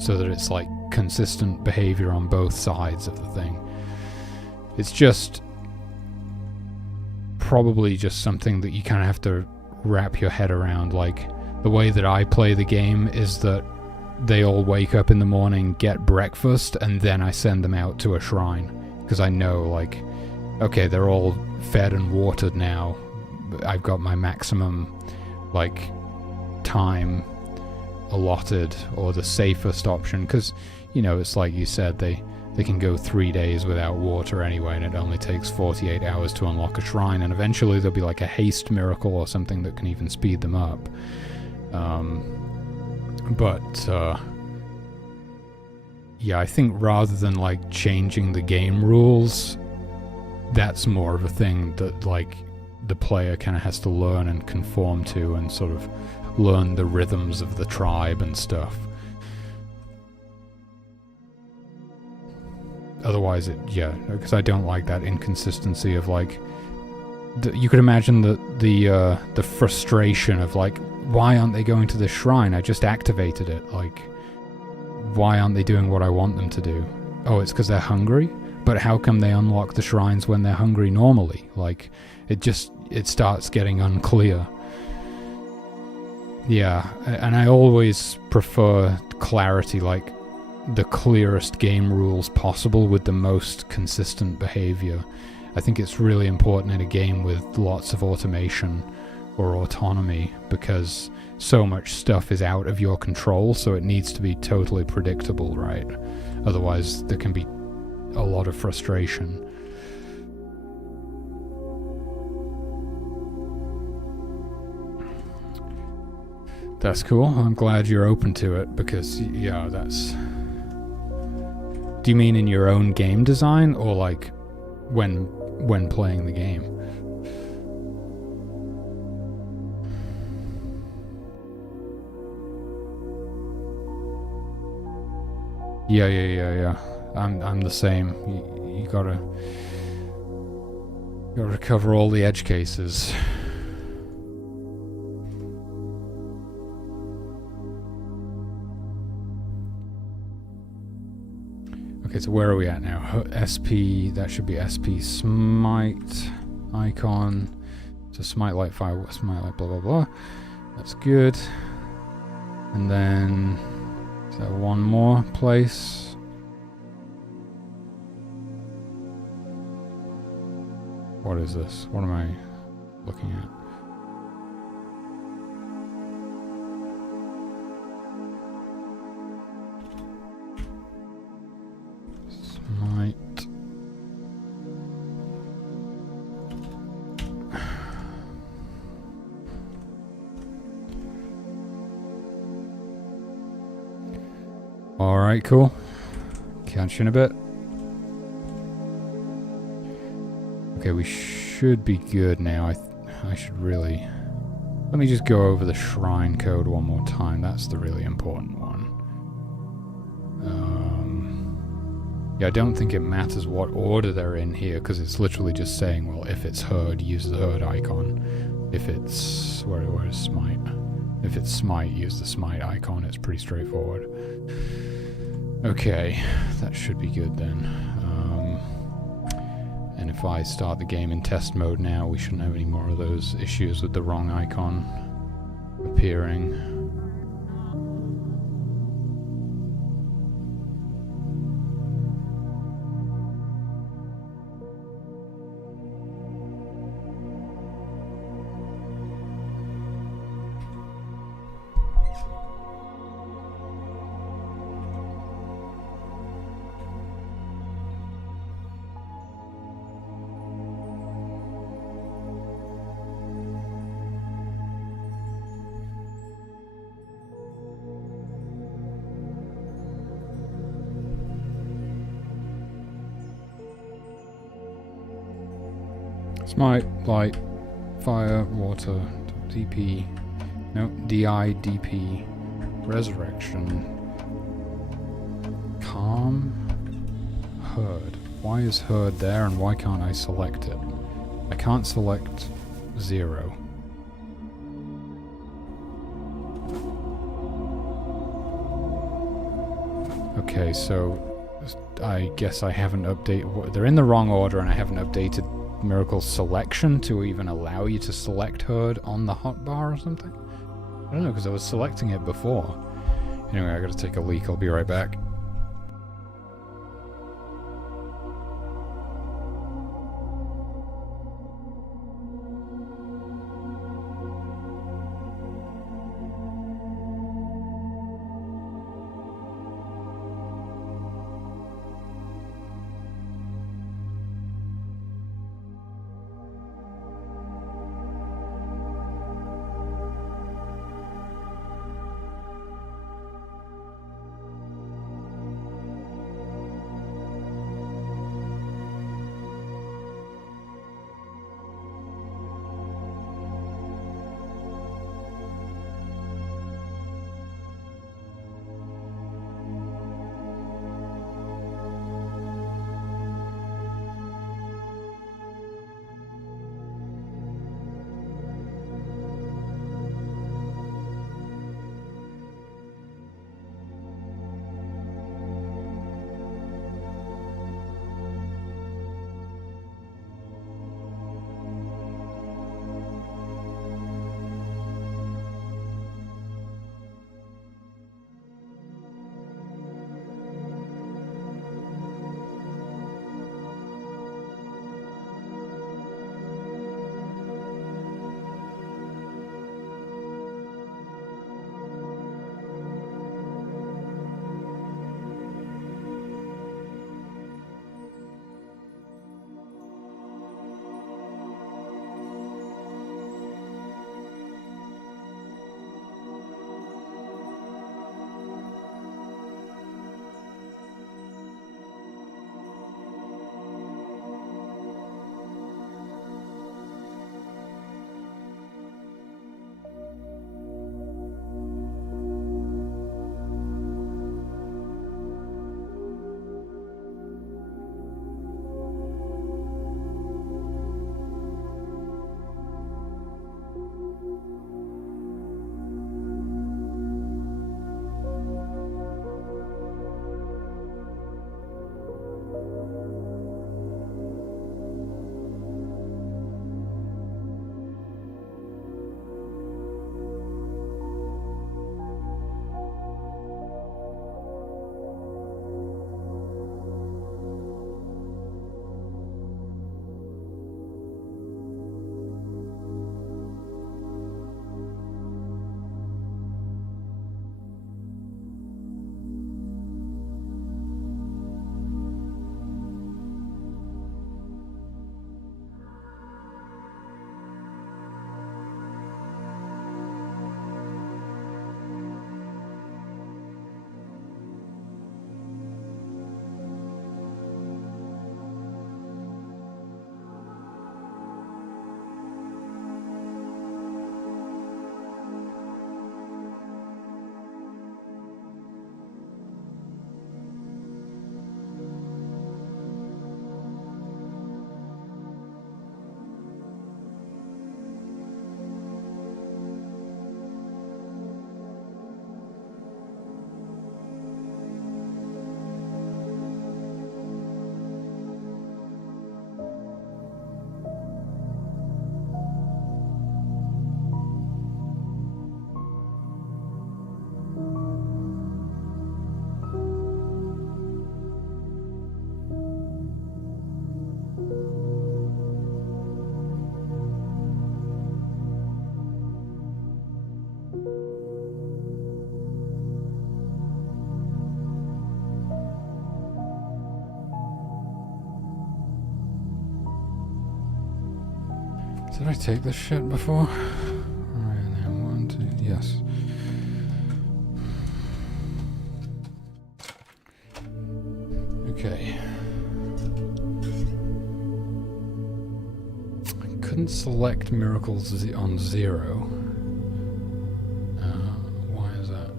So that it's like consistent behavior on both sides of the thing. It's just probably just something that you kind of have to wrap your head around. Like, the way that I play the game is that they all wake up in the morning, get breakfast, and then I send them out to a shrine. Because I know, like, okay, they're all fed and watered now. I've got my maximum, like, time allotted, or the safest option. Because, you know, it's like you said, they can go 3 days without water anyway, and it only takes 48 hours to unlock a shrine, and eventually there'll be like a haste miracle or something that can even speed them up. Yeah, I think rather than like changing the game rules, that's more of a thing that like the player kind of has to learn and conform to, and sort of learn the rhythms of the tribe and stuff. Otherwise, because I don't like that inconsistency of like, you could imagine the frustration of like, why aren't they going to this shrine? I just activated it. Like, why aren't they doing what I want them to do? Oh, it's because they're hungry? But how come they unlock the shrines when they're hungry normally? Like, it starts getting unclear. Yeah, and I always prefer clarity, like the clearest game rules possible with the most consistent behavior. I think it's really important in a game with lots of automation or autonomy, because so much stuff is out of your control, so it needs to be totally predictable, right? Otherwise, there can be a lot of frustration. That's cool. I'm glad you're open to it, because, yeah, that's... Do you mean in your own game design, or like when playing the game? Yeah. I'm the same. You gotta cover all the edge cases. Okay, so where are we at now? SP, that should be SP smite icon. So smite light fire, smite light blah blah blah. That's good. And then is there one more place? What is this? What am I looking at? Smite. Alright, cool. Catch you in a bit. Okay, we should be good now. I should really... Let me just go over the shrine code one more time. That's the really important one. Yeah, I don't think it matters what order they're in here, because it's literally just saying, well, if it's herd, use the herd icon. If it's... Where is smite? If it's smite, use the smite icon. It's pretty straightforward. Okay, that should be good then. And if I start the game in test mode now, we shouldn't have any more of those issues with the wrong icon appearing. Smite, light, fire, water, DP, no, DI, DP, resurrection, calm, herd. Why is herd there and why can't I select it? I can't select 0. Okay, so I guess I haven't updated... They're in the wrong order, and I haven't updated Miracle Selection to even allow you to select Herd on the hotbar or something? I don't know, because I was selecting it before. Anyway, I gotta take a leak. I'll be right back. Did I take this shit before? Alright, then 1, 2, yes. Okay. I couldn't select miracles on 0. Why is that?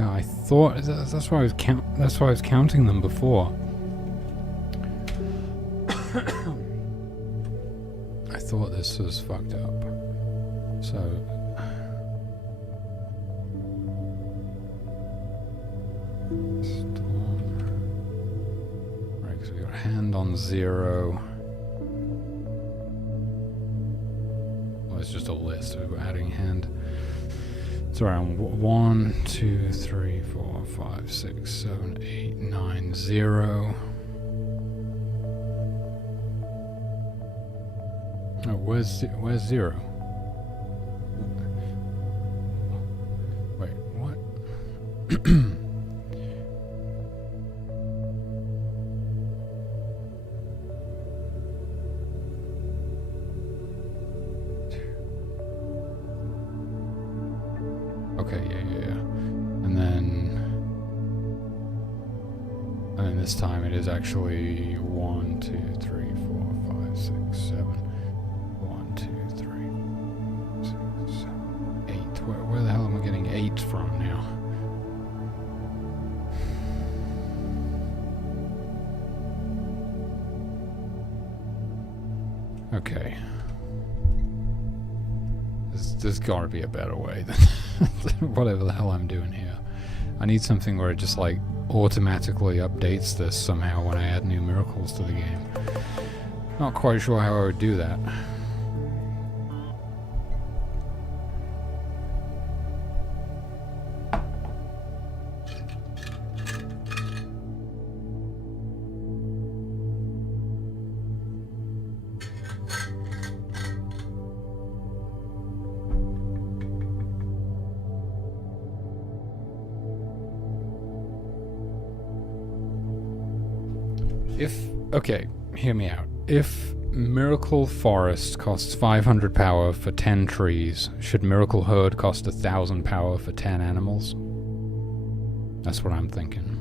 Yeah, I thought that's why I was counting them before. I thought this was fucked up. So right, because we got hand on 0. Well, it's just a list. We're adding hand. It's around 1, 2, 3, 4, 5, 6, 7, 8, 9, 0. Oh, where's 0? Wait, what? Okay, yeah. And then this time it is actually 1, 2, 3, 4, 5, 6, 7. 1, 2, 3, 6, 7, 8. Where the hell am I getting 8 from now? Okay. There's gotta be a better way than whatever the hell I'm doing here. I need something where it just like automatically updates this somehow when I add new miracles to the game. Not quite sure how I would do that. Okay, hear me out. If Miracle Forest costs 500 power for 10 trees, should Miracle Herd cost 1,000 power for 10 animals? That's what I'm thinking.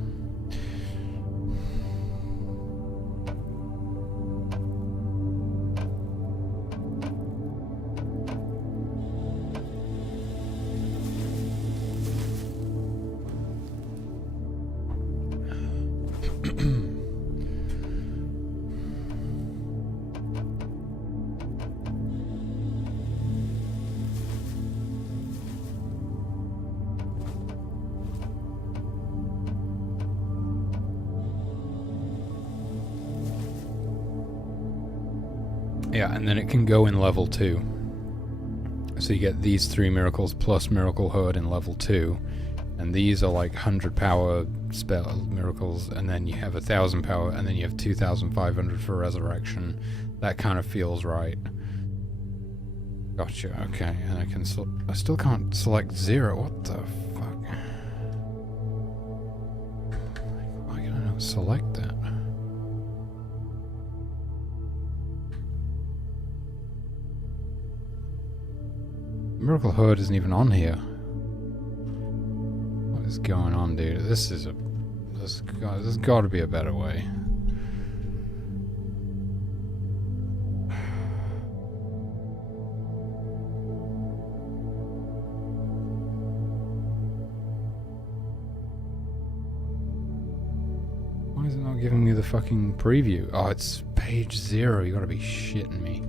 Yeah, and then it can go in level 2. So you get these 3 miracles plus Miracle Herd in level 2. And these are like 100 power spell miracles, and then you have 1,000 power, and then you have 2,500 for resurrection. That kind of feels right. Gotcha, okay. And I still can't select 0. What the fuck? Why can I not select that? Miracle Herd isn't even on here. What is going on, dude? There's got to be a better way. Why is it not giving me the fucking preview? Oh, it's page 0. You got to be shitting me.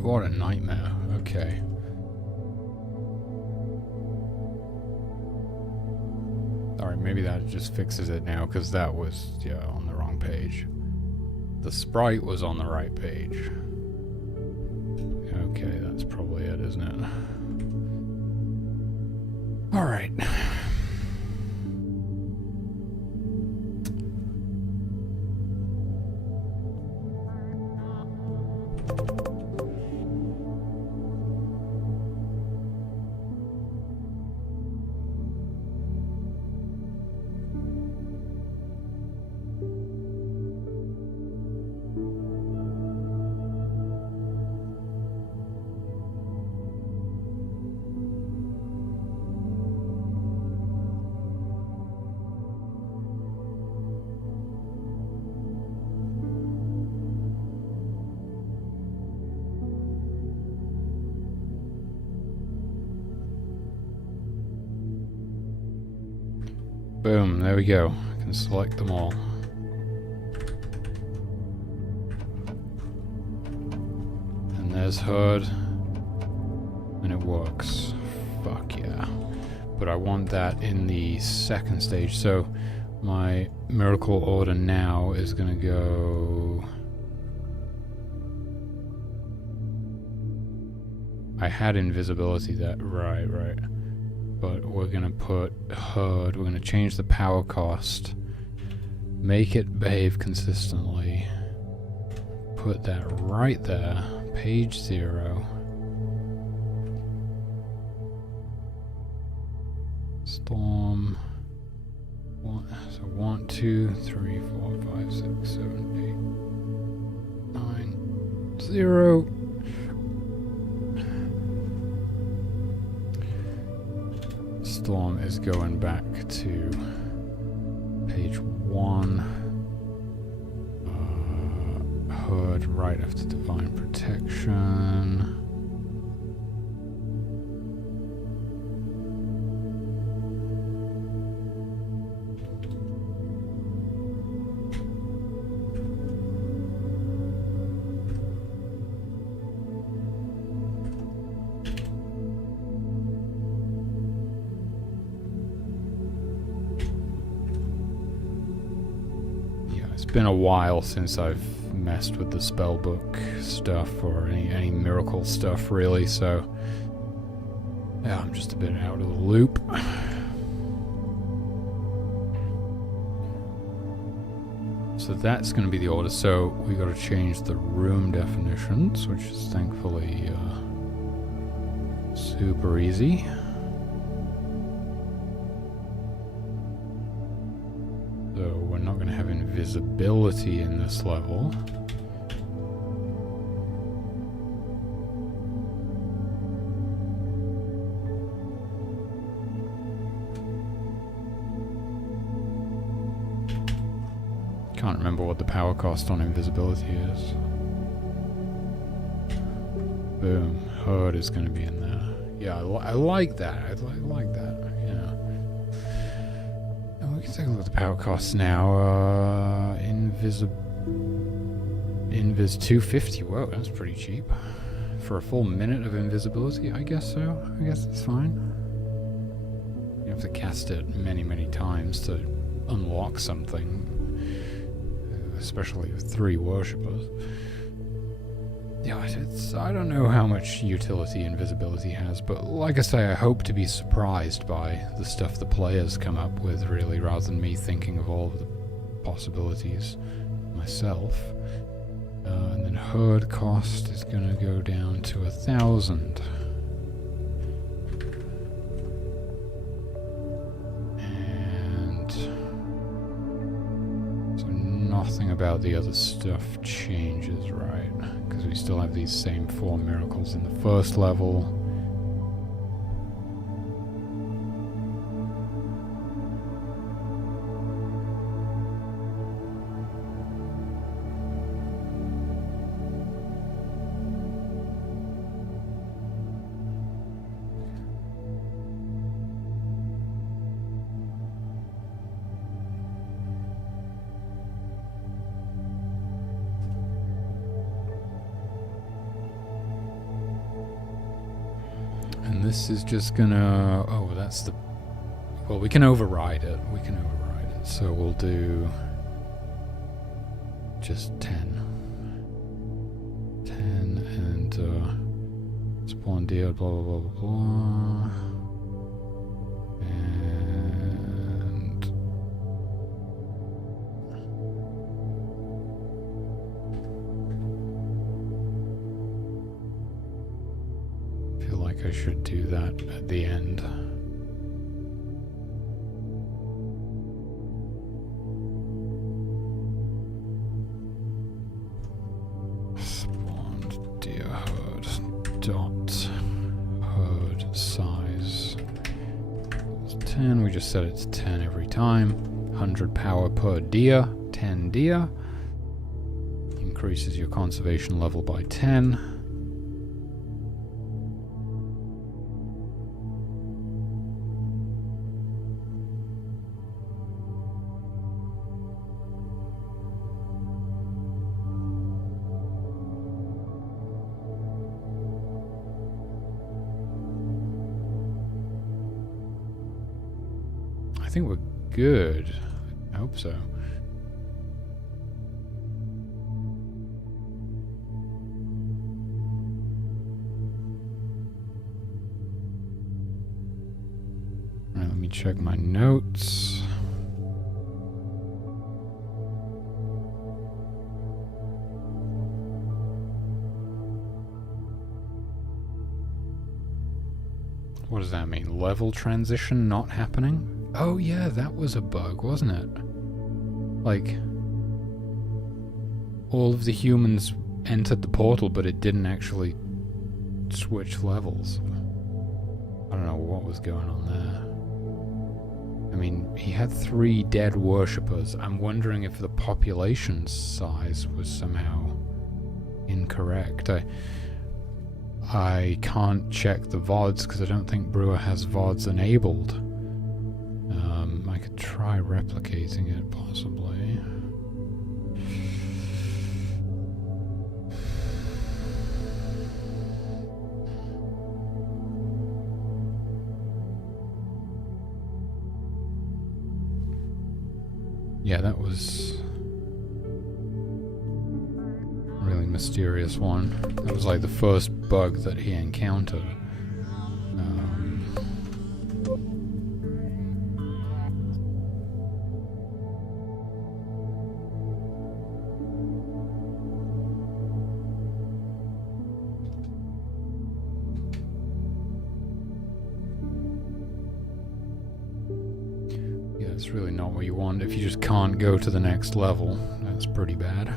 What a nightmare. Okay. Alright, maybe that just fixes it now, because that was, yeah, on the wrong page. The sprite was on the right page. Okay, that's probably it, isn't it? Alright. Boom, there we go. I can select them all. And there's HUD. And it works. Fuck yeah. But I want that in the second stage, so my miracle order now is gonna go... I had invisibility that, right. But we're gonna put HUD, we're gonna change the power cost, make it behave consistently, put that right there, page 0. Storm, so 1, 2, 3, 4, 5, 6, 7, 8, 9, 0. Storm is going back to page 1. HUD right after Divine Protection. It's been a while since I've messed with the spellbook stuff or any miracle stuff really, so yeah, I'm just a bit out of the loop. So that's going to be the order. So we got to change the room definitions, which is thankfully super easy. So we're not going to have invisibility in this level. Can't remember what the power cost on invisibility is. Boom. HUD is going to be in there. Yeah, I like that. I like that. We can take a look at the power costs now. Invis 250. Whoa, that's pretty cheap. For a full minute of invisibility, I guess so. I guess it's fine. You have to cast it many, many times to unlock something. Especially with 3 worshippers. Yeah, I don't know how much utility invisibility has, but like I say, I hope to be surprised by the stuff the players come up with, really, rather than me thinking of all of the possibilities myself. And then HUD cost is going to go down to 1,000. And so nothing about the other stuff changes, right? Because we still have these same 4 miracles in the first level. And this is just gonna... Oh, that's the... Well, we can override it. So we'll do... just 10. 10 and... spawn deal, blah, blah, blah, blah, blah. And... I should do that at the end. Spawned dear HUD dot HUD size 10. We just set it to 10 every time. 100 power per deer. 10 deer. Increases your conservation level by 10. I think we're good. I hope so. Alright, let me check my notes. What does that mean? Level transition not happening? Oh yeah, that was a bug, wasn't it? Like, all of the humans entered the portal, but it didn't actually switch levels. I don't know what was going on there. I mean, he had 3 dead worshippers. I'm wondering if the population size was somehow incorrect. I can't check the VODs because I don't think Brewer has VODs enabled. I could try replicating it, possibly. Yeah, that was a really mysterious one. That was like the first bug that he encountered. Yeah, it's really not what you want. If you just can't go to the next level, that's pretty bad.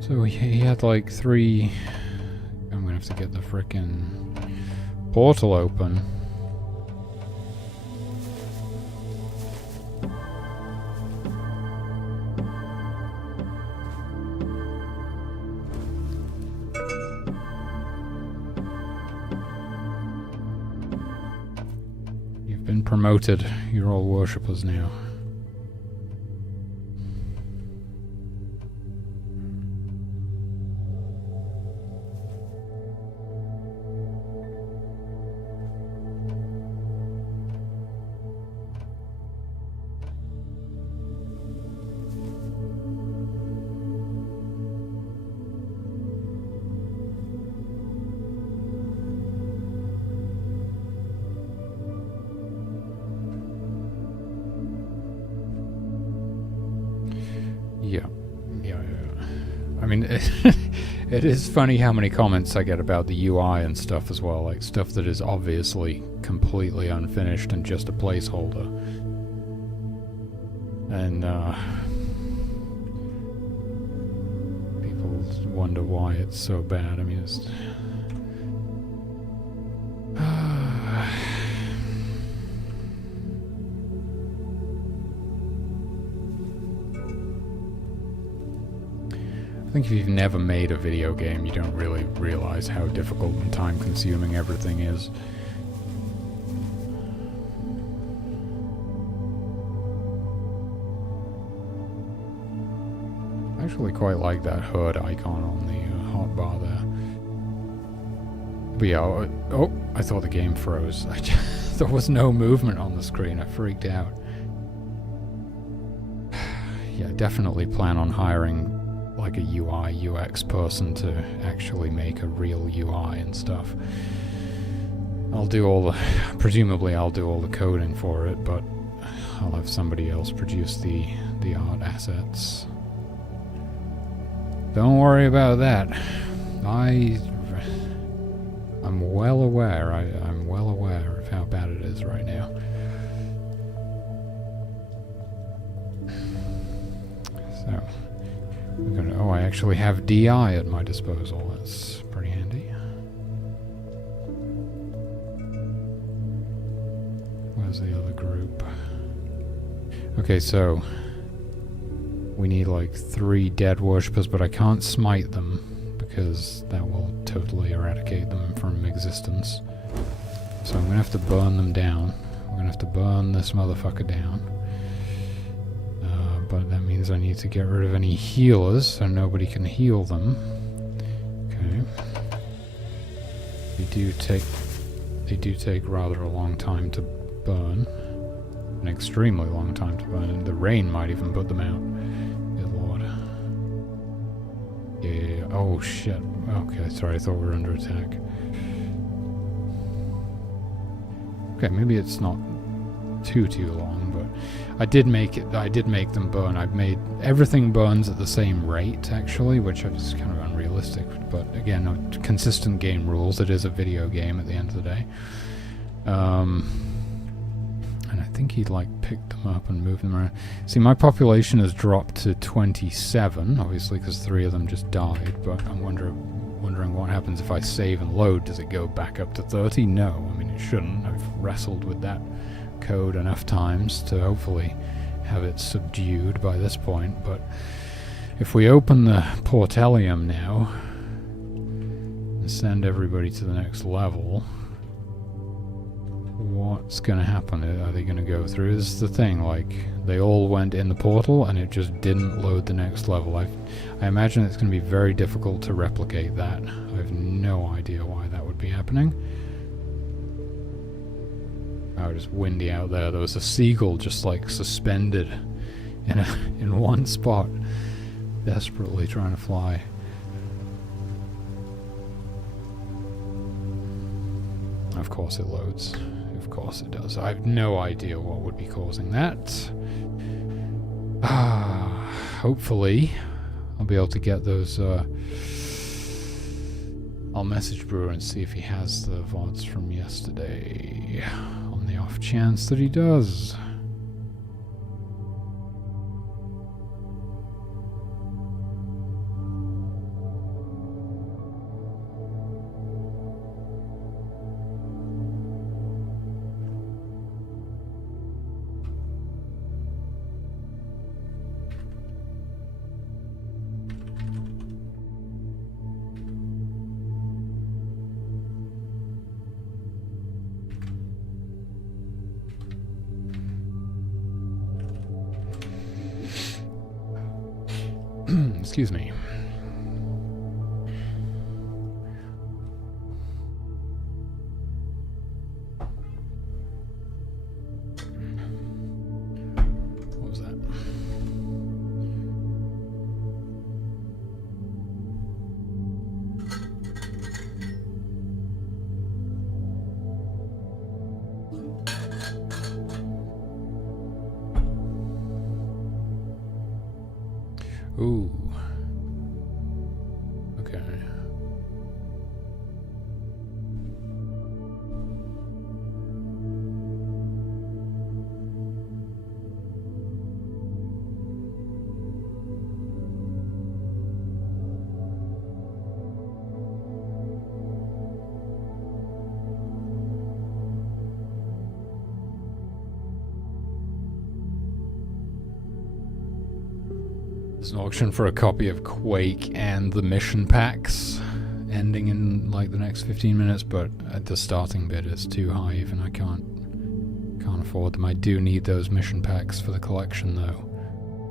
So he had like 3... I'm gonna have to get the frickin' portal open. You've been promoted. You're all worshippers now. Yeah. I mean, it is funny how many comments I get about the UI and stuff as well, like stuff that is obviously completely unfinished and just a placeholder. And people wonder why it's so bad. I mean, it's... I think if you've never made a video game, you don't really realize how difficult and time-consuming everything is. I actually quite like that HUD icon on the hotbar there. But yeah, oh, I thought the game froze. There was no movement on the screen. I freaked out. Yeah, definitely plan on hiring like a UI, UX person to actually make a real UI and stuff. I'll do all the... presumably I'll do all the coding for it, but I'll have somebody else produce the art assets. Don't worry about that. I'm well aware. I'm well aware of how bad it is right now. So... we're gonna, oh, I actually have DI at my disposal. That's pretty handy. Where's the other group? Okay, so We need like 3 dead worshippers, but I can't smite them because that will totally eradicate them from existence. So I'm gonna have to burn them down. We're gonna have to burn this motherfucker down. But that means I need to get rid of any healers so nobody can heal them. Okay. They do take rather a long time to burn. An extremely long time to burn, and the rain might even put them out. Good lord. Yeah. Oh shit. Okay, sorry, I thought we were under attack. Okay, maybe it's not too long, but I did make them burn. I've made everything burns at the same rate actually, which is kind of unrealistic, but again, consistent game rules. It is a video game at the end of the day. And I think he'd like pick them up and move them around. See, my population has dropped to 27, obviously because 3 of them just died, but I'm wondering what happens if I save and load. Does it go back up to 30? No, I mean it shouldn't. I've wrestled with that code enough times to hopefully have it subdued by this point, but if we open the Portelium now and send everybody to the next level, what's going to happen? Are they going to go through? This is the thing, like, they all went in the portal and it just didn't load the next level. I imagine it's going to be very difficult to replicate that. I have no idea why that would be happening. Oh, just windy out there. There was a seagull just like suspended in one spot, desperately trying to fly. Of course it loads. Of course it does. I have no idea what would be causing that. Hopefully I'll be able to get those. I'll message Brewer and see if he has the VODs from yesterday, on the off chance that he does. Excuse me. What was that? Ooh. Okay. There's an auction for a copy of Quake and the mission packs, ending in like the next 15 minutes, but the starting bid is too high. Even I can't afford them. I do need those mission packs for the collection, though.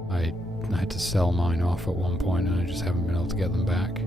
I had to sell mine off at one point, and I just haven't been able to get them back.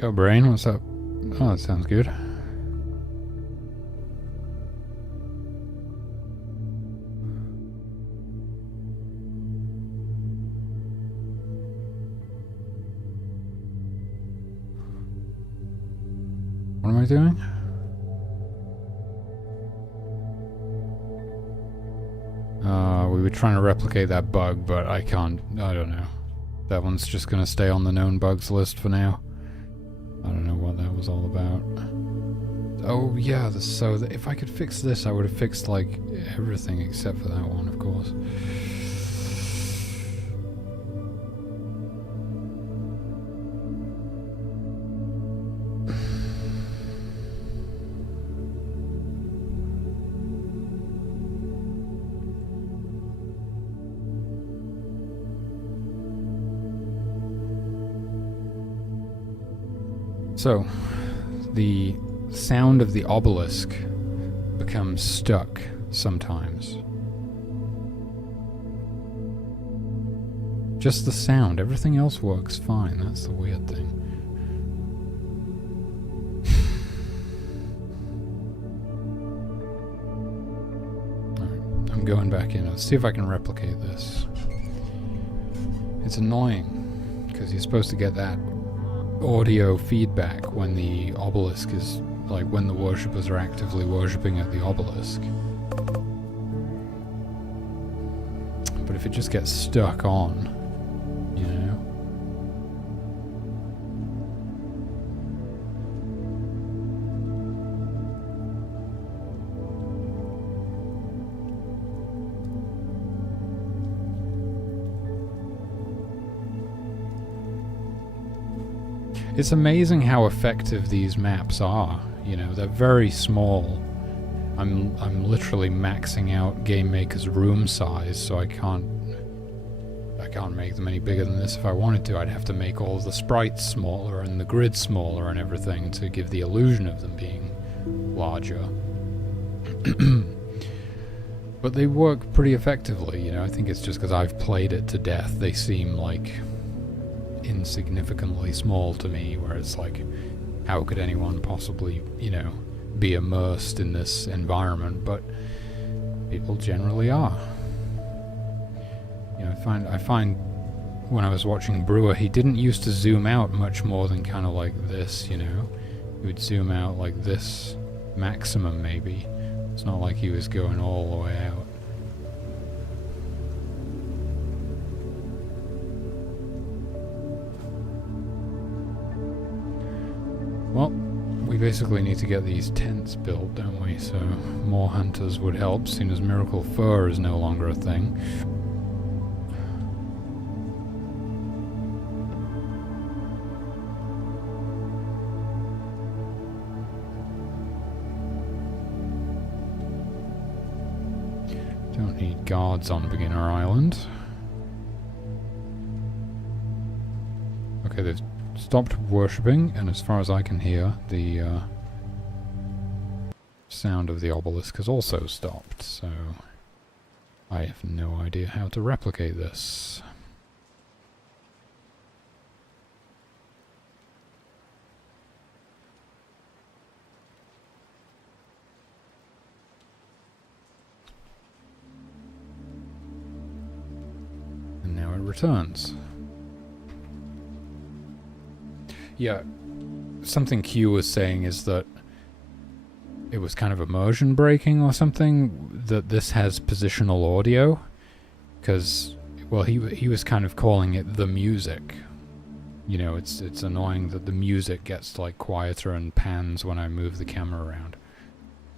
Yo, Brain, what's up? Oh, that sounds good. am I doing? We were trying to replicate that bug, but I can't. I don't know. That one's just gonna stay on the known bugs list for now. I don't know what that was all about. Oh yeah, so if I could fix this, I would have fixed like everything except for that one, of course. So, the sound of the obelisk becomes stuck sometimes. Just the sound, everything else works fine, that's the weird thing. Alright, I'm going back in, let's see if I can replicate this. It's annoying, because you're supposed to get that audio feedback when the obelisk is, like, when the worshippers are actively worshipping at the obelisk. But if it just gets stuck on, you know? It's amazing how effective these maps are. You know, they're very small. I'm literally maxing out GameMaker's room size, so I can't make them any bigger than this if I wanted to. I'd have to make all the sprites smaller and the grid smaller and everything to give the illusion of them being larger. But they work pretty effectively, you know. I think it's just because I've played it to death. They seem like insignificantly small to me, where it's like, how could anyone possibly, you know, be immersed in this environment? But people generally are. You know, I find when I was watching Brewer, he didn't used to zoom out much more than kind of like this, you know. He would zoom out like this maximum, maybe. It's not like he was going all the way out. Well, we basically need to get these tents built, don't we? So more hunters would help, seeing as miracle fur is no longer a thing. Don't need guards on Beginner Island. Okay, they've stopped worshipping, and as far as I can hear, the sound of the obelisk has also stopped, so I have no idea how to replicate this. And now it returns. Yeah, something Q was saying is that it was kind of immersion breaking or something, that this has positional audio, because, well, he was kind of calling it the music. You know, it's annoying that the music gets like quieter and pans when I move the camera around.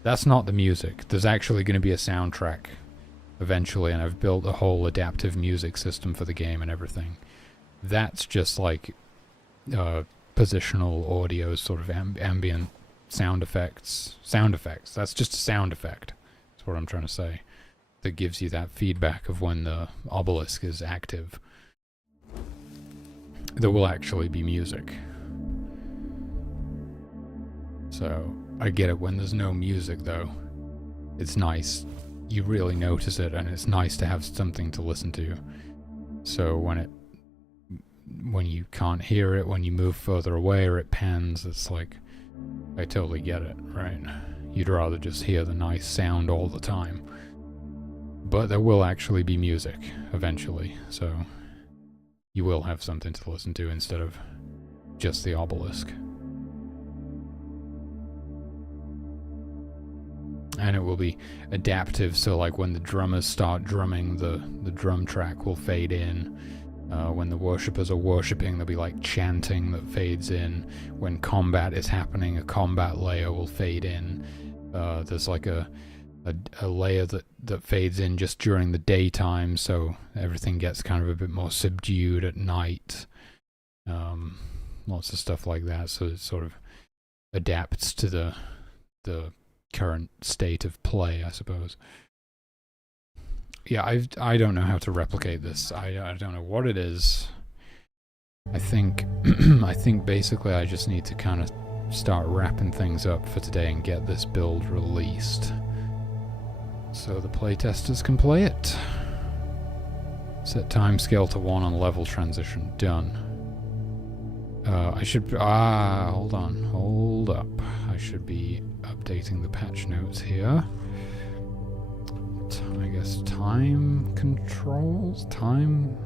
That's not the music. There's actually going to be a soundtrack eventually, and I've built a whole adaptive music system for the game and everything. That's just like positional audio, sort of ambient sound effects. That's just a sound effect. That's what I'm trying to say. That gives you that feedback of when the obelisk is active. There will actually be music. So, I get it when there's no music though. It's nice. You really notice it, and it's nice to have something to listen to. So when you can't hear it, when you move further away or it pans, it's like, I totally get it, right? You'd rather just hear the nice sound all the time. But there will actually be music, eventually, so you will have something to listen to instead of just the obelisk. And it will be adaptive, so like when the drummers start drumming, the drum track will fade in. When the worshippers are worshipping, there'll be like chanting that fades in. When combat is happening, a combat layer will fade in. There's like a layer that fades in just during the daytime, so everything gets kind of a bit more subdued at night. Lots of stuff like that, so it sort of adapts to the current state of play, I suppose. Yeah, I don't know how to replicate this. I don't know what it is. I think I think basically I just need to kind of start wrapping things up for today and get this build released, so the playtesters can play it. Set timescale to 1 on level transition. Done. I should... hold on. Hold up. I should be updating the patch notes here. I guess time controls? Time.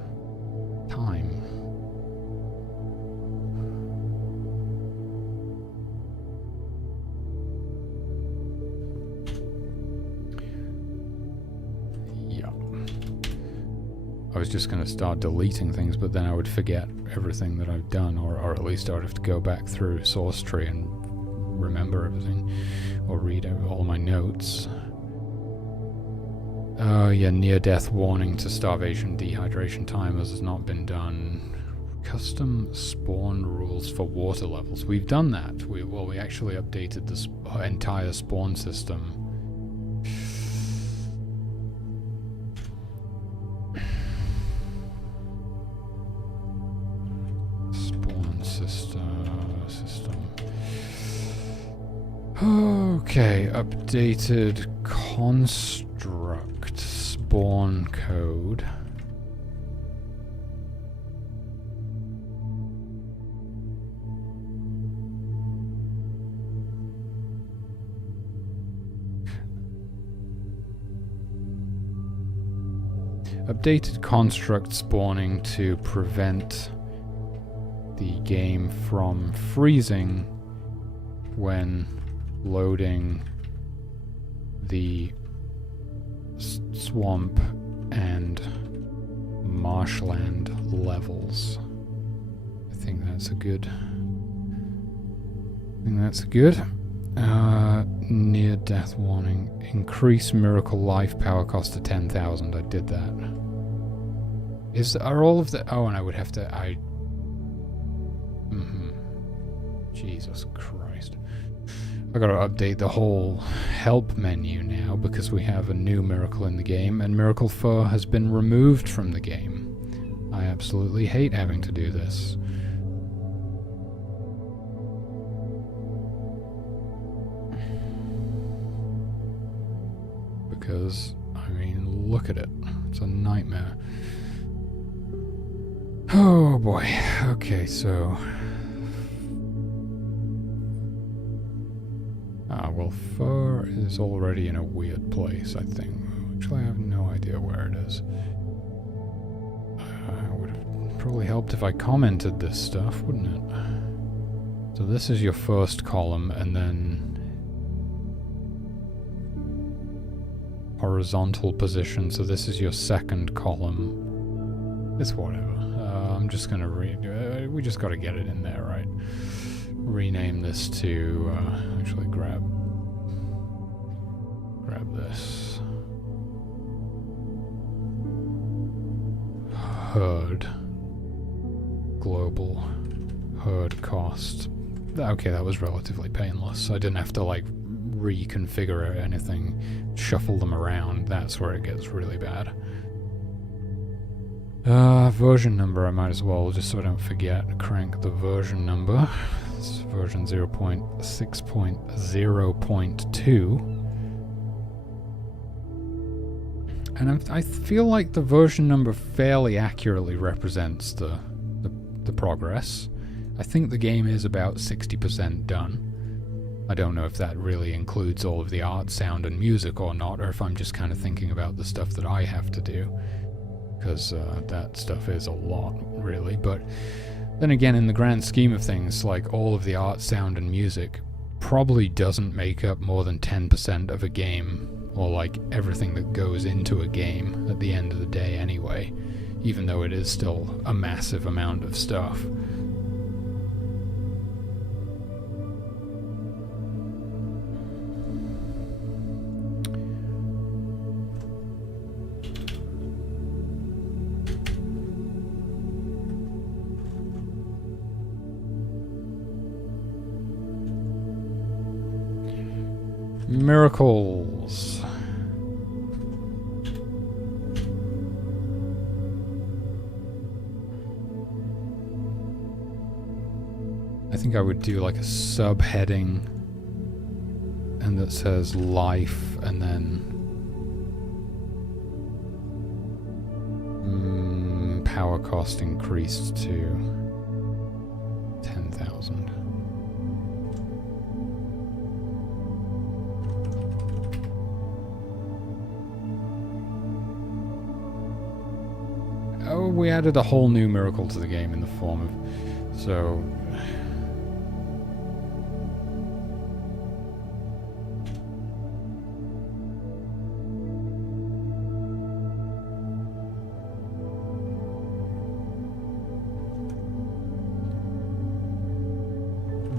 I was just going to start deleting things, but then I would forget everything that I've done, or at least I would have to go back through source tree and remember everything, or read all my notes. Yeah, near-death warning to starvation dehydration timers has not been done. Custom spawn rules for water levels. We've done that. We actually updated this entire spawn system. Okay, updated construct spawn code. Updated construct spawning to prevent the game from freezing when loading the swamp and marshland levels. I think that's a good. Near death warning. Increase miracle life power cost to 10,000. I did that. Are all of the... Oh, and I would have to... Jesus Christ. I gotta update the whole help menu now because we have a new miracle in the game, and Miracle Fur has been removed from the game. I absolutely hate having to do this. Because, I mean, look at it. It's a nightmare. Oh boy. Okay, so... well, Fur is already in a weird place, I think. Actually, I have no idea where it is. It would have probably helped if I commented this stuff, wouldn't it? So this is your first column, and then... horizontal position, so this is your second column. It's whatever. I'm just gonna we just gotta get it in there, right? Rename this to... actually grab this. Herd. Global herd cost. Okay, that was relatively painless. I didn't have to, like, reconfigure anything, shuffle them around. That's where it gets really bad. Version number, I might as well, just so I don't forget, crank the version number. It's version 0.6.0.2. And I feel like the version number fairly accurately represents the progress. I think the game is about 60% done. I don't know if that really includes all of the art, sound, and music or not, or if I'm just kind of thinking about the stuff that I have to do. Because that stuff is a lot, really. But then again, in the grand scheme of things, like, all of the art, sound, and music probably doesn't make up more than 10% of a game, or like everything that goes into a game at the end of the day anyway, even though it is still a massive amount of stuff. Miracles. I think I would do like a subheading and that says life, and then power cost increased to 10,000. Oh, we added a whole new miracle to the game in the form of... So...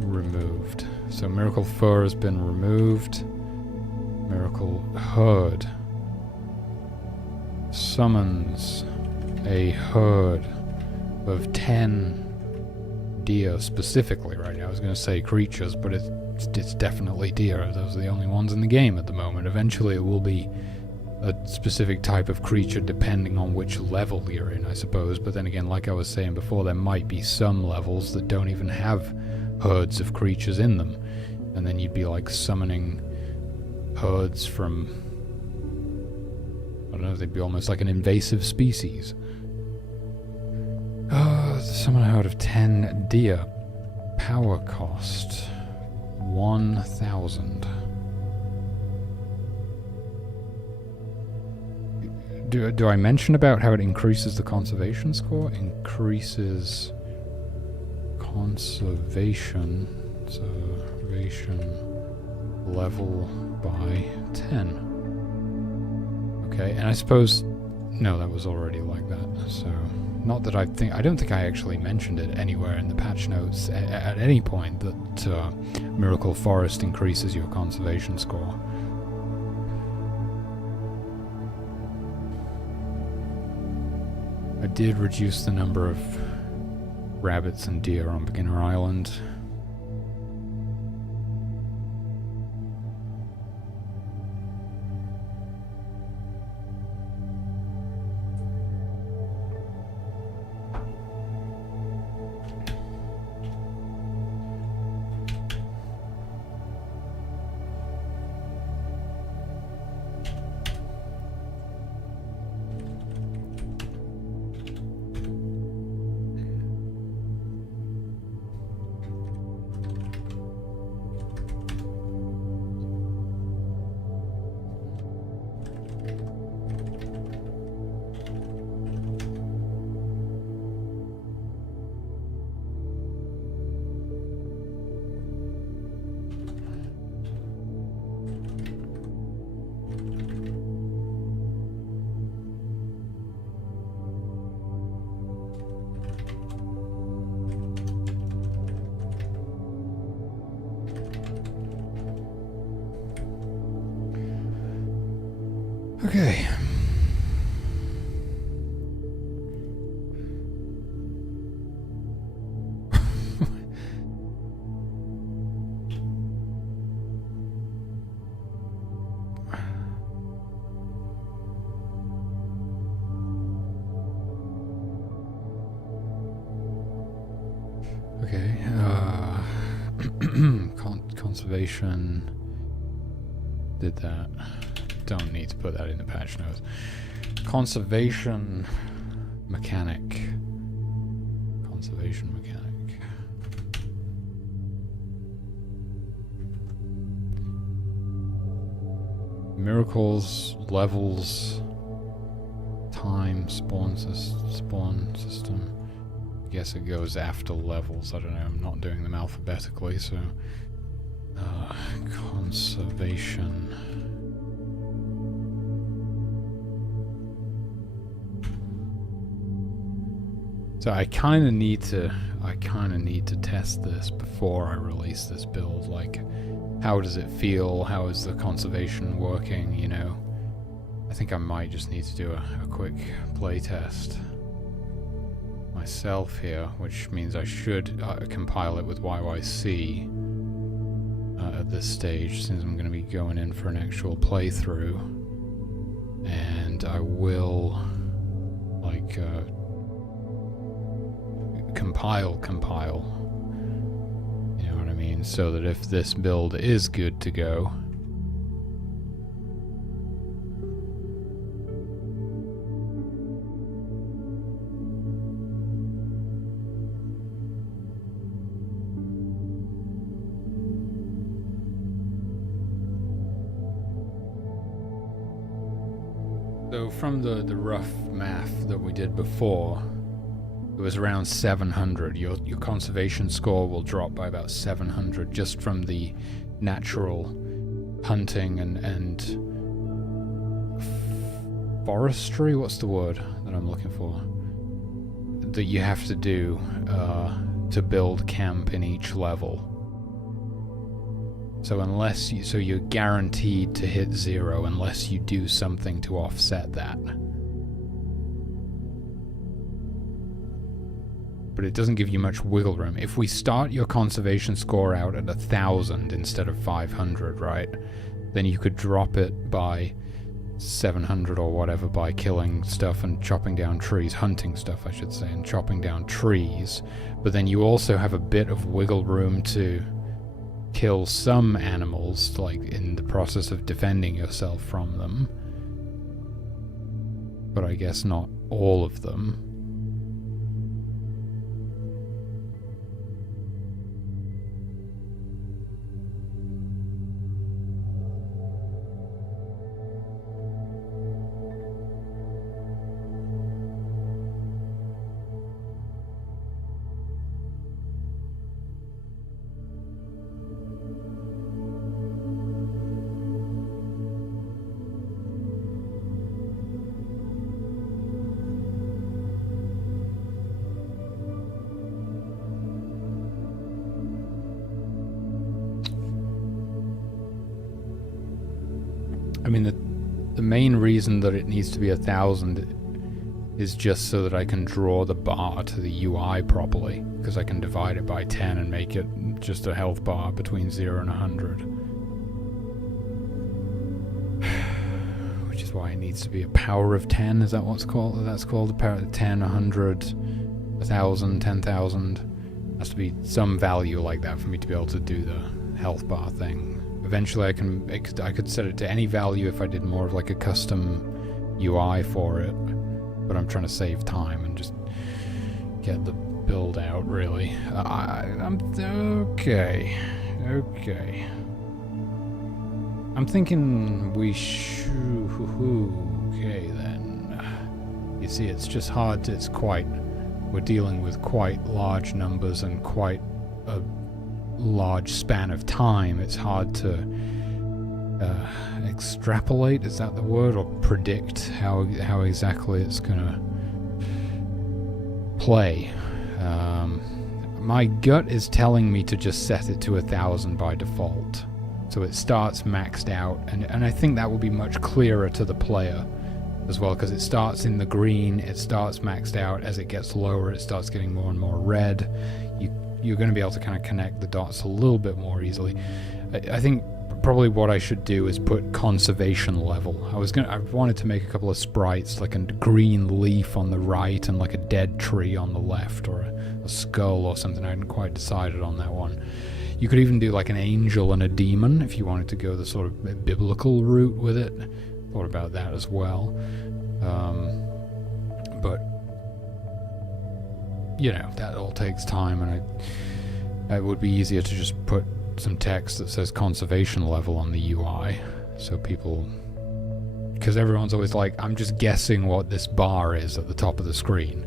removed. So Miracle Fur has been removed. Miracle Herd summons a herd of 10 deer specifically right now. I was going to say creatures, but it's definitely deer. Those are the only ones in the game at the moment. Eventually it will be a specific type of creature depending on which level you're in, I suppose. But then again, like I was saying before, there might be some levels that don't even have herds of creatures in them. And then you'd be like summoning herds from... I don't know, they'd be almost like an invasive species. Summon a herd of 10 deer. Power cost 1,000. Do I mention about how it increases the conservation score? Increases conservation level by 10. Okay, and I suppose... No, that was already like that, so... Not that I don't think I actually mentioned it anywhere in the patch notes at any point that Miracle Forest increases your conservation score. I did reduce the number of rabbits and deer on Beginner Island. Okay. Okay. Conservation did that. Don't need to put that in the patch notes. Conservation mechanic. Conservation mechanic. Miracles, levels, time, spawn system. I guess it goes after levels. I don't know. I'm not doing them alphabetically, so Conservation. So I kind of need to test this before I release this build. Like, how does it feel? How is the conservation working? You know, I think I might just need to do a quick playtest myself here, which means I should compile it with YYC at this stage, since I'm going to be going in for an actual playthrough, and I will like compile, you know what I mean, so that if this build is good to go, so from the rough math that we did before, it was around 700. Your conservation score will drop by about 700 just from the natural hunting and forestry. What's the word that I'm looking for? That you have to do to build camp in each level. So you're guaranteed to hit 0 unless you do something to offset that. But it doesn't give you much wiggle room. If we start your conservation score out at 1,000 instead of 500, right? Then you could drop it by 700 or whatever by killing stuff and chopping down trees, hunting stuff I should say, and chopping down trees. But then you also have a bit of wiggle room to kill some animals, like in the process of defending yourself from them. But I guess not all of them. I mean, the main reason that it needs to be 1,000 is just so that I can draw the bar to the UI properly, because I can divide it by 10 and make it just a health bar between 0 and 100. Which is why it needs to be a power of 10, is that what's called? That's called the power of 10, 100, 1,000, 10,000. Has to be some value like that for me to be able to do the health bar thing. Eventually I could set it to any value if I did more of like a custom UI for it, but I'm trying to save time and just get the build out, really. I'm okay. I'm thinking we okay then. You see, it's just hard to, we're dealing with quite large numbers and quite a large span of time. It's hard to extrapolate, is that the word, or predict how exactly it's gonna play. My gut is telling me to just set it to 1,000 by default, so it starts maxed out, and I think that will be much clearer to the player as well, because it starts in the green, it starts maxed out. As it gets lower, it starts getting more and more red. You're going to be able to kind of connect the dots a little bit more easily. I think probably what I should do is put conservation level. I wanted to make a couple of sprites, like a green leaf on the right and like a dead tree on the left, or a skull or something. I hadn't quite decided on that one. You could even do like an angel and a demon if you wanted to go the sort of biblical route with it. Thought about that as well. But you know, that all takes time, and it would be easier to just put some text that says conservation level on the UI, so people, because everyone's always like, I'm just guessing what this bar is at the top of the screen,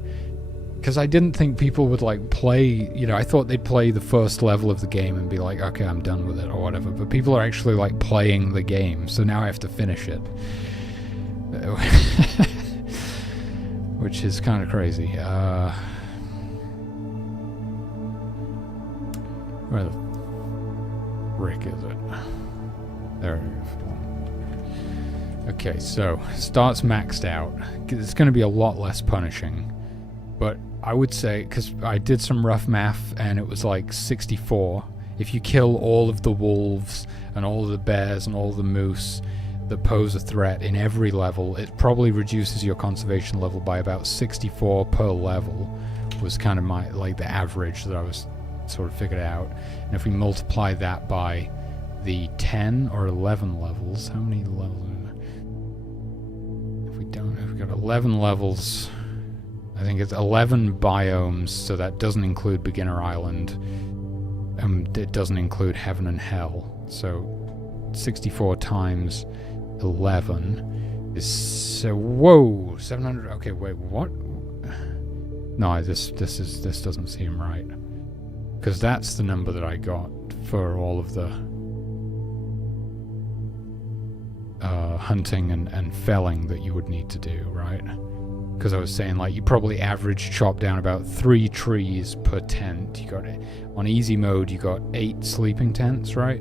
because I didn't think people would like play, you know, I thought they'd play the first level of the game and be like, okay, I'm done with it or whatever, but people are actually like playing the game, so now I have to finish it. Which is kind of crazy. Where the frick is it? There it is. Okay, so starts maxed out. It's going to be a lot less punishing. But I would say, because I did some rough math and it was like 64. If you kill all of the wolves and all of the bears and all the moose that pose a threat in every level, it probably reduces your conservation level by about 64 per level, was kind of my, like, the average that I was sort of figured out. And if we multiply that by the 10 or 11 levels, how many levels are there? If we've got 11 levels, I think it's 11 biomes, so that doesn't include Beginner Island, it doesn't include Heaven and Hell, so 64 times 11 is, whoa, 700, okay, wait, what? No, this doesn't seem right, because that's the number that I got for all of the hunting and felling that you would need to do, right? Because I was saying, like, you probably average chop down about 3 trees per tent. You got it on easy mode. You got 8 sleeping tents, right?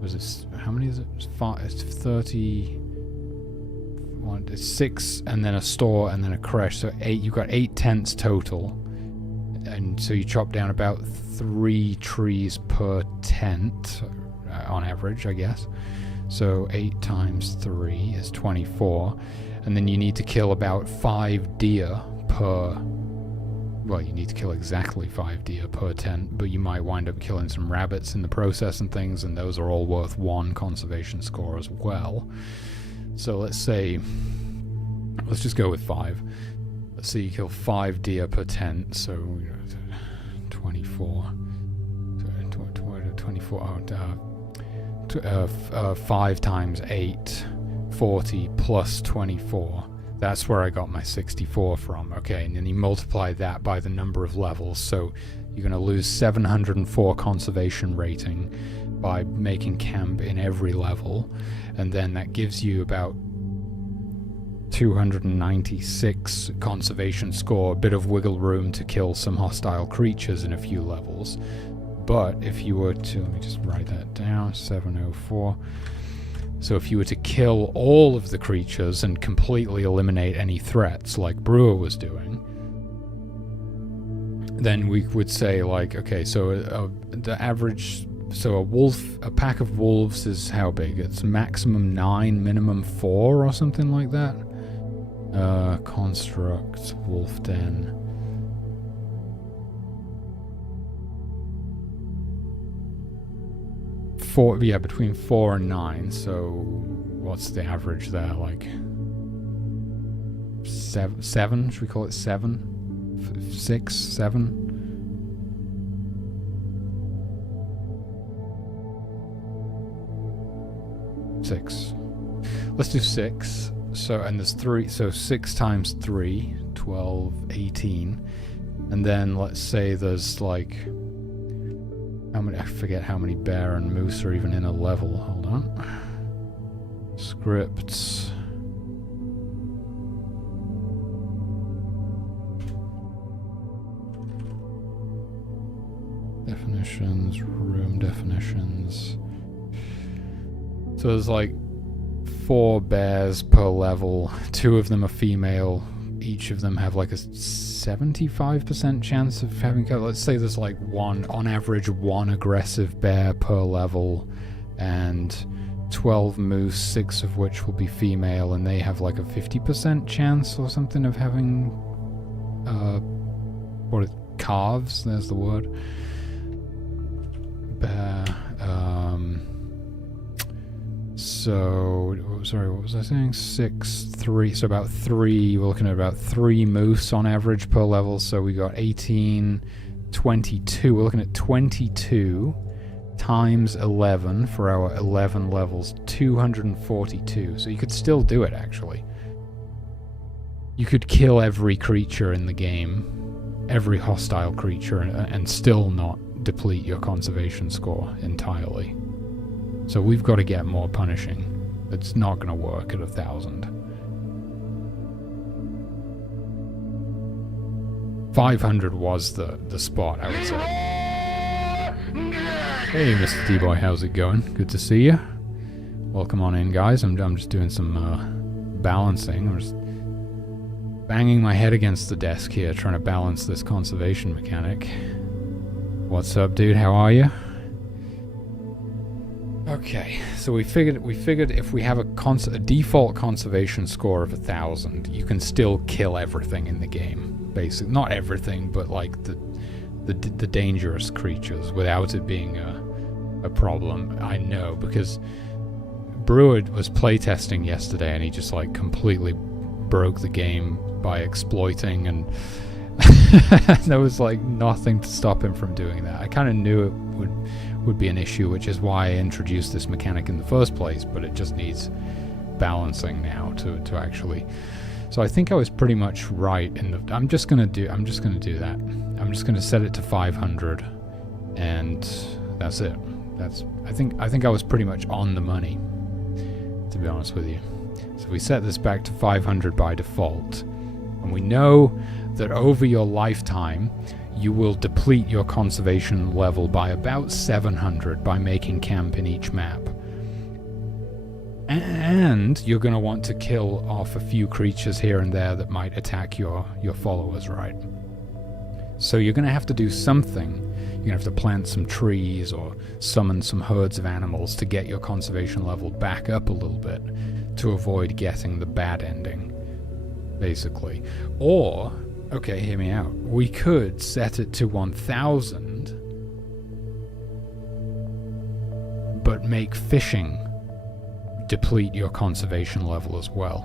Was it, how many is it? It's 30. It's 6, and then a store, and then a creche. So 8. You got 8 tents total, and so you chop down about 3 trees per tent on average, I guess. So 8 times 3 is 24. And then you need to kill about 5 deer per... Well, you need to kill exactly 5 deer per tent, but you might wind up killing some rabbits in the process and things, and those are all worth 1 conservation score as well. So let's say... Let's just go with 5. Let's say you kill 5 deer per tent, so 24... 24... 5 times 8... 40 plus 24. That's where I got my 64 from. Okay, and then you multiply that by the number of levels, so you're going to lose 704 conservation rating by making camp in every level, and then that gives you about 296 conservation score, a bit of wiggle room to kill some hostile creatures in a few levels. But if you were to, let me just write that down, 704. So if you were to kill all of the creatures and completely eliminate any threats, like Brewer was doing, then we would say, like, okay, so the average, so a pack of wolves is how big? It's maximum 9, minimum 4, or something like that. Construct, wolf den. Between 4 and 9, so what's the average there, like 7? Should we call it 7? 6, 7? Six. Let's do 6. So, and there's 3, so 6 times 3, 12, 18. And then let's say there's like, how many, I forget how many bear and moose are even in a level. Hold on. Scripts. Definitions, room definitions. So there's like 4 bears per level. 2 of them are female. Each of them have like a 75% chance of having... Let's say there's like on average, 1 aggressive bear per level, and 12 moose, 6 of which will be female, and they have like a 50% chance or something of having... calves? There's the word. Bear... So, sorry, what was I saying? 6, 3, so about 3, we're looking at about 3 moose on average per level, so we got 18, 22, we're looking at 22 times 11 for our 11 levels, 242, so you could still do it, actually. You could kill every creature in the game every hostile creature and still not deplete your conservation score entirely. So we've got to get more punishing. It's not going to work at 1,000. 500 was the spot, I would say. Hey, Mr. T-Boy, how's it going? Good to see you. Welcome on in, guys. I'm just doing some balancing. I'm just banging my head against the desk here, trying to balance this conservation mechanic. What's up, dude? How are you? Okay, so we figured if we have a default conservation score of 1,000, you can still kill everything in the game. Basically, not everything, but like the dangerous creatures without it being a problem. I know, because Brewer was playtesting yesterday and he just like completely broke the game by exploiting, and there was like nothing to stop him from doing that. I kind of knew it would be an issue, which is why I introduced this mechanic in the first place, but it just needs balancing now to actually. So I think I was pretty much right in the. I'm just gonna do that. I'm just gonna set it to 500, and that's it. I think I was pretty much on the money, to be honest with you. So we set this back to 500 by default, and we know that over your lifetime you will deplete your conservation level by about 700 by making camp in each map. And you're going to want to kill off a few creatures here and there that might attack your followers, right? So you're going to have to do something. You're going to have to plant some trees or summon some herds of animals to get your conservation level back up a little bit to avoid getting the bad ending, basically. Or, okay, hear me out. We could set it to 1,000, but make fishing deplete your conservation level as well,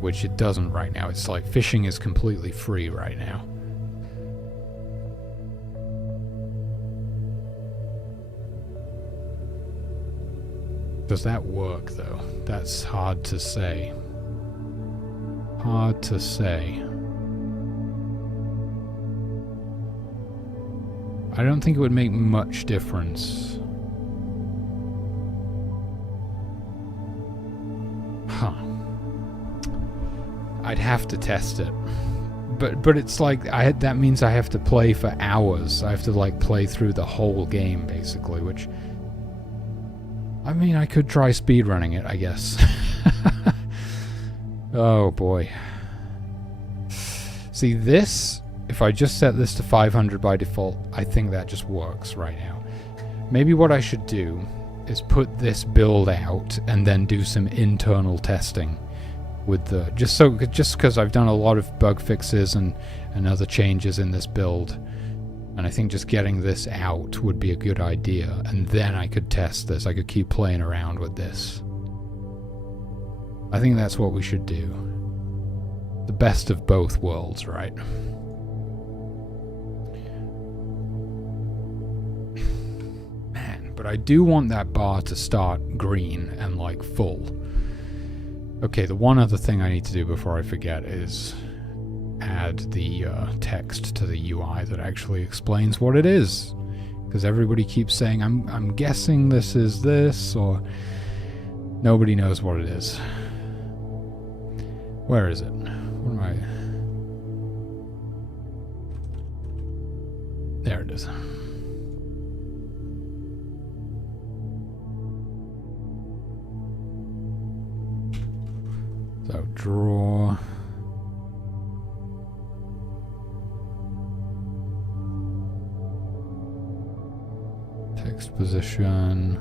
which it doesn't right now. It's like fishing is completely free right now. Does that work though? That's hard to say. Hard to say. I don't think it would make much difference. I'd have to test it, but it's like that means I have to play for hours. I have to like play through the whole game basically, which I mean I could try speedrunning it, I guess. Oh boy. See this, if I just set this to 500 by default, I think that just works right now. Maybe what I should do is put this build out and then do some internal testing with the just because I've done a lot of bug fixes and other changes in this build, and I think just getting this out would be a good idea, and then I could test this. I could keep playing around with this. I think that's what we should do. The best of both worlds, right? Man, but I do want that bar to start green and like full. Okay, the one other thing I need to do before I forget is add the text to the UI that actually explains what it is. Because everybody keeps saying, I'm guessing this is this, or nobody knows what it is. Where is it? What am I... There it is. So draw. Text position.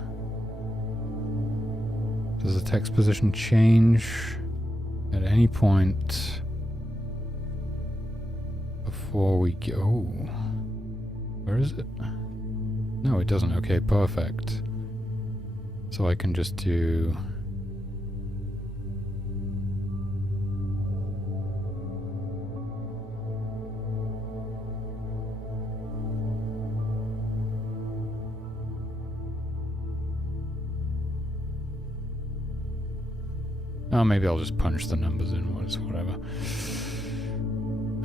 Does the text position change at any point before we go? Where is it? No, it doesn't. Okay, perfect. So I can just do... Oh, maybe I'll just punch the numbers in, whatever.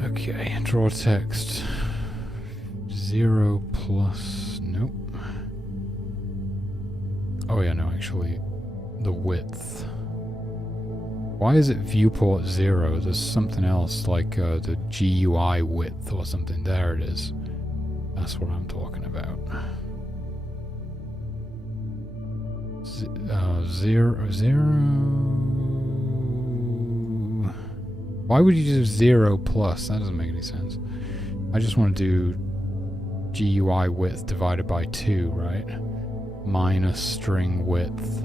Okay, draw text. 0 plus... Nope. Oh yeah, no, actually, the width. Why is it viewport 0? There's something else, like the GUI width or something. There it is. That's what I'm talking about. Zero. Why would you do 0 plus? That doesn't make any sense. I just want to do GUI width divided by 2, right? Minus string width.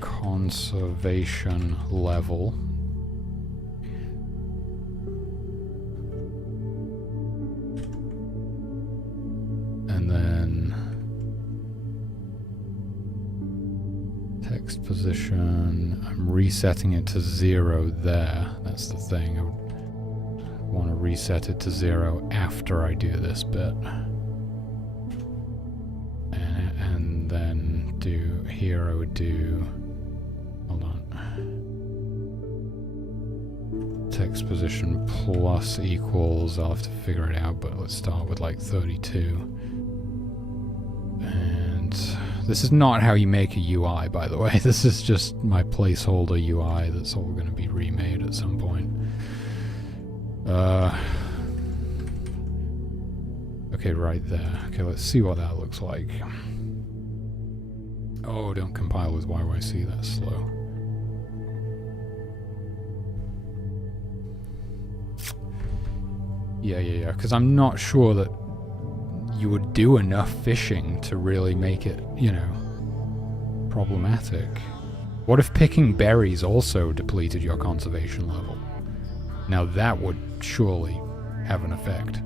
Conservation level. And then text position. I'm resetting it to 0 there. That's the thing. I want to reset it to 0 after I do this bit. And then do here I would do, hold on, text position plus equals, I'll have to figure it out, but let's start with like 32. And this is not how you make a UI, by the way. This is just my placeholder UI that's all going to be remade at some point. Okay, right there. Okay, let's see what that looks like. Oh, don't compile with YYC, that's slow. Yeah, because I'm not sure that you would do enough fishing to really make it, you know, problematic. What if picking berries also depleted your conservation level? Now that would surely have an effect.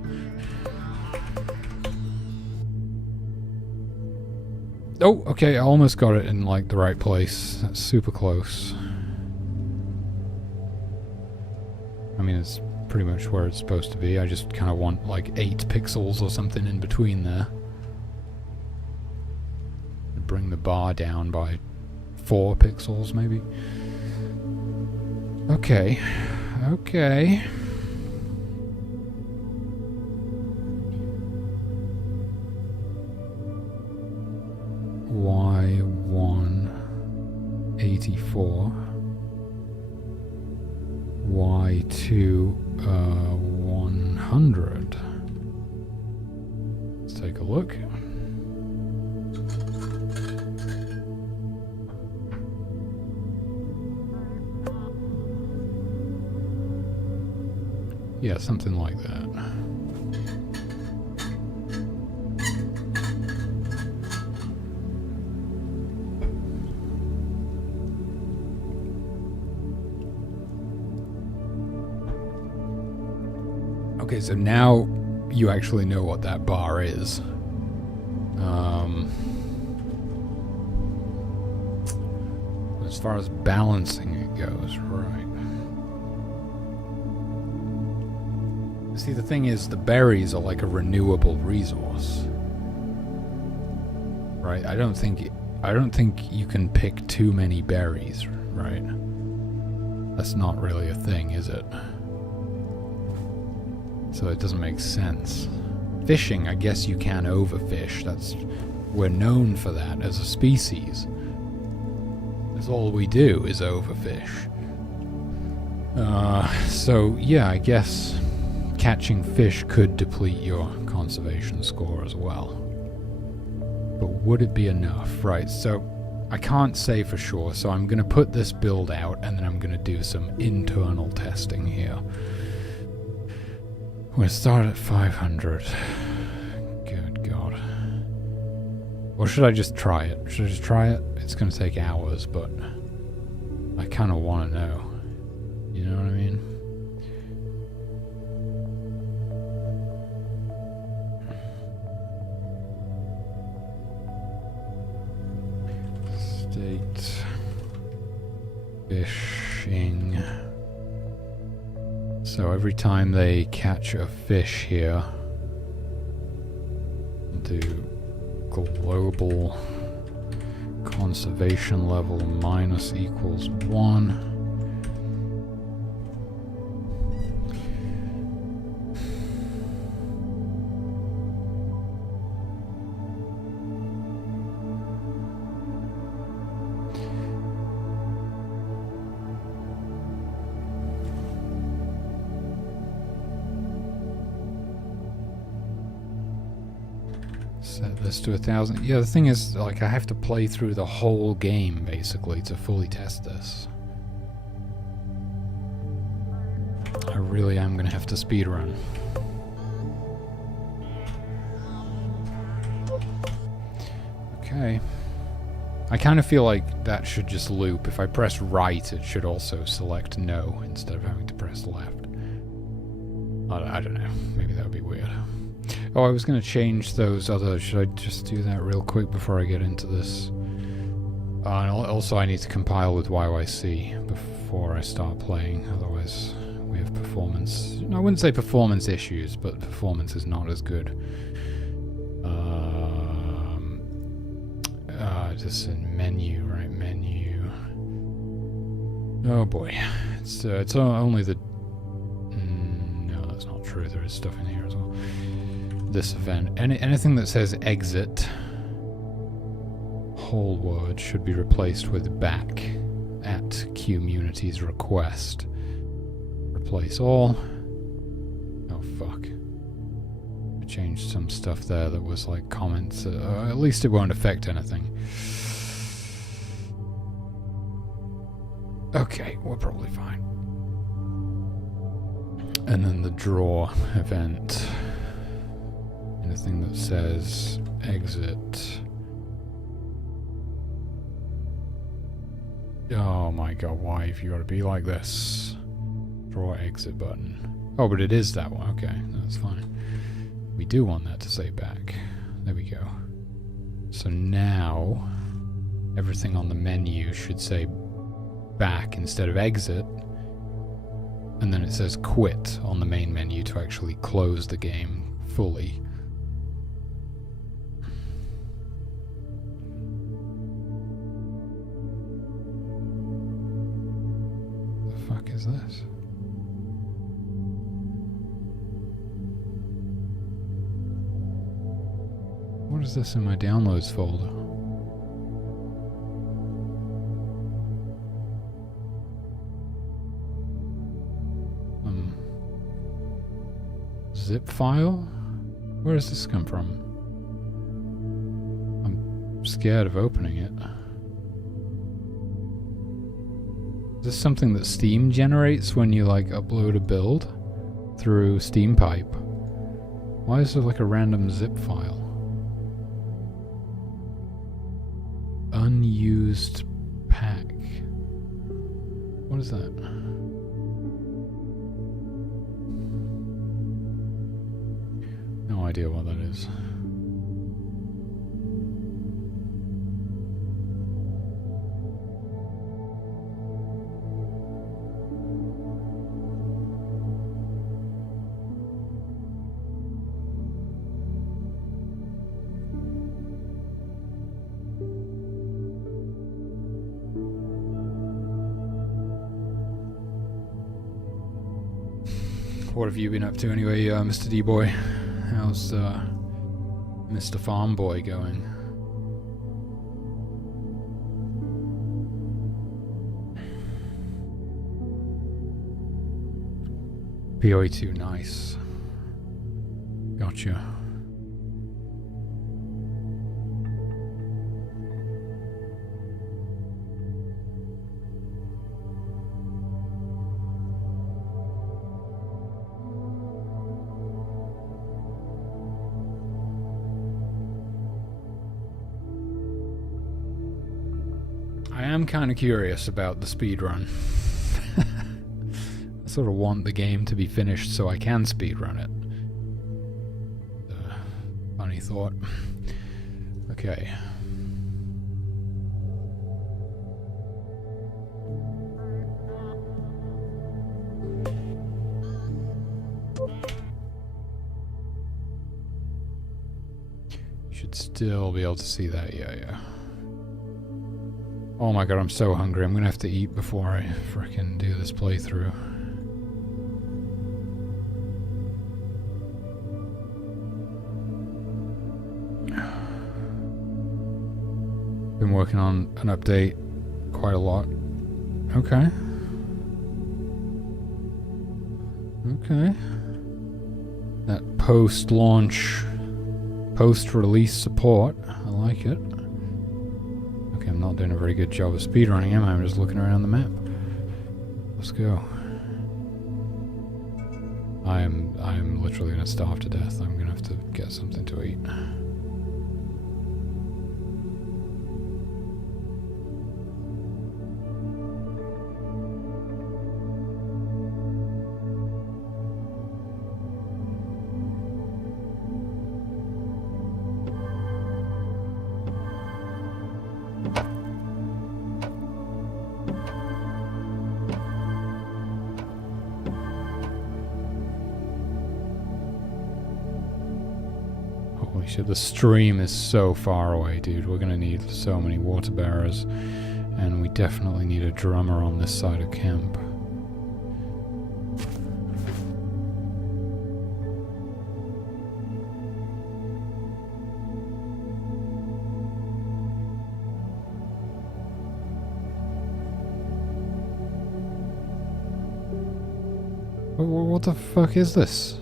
Oh, okay, I almost got it in like the right place. That's super close. I mean, it's pretty much where it's supposed to be. I just kind of want like 8 pixels or something in between there. Bring the bar down by 4 pixels maybe. Okay. Okay. Y184 Y2 100. Let's take a look. Yeah, something like that. Okay, so now you actually know what that bar is. As far as balancing it goes, right. See, the thing is, the berries are like a renewable resource. Right? I don't think you can pick too many berries, right? That's not really a thing, is it? So it doesn't make sense. Fishing, I guess you can overfish. We're known for that as a species. That's all we do is overfish. So yeah, I guess catching fish could deplete your conservation score as well. But would it be enough? Right, so I can't say for sure, so I'm going to put this build out and then I'm going to do some internal testing here. We'll start at 500. Good God. Or should I just try it? Should I just try it? It's going to take hours, but I kind of want to know. You know what I mean? State fishing. So every time they catch a fish here, do global conservation level minus equals 1. Set this to 1,000. Yeah, the thing is, like, I have to play through the whole game, basically, to fully test this. I really am gonna have to speedrun. Okay. I kind of feel like that should just loop. If I press right, it should also select no instead of having to press left. I don't know. Maybe that would be weird. Oh, I was going to change those other... Should I just do that real quick before I get into this? And also I need to compile with YYC before I start playing. Otherwise, we have performance... I wouldn't say performance issues, but performance is not as good. Just in menu, right? Menu. Oh boy. It's only the... no, that's not true. There is stuff in here as well. This event. Anything that says exit, whole word, should be replaced with back at Community's request. Replace all. Oh fuck. I changed some stuff there that was like comments. At least it won't affect anything. Okay, we're probably fine. And then the draw event. Anything that says exit. Oh my god, why have you got to be like this? Draw exit button. Oh, but it is that one. Okay, that's fine. We do want that to say back. There we go. So now everything on the menu should say back instead of exit. And then it says quit on the main menu to actually close the game fully. The fuck is this? What is this in my downloads folder? Zip file? Where does this come from? I'm scared of opening it. Is this something that Steam generates when you like upload a build through Steam Pipe? Why is there like a random zip file? Unused pack. What is that? No idea what that is. What have you been up to anyway, Mr. D-Boy? How's Mr. Farm Boy going? POE2, nice. Gotcha. I am kind of curious about the speedrun. I sort of want the game to be finished so I can speedrun it. Funny thought. Okay. You should still be able to see that, yeah. Oh my god, I'm so hungry. I'm gonna have to eat before I frickin' do this playthrough. Been working on an update quite a lot. Okay. Okay. That post-launch Post-release support. I like it. Okay, I'm not doing a very good job of speedrunning, am I? I'm just looking around the map. Let's go. I'm literally gonna starve to death. I'm gonna have to get something to eat. Holy shit, the stream is so far away, dude. We're gonna need so many water bearers, and we definitely need a drummer on this side of camp. What the fuck is this?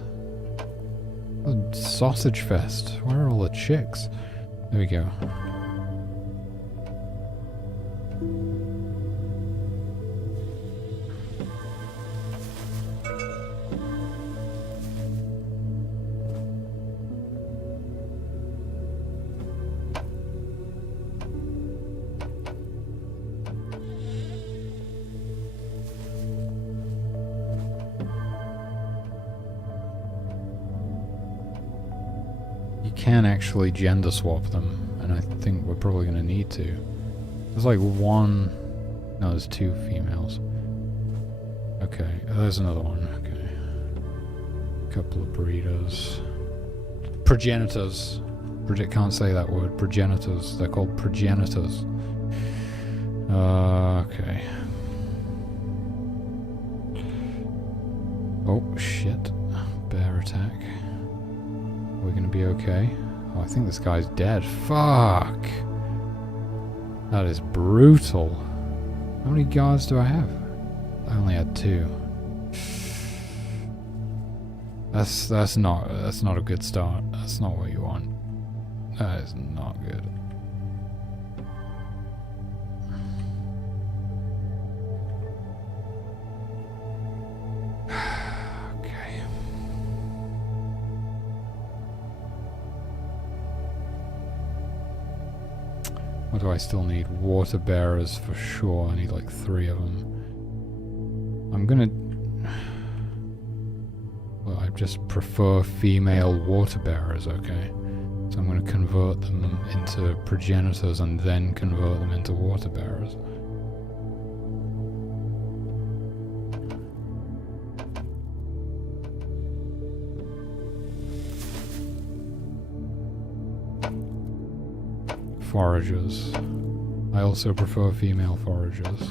A sausage fest. Where are all the chicks? There we go. Can actually gender swap them, and I think we're probably going to need to. There's like one... No, there's two females. Okay, there's another one. Okay. Couple of breeders. Progenitors. Can't say that word. Progenitors. They're called progenitors. Okay. Oh, shit. Bear attack. We're gonna be okay. Oh, I think this guy's dead. Fuck! That is brutal. How many guards do I have? I only had 2. That's not a good start. That's not what you want. That is not good. What do I still need? Water bearers for sure. I need like 3 of them. I'm gonna... Well, I just prefer female water bearers, okay? So I'm gonna convert them into progenitors and then convert them into water bearers. Foragers. I also prefer female foragers.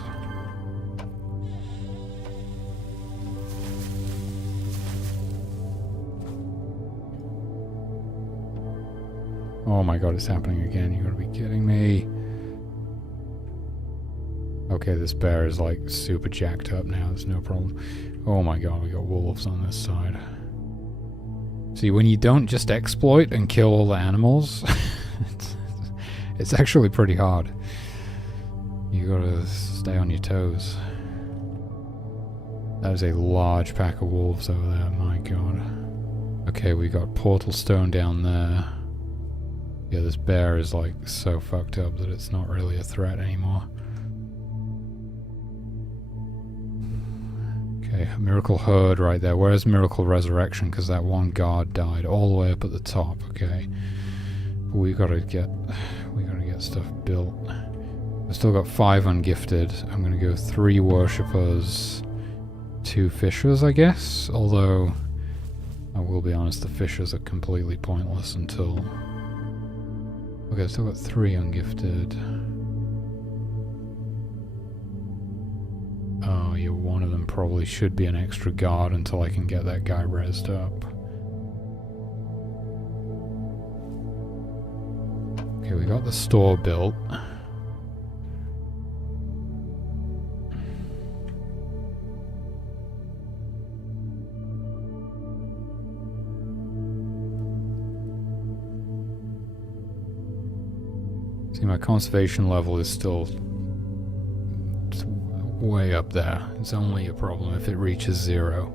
Oh my god, it's happening again. You gotta be kidding me. Okay, this bear is like super jacked up now. There's no problem. Oh my god, we got wolves on this side. See, when you don't just exploit and kill all the animals, it's actually pretty hard. You gotta stay on your toes. That is a large pack of wolves over there, my god. Okay, we got portal stone down there. Yeah, this bear is like so fucked up that it's not really a threat anymore. Okay, Miracle Herd right there. Where's Miracle Resurrection? Because that one guard died all the way up at the top, okay. We gotta get stuff built. I've still got 5 ungifted. I'm gonna go 3 worshippers, 2 fishers, I guess. Although, I will be honest, the fishers are completely pointless until... Okay, I've still got 3 ungifted. Oh, yeah, one of them probably should be an extra guard until I can get that guy rezzed up. Okay, we got the store built. See, my conservation level is still way up there. It's only a problem if it reaches 0.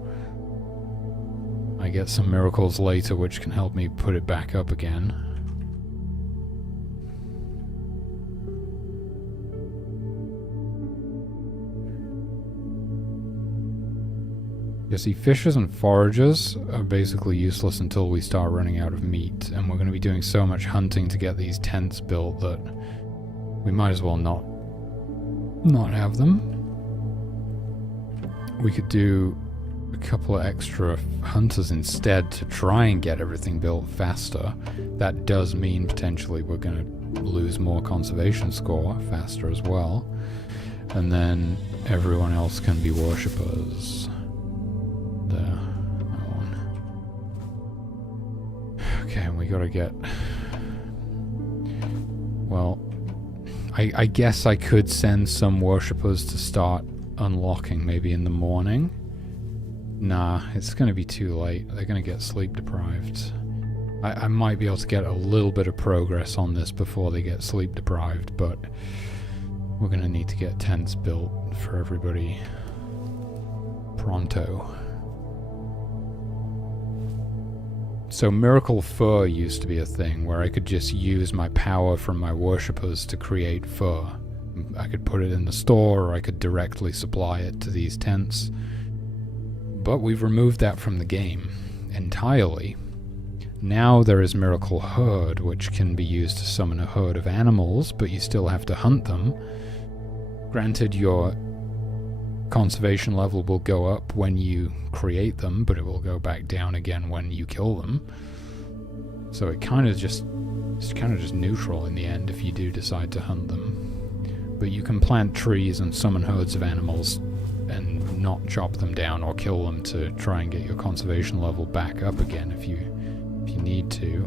I get some miracles later which can help me put it back up again. You see, fishers and foragers are basically useless until we start running out of meat, and we're going to be doing so much hunting to get these tents built that we might as well not have them. We could do a couple of extra hunters instead to try and get everything built faster. That does mean potentially we're going to lose more conservation score faster as well. And then everyone else can be worshippers. There. That one. Okay, and we gotta get... Well, I guess I could send some worshippers to start unlocking maybe in the morning. Nah, it's gonna be too late. They're gonna get sleep deprived. I might be able to get a little bit of progress on this before they get sleep deprived, but we're gonna need to get tents built for everybody pronto. So miracle fur used to be a thing where I could just use my power from my worshippers to create fur. I could put it in the store, or I could directly supply it to these tents. But we've removed that from the game entirely. Now there is Miracle Herd, which can be used to summon a herd of animals, but you still have to hunt them. Granted, your conservation level will go up when you create them, but it will go back down again when you kill them. So it's kind of just neutral in the end if you do decide to hunt them. But you can plant trees and summon herds of animals and not chop them down or kill them to try and get your conservation level back up again if you need to.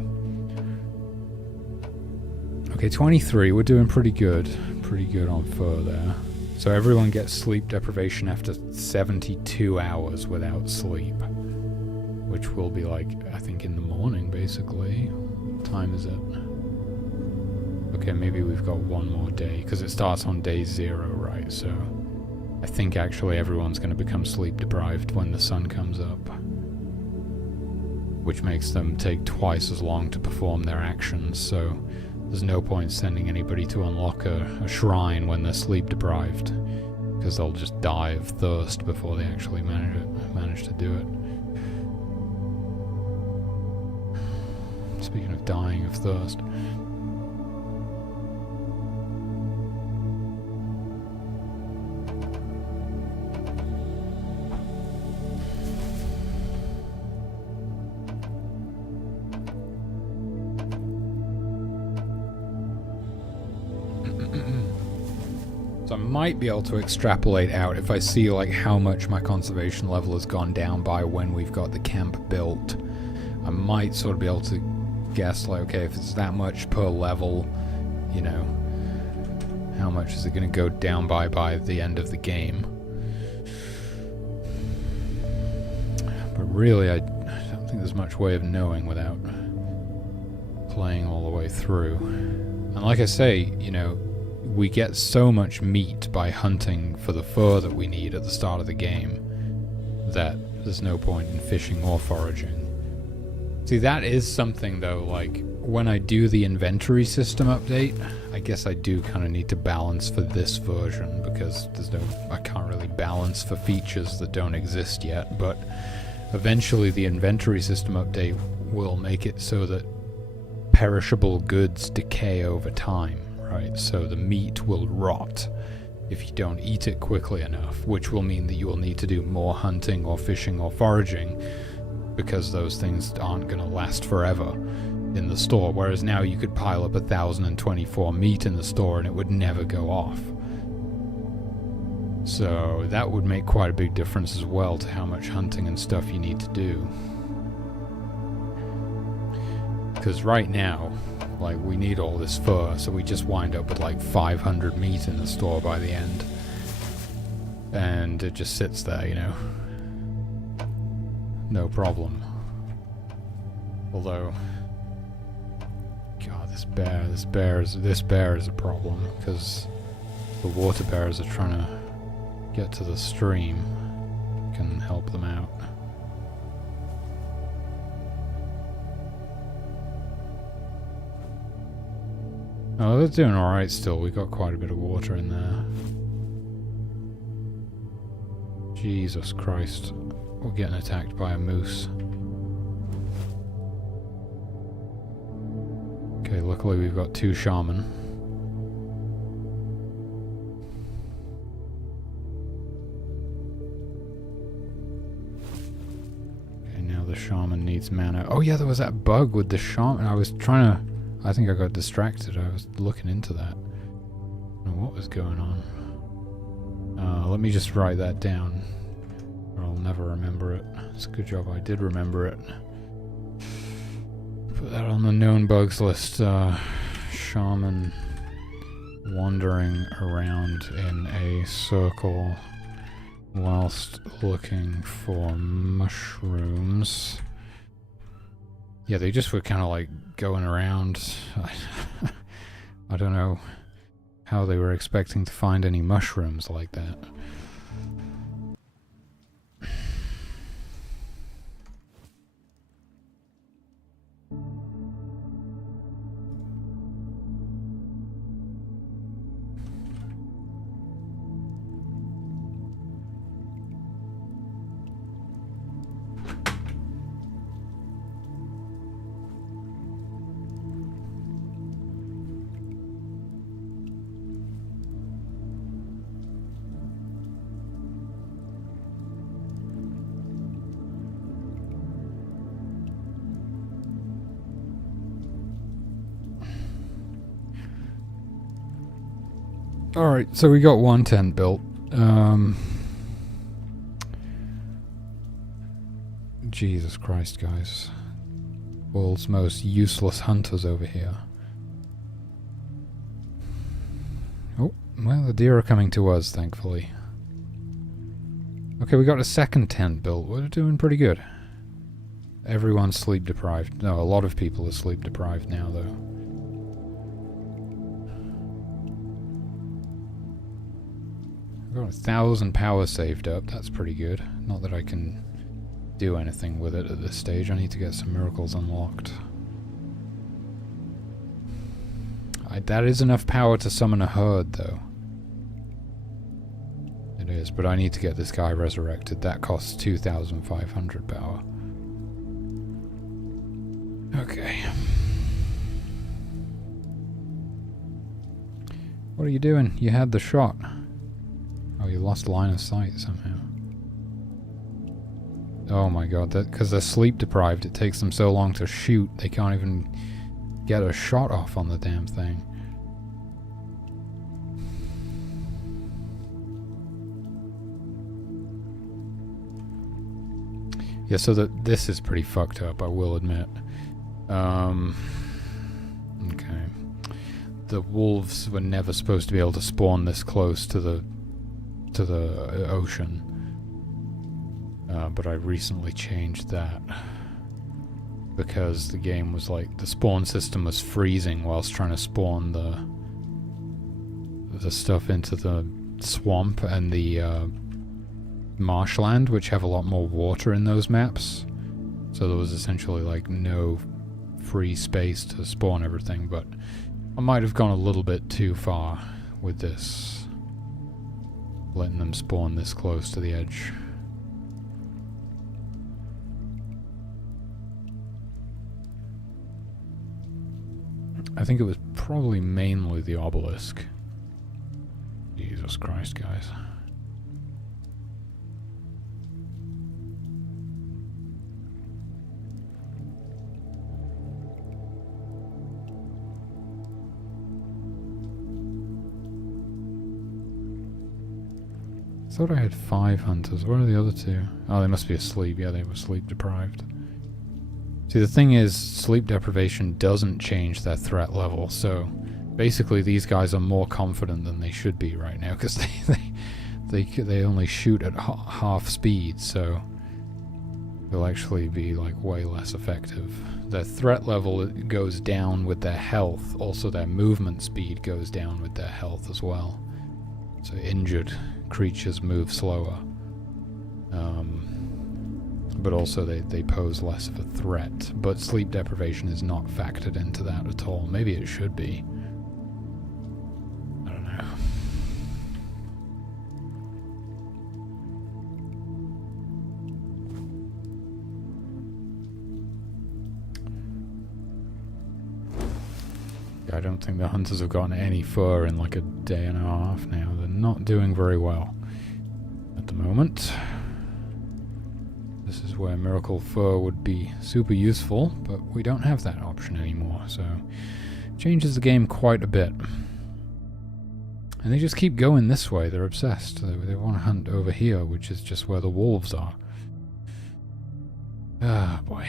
Okay, 23, we're doing pretty good on fur there. So everyone gets sleep deprivation after 72 hours without sleep, which will be like, I think in the morning basically. What time is it? Okay, maybe we've got one more day, because it starts on day 0, right? So I think actually everyone's going to become sleep deprived when the sun comes up, which makes them take twice as long to perform their actions, so there's no point sending anybody to unlock a shrine when they're sleep deprived, because they'll just die of thirst before they actually manage to do it. Speaking of dying of thirst. So I might be able to extrapolate out if I see like how much my conservation level has gone down by when we've got the camp built. I might sort of be able to guess like, okay, if it's that much per level, you know, how much is it going to go down by the end of the game? But really, I don't think there's much way of knowing without playing all the way through. And like I say, you know, we get so much meat by hunting for the fur that we need at the start of the game that there's no point in fishing or foraging. See, that is something though, like when I do the inventory system update, I guess I do kind of need to balance for this version, because I can't really balance for features that don't exist yet, but eventually the inventory system update will make it so that perishable goods decay over time. Right, so the meat will rot if you don't eat it quickly enough, which will mean that you will need to do more hunting or fishing or foraging, because those things aren't going to last forever in the store, whereas now you could pile up 1,024 meat in the store and it would never go off. So that would make quite a big difference as well to how much hunting and stuff you need to do. Because right now, like, we need all this fur, so we just wind up with like 500 meat in the store by the end. And it just sits there, you know. No problem. Although, God, This bear is a problem, because the water bears are trying to get to the stream. Can help them out. Oh, they're doing alright still. We got quite a bit of water in there. Jesus Christ. We're getting attacked by a moose. Okay, luckily we've got 2 shaman. Okay, now the shaman needs mana. Oh yeah, there was that bug with the shaman. I was trying to... I think I got distracted. I was looking into that. I don't know what was going on. Let me just write that down, or I'll never remember it. It's a good job I did remember it. Put that on the known bugs list. Shaman wandering around in a circle whilst looking for mushrooms. Yeah, they just were kind of like going around. I don't know how they were expecting to find any mushrooms like that. Alright, so we got 1 tent built. Jesus Christ, guys. World's most useless hunters over here. Oh, well, the deer are coming to us, thankfully. Okay, we got a 2nd tent built. We're doing pretty good. Everyone's sleep deprived. No, a lot of people are sleep deprived now, though. I've got 1,000 power saved up. That's pretty good. Not that I can do anything with it at this stage. I need to get some miracles unlocked. That is enough power to summon a herd, though. It is, but I need to get this guy resurrected. That costs 2,500 power. Okay. What are you doing? You had the shot. Oh, you lost line of sight somehow. Oh my god, because they're sleep deprived, it takes them so long to shoot, they can't even get a shot off on the damn thing. Yeah, so this is pretty fucked up, I will admit. Okay. The wolves were never supposed to be able to spawn this close to the ocean, but I recently changed that because the game was like, the spawn system was freezing whilst trying to spawn the stuff into the swamp and the marshland, which have a lot more water in those maps, so there was essentially like no free space to spawn everything. But I might have gone a little bit too far with this, letting them spawn this close to the edge. I think it was probably mainly the obelisk. Jesus Christ, guys. I thought I had 5 hunters. Where are the other 2? Oh, they must be asleep. Yeah, they were sleep deprived. See, the thing is, sleep deprivation doesn't change their threat level, so basically these guys are more confident than they should be right now, because they only shoot at half speed, so they'll actually be like way less effective their threat level goes down with their health. Also, their movement speed goes down with their health as well. So injured creatures move slower. But also they pose less of a threat. But sleep deprivation is not factored into that at all. Maybe it should be. I don't know. I don't think the hunters have gotten any fur in like a day and a half now. They're not doing very well at the moment. This is where miracle fur would be super useful, but we don't have that option anymore, so it changes the game quite a bit. And they just keep going this way. They're obsessed. They want to hunt over here, which is just where the wolves are. Ah, boy.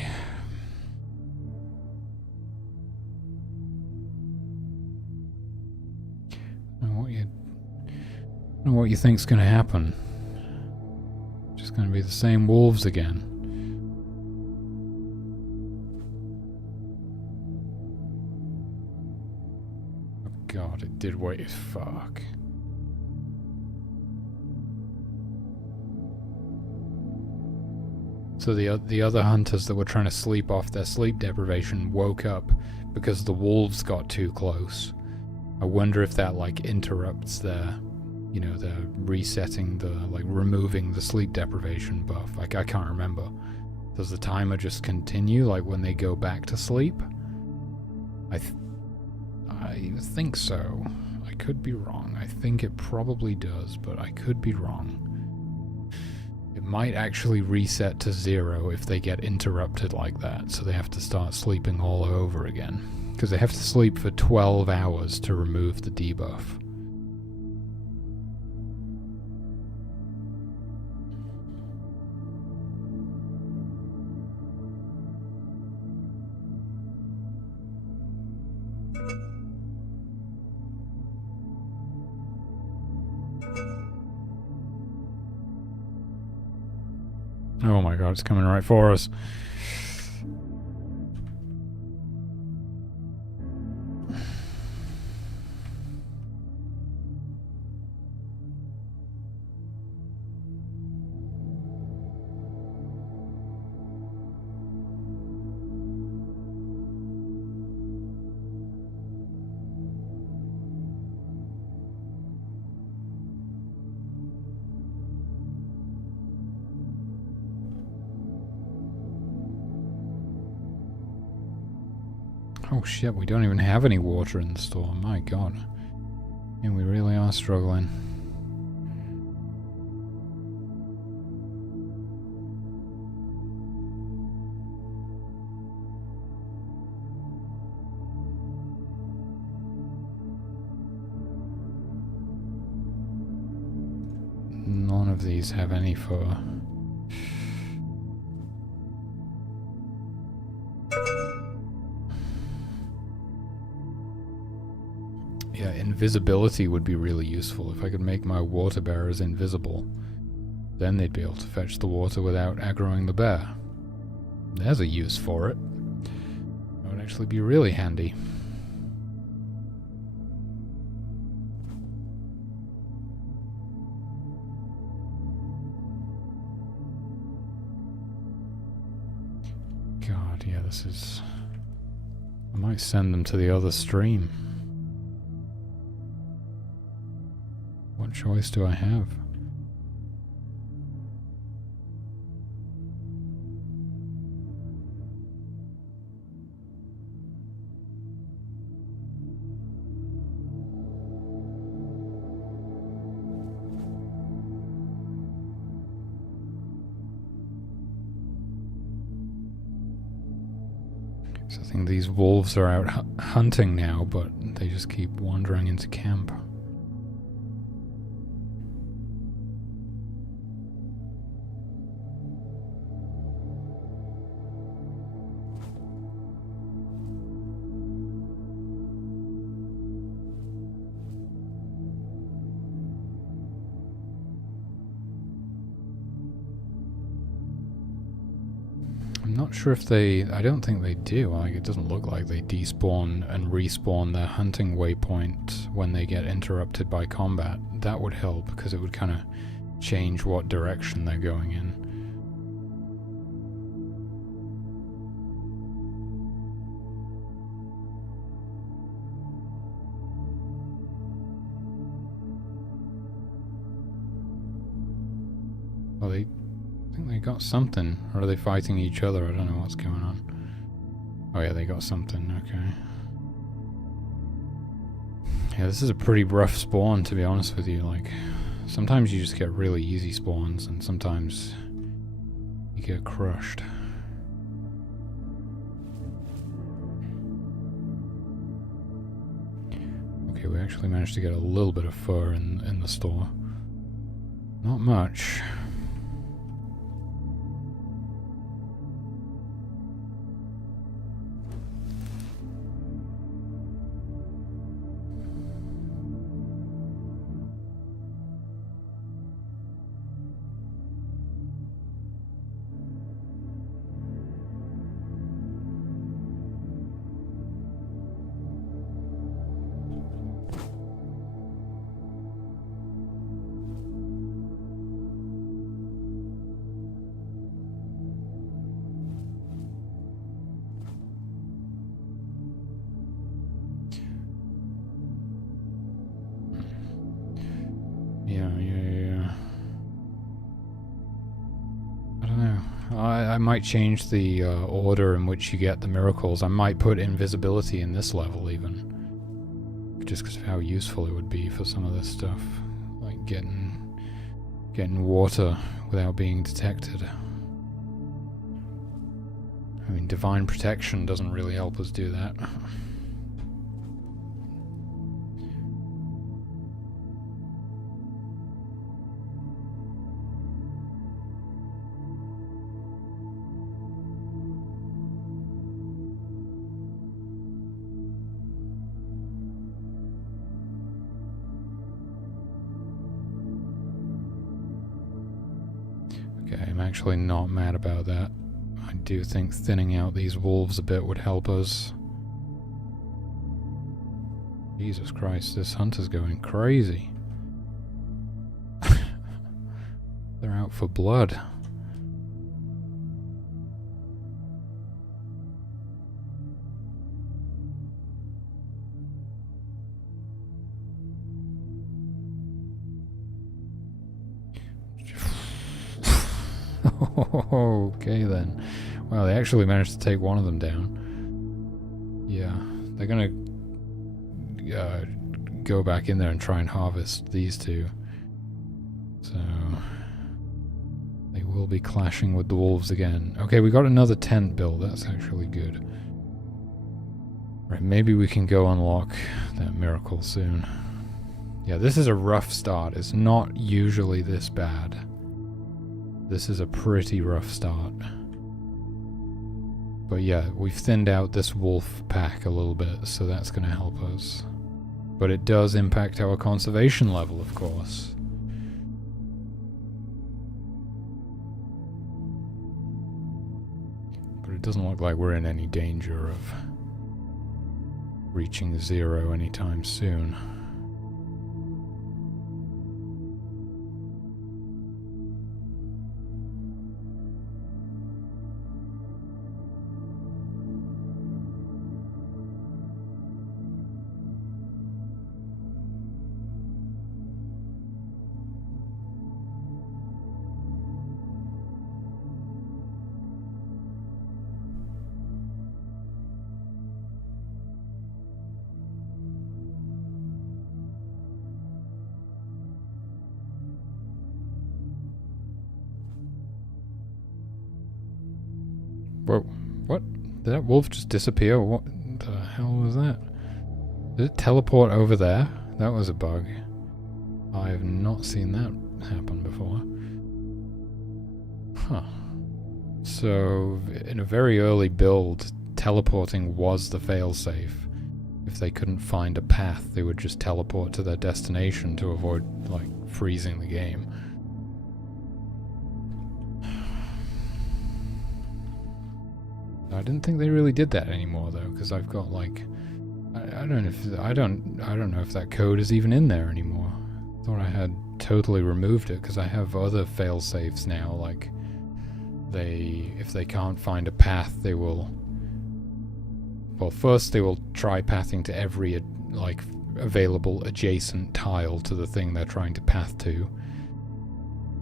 I don't know what you think's going to happen. Just going to be the same wolves again. Oh god, it did wait. Fuck. So the other hunters that were trying to sleep off their sleep deprivation woke up because the wolves got too close. I wonder if that like interrupts their, you know, they're resetting the, like, removing the sleep deprivation buff. I can't remember. Does the timer just continue, like, when they go back to sleep? I think so. I could be wrong. I think it probably does, but I could be wrong. It might actually reset to 0 if they get interrupted like that, so they have to start sleeping all over again. Because they have to sleep for 12 hours to remove the debuff. Oh my god, it's coming right for us. Oh shit, we don't even have any water in the store. My god. Yeah, we really are struggling. None of these have any fur. Yeah, invisibility would be really useful. If I could make my water bearers invisible, then they'd be able to fetch the water without aggroing the bear. There's a use for it. That would actually be really handy. God, yeah, this is... I might send them to the other stream. What choice do I have? So I think these wolves are out hunting now, but they just keep wandering into camp. I'm not not sure if they... I don't think they do. Like, it doesn't look like they despawn and respawn their hunting waypoint when they get interrupted by combat. That would help, because it would kind of change what direction they're going in. Well, I think they got something. Or are they fighting each other? I don't know what's going on. Oh yeah, they got something, okay. Yeah, this is a pretty rough spawn, to be honest with you. Like, sometimes you just get really easy spawns, and sometimes you get crushed. Okay, we actually managed to get a little bit of fur in the store. Not much. Yeah. I don't know. I might change the order in which you get the miracles. I might put invisibility in this level even. Just because of how useful it would be for some of this stuff. Like getting water without being detected. I mean, divine protection doesn't really help us do that. Okay, I'm actually not mad about that. I do think thinning out these wolves a bit would help us. Jesus Christ, this hunter's going crazy. They're out for blood. Okay then. Wow, they actually managed to take one of them down. Yeah, they're gonna go back in there and try and harvest these two. So they will be clashing with the wolves again. Okay, we got another tent built. That's actually good. Right, maybe we can go unlock that miracle soon. Yeah, this is a rough start. It's not usually this bad. This is a pretty rough start. But yeah, we've thinned out this wolf pack a little bit, so that's going to help us. But it does impact our conservation level, of course. But it doesn't look like we're in any danger of reaching 0 anytime soon. Whoa, what? Did that wolf just disappear? What the hell was that? Did it teleport over there? That was a bug. I have not seen that happen before. Huh. So, in a very early build, teleporting was the failsafe. If they couldn't find a path, they would just teleport to their destination to avoid, like, freezing the game. I didn't think they really did that anymore though, because I've got like I don't know if that code is even in there anymore. I thought I had totally removed it because I have other fail-safes now. Like if they can't find a path, they will. Well, first they will try pathing to every like available adjacent tile to the thing they're trying to path to.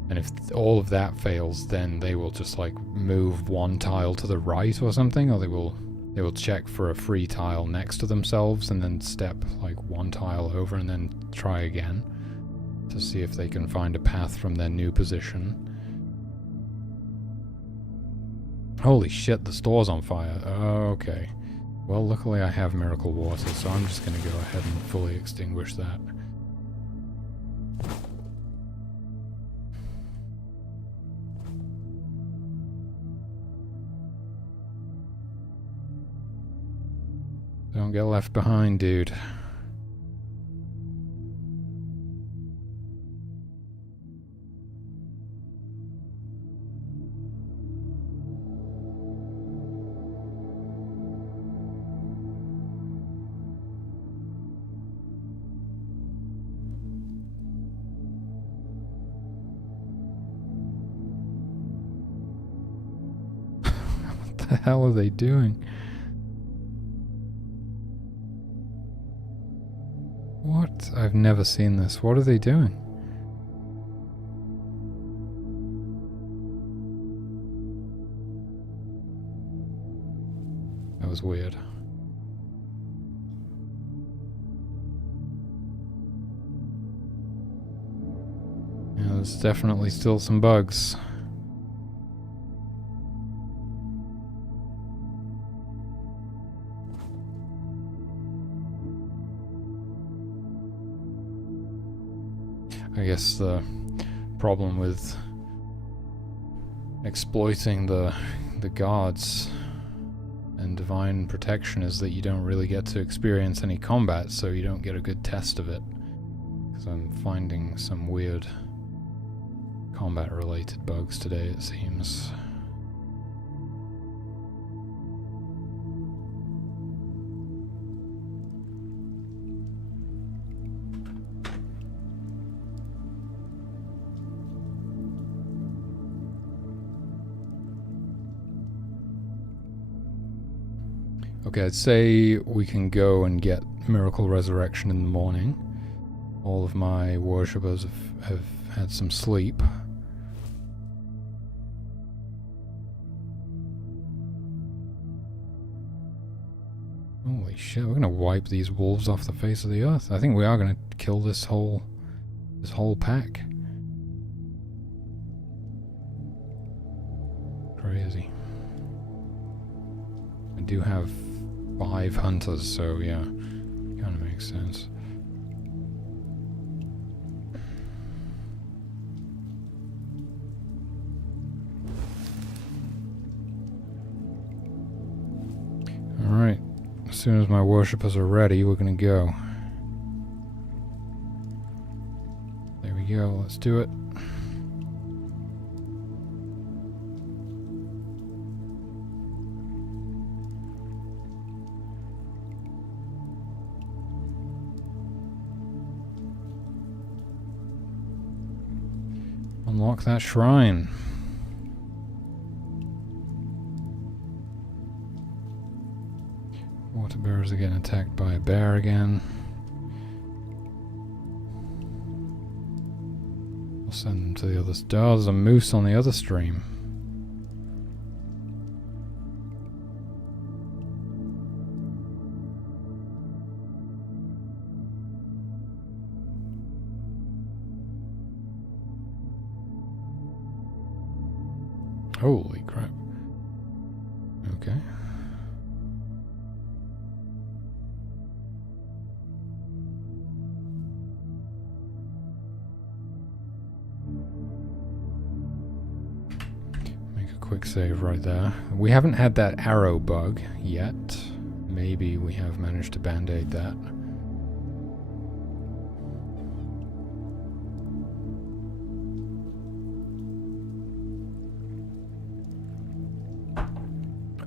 And if all of that fails, then they will just like move one tile to the right or something, or they will check for a free tile next to themselves and then step like one tile over and then try again to see if they can find a path from their new position. Holy shit, the store's on fire. Okay. Well, luckily I have miracle water, so I'm just gonna go ahead and fully extinguish that. Don't get left behind, dude. What the hell are they doing? What? I've never seen this. What are they doing? That was weird. Yeah, there's definitely still some bugs. I guess the problem with exploiting the gods and divine protection is that you don't really get to experience any combat, so you don't get a good test of it. Because I'm finding some weird combat-related bugs today, it seems. Okay, I'd say we can go and get Miracle Resurrection in the morning. All of my worshippers have had some sleep. Holy shit, we're gonna wipe these wolves off the face of the earth. I think we are gonna kill this whole pack. Crazy. I do have 5 hunters, so yeah, kind of makes sense. Alright, as soon as my worshippers are ready, we're gonna go. There we go, let's do it. Unlock that shrine. Water bearers are getting attacked by a bear again. I'll send them to the other star. There's a moose on the other stream. Holy crap. Okay. Make a quick save right there. We haven't had that arrow bug yet. Maybe we have managed to band-aid that.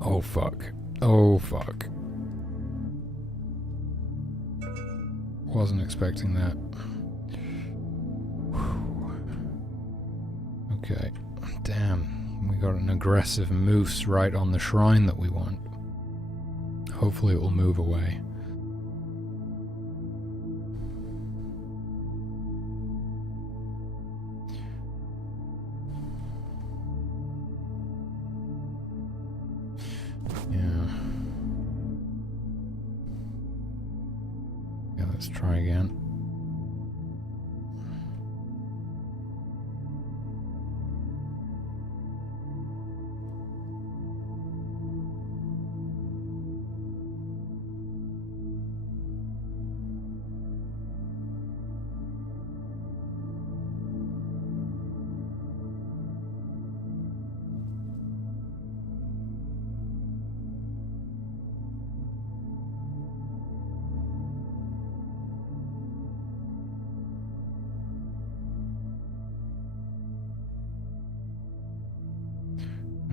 Oh fuck. Oh fuck. Wasn't expecting that. Whew. Okay. Damn. We got an aggressive moose right on the shrine that we want. Hopefully it will move away. Yeah, let's try again.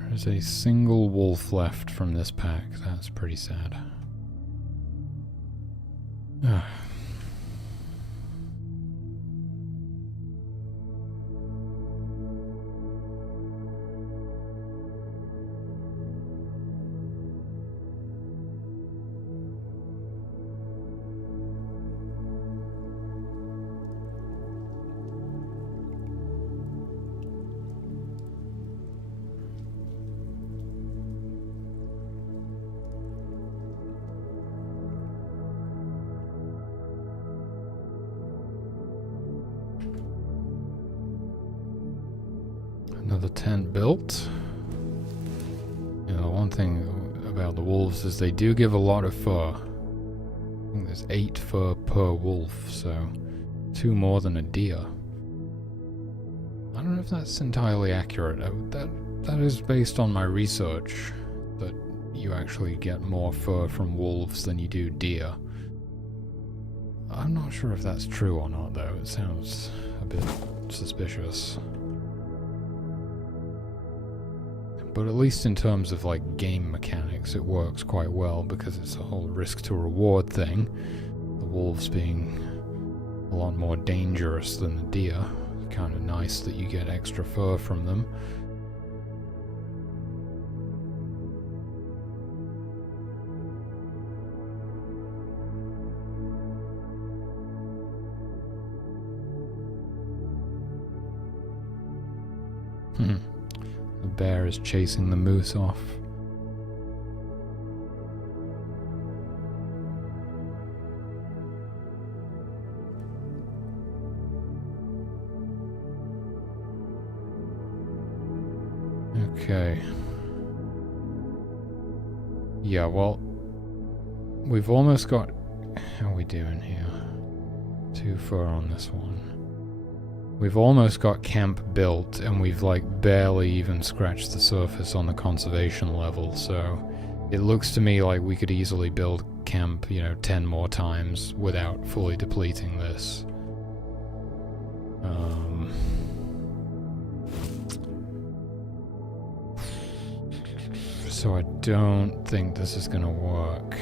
There's a single wolf left from this pack. That's pretty sad. Another tent built. You know, one thing about the wolves is they do give a lot of fur. I think there's 8 fur per wolf, so 2 more than a deer. I don't know if that's entirely accurate. That is based on my research, that you actually get more fur from wolves than you do deer. I'm not sure if that's true or not, though. It sounds a bit suspicious. But at least in terms of like game mechanics, it works quite well because it's a whole risk to reward thing. The wolves being a lot more dangerous than the deer. Kind of nice that you get extra fur from them. The bear is chasing the moose off. Okay. Yeah, well, we've almost got... How are we doing here? 2 fur on this one. We've almost got camp built, and we've like barely even scratched the surface on the conservation level, so it looks to me like we could easily build camp, 10 more times without fully depleting this. So I don't think this is gonna work.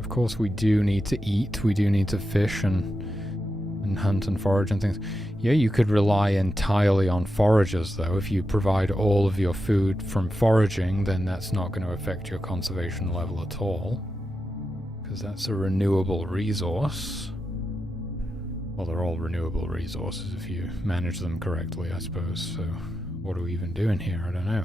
Of course, we do need to eat, we do need to fish and hunt and forage and things. Yeah, you could rely entirely on foragers, though. If you provide all of your food from foraging, then that's not going to affect your conservation level at all, because that's a renewable resource. Well, they're all renewable resources if you manage them correctly, I suppose. So what are we even doing here? I don't know.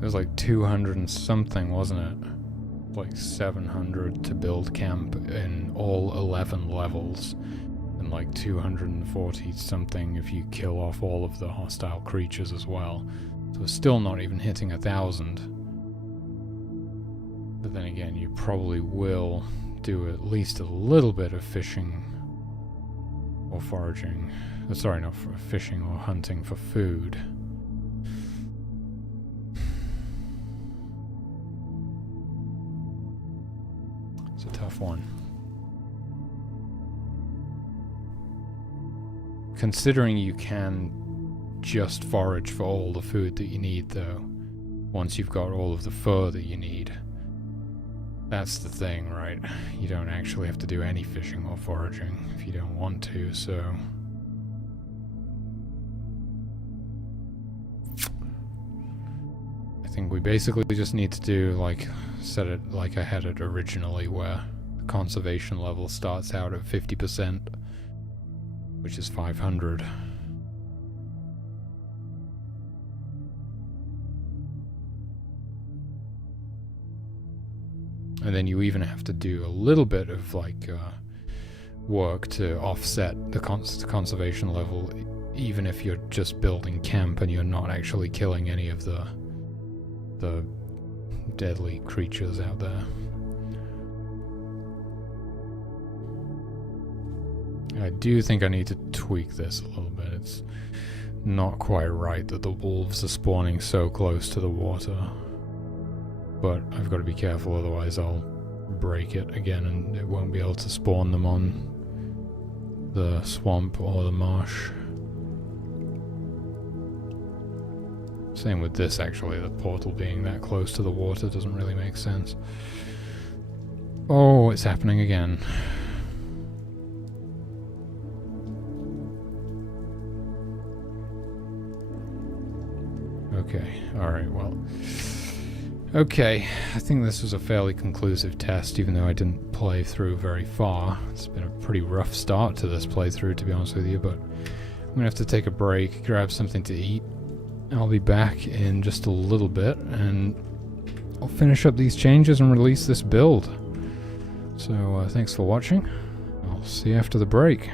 It was like 200 and something, wasn't it? Like 700 to build camp in all 11 levels, and like 240 something if you kill off all of the hostile creatures as well. So it's still not even hitting 1,000. But then again, you probably will do at least a little bit of fishing or foraging. Sorry, not for fishing or hunting for food. It's a tough one. Considering you can just forage for all the food that you need, though, once you've got all of the fur that you need. That's the thing, right? You don't actually have to do any fishing or foraging if you don't want to, so... I think we basically just need to do, like, set it like I had it originally, where the conservation level starts out at 50%, which is 500. And then you even have to do a little bit of, like, work to offset the conservation level, even if you're just building camp and you're not actually killing any of the deadly creatures out there. I do think I need to tweak this a little bit. It's not quite right that the wolves are spawning so close to the water. But I've got to be careful, otherwise I'll break it again and it won't be able to spawn them on the swamp or the marsh. Same with this, actually. The portal being that close to the water doesn't really make sense. Oh, it's happening again. Okay, alright, well... Okay, I think this was a fairly conclusive test, even though I didn't play through very far. It's been a pretty rough start to this playthrough, to be honest with you, but I'm gonna have to take a break, grab something to eat. I'll be back in just a little bit, and I'll finish up these changes and release this build. So, thanks for watching. I'll see you after the break.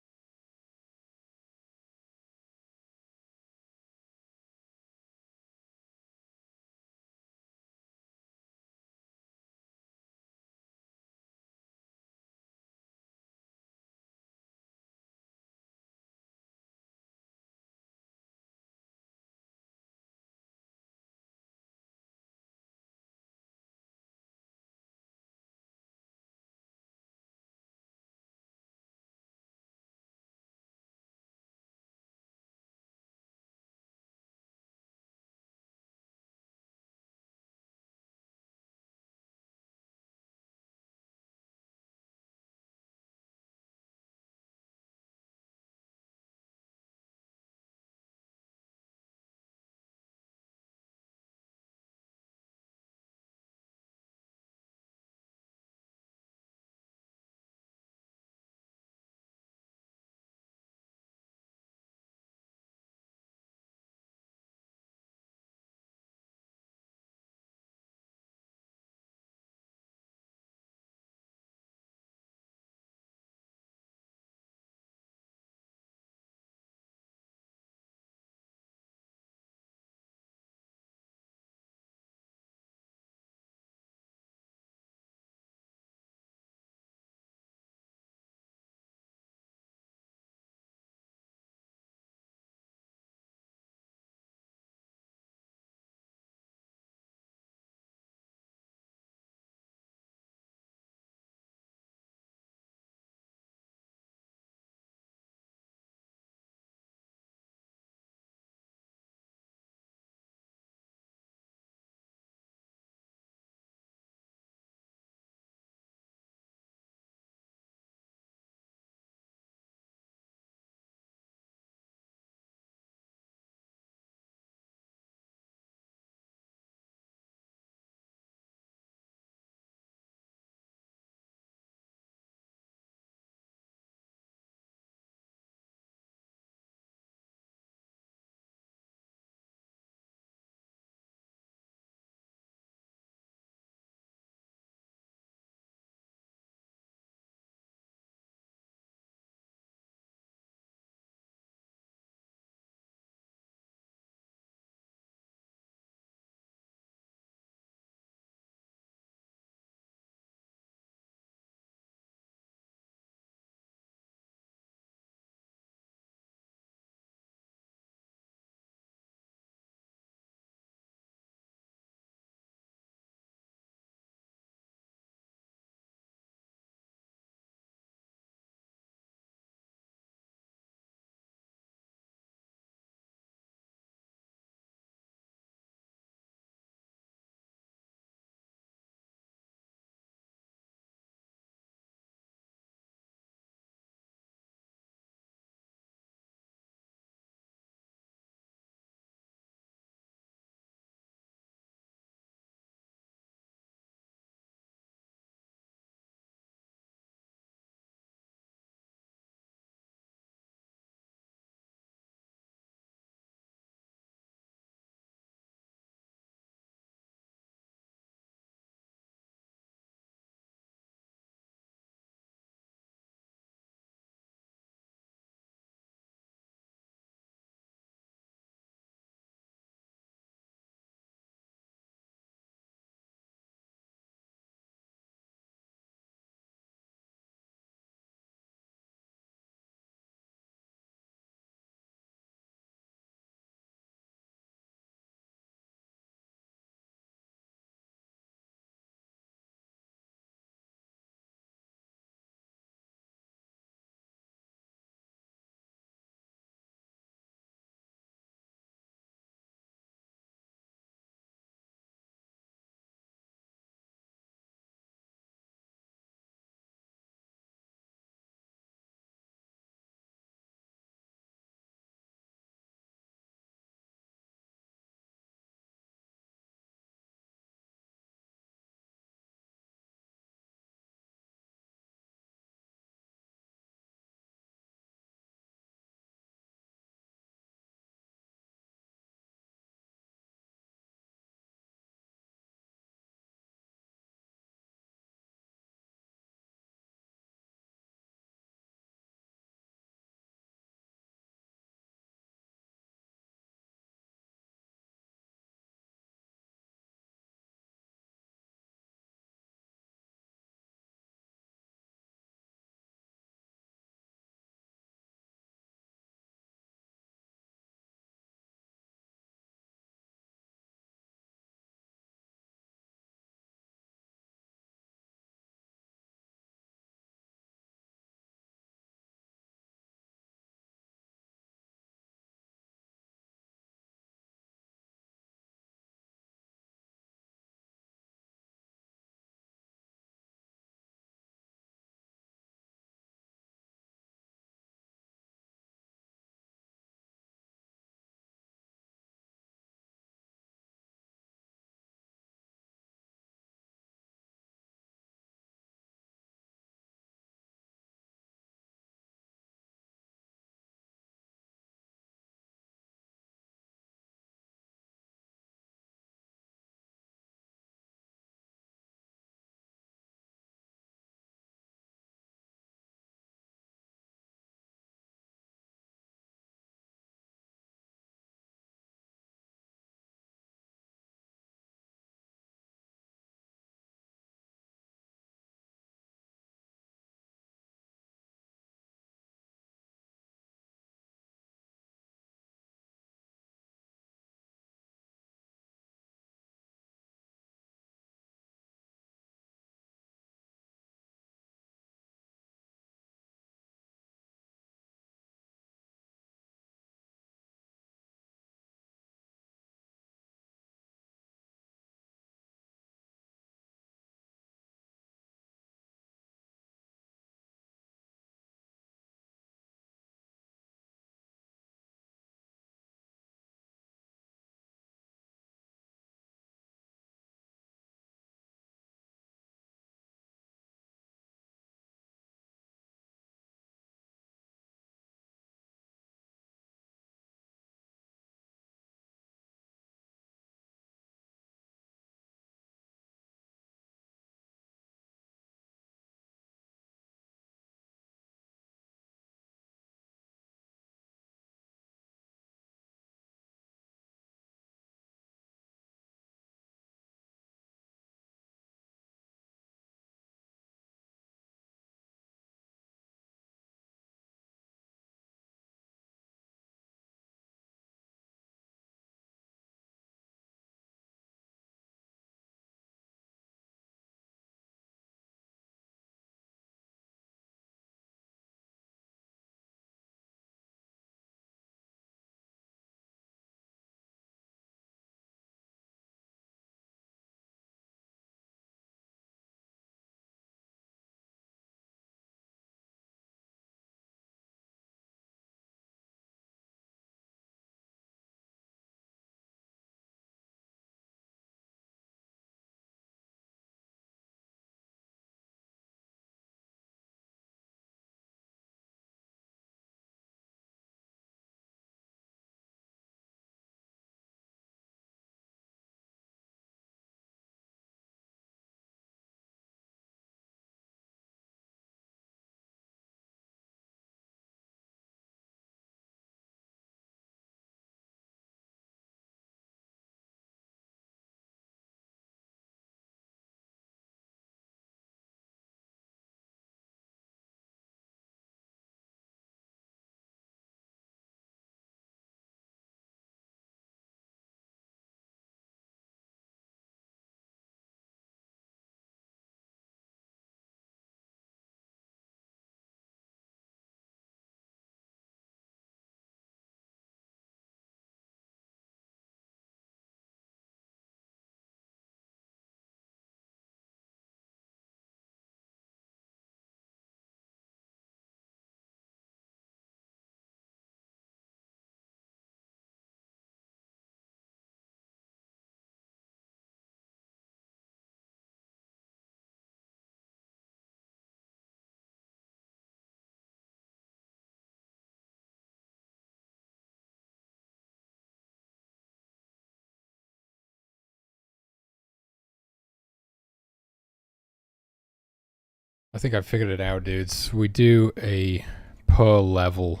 I think I figured it out, dudes. We do a per level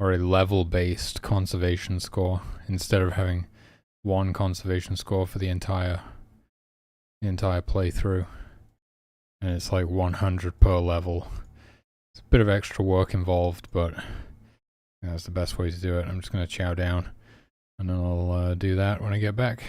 or a level-based conservation score instead of having one conservation score for the entire playthrough. And it's like 100 per level. It's a bit of extra work involved, but that's the best way to do it. I'm just going to chow down, and then I'll do that when I get back.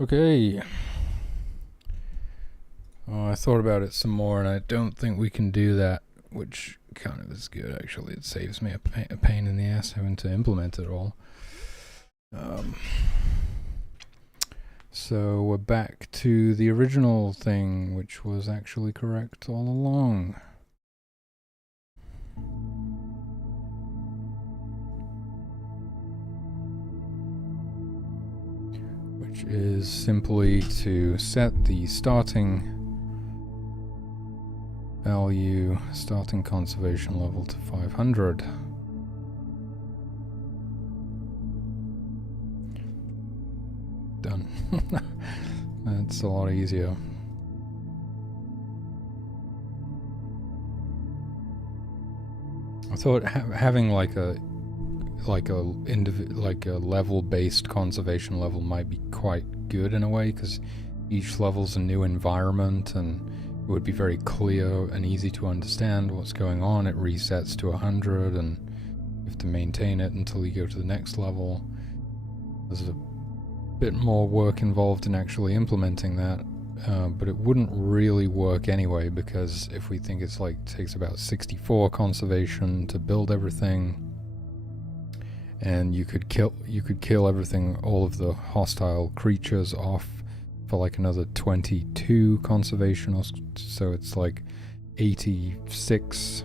Okay. Oh, I thought about it some more, and I don't think we can do that, which kind of is good, actually. It saves me a pain in the ass having to implement it all. So we're back to the original thing, which was actually correct all along. Which is simply to set the starting value, starting conservation level to 500. Done. That's a lot easier. I thought having like a level-based conservation level might be quite good in a way, because each level's a new environment and it would be very clear and easy to understand what's going on. It resets to 100 and you have to maintain it until you go to the next level. There's a bit more work involved in actually implementing that, but it wouldn't really work anyway, because if we think it's like takes about 64 conservation to build everything, and you could kill everything, all of the hostile creatures off for like another 22 conservation, or so it's like 86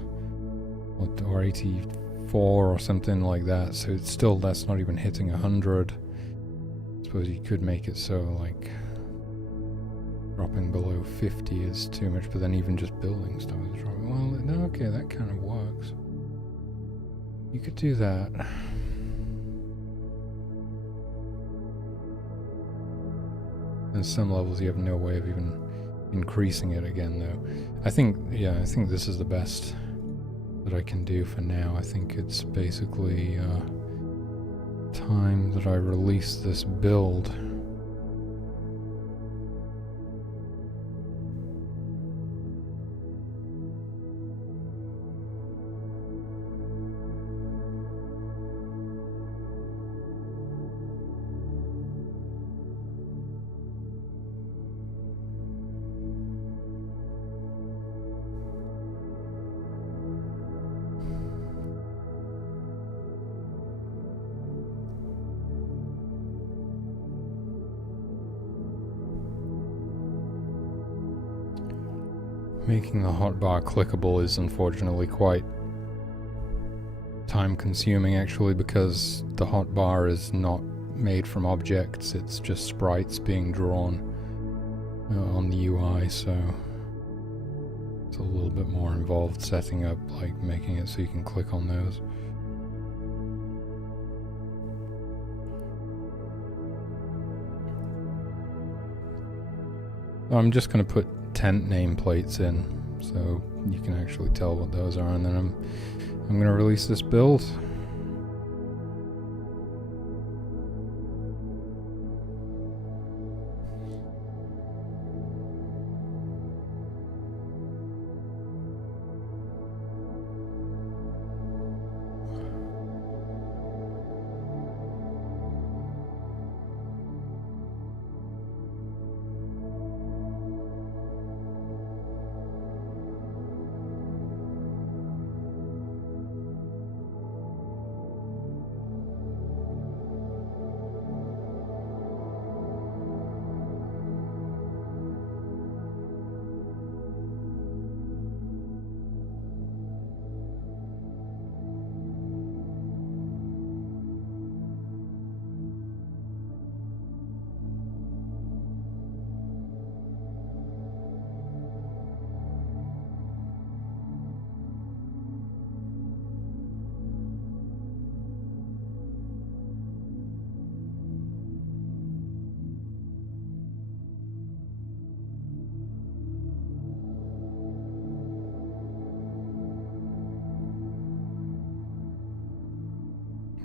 or 84 or something like that. So it's still, that's not even hitting 100. I suppose you could make it so like dropping below 50 is too much, but then even just building stuff is dropping. Well, no, okay, that kind of works. You could do that. And some levels you have no way of even increasing it again, though. I think this is the best that I can do for now. I think it's basically time that I release this build. Making the hotbar clickable is unfortunately quite time consuming, actually, because the hotbar is not made from objects, it's just sprites being drawn on the UI, so it's a little bit more involved setting up, like making it so you can click on those. I'm just going to put tent nameplates in so you can actually tell what those are, and then I'm going to release this build.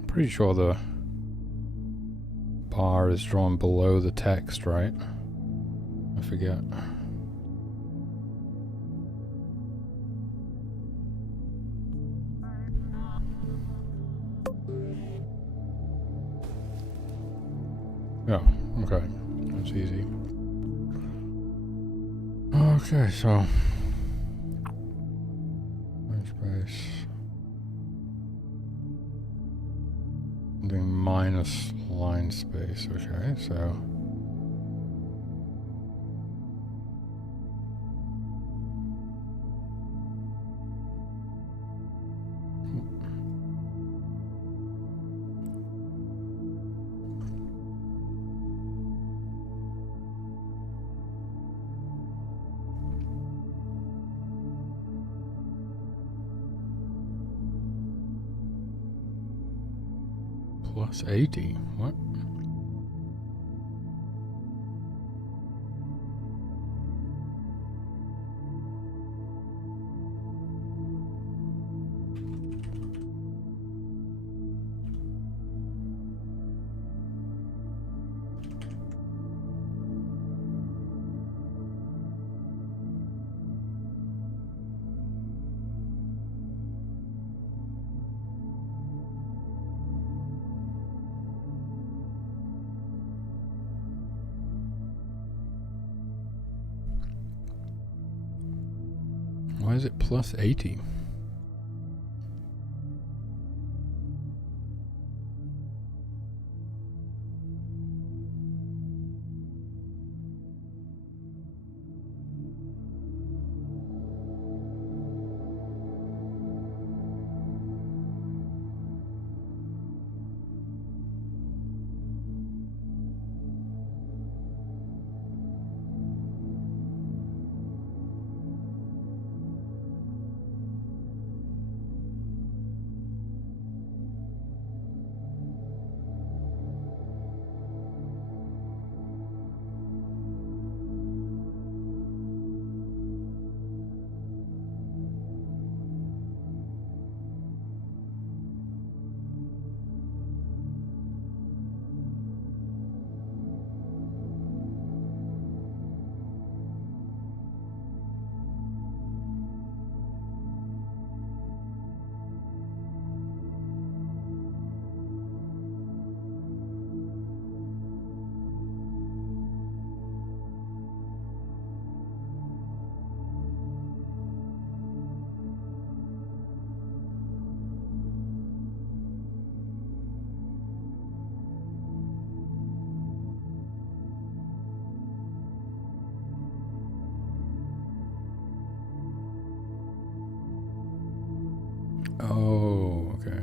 Pretty sure the bar is drawn below the text, right? I forget. Oh, okay. That's easy. Okay, so space. I'm doing minus line space. Okay, so. Plus 80. What? Why is it plus 80? Oh, okay.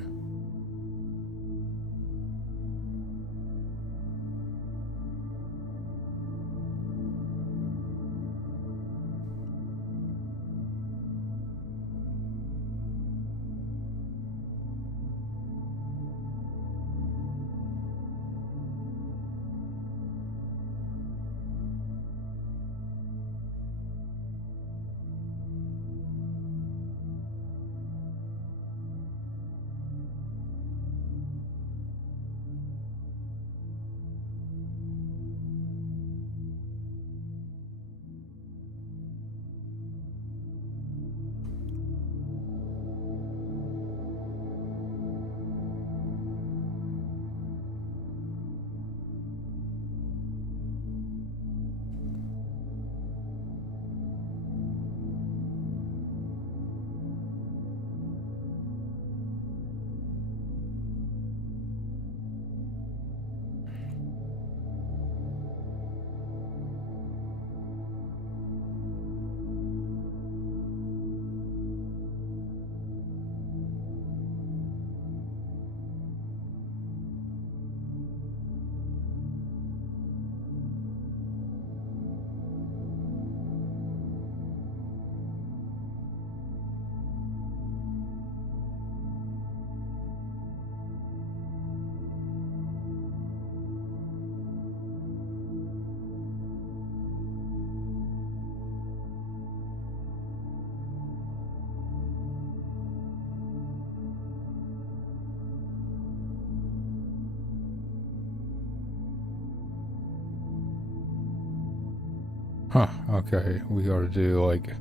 Huh, okay, we gotta do like...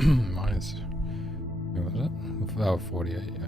minus, what was it? Oh, 48, yeah.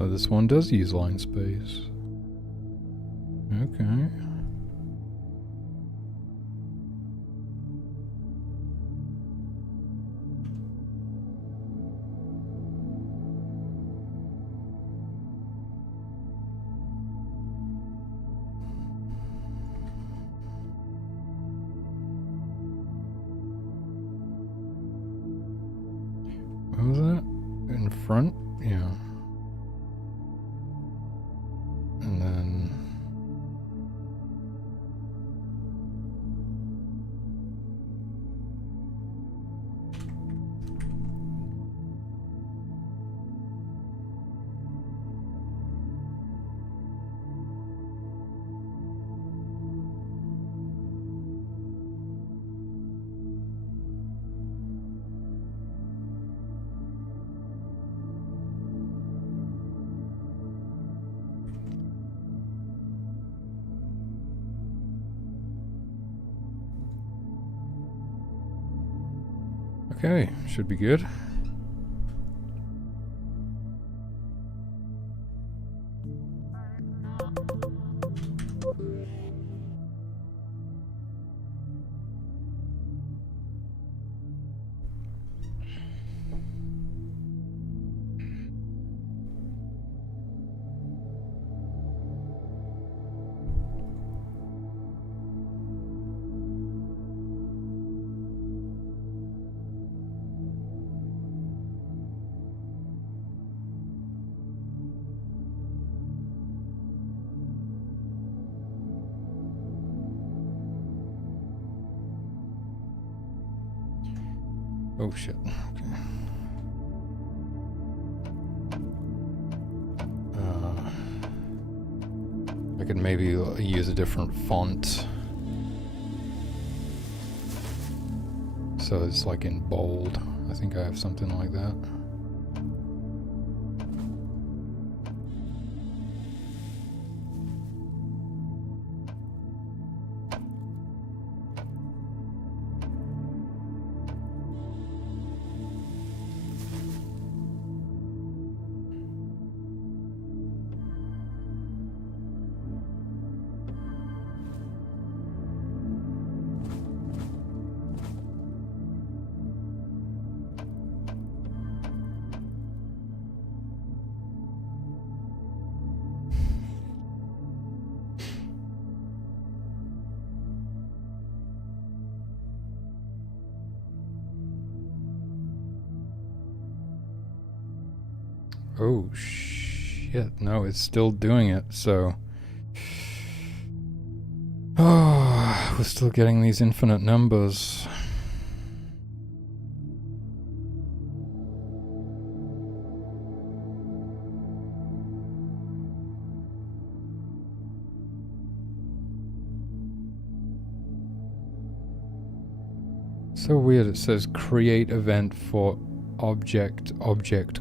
Oh, this one does use line space. Okay. What was that? In front? Yeah. And then... Okay, should be good. Oh shit. Okay. I could maybe use a different font. So it's like in bold. I think I have something like that. Oh shit, no, it's still doing it, so... Oh, we're still getting these infinite numbers. So weird, it says create event for object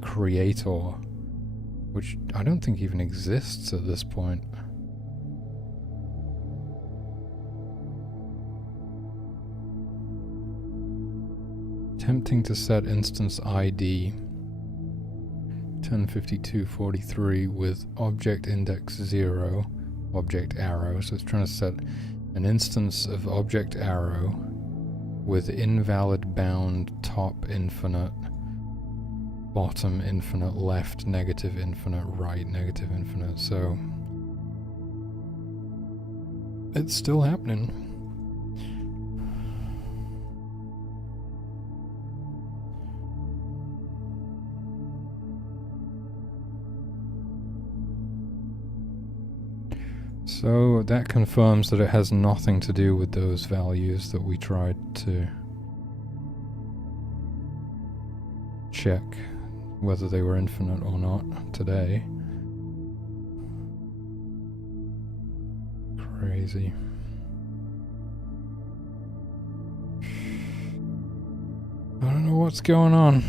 creator, which I don't think even exists at this point. Attempting to set instance ID. 1052.43 with object index 0, object arrow. So it's trying to set an instance of object arrow with invalid bound top infinite, bottom infinite, left negative infinite, right negative infinite. So it's still happening. So that confirms that it has nothing to do with those values that we tried to check whether they were infinite or not today. Crazy. I don't know what's going on.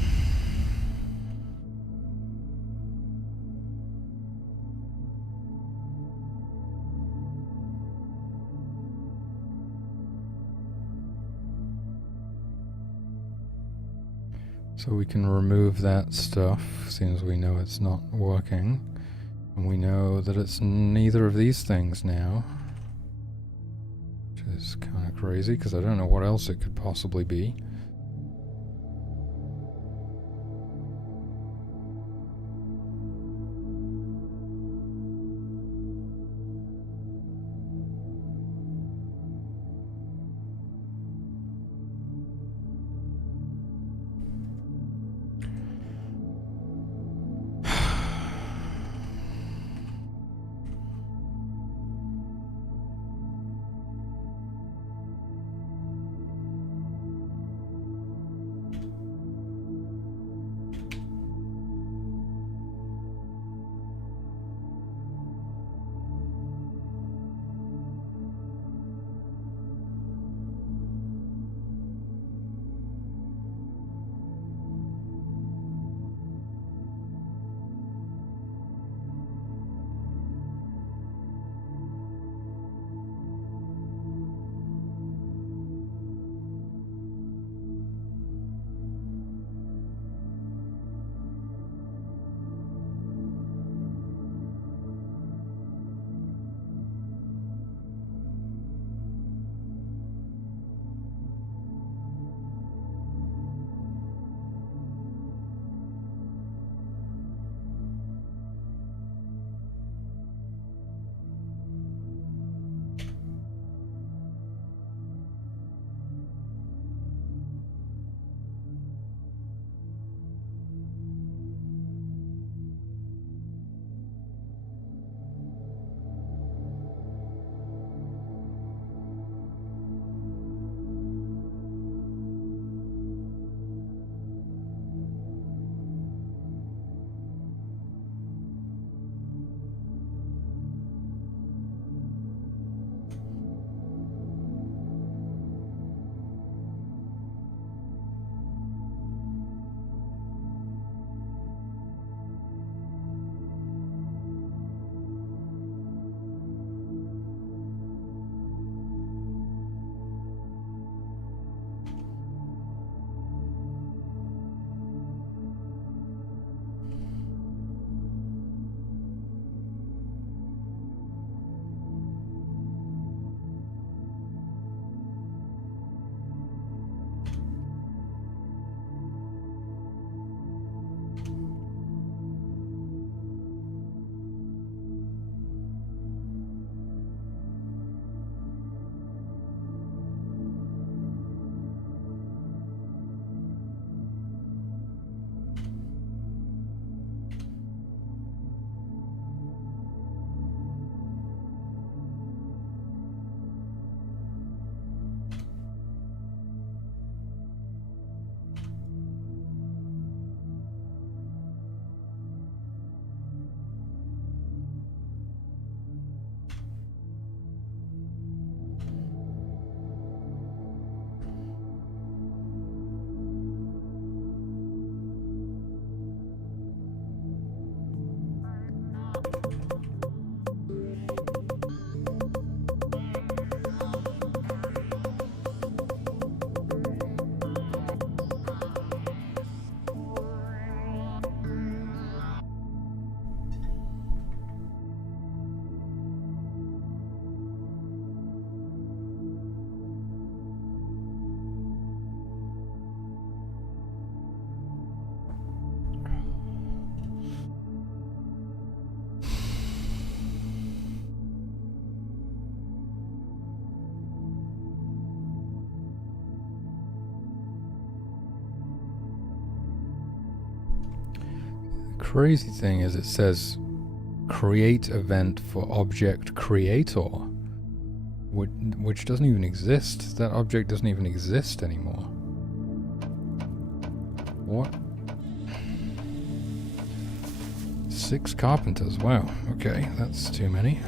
So we can remove that stuff, seeing as we know it's not working. And we know that it's neither of these things now. Which is kind of crazy, because I don't know what else it could possibly be. crazy thing is it says create event for object creator, which doesn't even exist. That object doesn't even exist anymore. What? 6 carpenters, wow, okay, that's too many.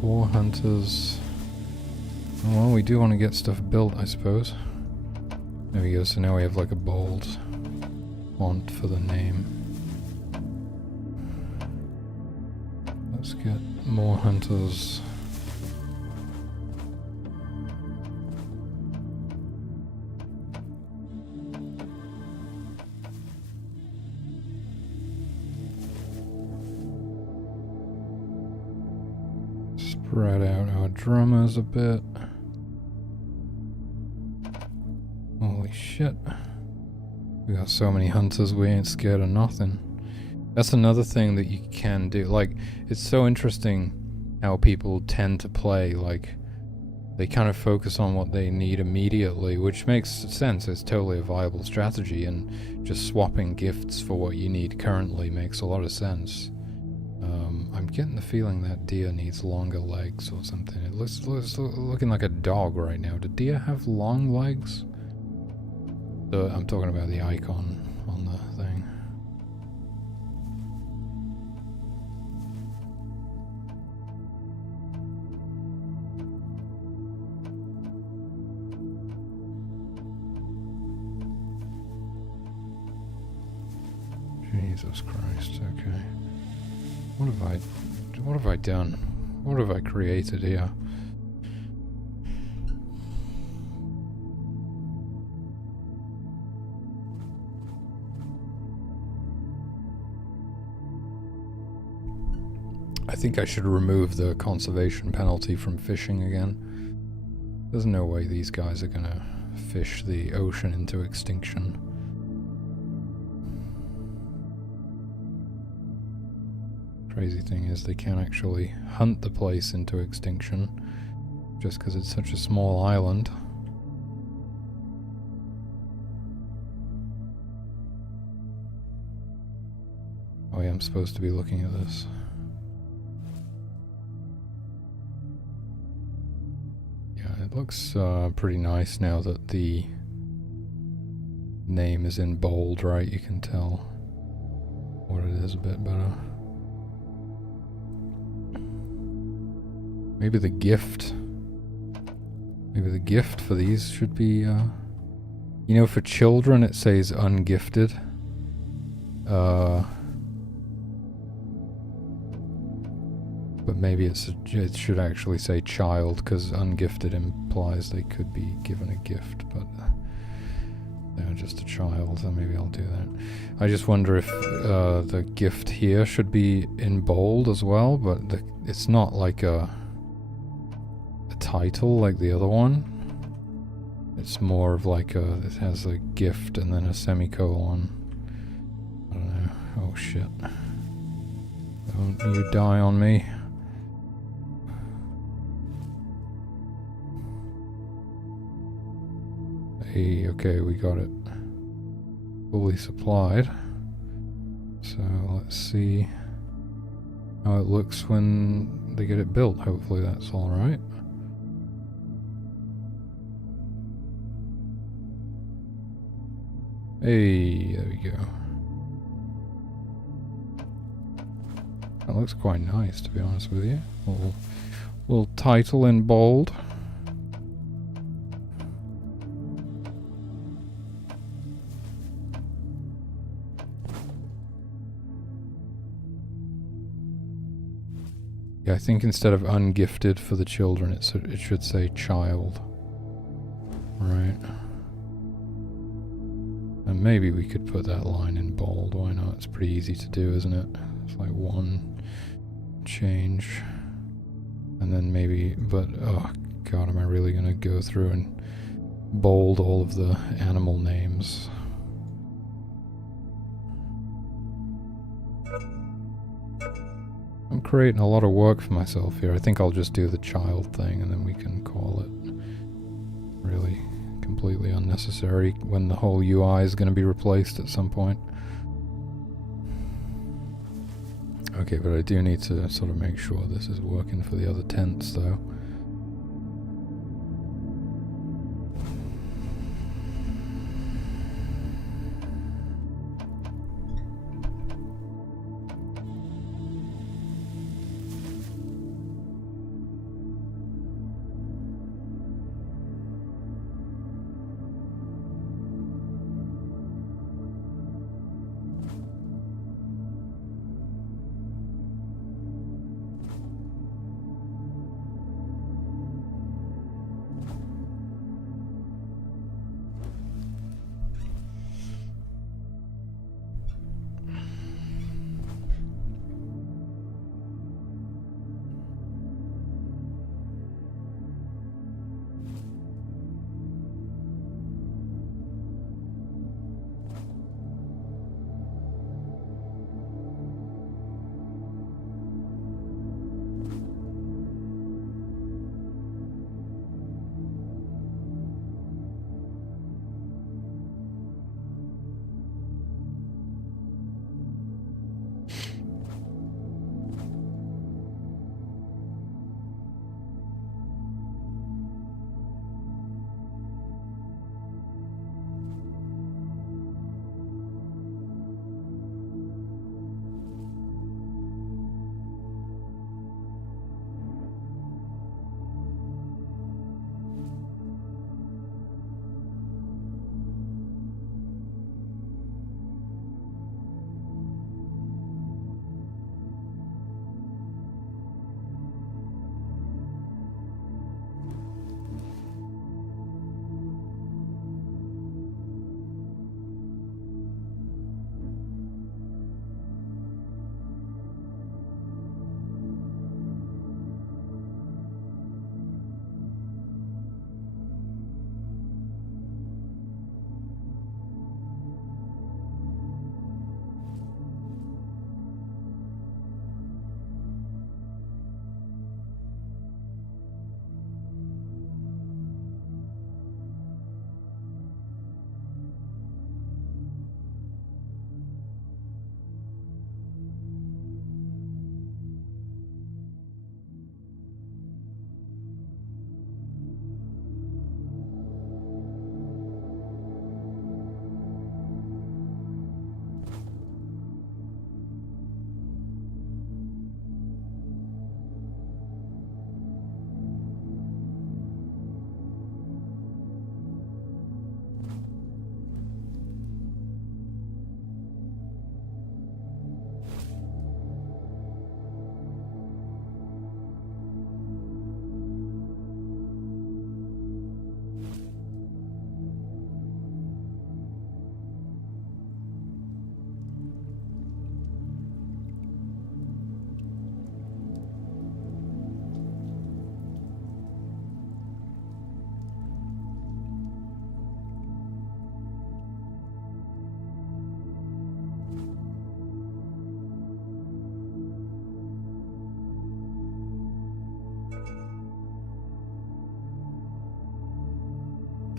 4 hunters. Well, we do want to get stuff built, I suppose. There we go, so now we have like a bold font for the name. Let's get more hunters. Spread out our drummers a bit. Holy shit. We got so many hunters, we ain't scared of nothing. That's another thing that you can do. Like, it's so interesting how people tend to play. Like, they kind of focus on what they need immediately, which makes sense. It's totally a viable strategy, and just swapping gifts for what you need currently makes a lot of sense. I'm getting the feeling that deer needs longer legs or something. It looks looking like a dog right now. Do deer have long legs? I'm talking about the icon on the thing. Jesus Christ, okay. What have I done? What have I created here? I think I should remove the conservation penalty from fishing again. There's no way these guys are gonna fish the ocean into extinction. Crazy thing is they can't actually hunt the place into extinction just because it's such a small island. Oh yeah, I'm supposed to be looking at this. Yeah, it looks pretty nice now that the name is in bold, right? You can tell what it is a bit better. Maybe the gift for these should be, you know, for children it says ungifted. But maybe it should actually say child, because ungifted implies they could be given a gift, but they're just a child, so maybe I'll do that. I just wonder if the gift here should be in bold as well, but it's not like a title like the other one. It's more of like it has a gift and then a semicolon. I don't know. Oh shit. Don't you die on me. Hey, okay, we got it fully supplied. So let's see how it looks when they get it built. Hopefully that's alright. Hey, there we go. That looks quite nice, to be honest with you. Little title in bold. Yeah, I think instead of ungifted for the children, it should say child. Right. And maybe we could put that line in bold, why not? It's pretty easy to do, isn't it? It's like one change. And then maybe, but, oh god, am I really gonna go through and bold all of the animal names? I'm creating a lot of work for myself here. I think I'll just do the child thing and then we can call it really completely unnecessary when the whole UI is going to be replaced at some point. Okay, but I do need to sort of make sure this is working for the other tents, though.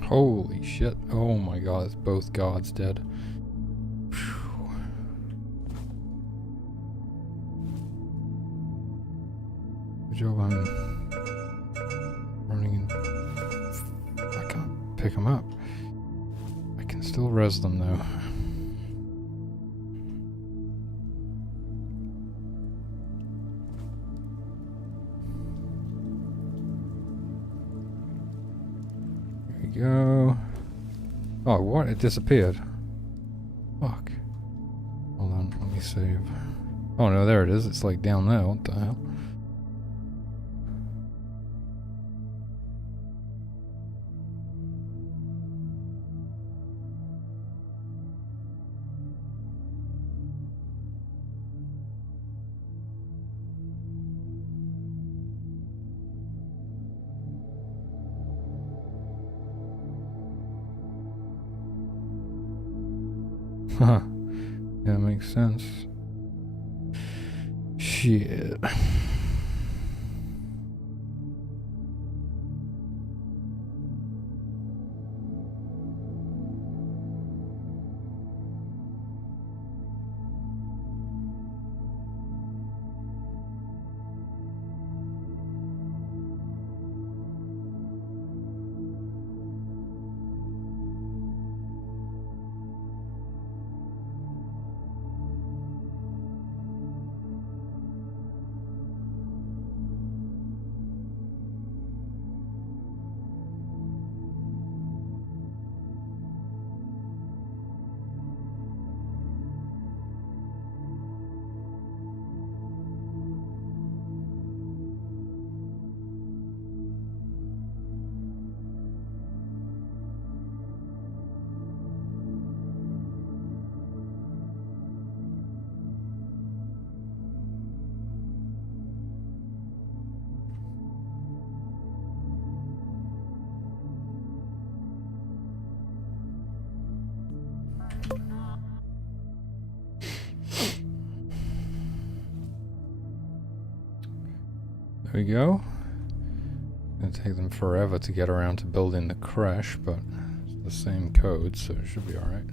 Holy shit. Oh my god, it's both guards dead. Phew. Good job I'm running in. I can't pick them up. I can still res them though. Go. Oh, what? It disappeared. Fuck. Hold on, let me save. Oh no, there it is. It's like down there. What the hell? Huh. Yeah, makes sense. Shit. we go. Gonna take them forever to get around to building the crash, but it's the same code, so it should be alright.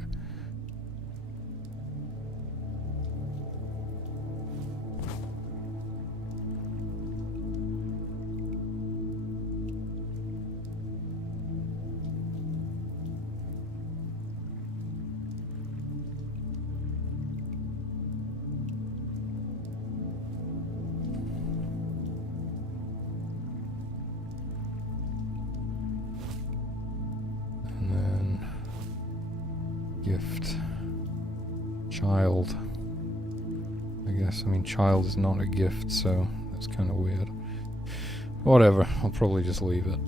Gift. Child. I guess, I mean, child is not a gift, so that's kind of weird. Whatever, I'll probably just leave it.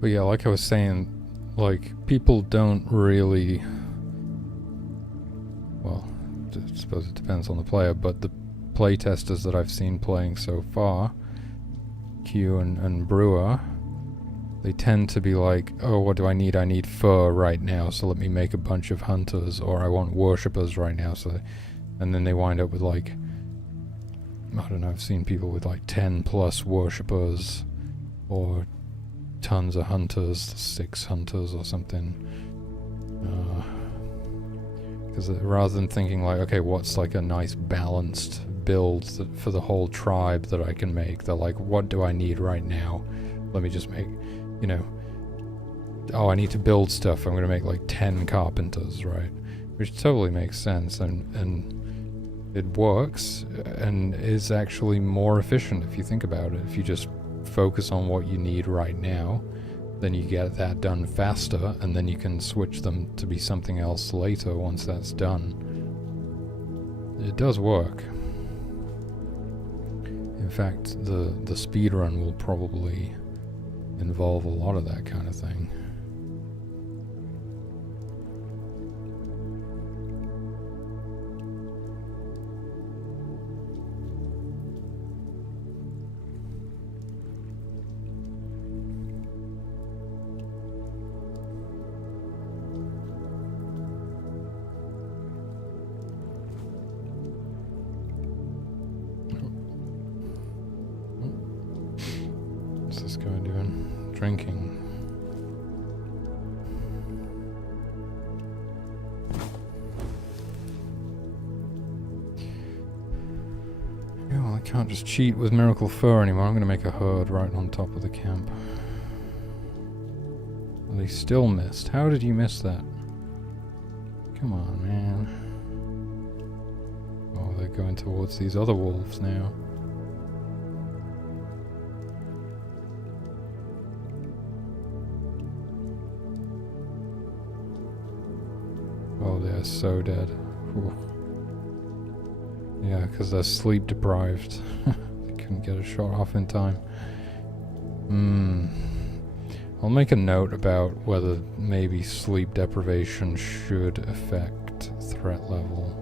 But yeah, like I was saying, like, people don't really... Well, I suppose it depends on the player, but the playtesters that I've seen playing so far, Q and Brewer, they tend to be like, oh, what do I need? I need fur right now, so let me make a bunch of hunters, or I want worshippers right now, so... And then they wind up with, like... I don't know, I've seen people with, like, 10 plus worshippers, or... tons of hunters, 6 hunters or something. Because rather than thinking like, okay, what's like a nice balanced build for the whole tribe that I can make, they're like, what do I need right now? Let me just make, you know, oh, I need to build stuff, I'm going to make like 10 carpenters, right? Which totally makes sense, and it works, and is actually more efficient if you think about it. If you just focus on what you need right now, then you get that done faster, and then you can switch them to be something else later once that's done. It does work. In fact, the speedrun will probably involve a lot of that kind of thing. What's this guy doing? Drinking. Yeah, well, I can't just cheat with miracle fur anymore. I'm going to make a herd right on top of the camp. Well, he still missed. How did you miss that? Come on, man. Oh, they're going towards these other wolves now. Oh, they're so dead. Whew. Yeah, because they're sleep deprived. They couldn't get a shot off in time. I'll make a note about whether maybe sleep deprivation should affect threat level.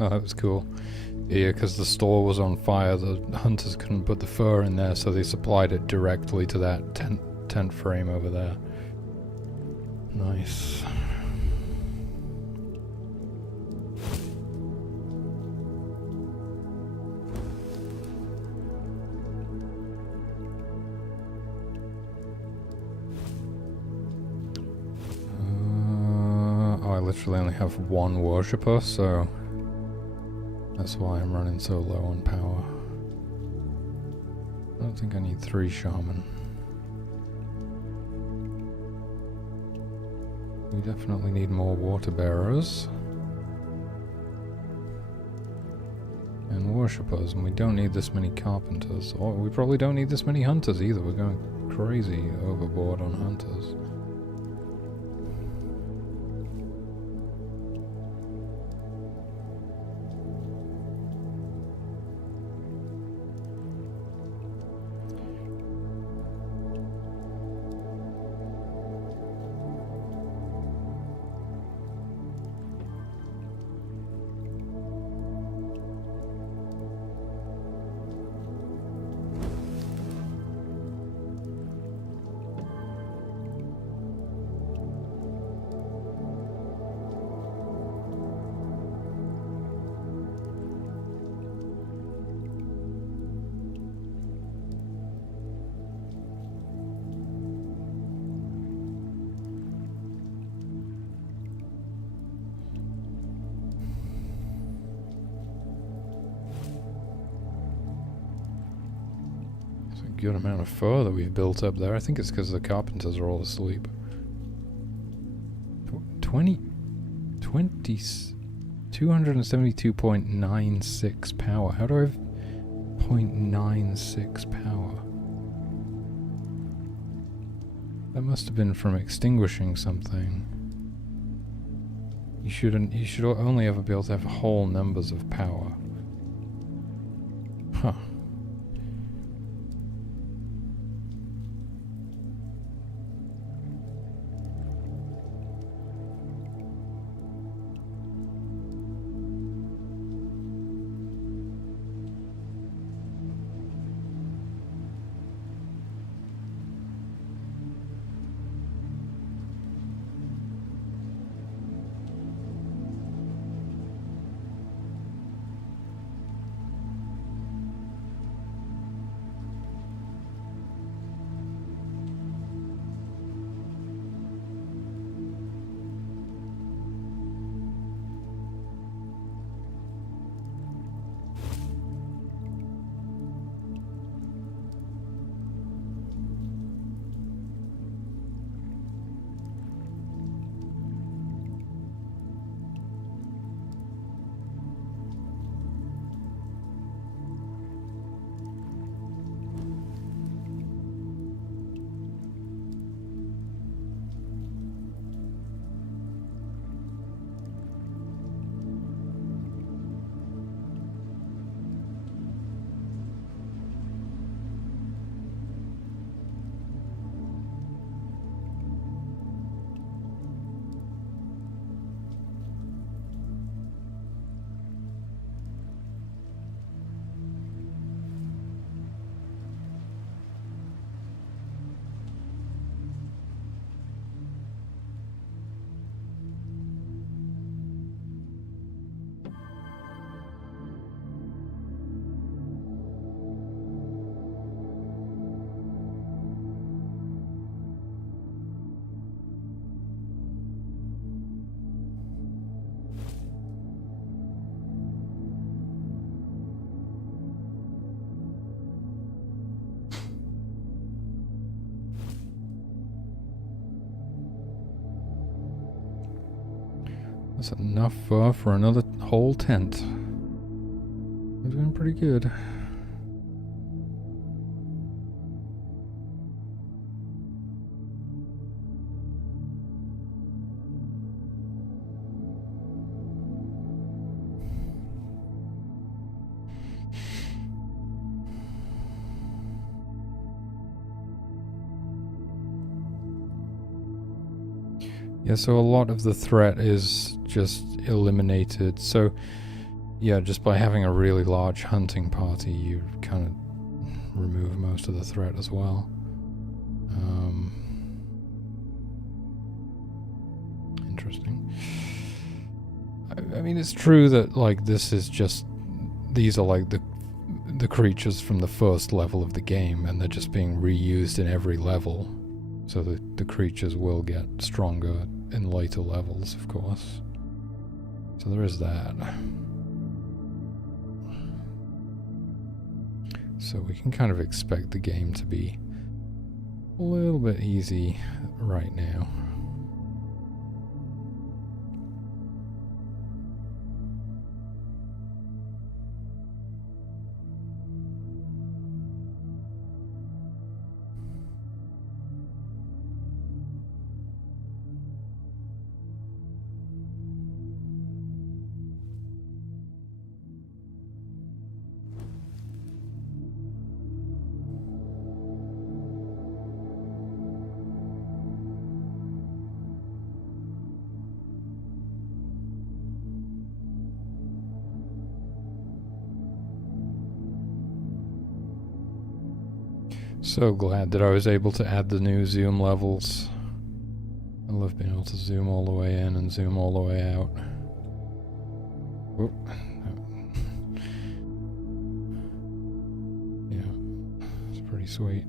Oh, that was cool. Yeah, because the store was on fire, the hunters couldn't put the fur in there, so they supplied it directly to that tent frame over there. Nice. I literally only have one worshipper, so that's why I'm running so low on power. I don't think I need 3 shaman. We definitely need more water bearers. And worshippers, and we don't need this many carpenters. Or we probably don't need this many hunters either. We're going crazy overboard on hunters. Good amount of fur that we've built up there. I think it's because the carpenters are all asleep. 272.96 power. How do I have 0.96 power? That must have been from extinguishing something. You should only ever be able to have whole numbers of power. Huh. That's enough fur for another whole tent. We're doing pretty good. Yeah, so a lot of the threat is just eliminated. So Yeah, just by having a really large hunting party, you kind of remove most of the threat as well. Interesting. I mean, it's true that, like, this is just... These are, like, the creatures from the first level of the game, and they're just being reused in every level. So the creatures will get stronger in later levels, of course. So there is that. So we can kind of expect the game to be a little bit easy right now. So glad that I was able to add the new zoom levels. I love being able to zoom all the way in and zoom all the way out. Whoop. Yeah, it's pretty sweet.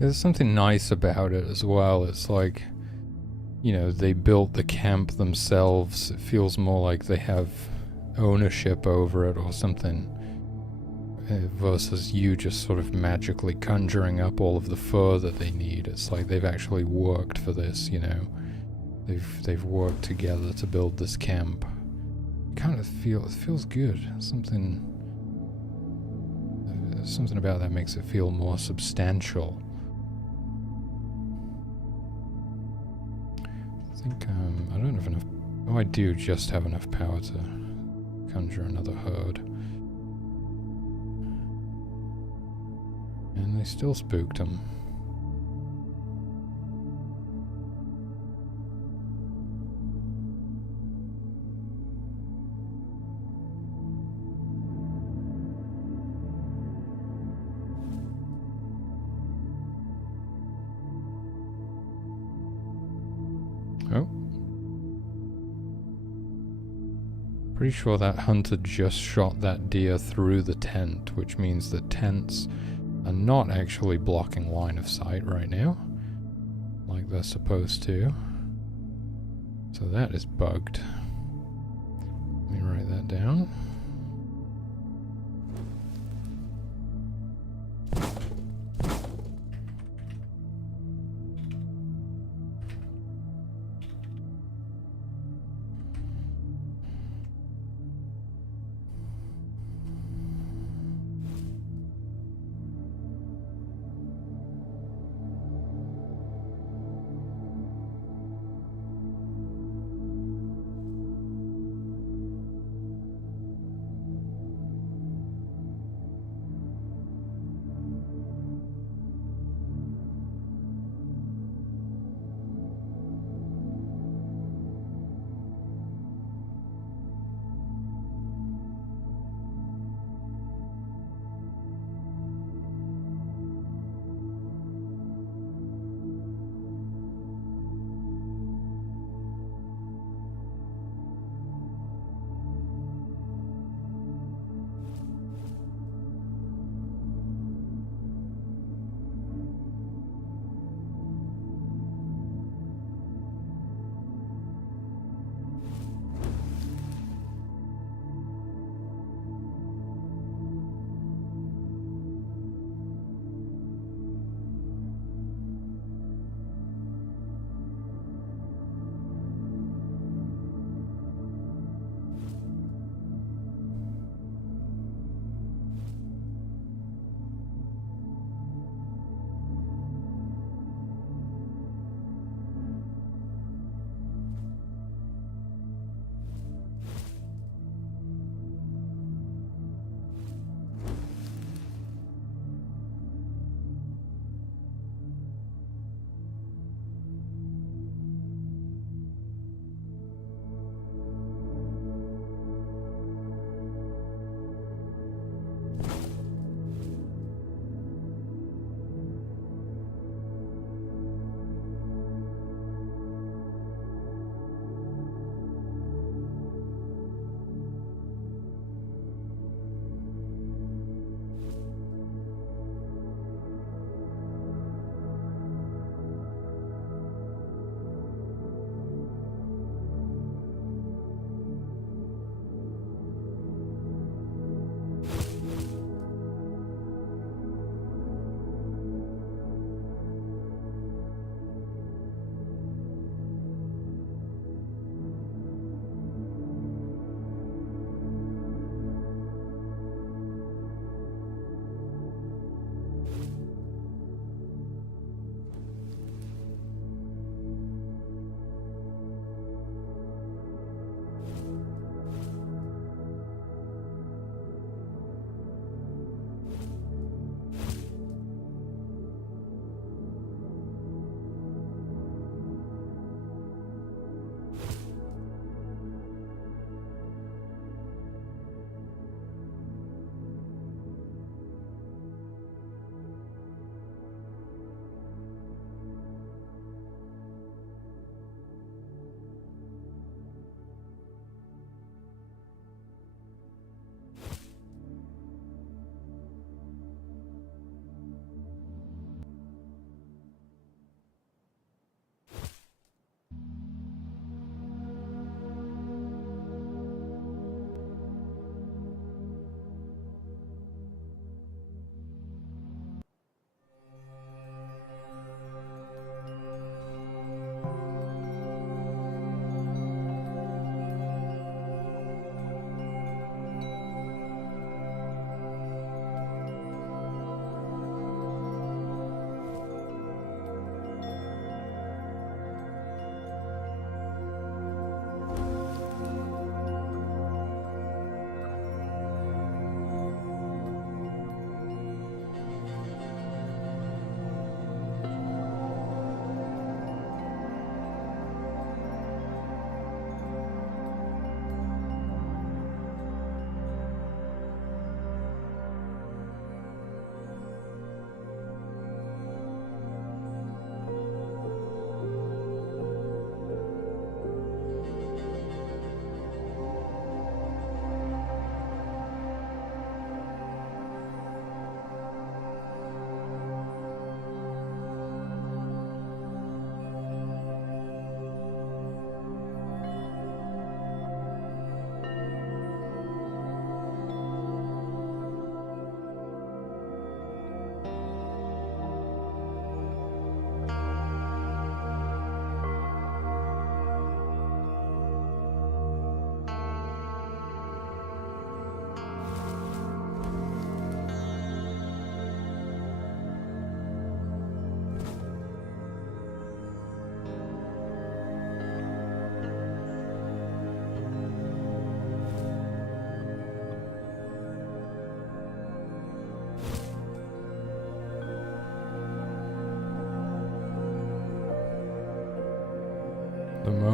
There's something nice about it as well. It's like, you know, they built the camp themselves. It feels more like they have ownership over it or something, versus you just sort of magically conjuring up all of the fur that they need. It's like they've actually worked for this, you know. They've worked together to build this camp. Kind of it feels good. Something about that makes it feel more substantial. I think I don't have enough. Oh, I do just have enough power to conjure another herd. And they still spooked him. Oh. Pretty sure that hunter just shot that deer through the tent, which means that tents are not actually blocking line of sight right now, like they're supposed to. So that is bugged. Let me write that down.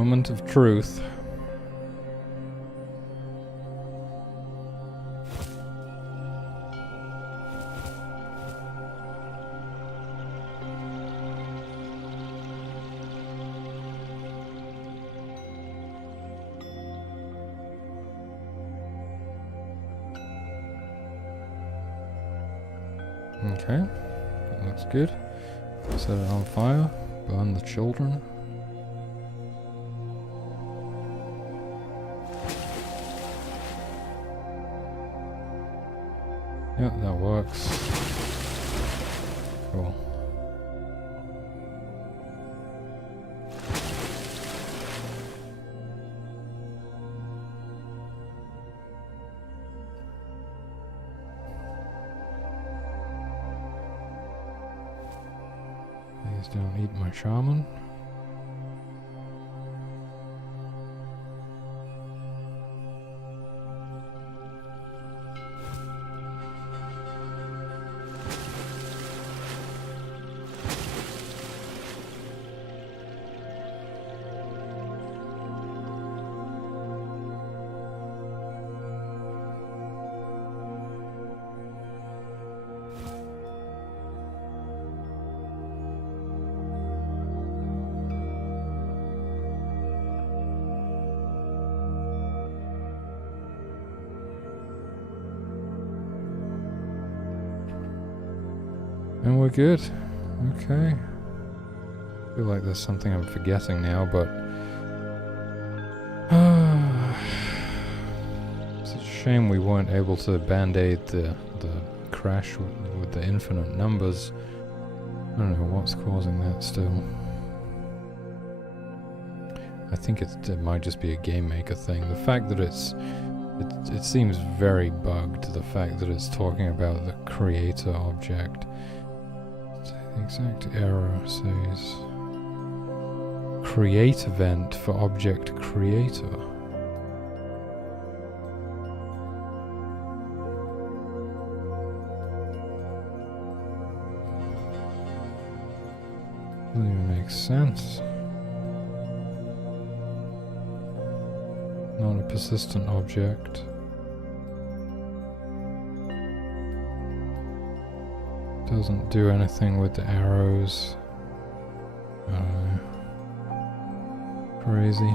Moment of truth. Okay, that looks good. Set it on fire, burn the children. Yeah, that works. Cool. Please don't eat my shaman. And we're good. Okay. I feel like there's something I'm forgetting now, but... it's a shame we weren't able to band-aid the crash with the infinite numbers. I don't know what's causing that still. I think it might just be a GameMaker thing. The fact that it seems very bugged, the fact that it's talking about the creator object. The exact error says create event for object creator. Doesn't even make sense. Not a persistent object. Doesn't do anything with the arrows. Crazy.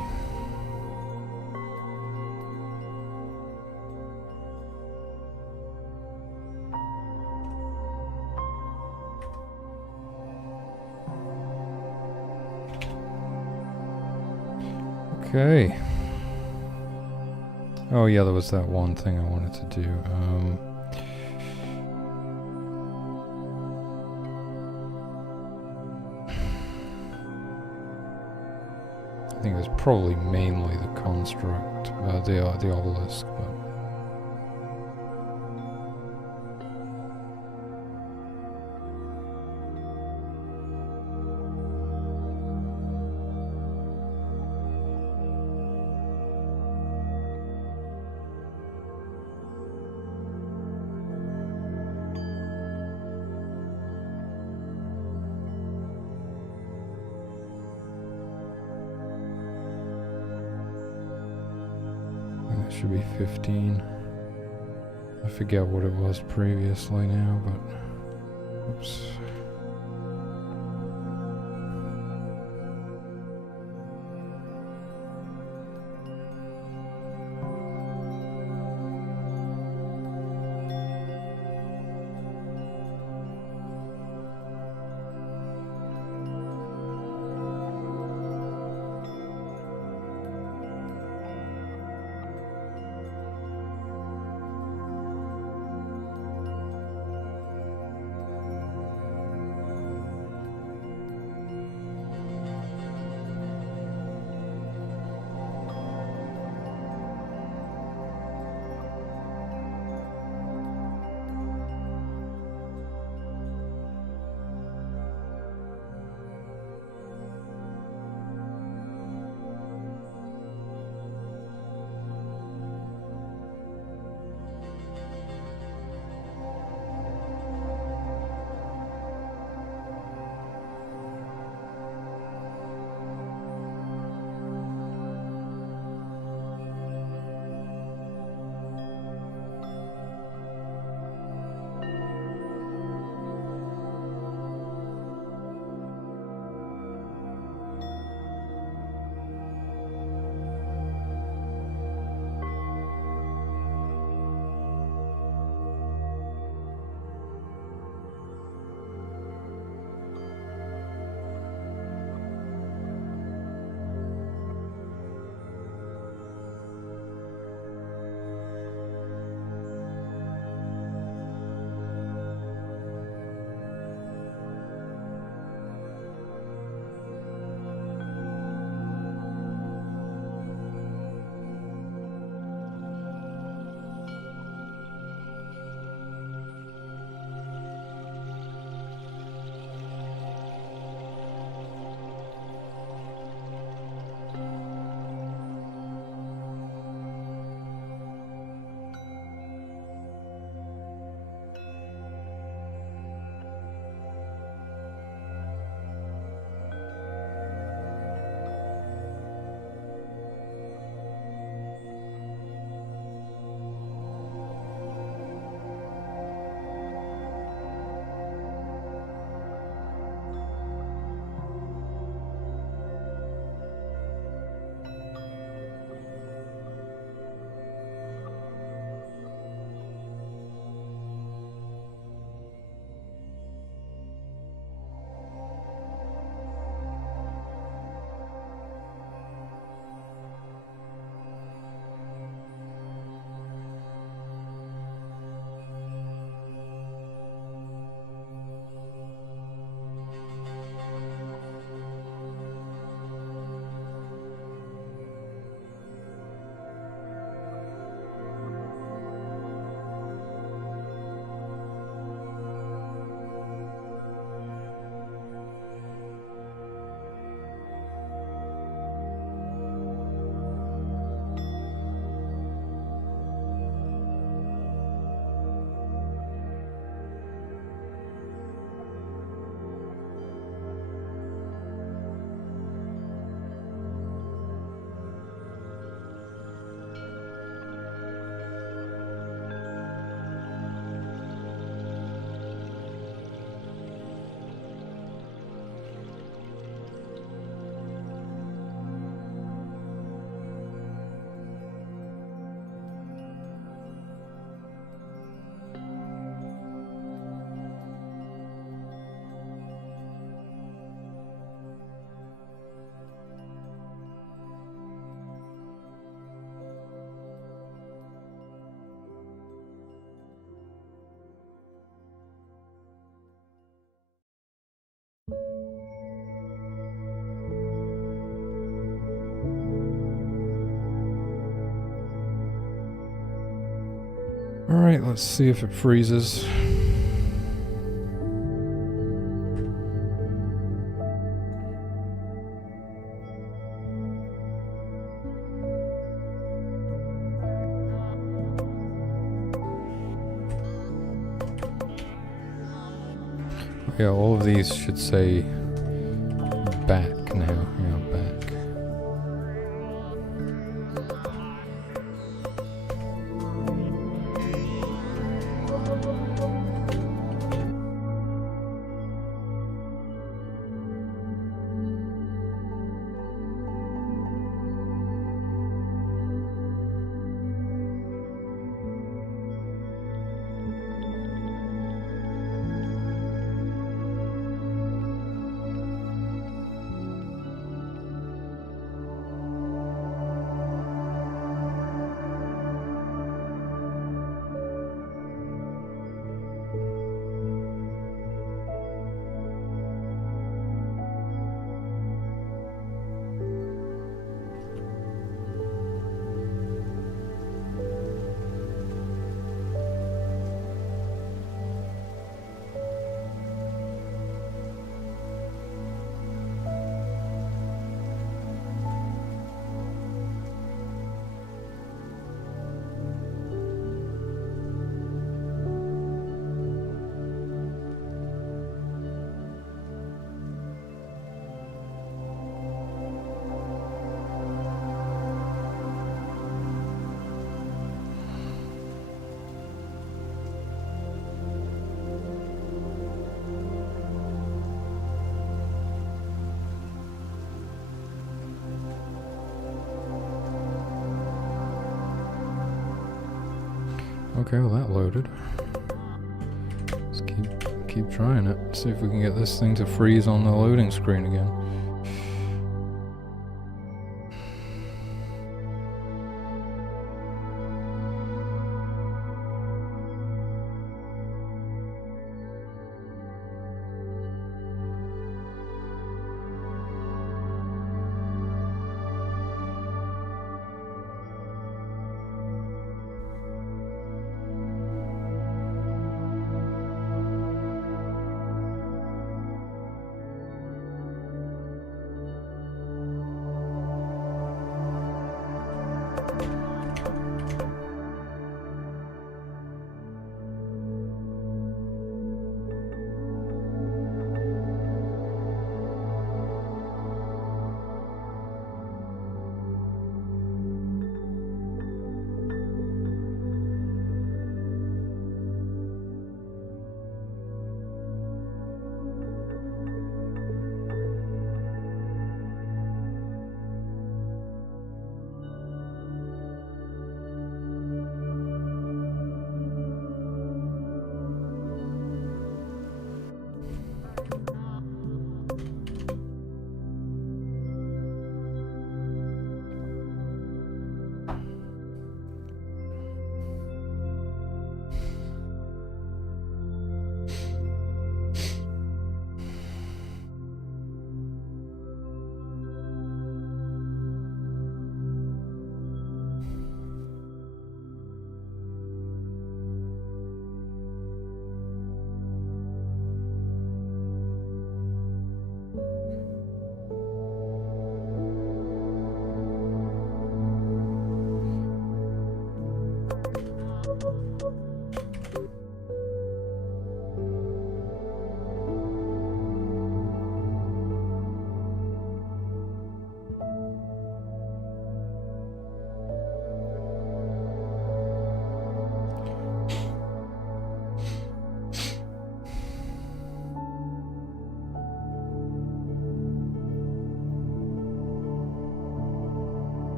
Okay. Oh yeah, there was that one thing I wanted to do. I think it's probably mainly the construct, the obelisk, but... should be 15. I forget what it was previously now, but... Oops. Alright, let's see if it freezes. Yeah, all of these should say back now. Yeah, back. Okay, well that loaded. Let's keep trying it. See if we can get this thing to freeze on the loading screen again.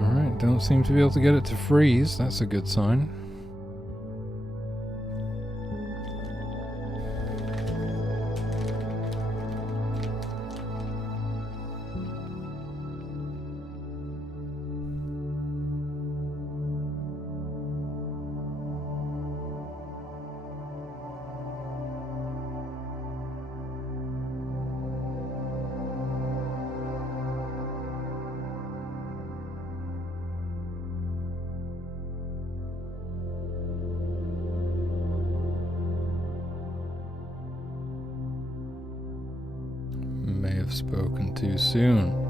Alright, don't seem to be able to get it to freeze. That's a good sign. have spoken too soon.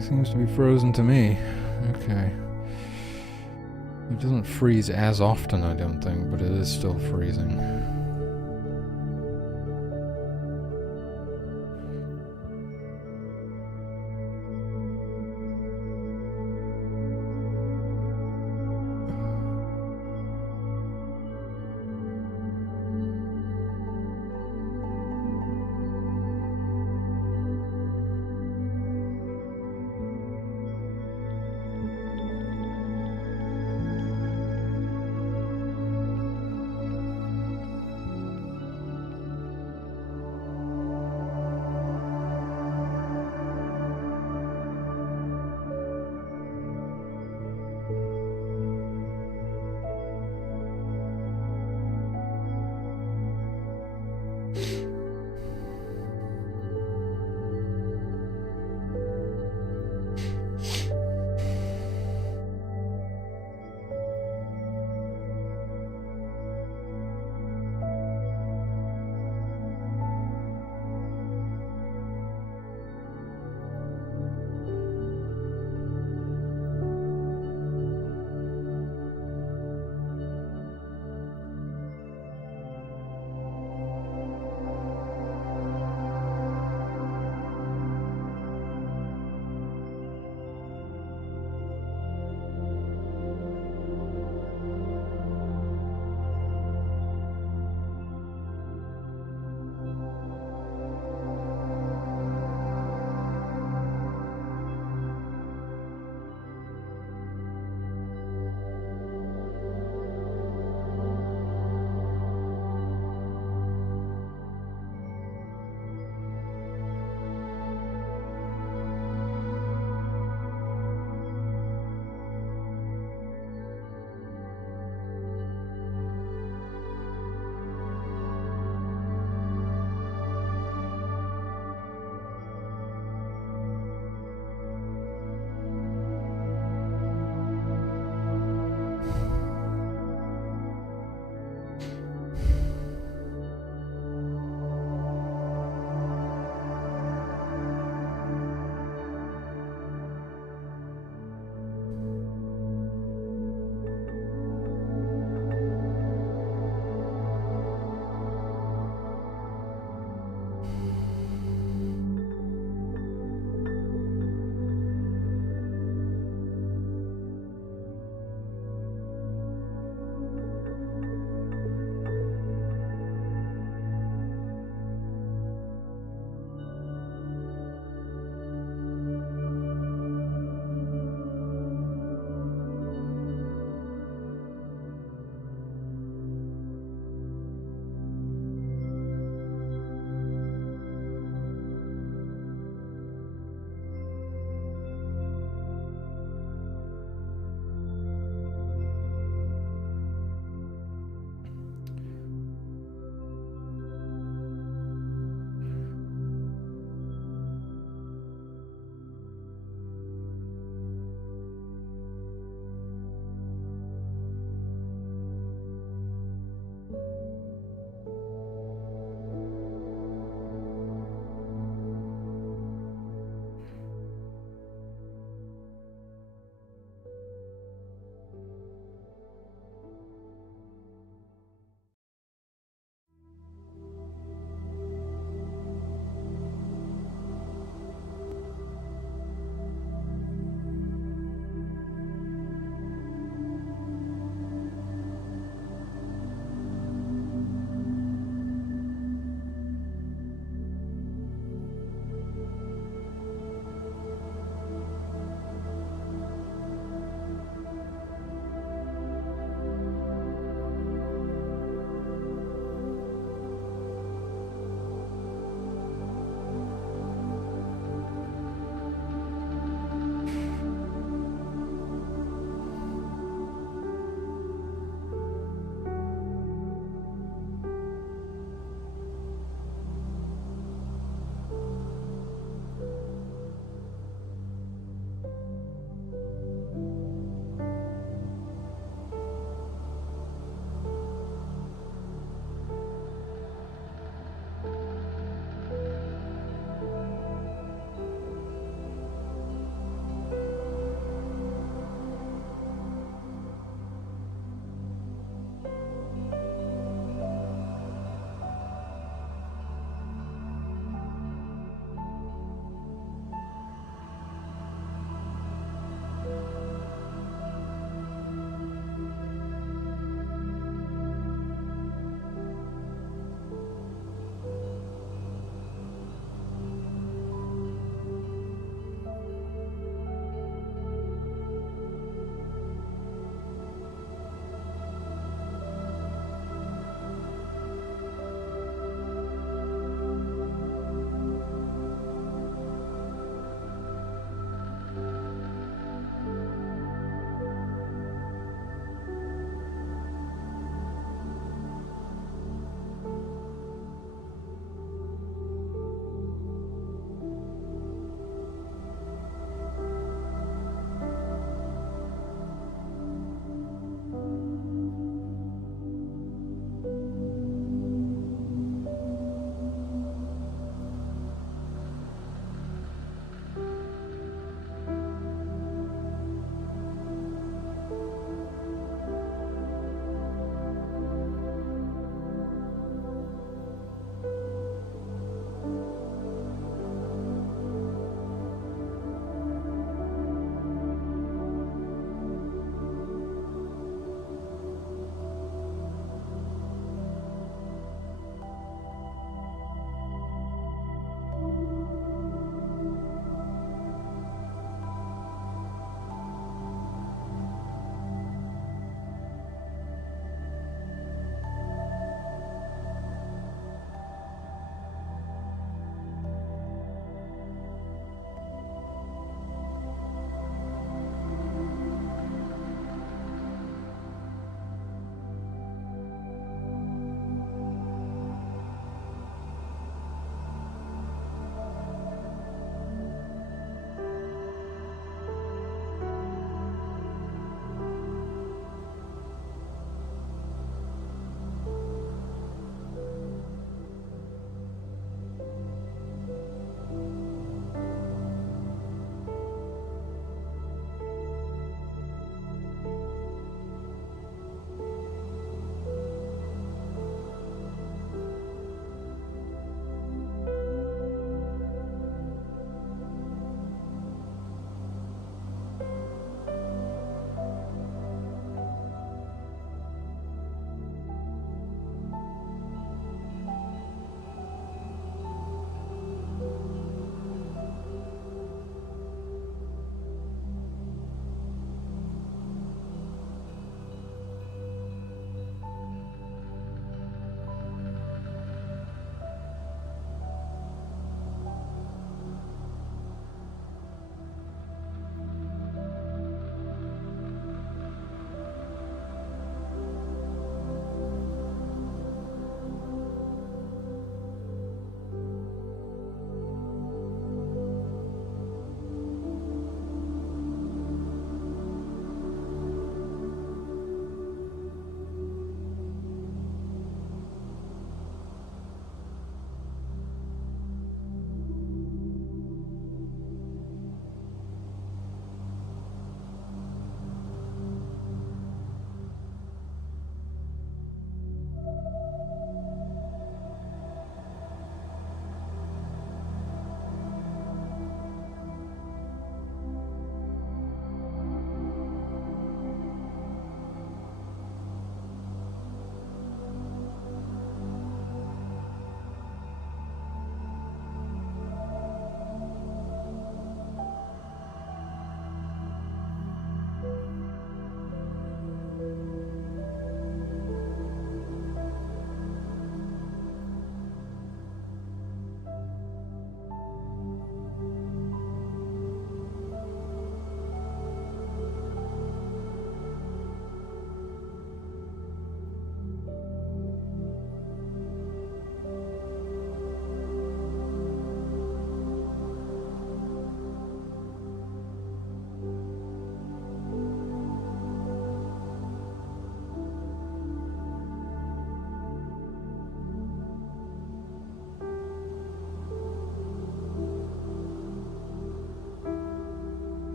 Seems to be frozen to me. Okay. It doesn't freeze as often, I don't think, but it is still freezing.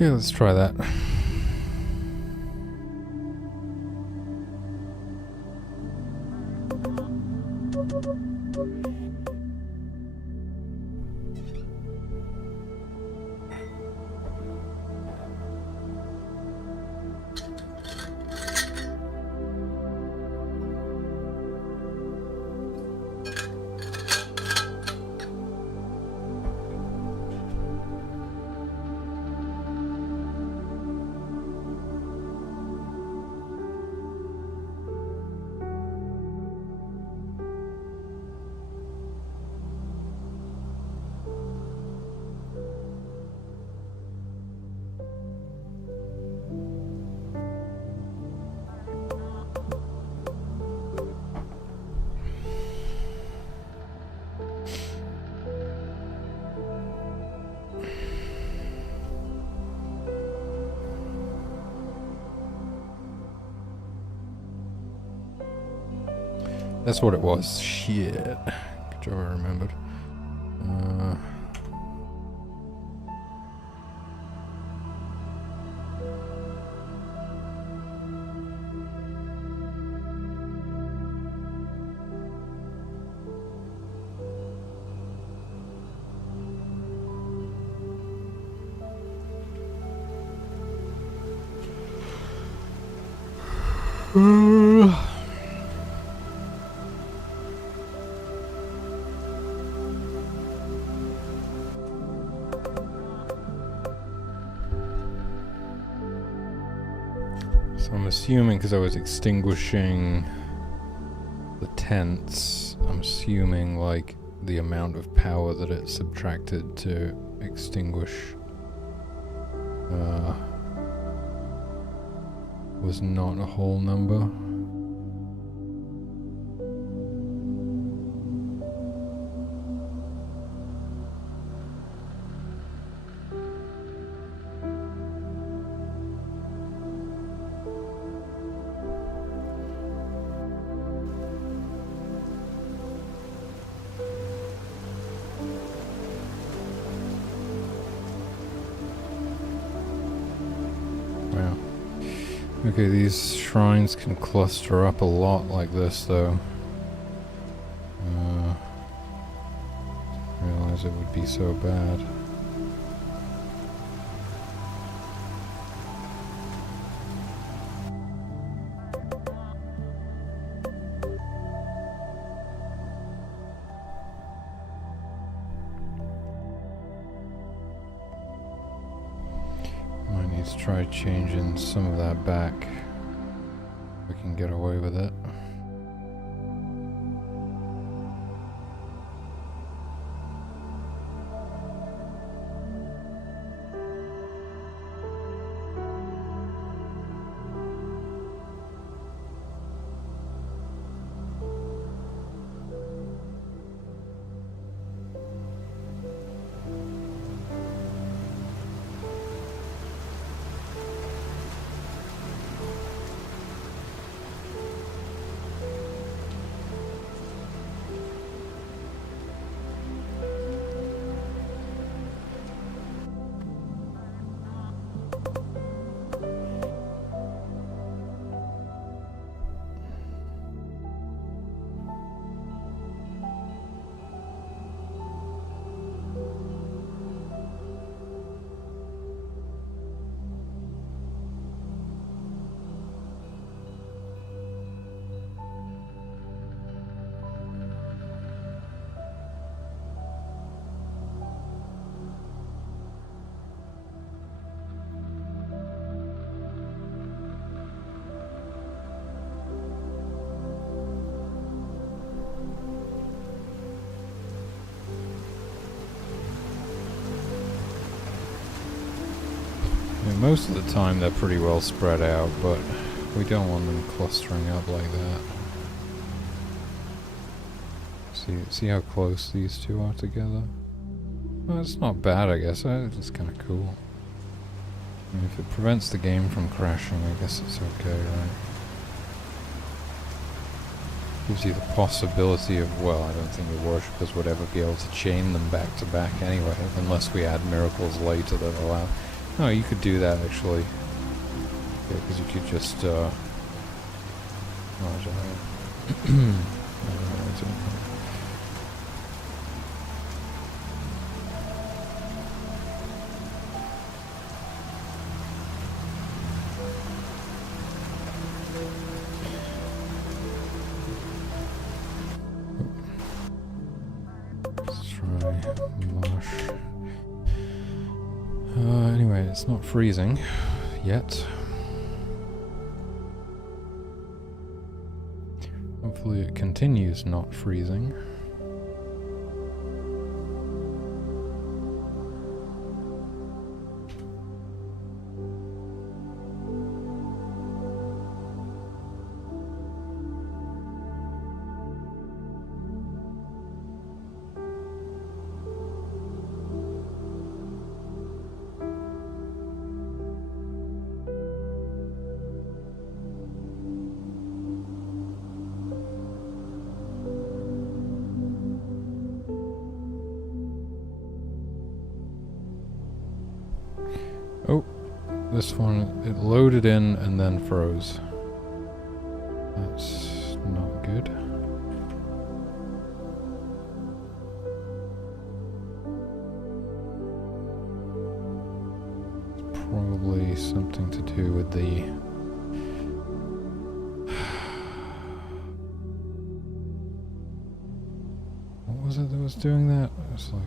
Okay, let's try that. That's what it was. Shit. Good job I remembered. So I'm assuming, because I was extinguishing the tents, I'm assuming like the amount of power that it subtracted to extinguish was not a whole number. Okay, these shrines can cluster up a lot like this, though. Realize it would be so bad. Might need to try changing some of that back. We can get away with it. Most of the time they're pretty well spread out, but we don't want them clustering up like that. See how close these two are together? Well, it's not bad, I guess. It's kind of cool. I mean, if it prevents the game from crashing, I guess it's okay, right? Gives you the possibility of, well, I don't think the worshippers would ever be able to chain them back to back anyway, unless we add miracles later that allow. Oh, you could do that actually. Yeah, because you could just, oh, let's try mush. Anyway, it's not freezing yet. Hopefully it continues not freezing. Oh, this one, it loaded in and then froze. That's not good. It's probably something to do with the... What was it that was doing that? It was like...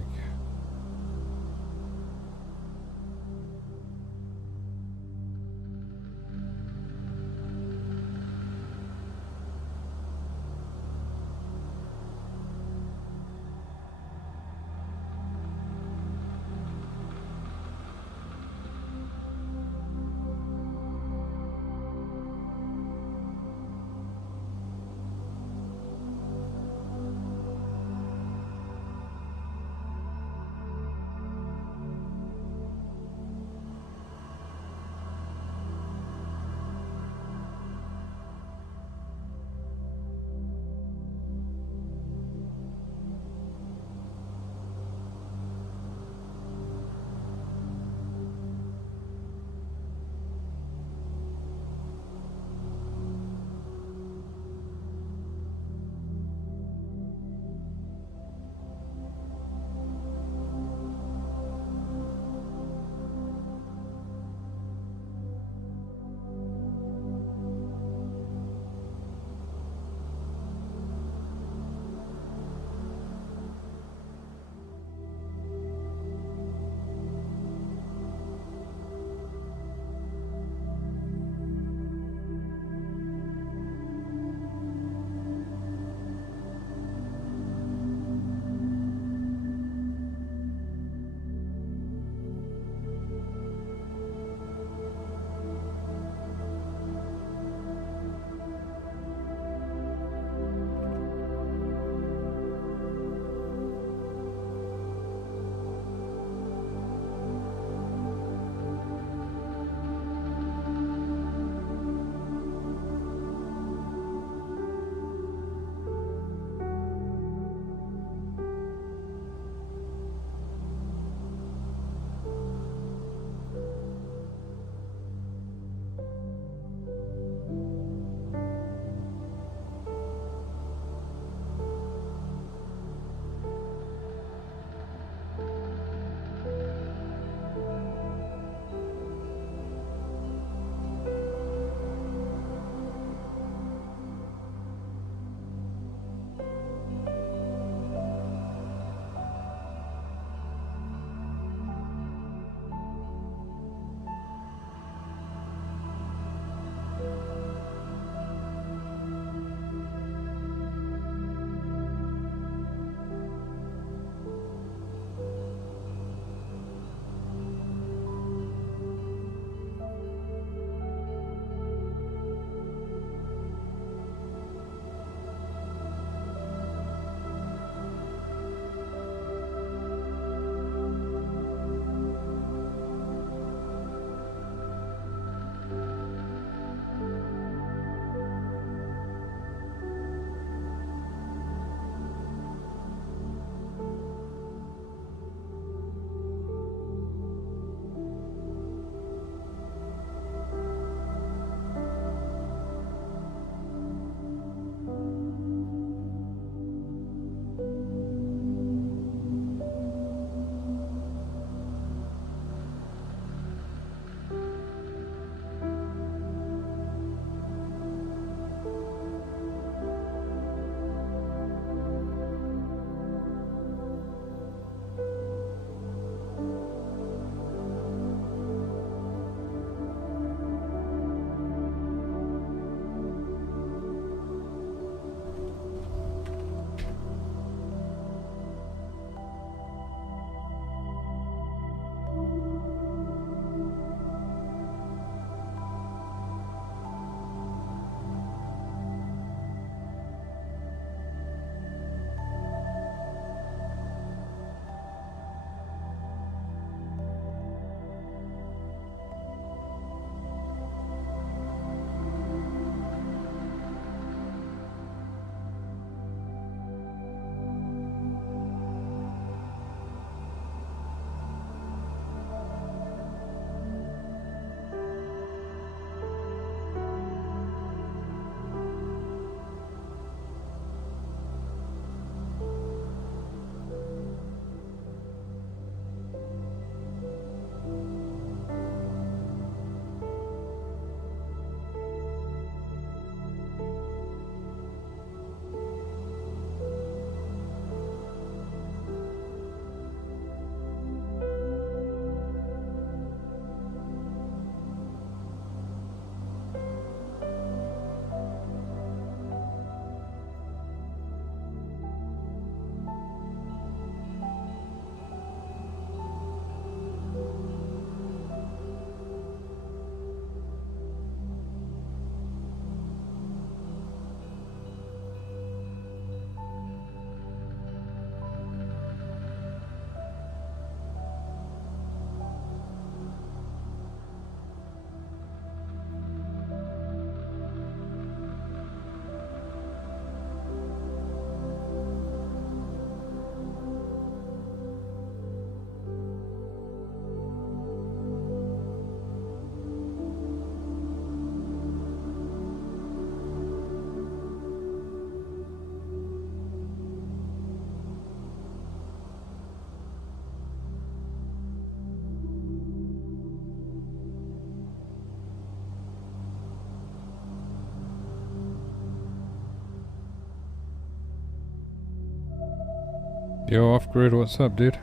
Yo, off-grid, what's up, dude?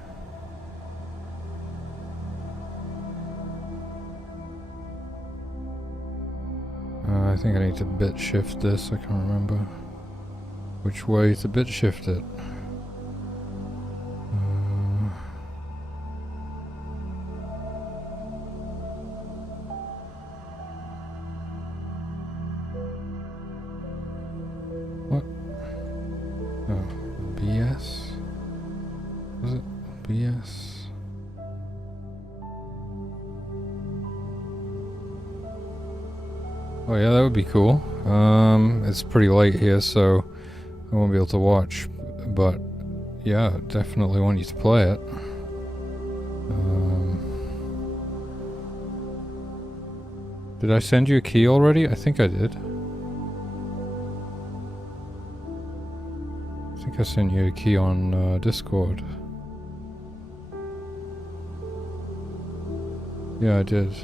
I think I need to bit shift this, I can't remember which way to bit shift it. What? Oh, BS? Was it BS? Oh yeah, that would be cool. It's pretty late here, so I won't be able to watch, but yeah, definitely want you to play it. Did I send you a key already? I think I did. I think I sent you a key on Discord. Yeah, I did.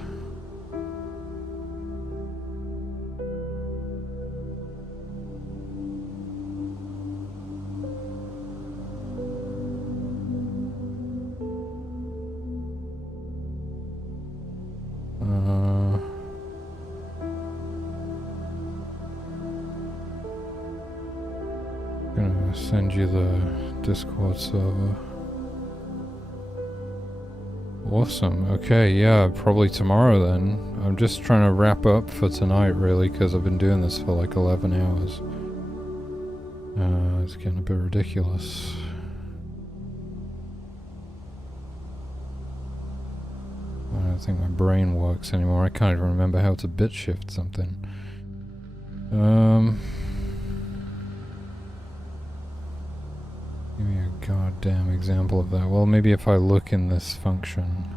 Gonna send you the Discord server. Awesome. Okay, yeah, probably tomorrow then. I'm just trying to wrap up for tonight, really, because I've been doing this for like 11 hours. It's getting a bit ridiculous. I don't think my brain works anymore. I can't even remember how to bit shift something. Give me a goddamn example of that. Well, maybe if I look in this function.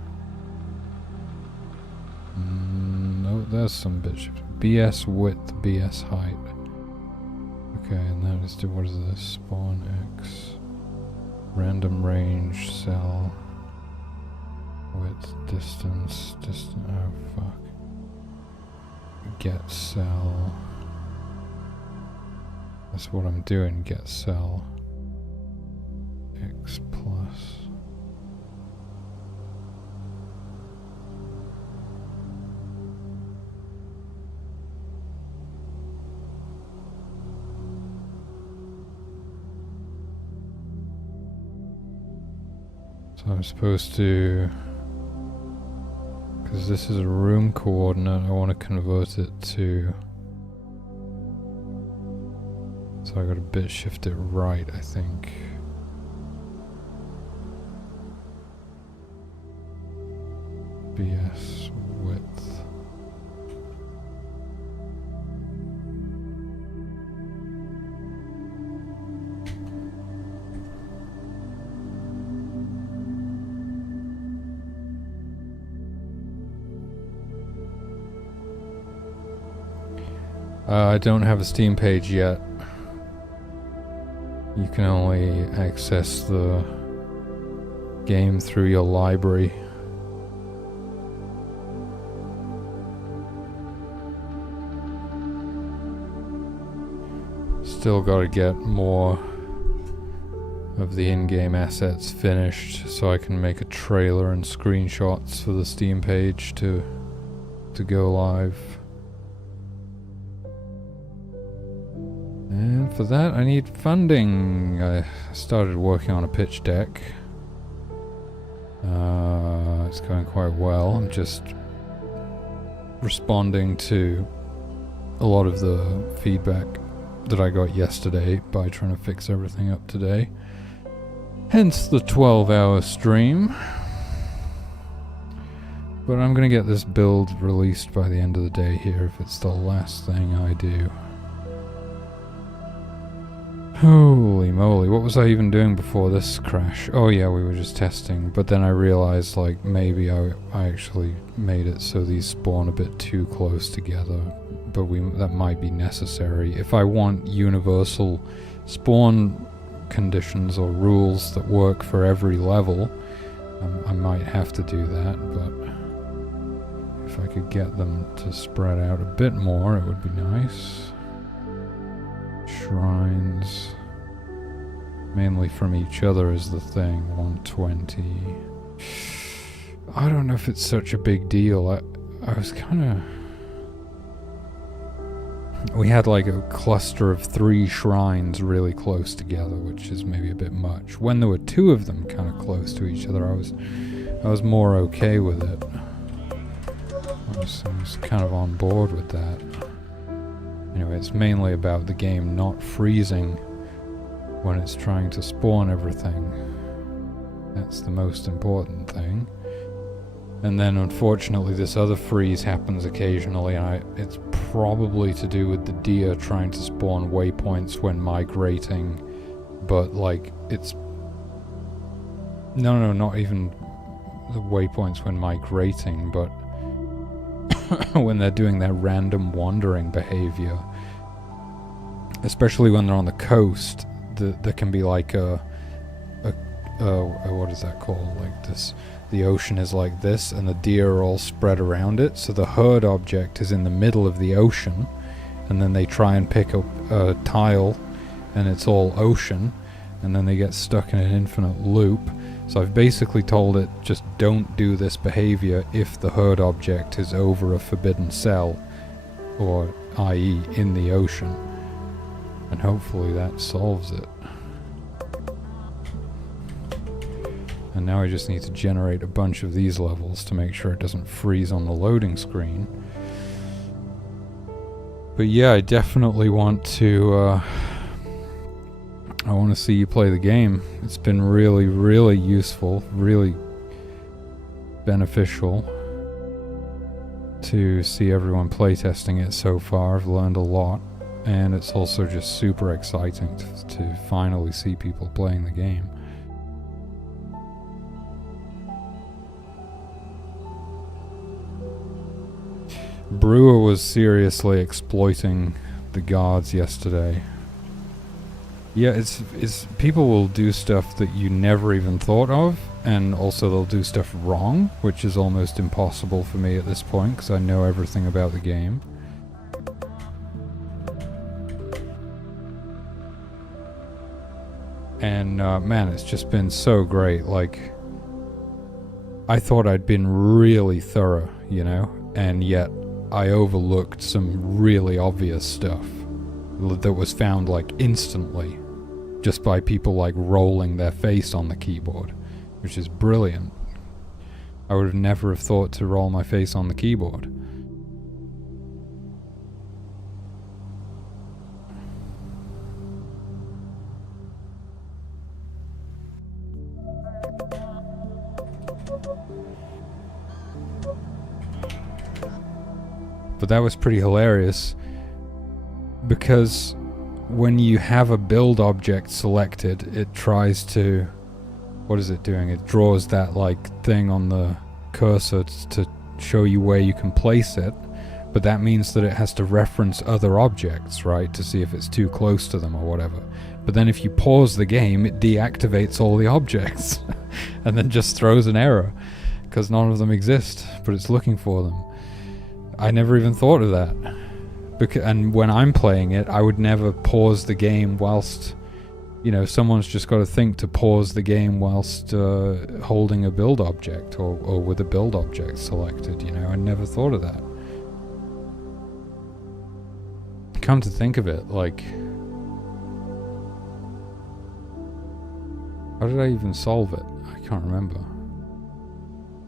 No, there's some bit shift. BS width, BS height. Okay, and that is what is this? Spawn X. Random range, cell. Width, distance, oh fuck. Get cell. That's what I'm doing, get cell. X plus. So I'm supposed to, because this is a room coordinate, I want to convert it to, so I gotta bit shift it right, I think. BS width. I don't have a Steam page yet. You can only access the game through your library. Still gotta get more of the in-game assets finished so I can make a trailer and screenshots for the Steam page to go live. And for that I need funding. I started working on a pitch deck. It's going quite well. I'm just responding to a lot of the feedback that I got yesterday by trying to fix everything up today. Hence the 12-hour stream. But I'm gonna get this build released by the end of the day here if it's the last thing I do. Holy moly, what was I even doing before this crash? Oh yeah, we were just testing, but then I realized like maybe I actually made it so these spawn a bit too close together. But that might be necessary. If I want universal spawn conditions or rules that work for every level, I might have to do that, but if I could get them to spread out a bit more, it would be nice. Shrines. Mainly from each other is the thing. 120. I don't know if it's such a big deal. I was kind of... We had like a cluster of 3 shrines really close together, which is maybe a bit much. When there were 2 of them kind of close to each other, I was more okay with it. I was kind of on board with that. Anyway, it's mainly about the game not freezing when it's trying to spawn everything. That's the most important thing. And then unfortunately this other freeze happens occasionally, and it's probably to do with the deer trying to spawn waypoints when migrating, but like it's... No, not even the waypoints when migrating, but when they're doing their random wandering behavior. Especially when they're on the coast, there can be like a what is that called? Like this... The ocean is like this, and the deer are all spread around it, so the herd object is in the middle of the ocean, and then they try and pick up a tile, and it's all ocean, and then they get stuck in an infinite loop. So I've basically told it, just don't do this behavior if the herd object is over a forbidden cell, or i.e. in the ocean, and hopefully that solves it. And now I just need to generate a bunch of these levels to make sure it doesn't freeze on the loading screen. But yeah, I definitely want to I want to see you play the game. It's been really, really useful, really beneficial to see everyone playtesting it so far. I've learned a lot, and it's also just super exciting to finally see people playing the game. Brewer was seriously exploiting the guards yesterday. Yeah, it's people will do stuff that you never even thought of, and also they'll do stuff wrong, which is almost impossible for me at this point because I know everything about the game. And man, it's just been so great. Like, I thought I'd been really thorough, you know, and yet I overlooked some really obvious stuff that was found like instantly just by people like rolling their face on the keyboard, which is brilliant. I would have never have thought to roll my face on the keyboard. But that was pretty hilarious, because when you have a build object selected, it tries to... What is it doing? It draws that like thing on the cursor to show you where you can place it, but that means that it has to reference other objects, right, to see if it's too close to them or whatever. But then if you pause the game, it deactivates all the objects and then just throws an error because none of them exist, but it's looking for them. I never even thought of that. And when I'm playing it, I would never pause the game whilst, you know, someone's just got to think to pause the game whilst holding a build object or with a build object selected, you know. I never thought of that. Come to think of it, like, how did I even solve it? I can't remember.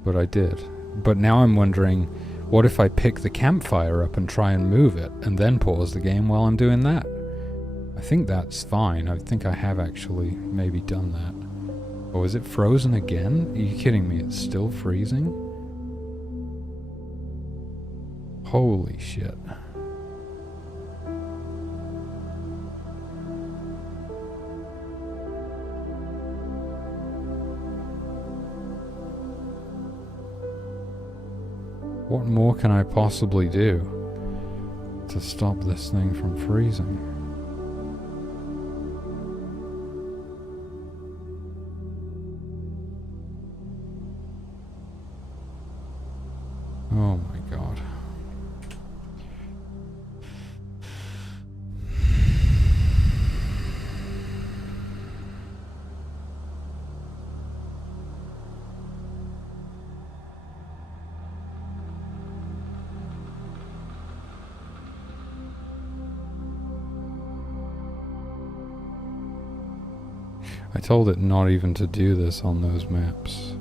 But I did. But now I'm wondering, what if I pick the campfire up and try and move it, and then pause the game while I'm doing that? I think that's fine. I think I have actually maybe done that. Oh, is it frozen again? Are you kidding me? It's still freezing? Holy shit. What more can I possibly do to stop this thing from freezing? Oh my god. I told it not even to do this on those maps.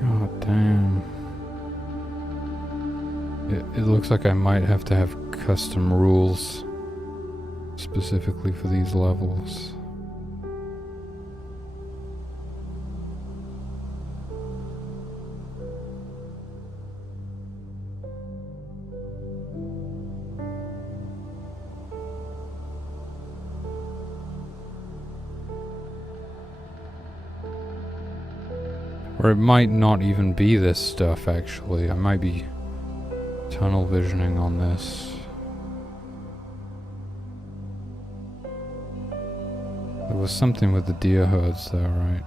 God damn. It looks like I might have to have custom rules specifically for these levels. Or it might not even be this stuff, actually. I might be tunnel visioning on this. There was something with the deer herds there, right?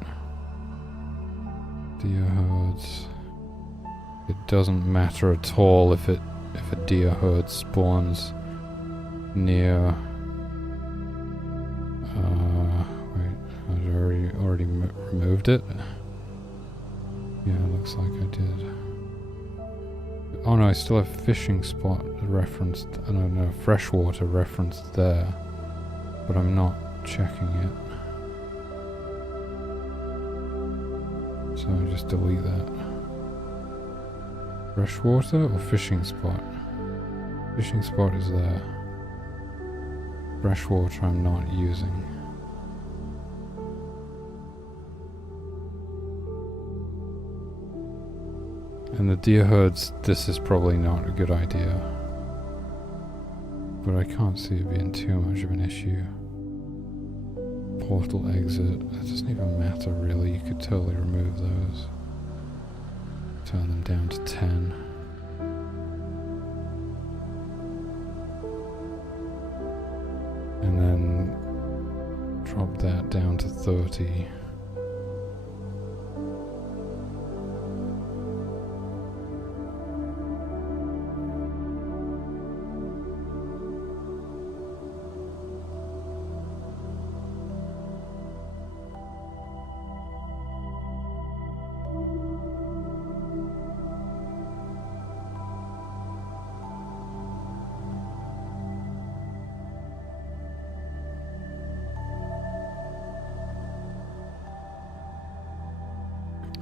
Deer herds. It doesn't matter at all if a deer herd spawns near... wait, I already removed it? Yeah, looks like I did. Oh no, I still have fishing spot referenced. I don't know, freshwater referenced there. But I'm not checking it. So I just delete that. Freshwater or fishing spot? Fishing spot is there. Freshwater I'm not using. And the deer herds, this is probably not a good idea. But I can't see it being too much of an issue. Portal exit, that doesn't even matter really, you could totally remove those. Turn them down to 10. And then drop that down to 30.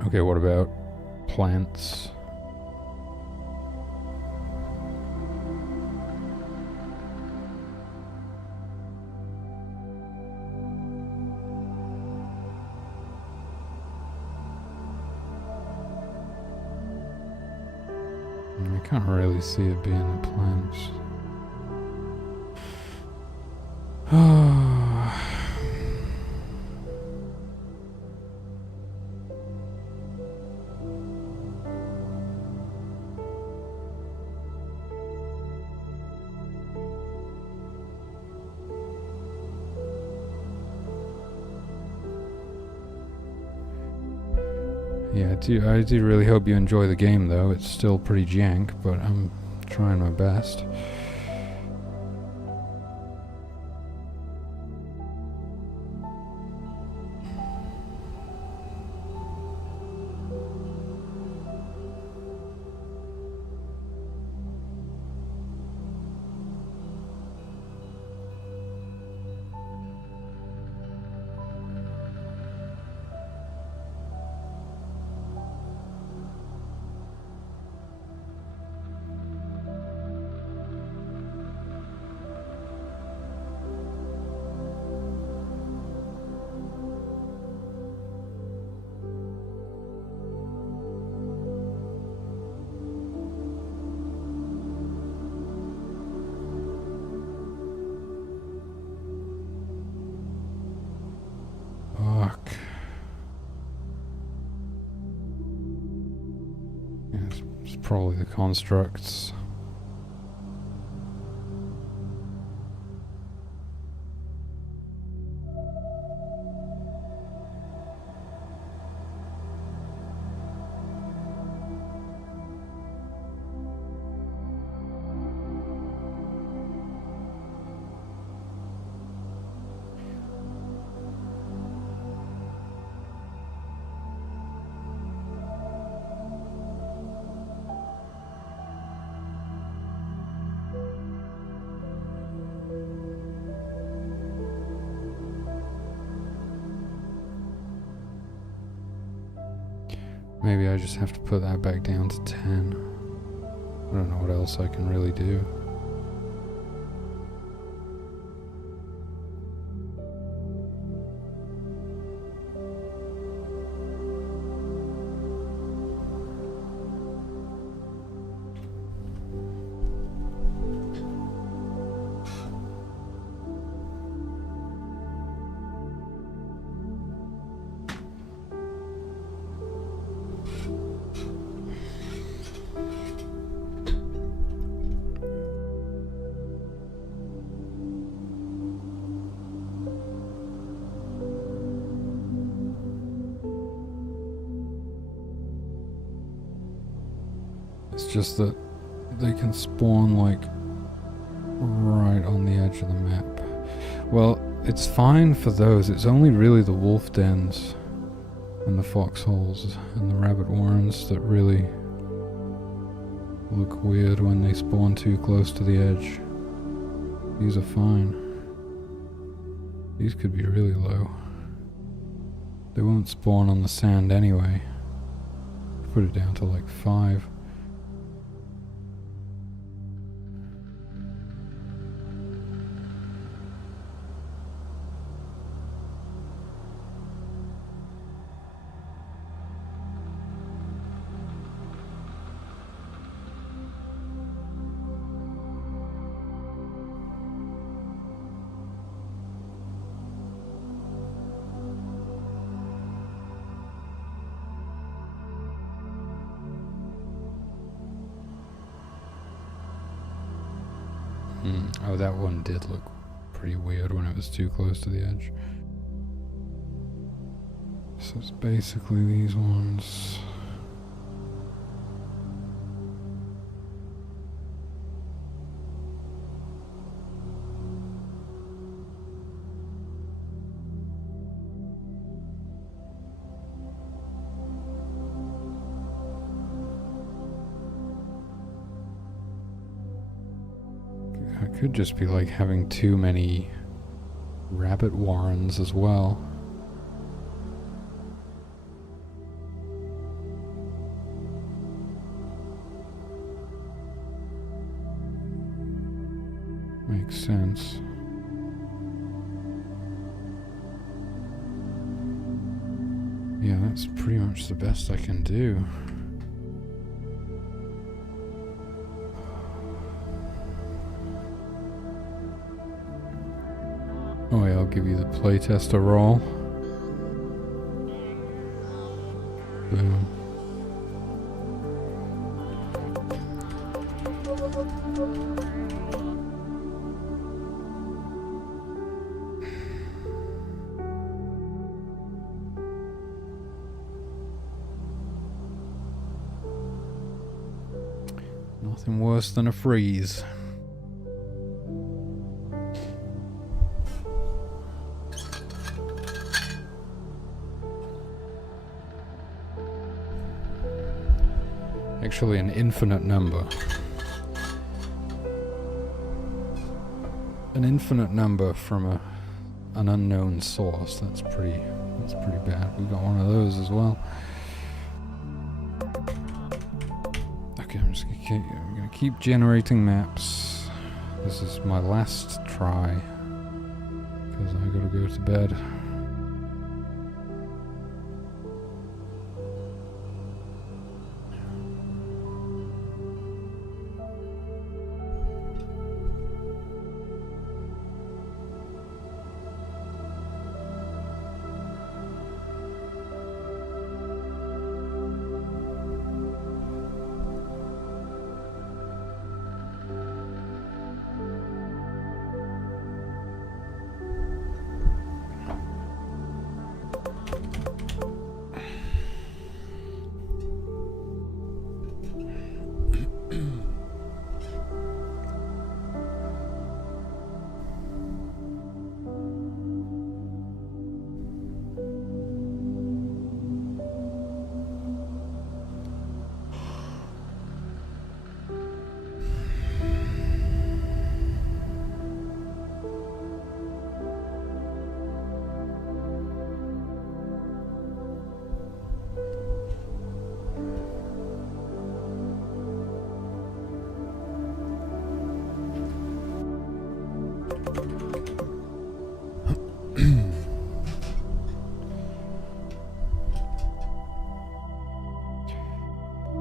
Okay, what about plants? I can't really see it being the plants. Yeah, I do really hope you enjoy the game though. It's still pretty jank, but I'm trying my best. Yeah, it's probably the constructs. Maybe I just have to put that back down to 10. I don't know what else I can really do. It's just that they can spawn like right on the edge of the map. Well, it's fine for those. It's only really the wolf dens and the foxholes and the rabbit warrens that really look weird when they spawn too close to the edge. These are fine. These could be really low. They won't spawn on the sand anyway. Put it down to like 5. Oh, that one did look pretty weird when it was too close to the edge. So it's basically these ones. It could just be like having too many rabbit warrens as well. Makes sense. Yeah, that's pretty much the best I can do. Oh yeah, I'll give you the playtest a roll. Boom. Nothing worse than a freeze. Actually an infinite number. An infinite number from an unknown source. That's pretty bad. We got one of those as well. Okay, I'm gonna keep generating maps. This is my last try because I gotta go to bed.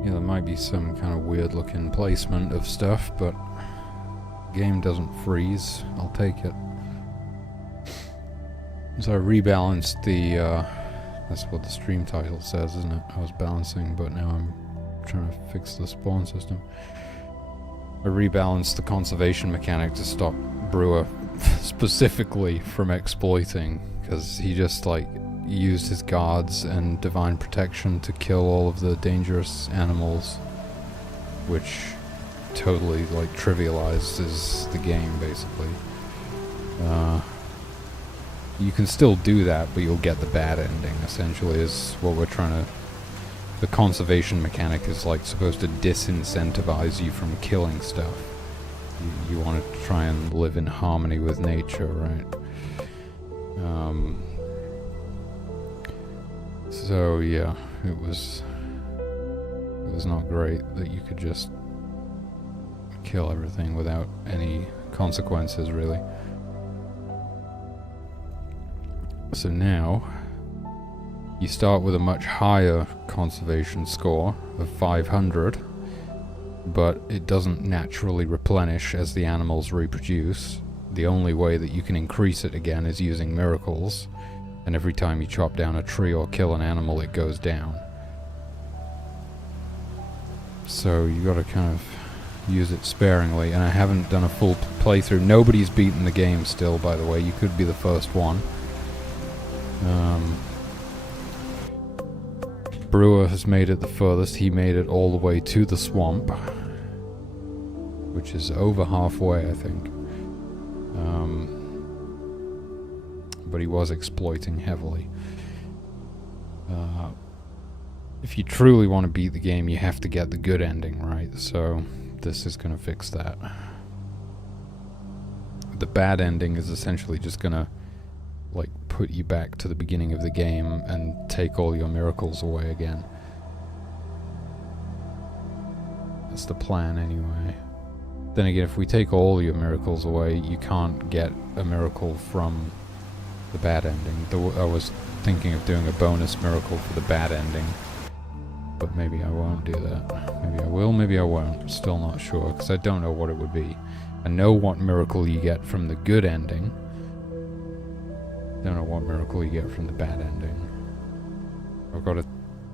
Yeah, there might be some kind of weird looking placement of stuff, but the game doesn't freeze. I'll take it. So I rebalanced the, that's what the stream title says, isn't it? I was balancing, but now I'm trying to fix the spawn system. I rebalanced the conservation mechanic to stop Brewer specifically from exploiting, because he just like used his guards and divine protection to kill all of the dangerous animals, which totally like trivializes the game basically. You can still do that, but you'll get the bad ending, essentially, is what we're trying to... The conservation mechanic is like supposed to disincentivize you from killing stuff. You want to try and live in harmony with nature, right? So yeah, it was not great that you could just kill everything without any consequences, really. So now you start with a much higher conservation score of 500, but it doesn't naturally replenish as the animals reproduce. The only way that you can increase it again is using miracles, and every time you chop down a tree or kill an animal, it goes down. So you gotta kind of use it sparingly, and I haven't done a full playthrough. Nobody's beaten the game still, by the way. You could be the first one. Brewer has made it the furthest. He made it all the way to the swamp, which is over halfway, I think. But he was exploiting heavily. If you truly want to beat the game, you have to get the good ending, right? So this is going to fix that. The bad ending is essentially just going to like put you back to the beginning of the game and take all your miracles away again. That's the plan anyway. Then again, if we take all your miracles away, you can't get a miracle from the bad ending. I was thinking of doing a bonus miracle for the bad ending, but maybe I won't do that. Maybe I will, maybe I won't. Still not sure, because I don't know what it would be. I know what miracle you get from the good ending. Don't know what miracle you get from the bad ending.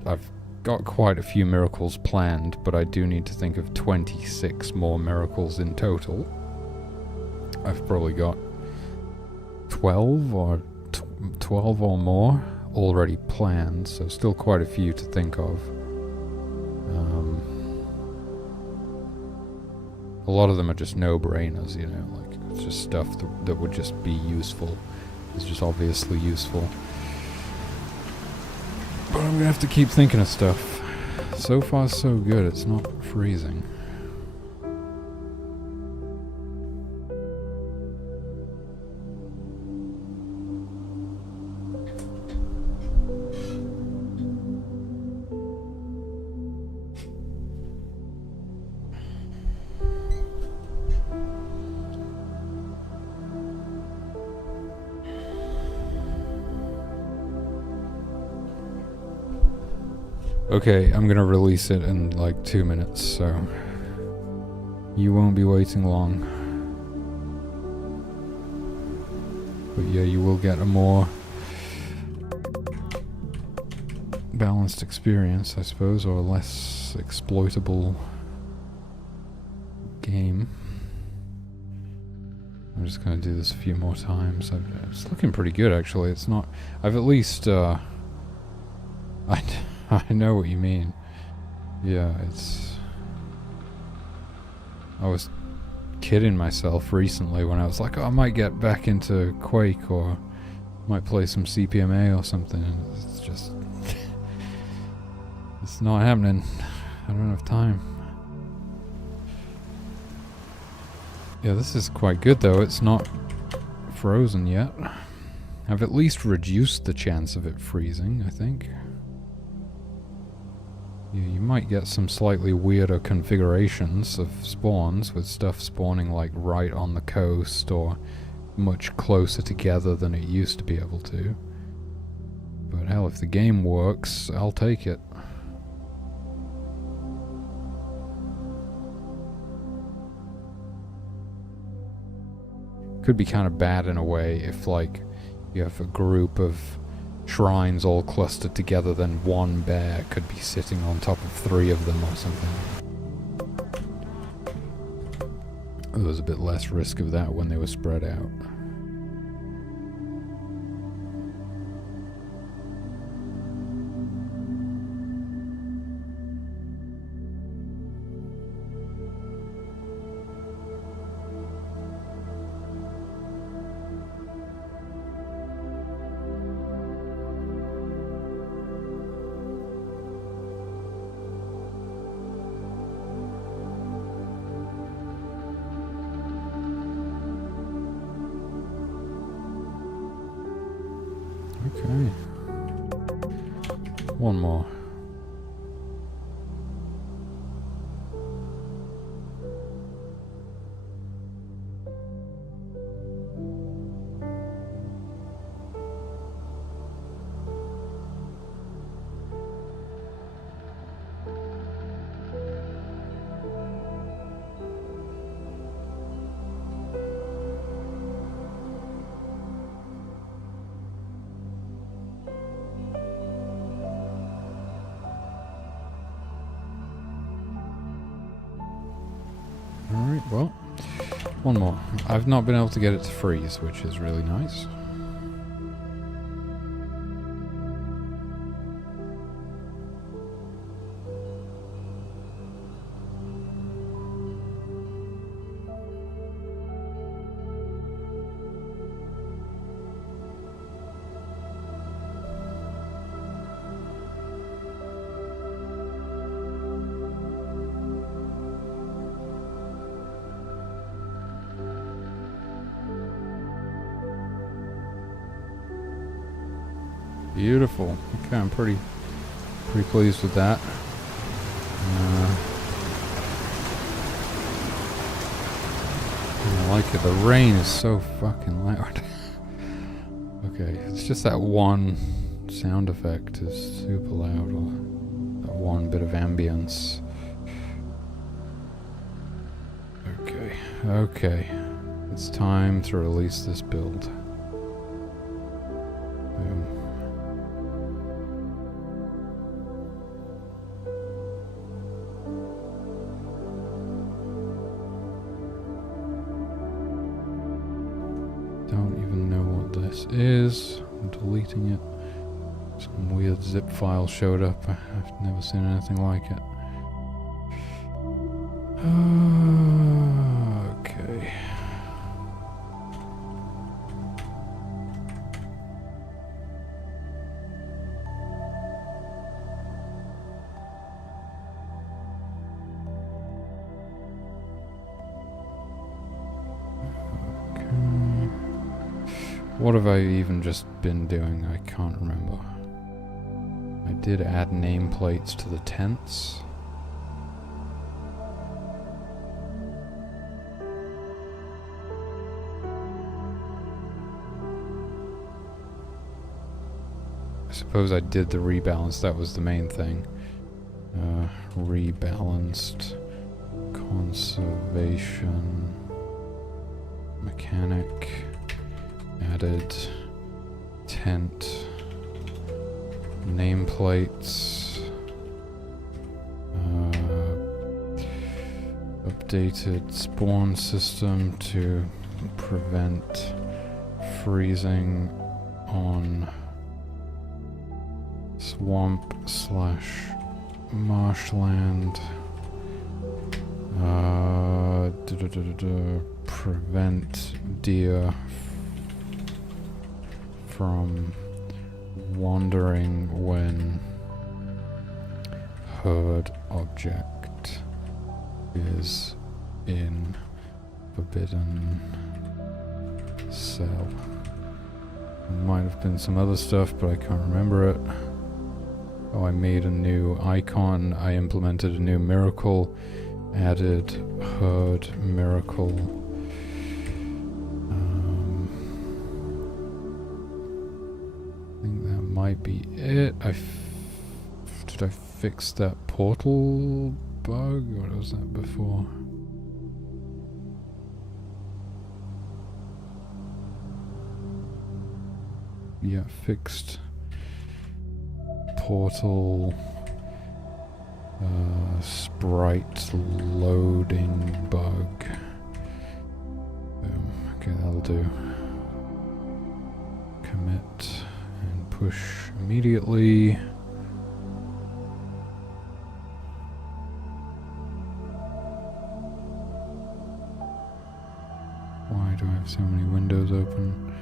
I've got quite a few miracles planned, but I do need to think of 26 more miracles in total. I've probably got 12 or 12 or more already planned, so still quite a few to think of. A lot of them are just no-brainers, you know, like it's just stuff that would just be useful. It's just obviously useful. But I'm gonna have to keep thinking of stuff. So far so good, it's not freezing. Okay, I'm gonna release it in like 2 minutes, so you won't be waiting long. But yeah, you will get a more balanced experience, I suppose, or a less exploitable game. I'm just gonna do this a few more times. It's looking pretty good, actually. It's not... I've at least, I know what you mean. Yeah, it's... I was kidding myself recently when I was like, oh, I might get back into Quake or might play some CPMA or something. It's just... it's not happening. I don't have time. Yeah, this is quite good though. It's not frozen yet. I've at least reduced the chance of it freezing, I think. Yeah, you might get some slightly weirder configurations of spawns, with stuff spawning like right on the coast or much closer together than it used to be able to. But hell, if the game works, I'll take it. Could be kind of bad in a way if, like, you have a group of shrines all clustered together, then one bear could be sitting on top of 3 of them or something. There was a bit less risk of that when they were spread out. Okay. One more. Alright, well, one more. I've not been able to get it to freeze, which is really nice. Beautiful. Okay, I'm pretty pleased with that. I like it. The rain is so fucking loud. Okay, it's just that one sound effect is super loud. That one bit of ambience. Okay. It's time to release this build. Boom. Don't even know what this is. I'm deleting it. Some weird zip file showed up. I've never seen anything like it. Okay. What have I even just been doing? I can't remember. I did add nameplates to the tents. I suppose I did the rebalance, that was the main thing. Rebalanced conservation mechanic. Added tent nameplates, updated spawn system to prevent freezing on swamp/marshland, prevent deer from wandering when herd object is in forbidden cell. There might have been some other stuff, but I can't remember it. Oh, I made a new icon, I implemented a new miracle, added herd miracle. Might be it. Did I fix that portal bug? What was that before? yeah, fixed portal sprite loading bug. Boom. Okay, that'll do. Commit and push immediately. Why do I have so many windows open?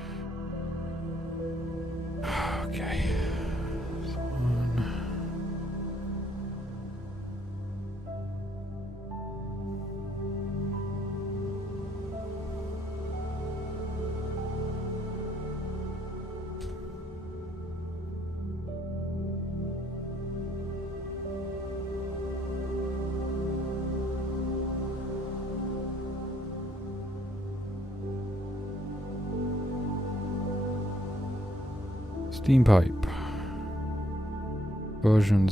Okay. This one. Steam pipe. Version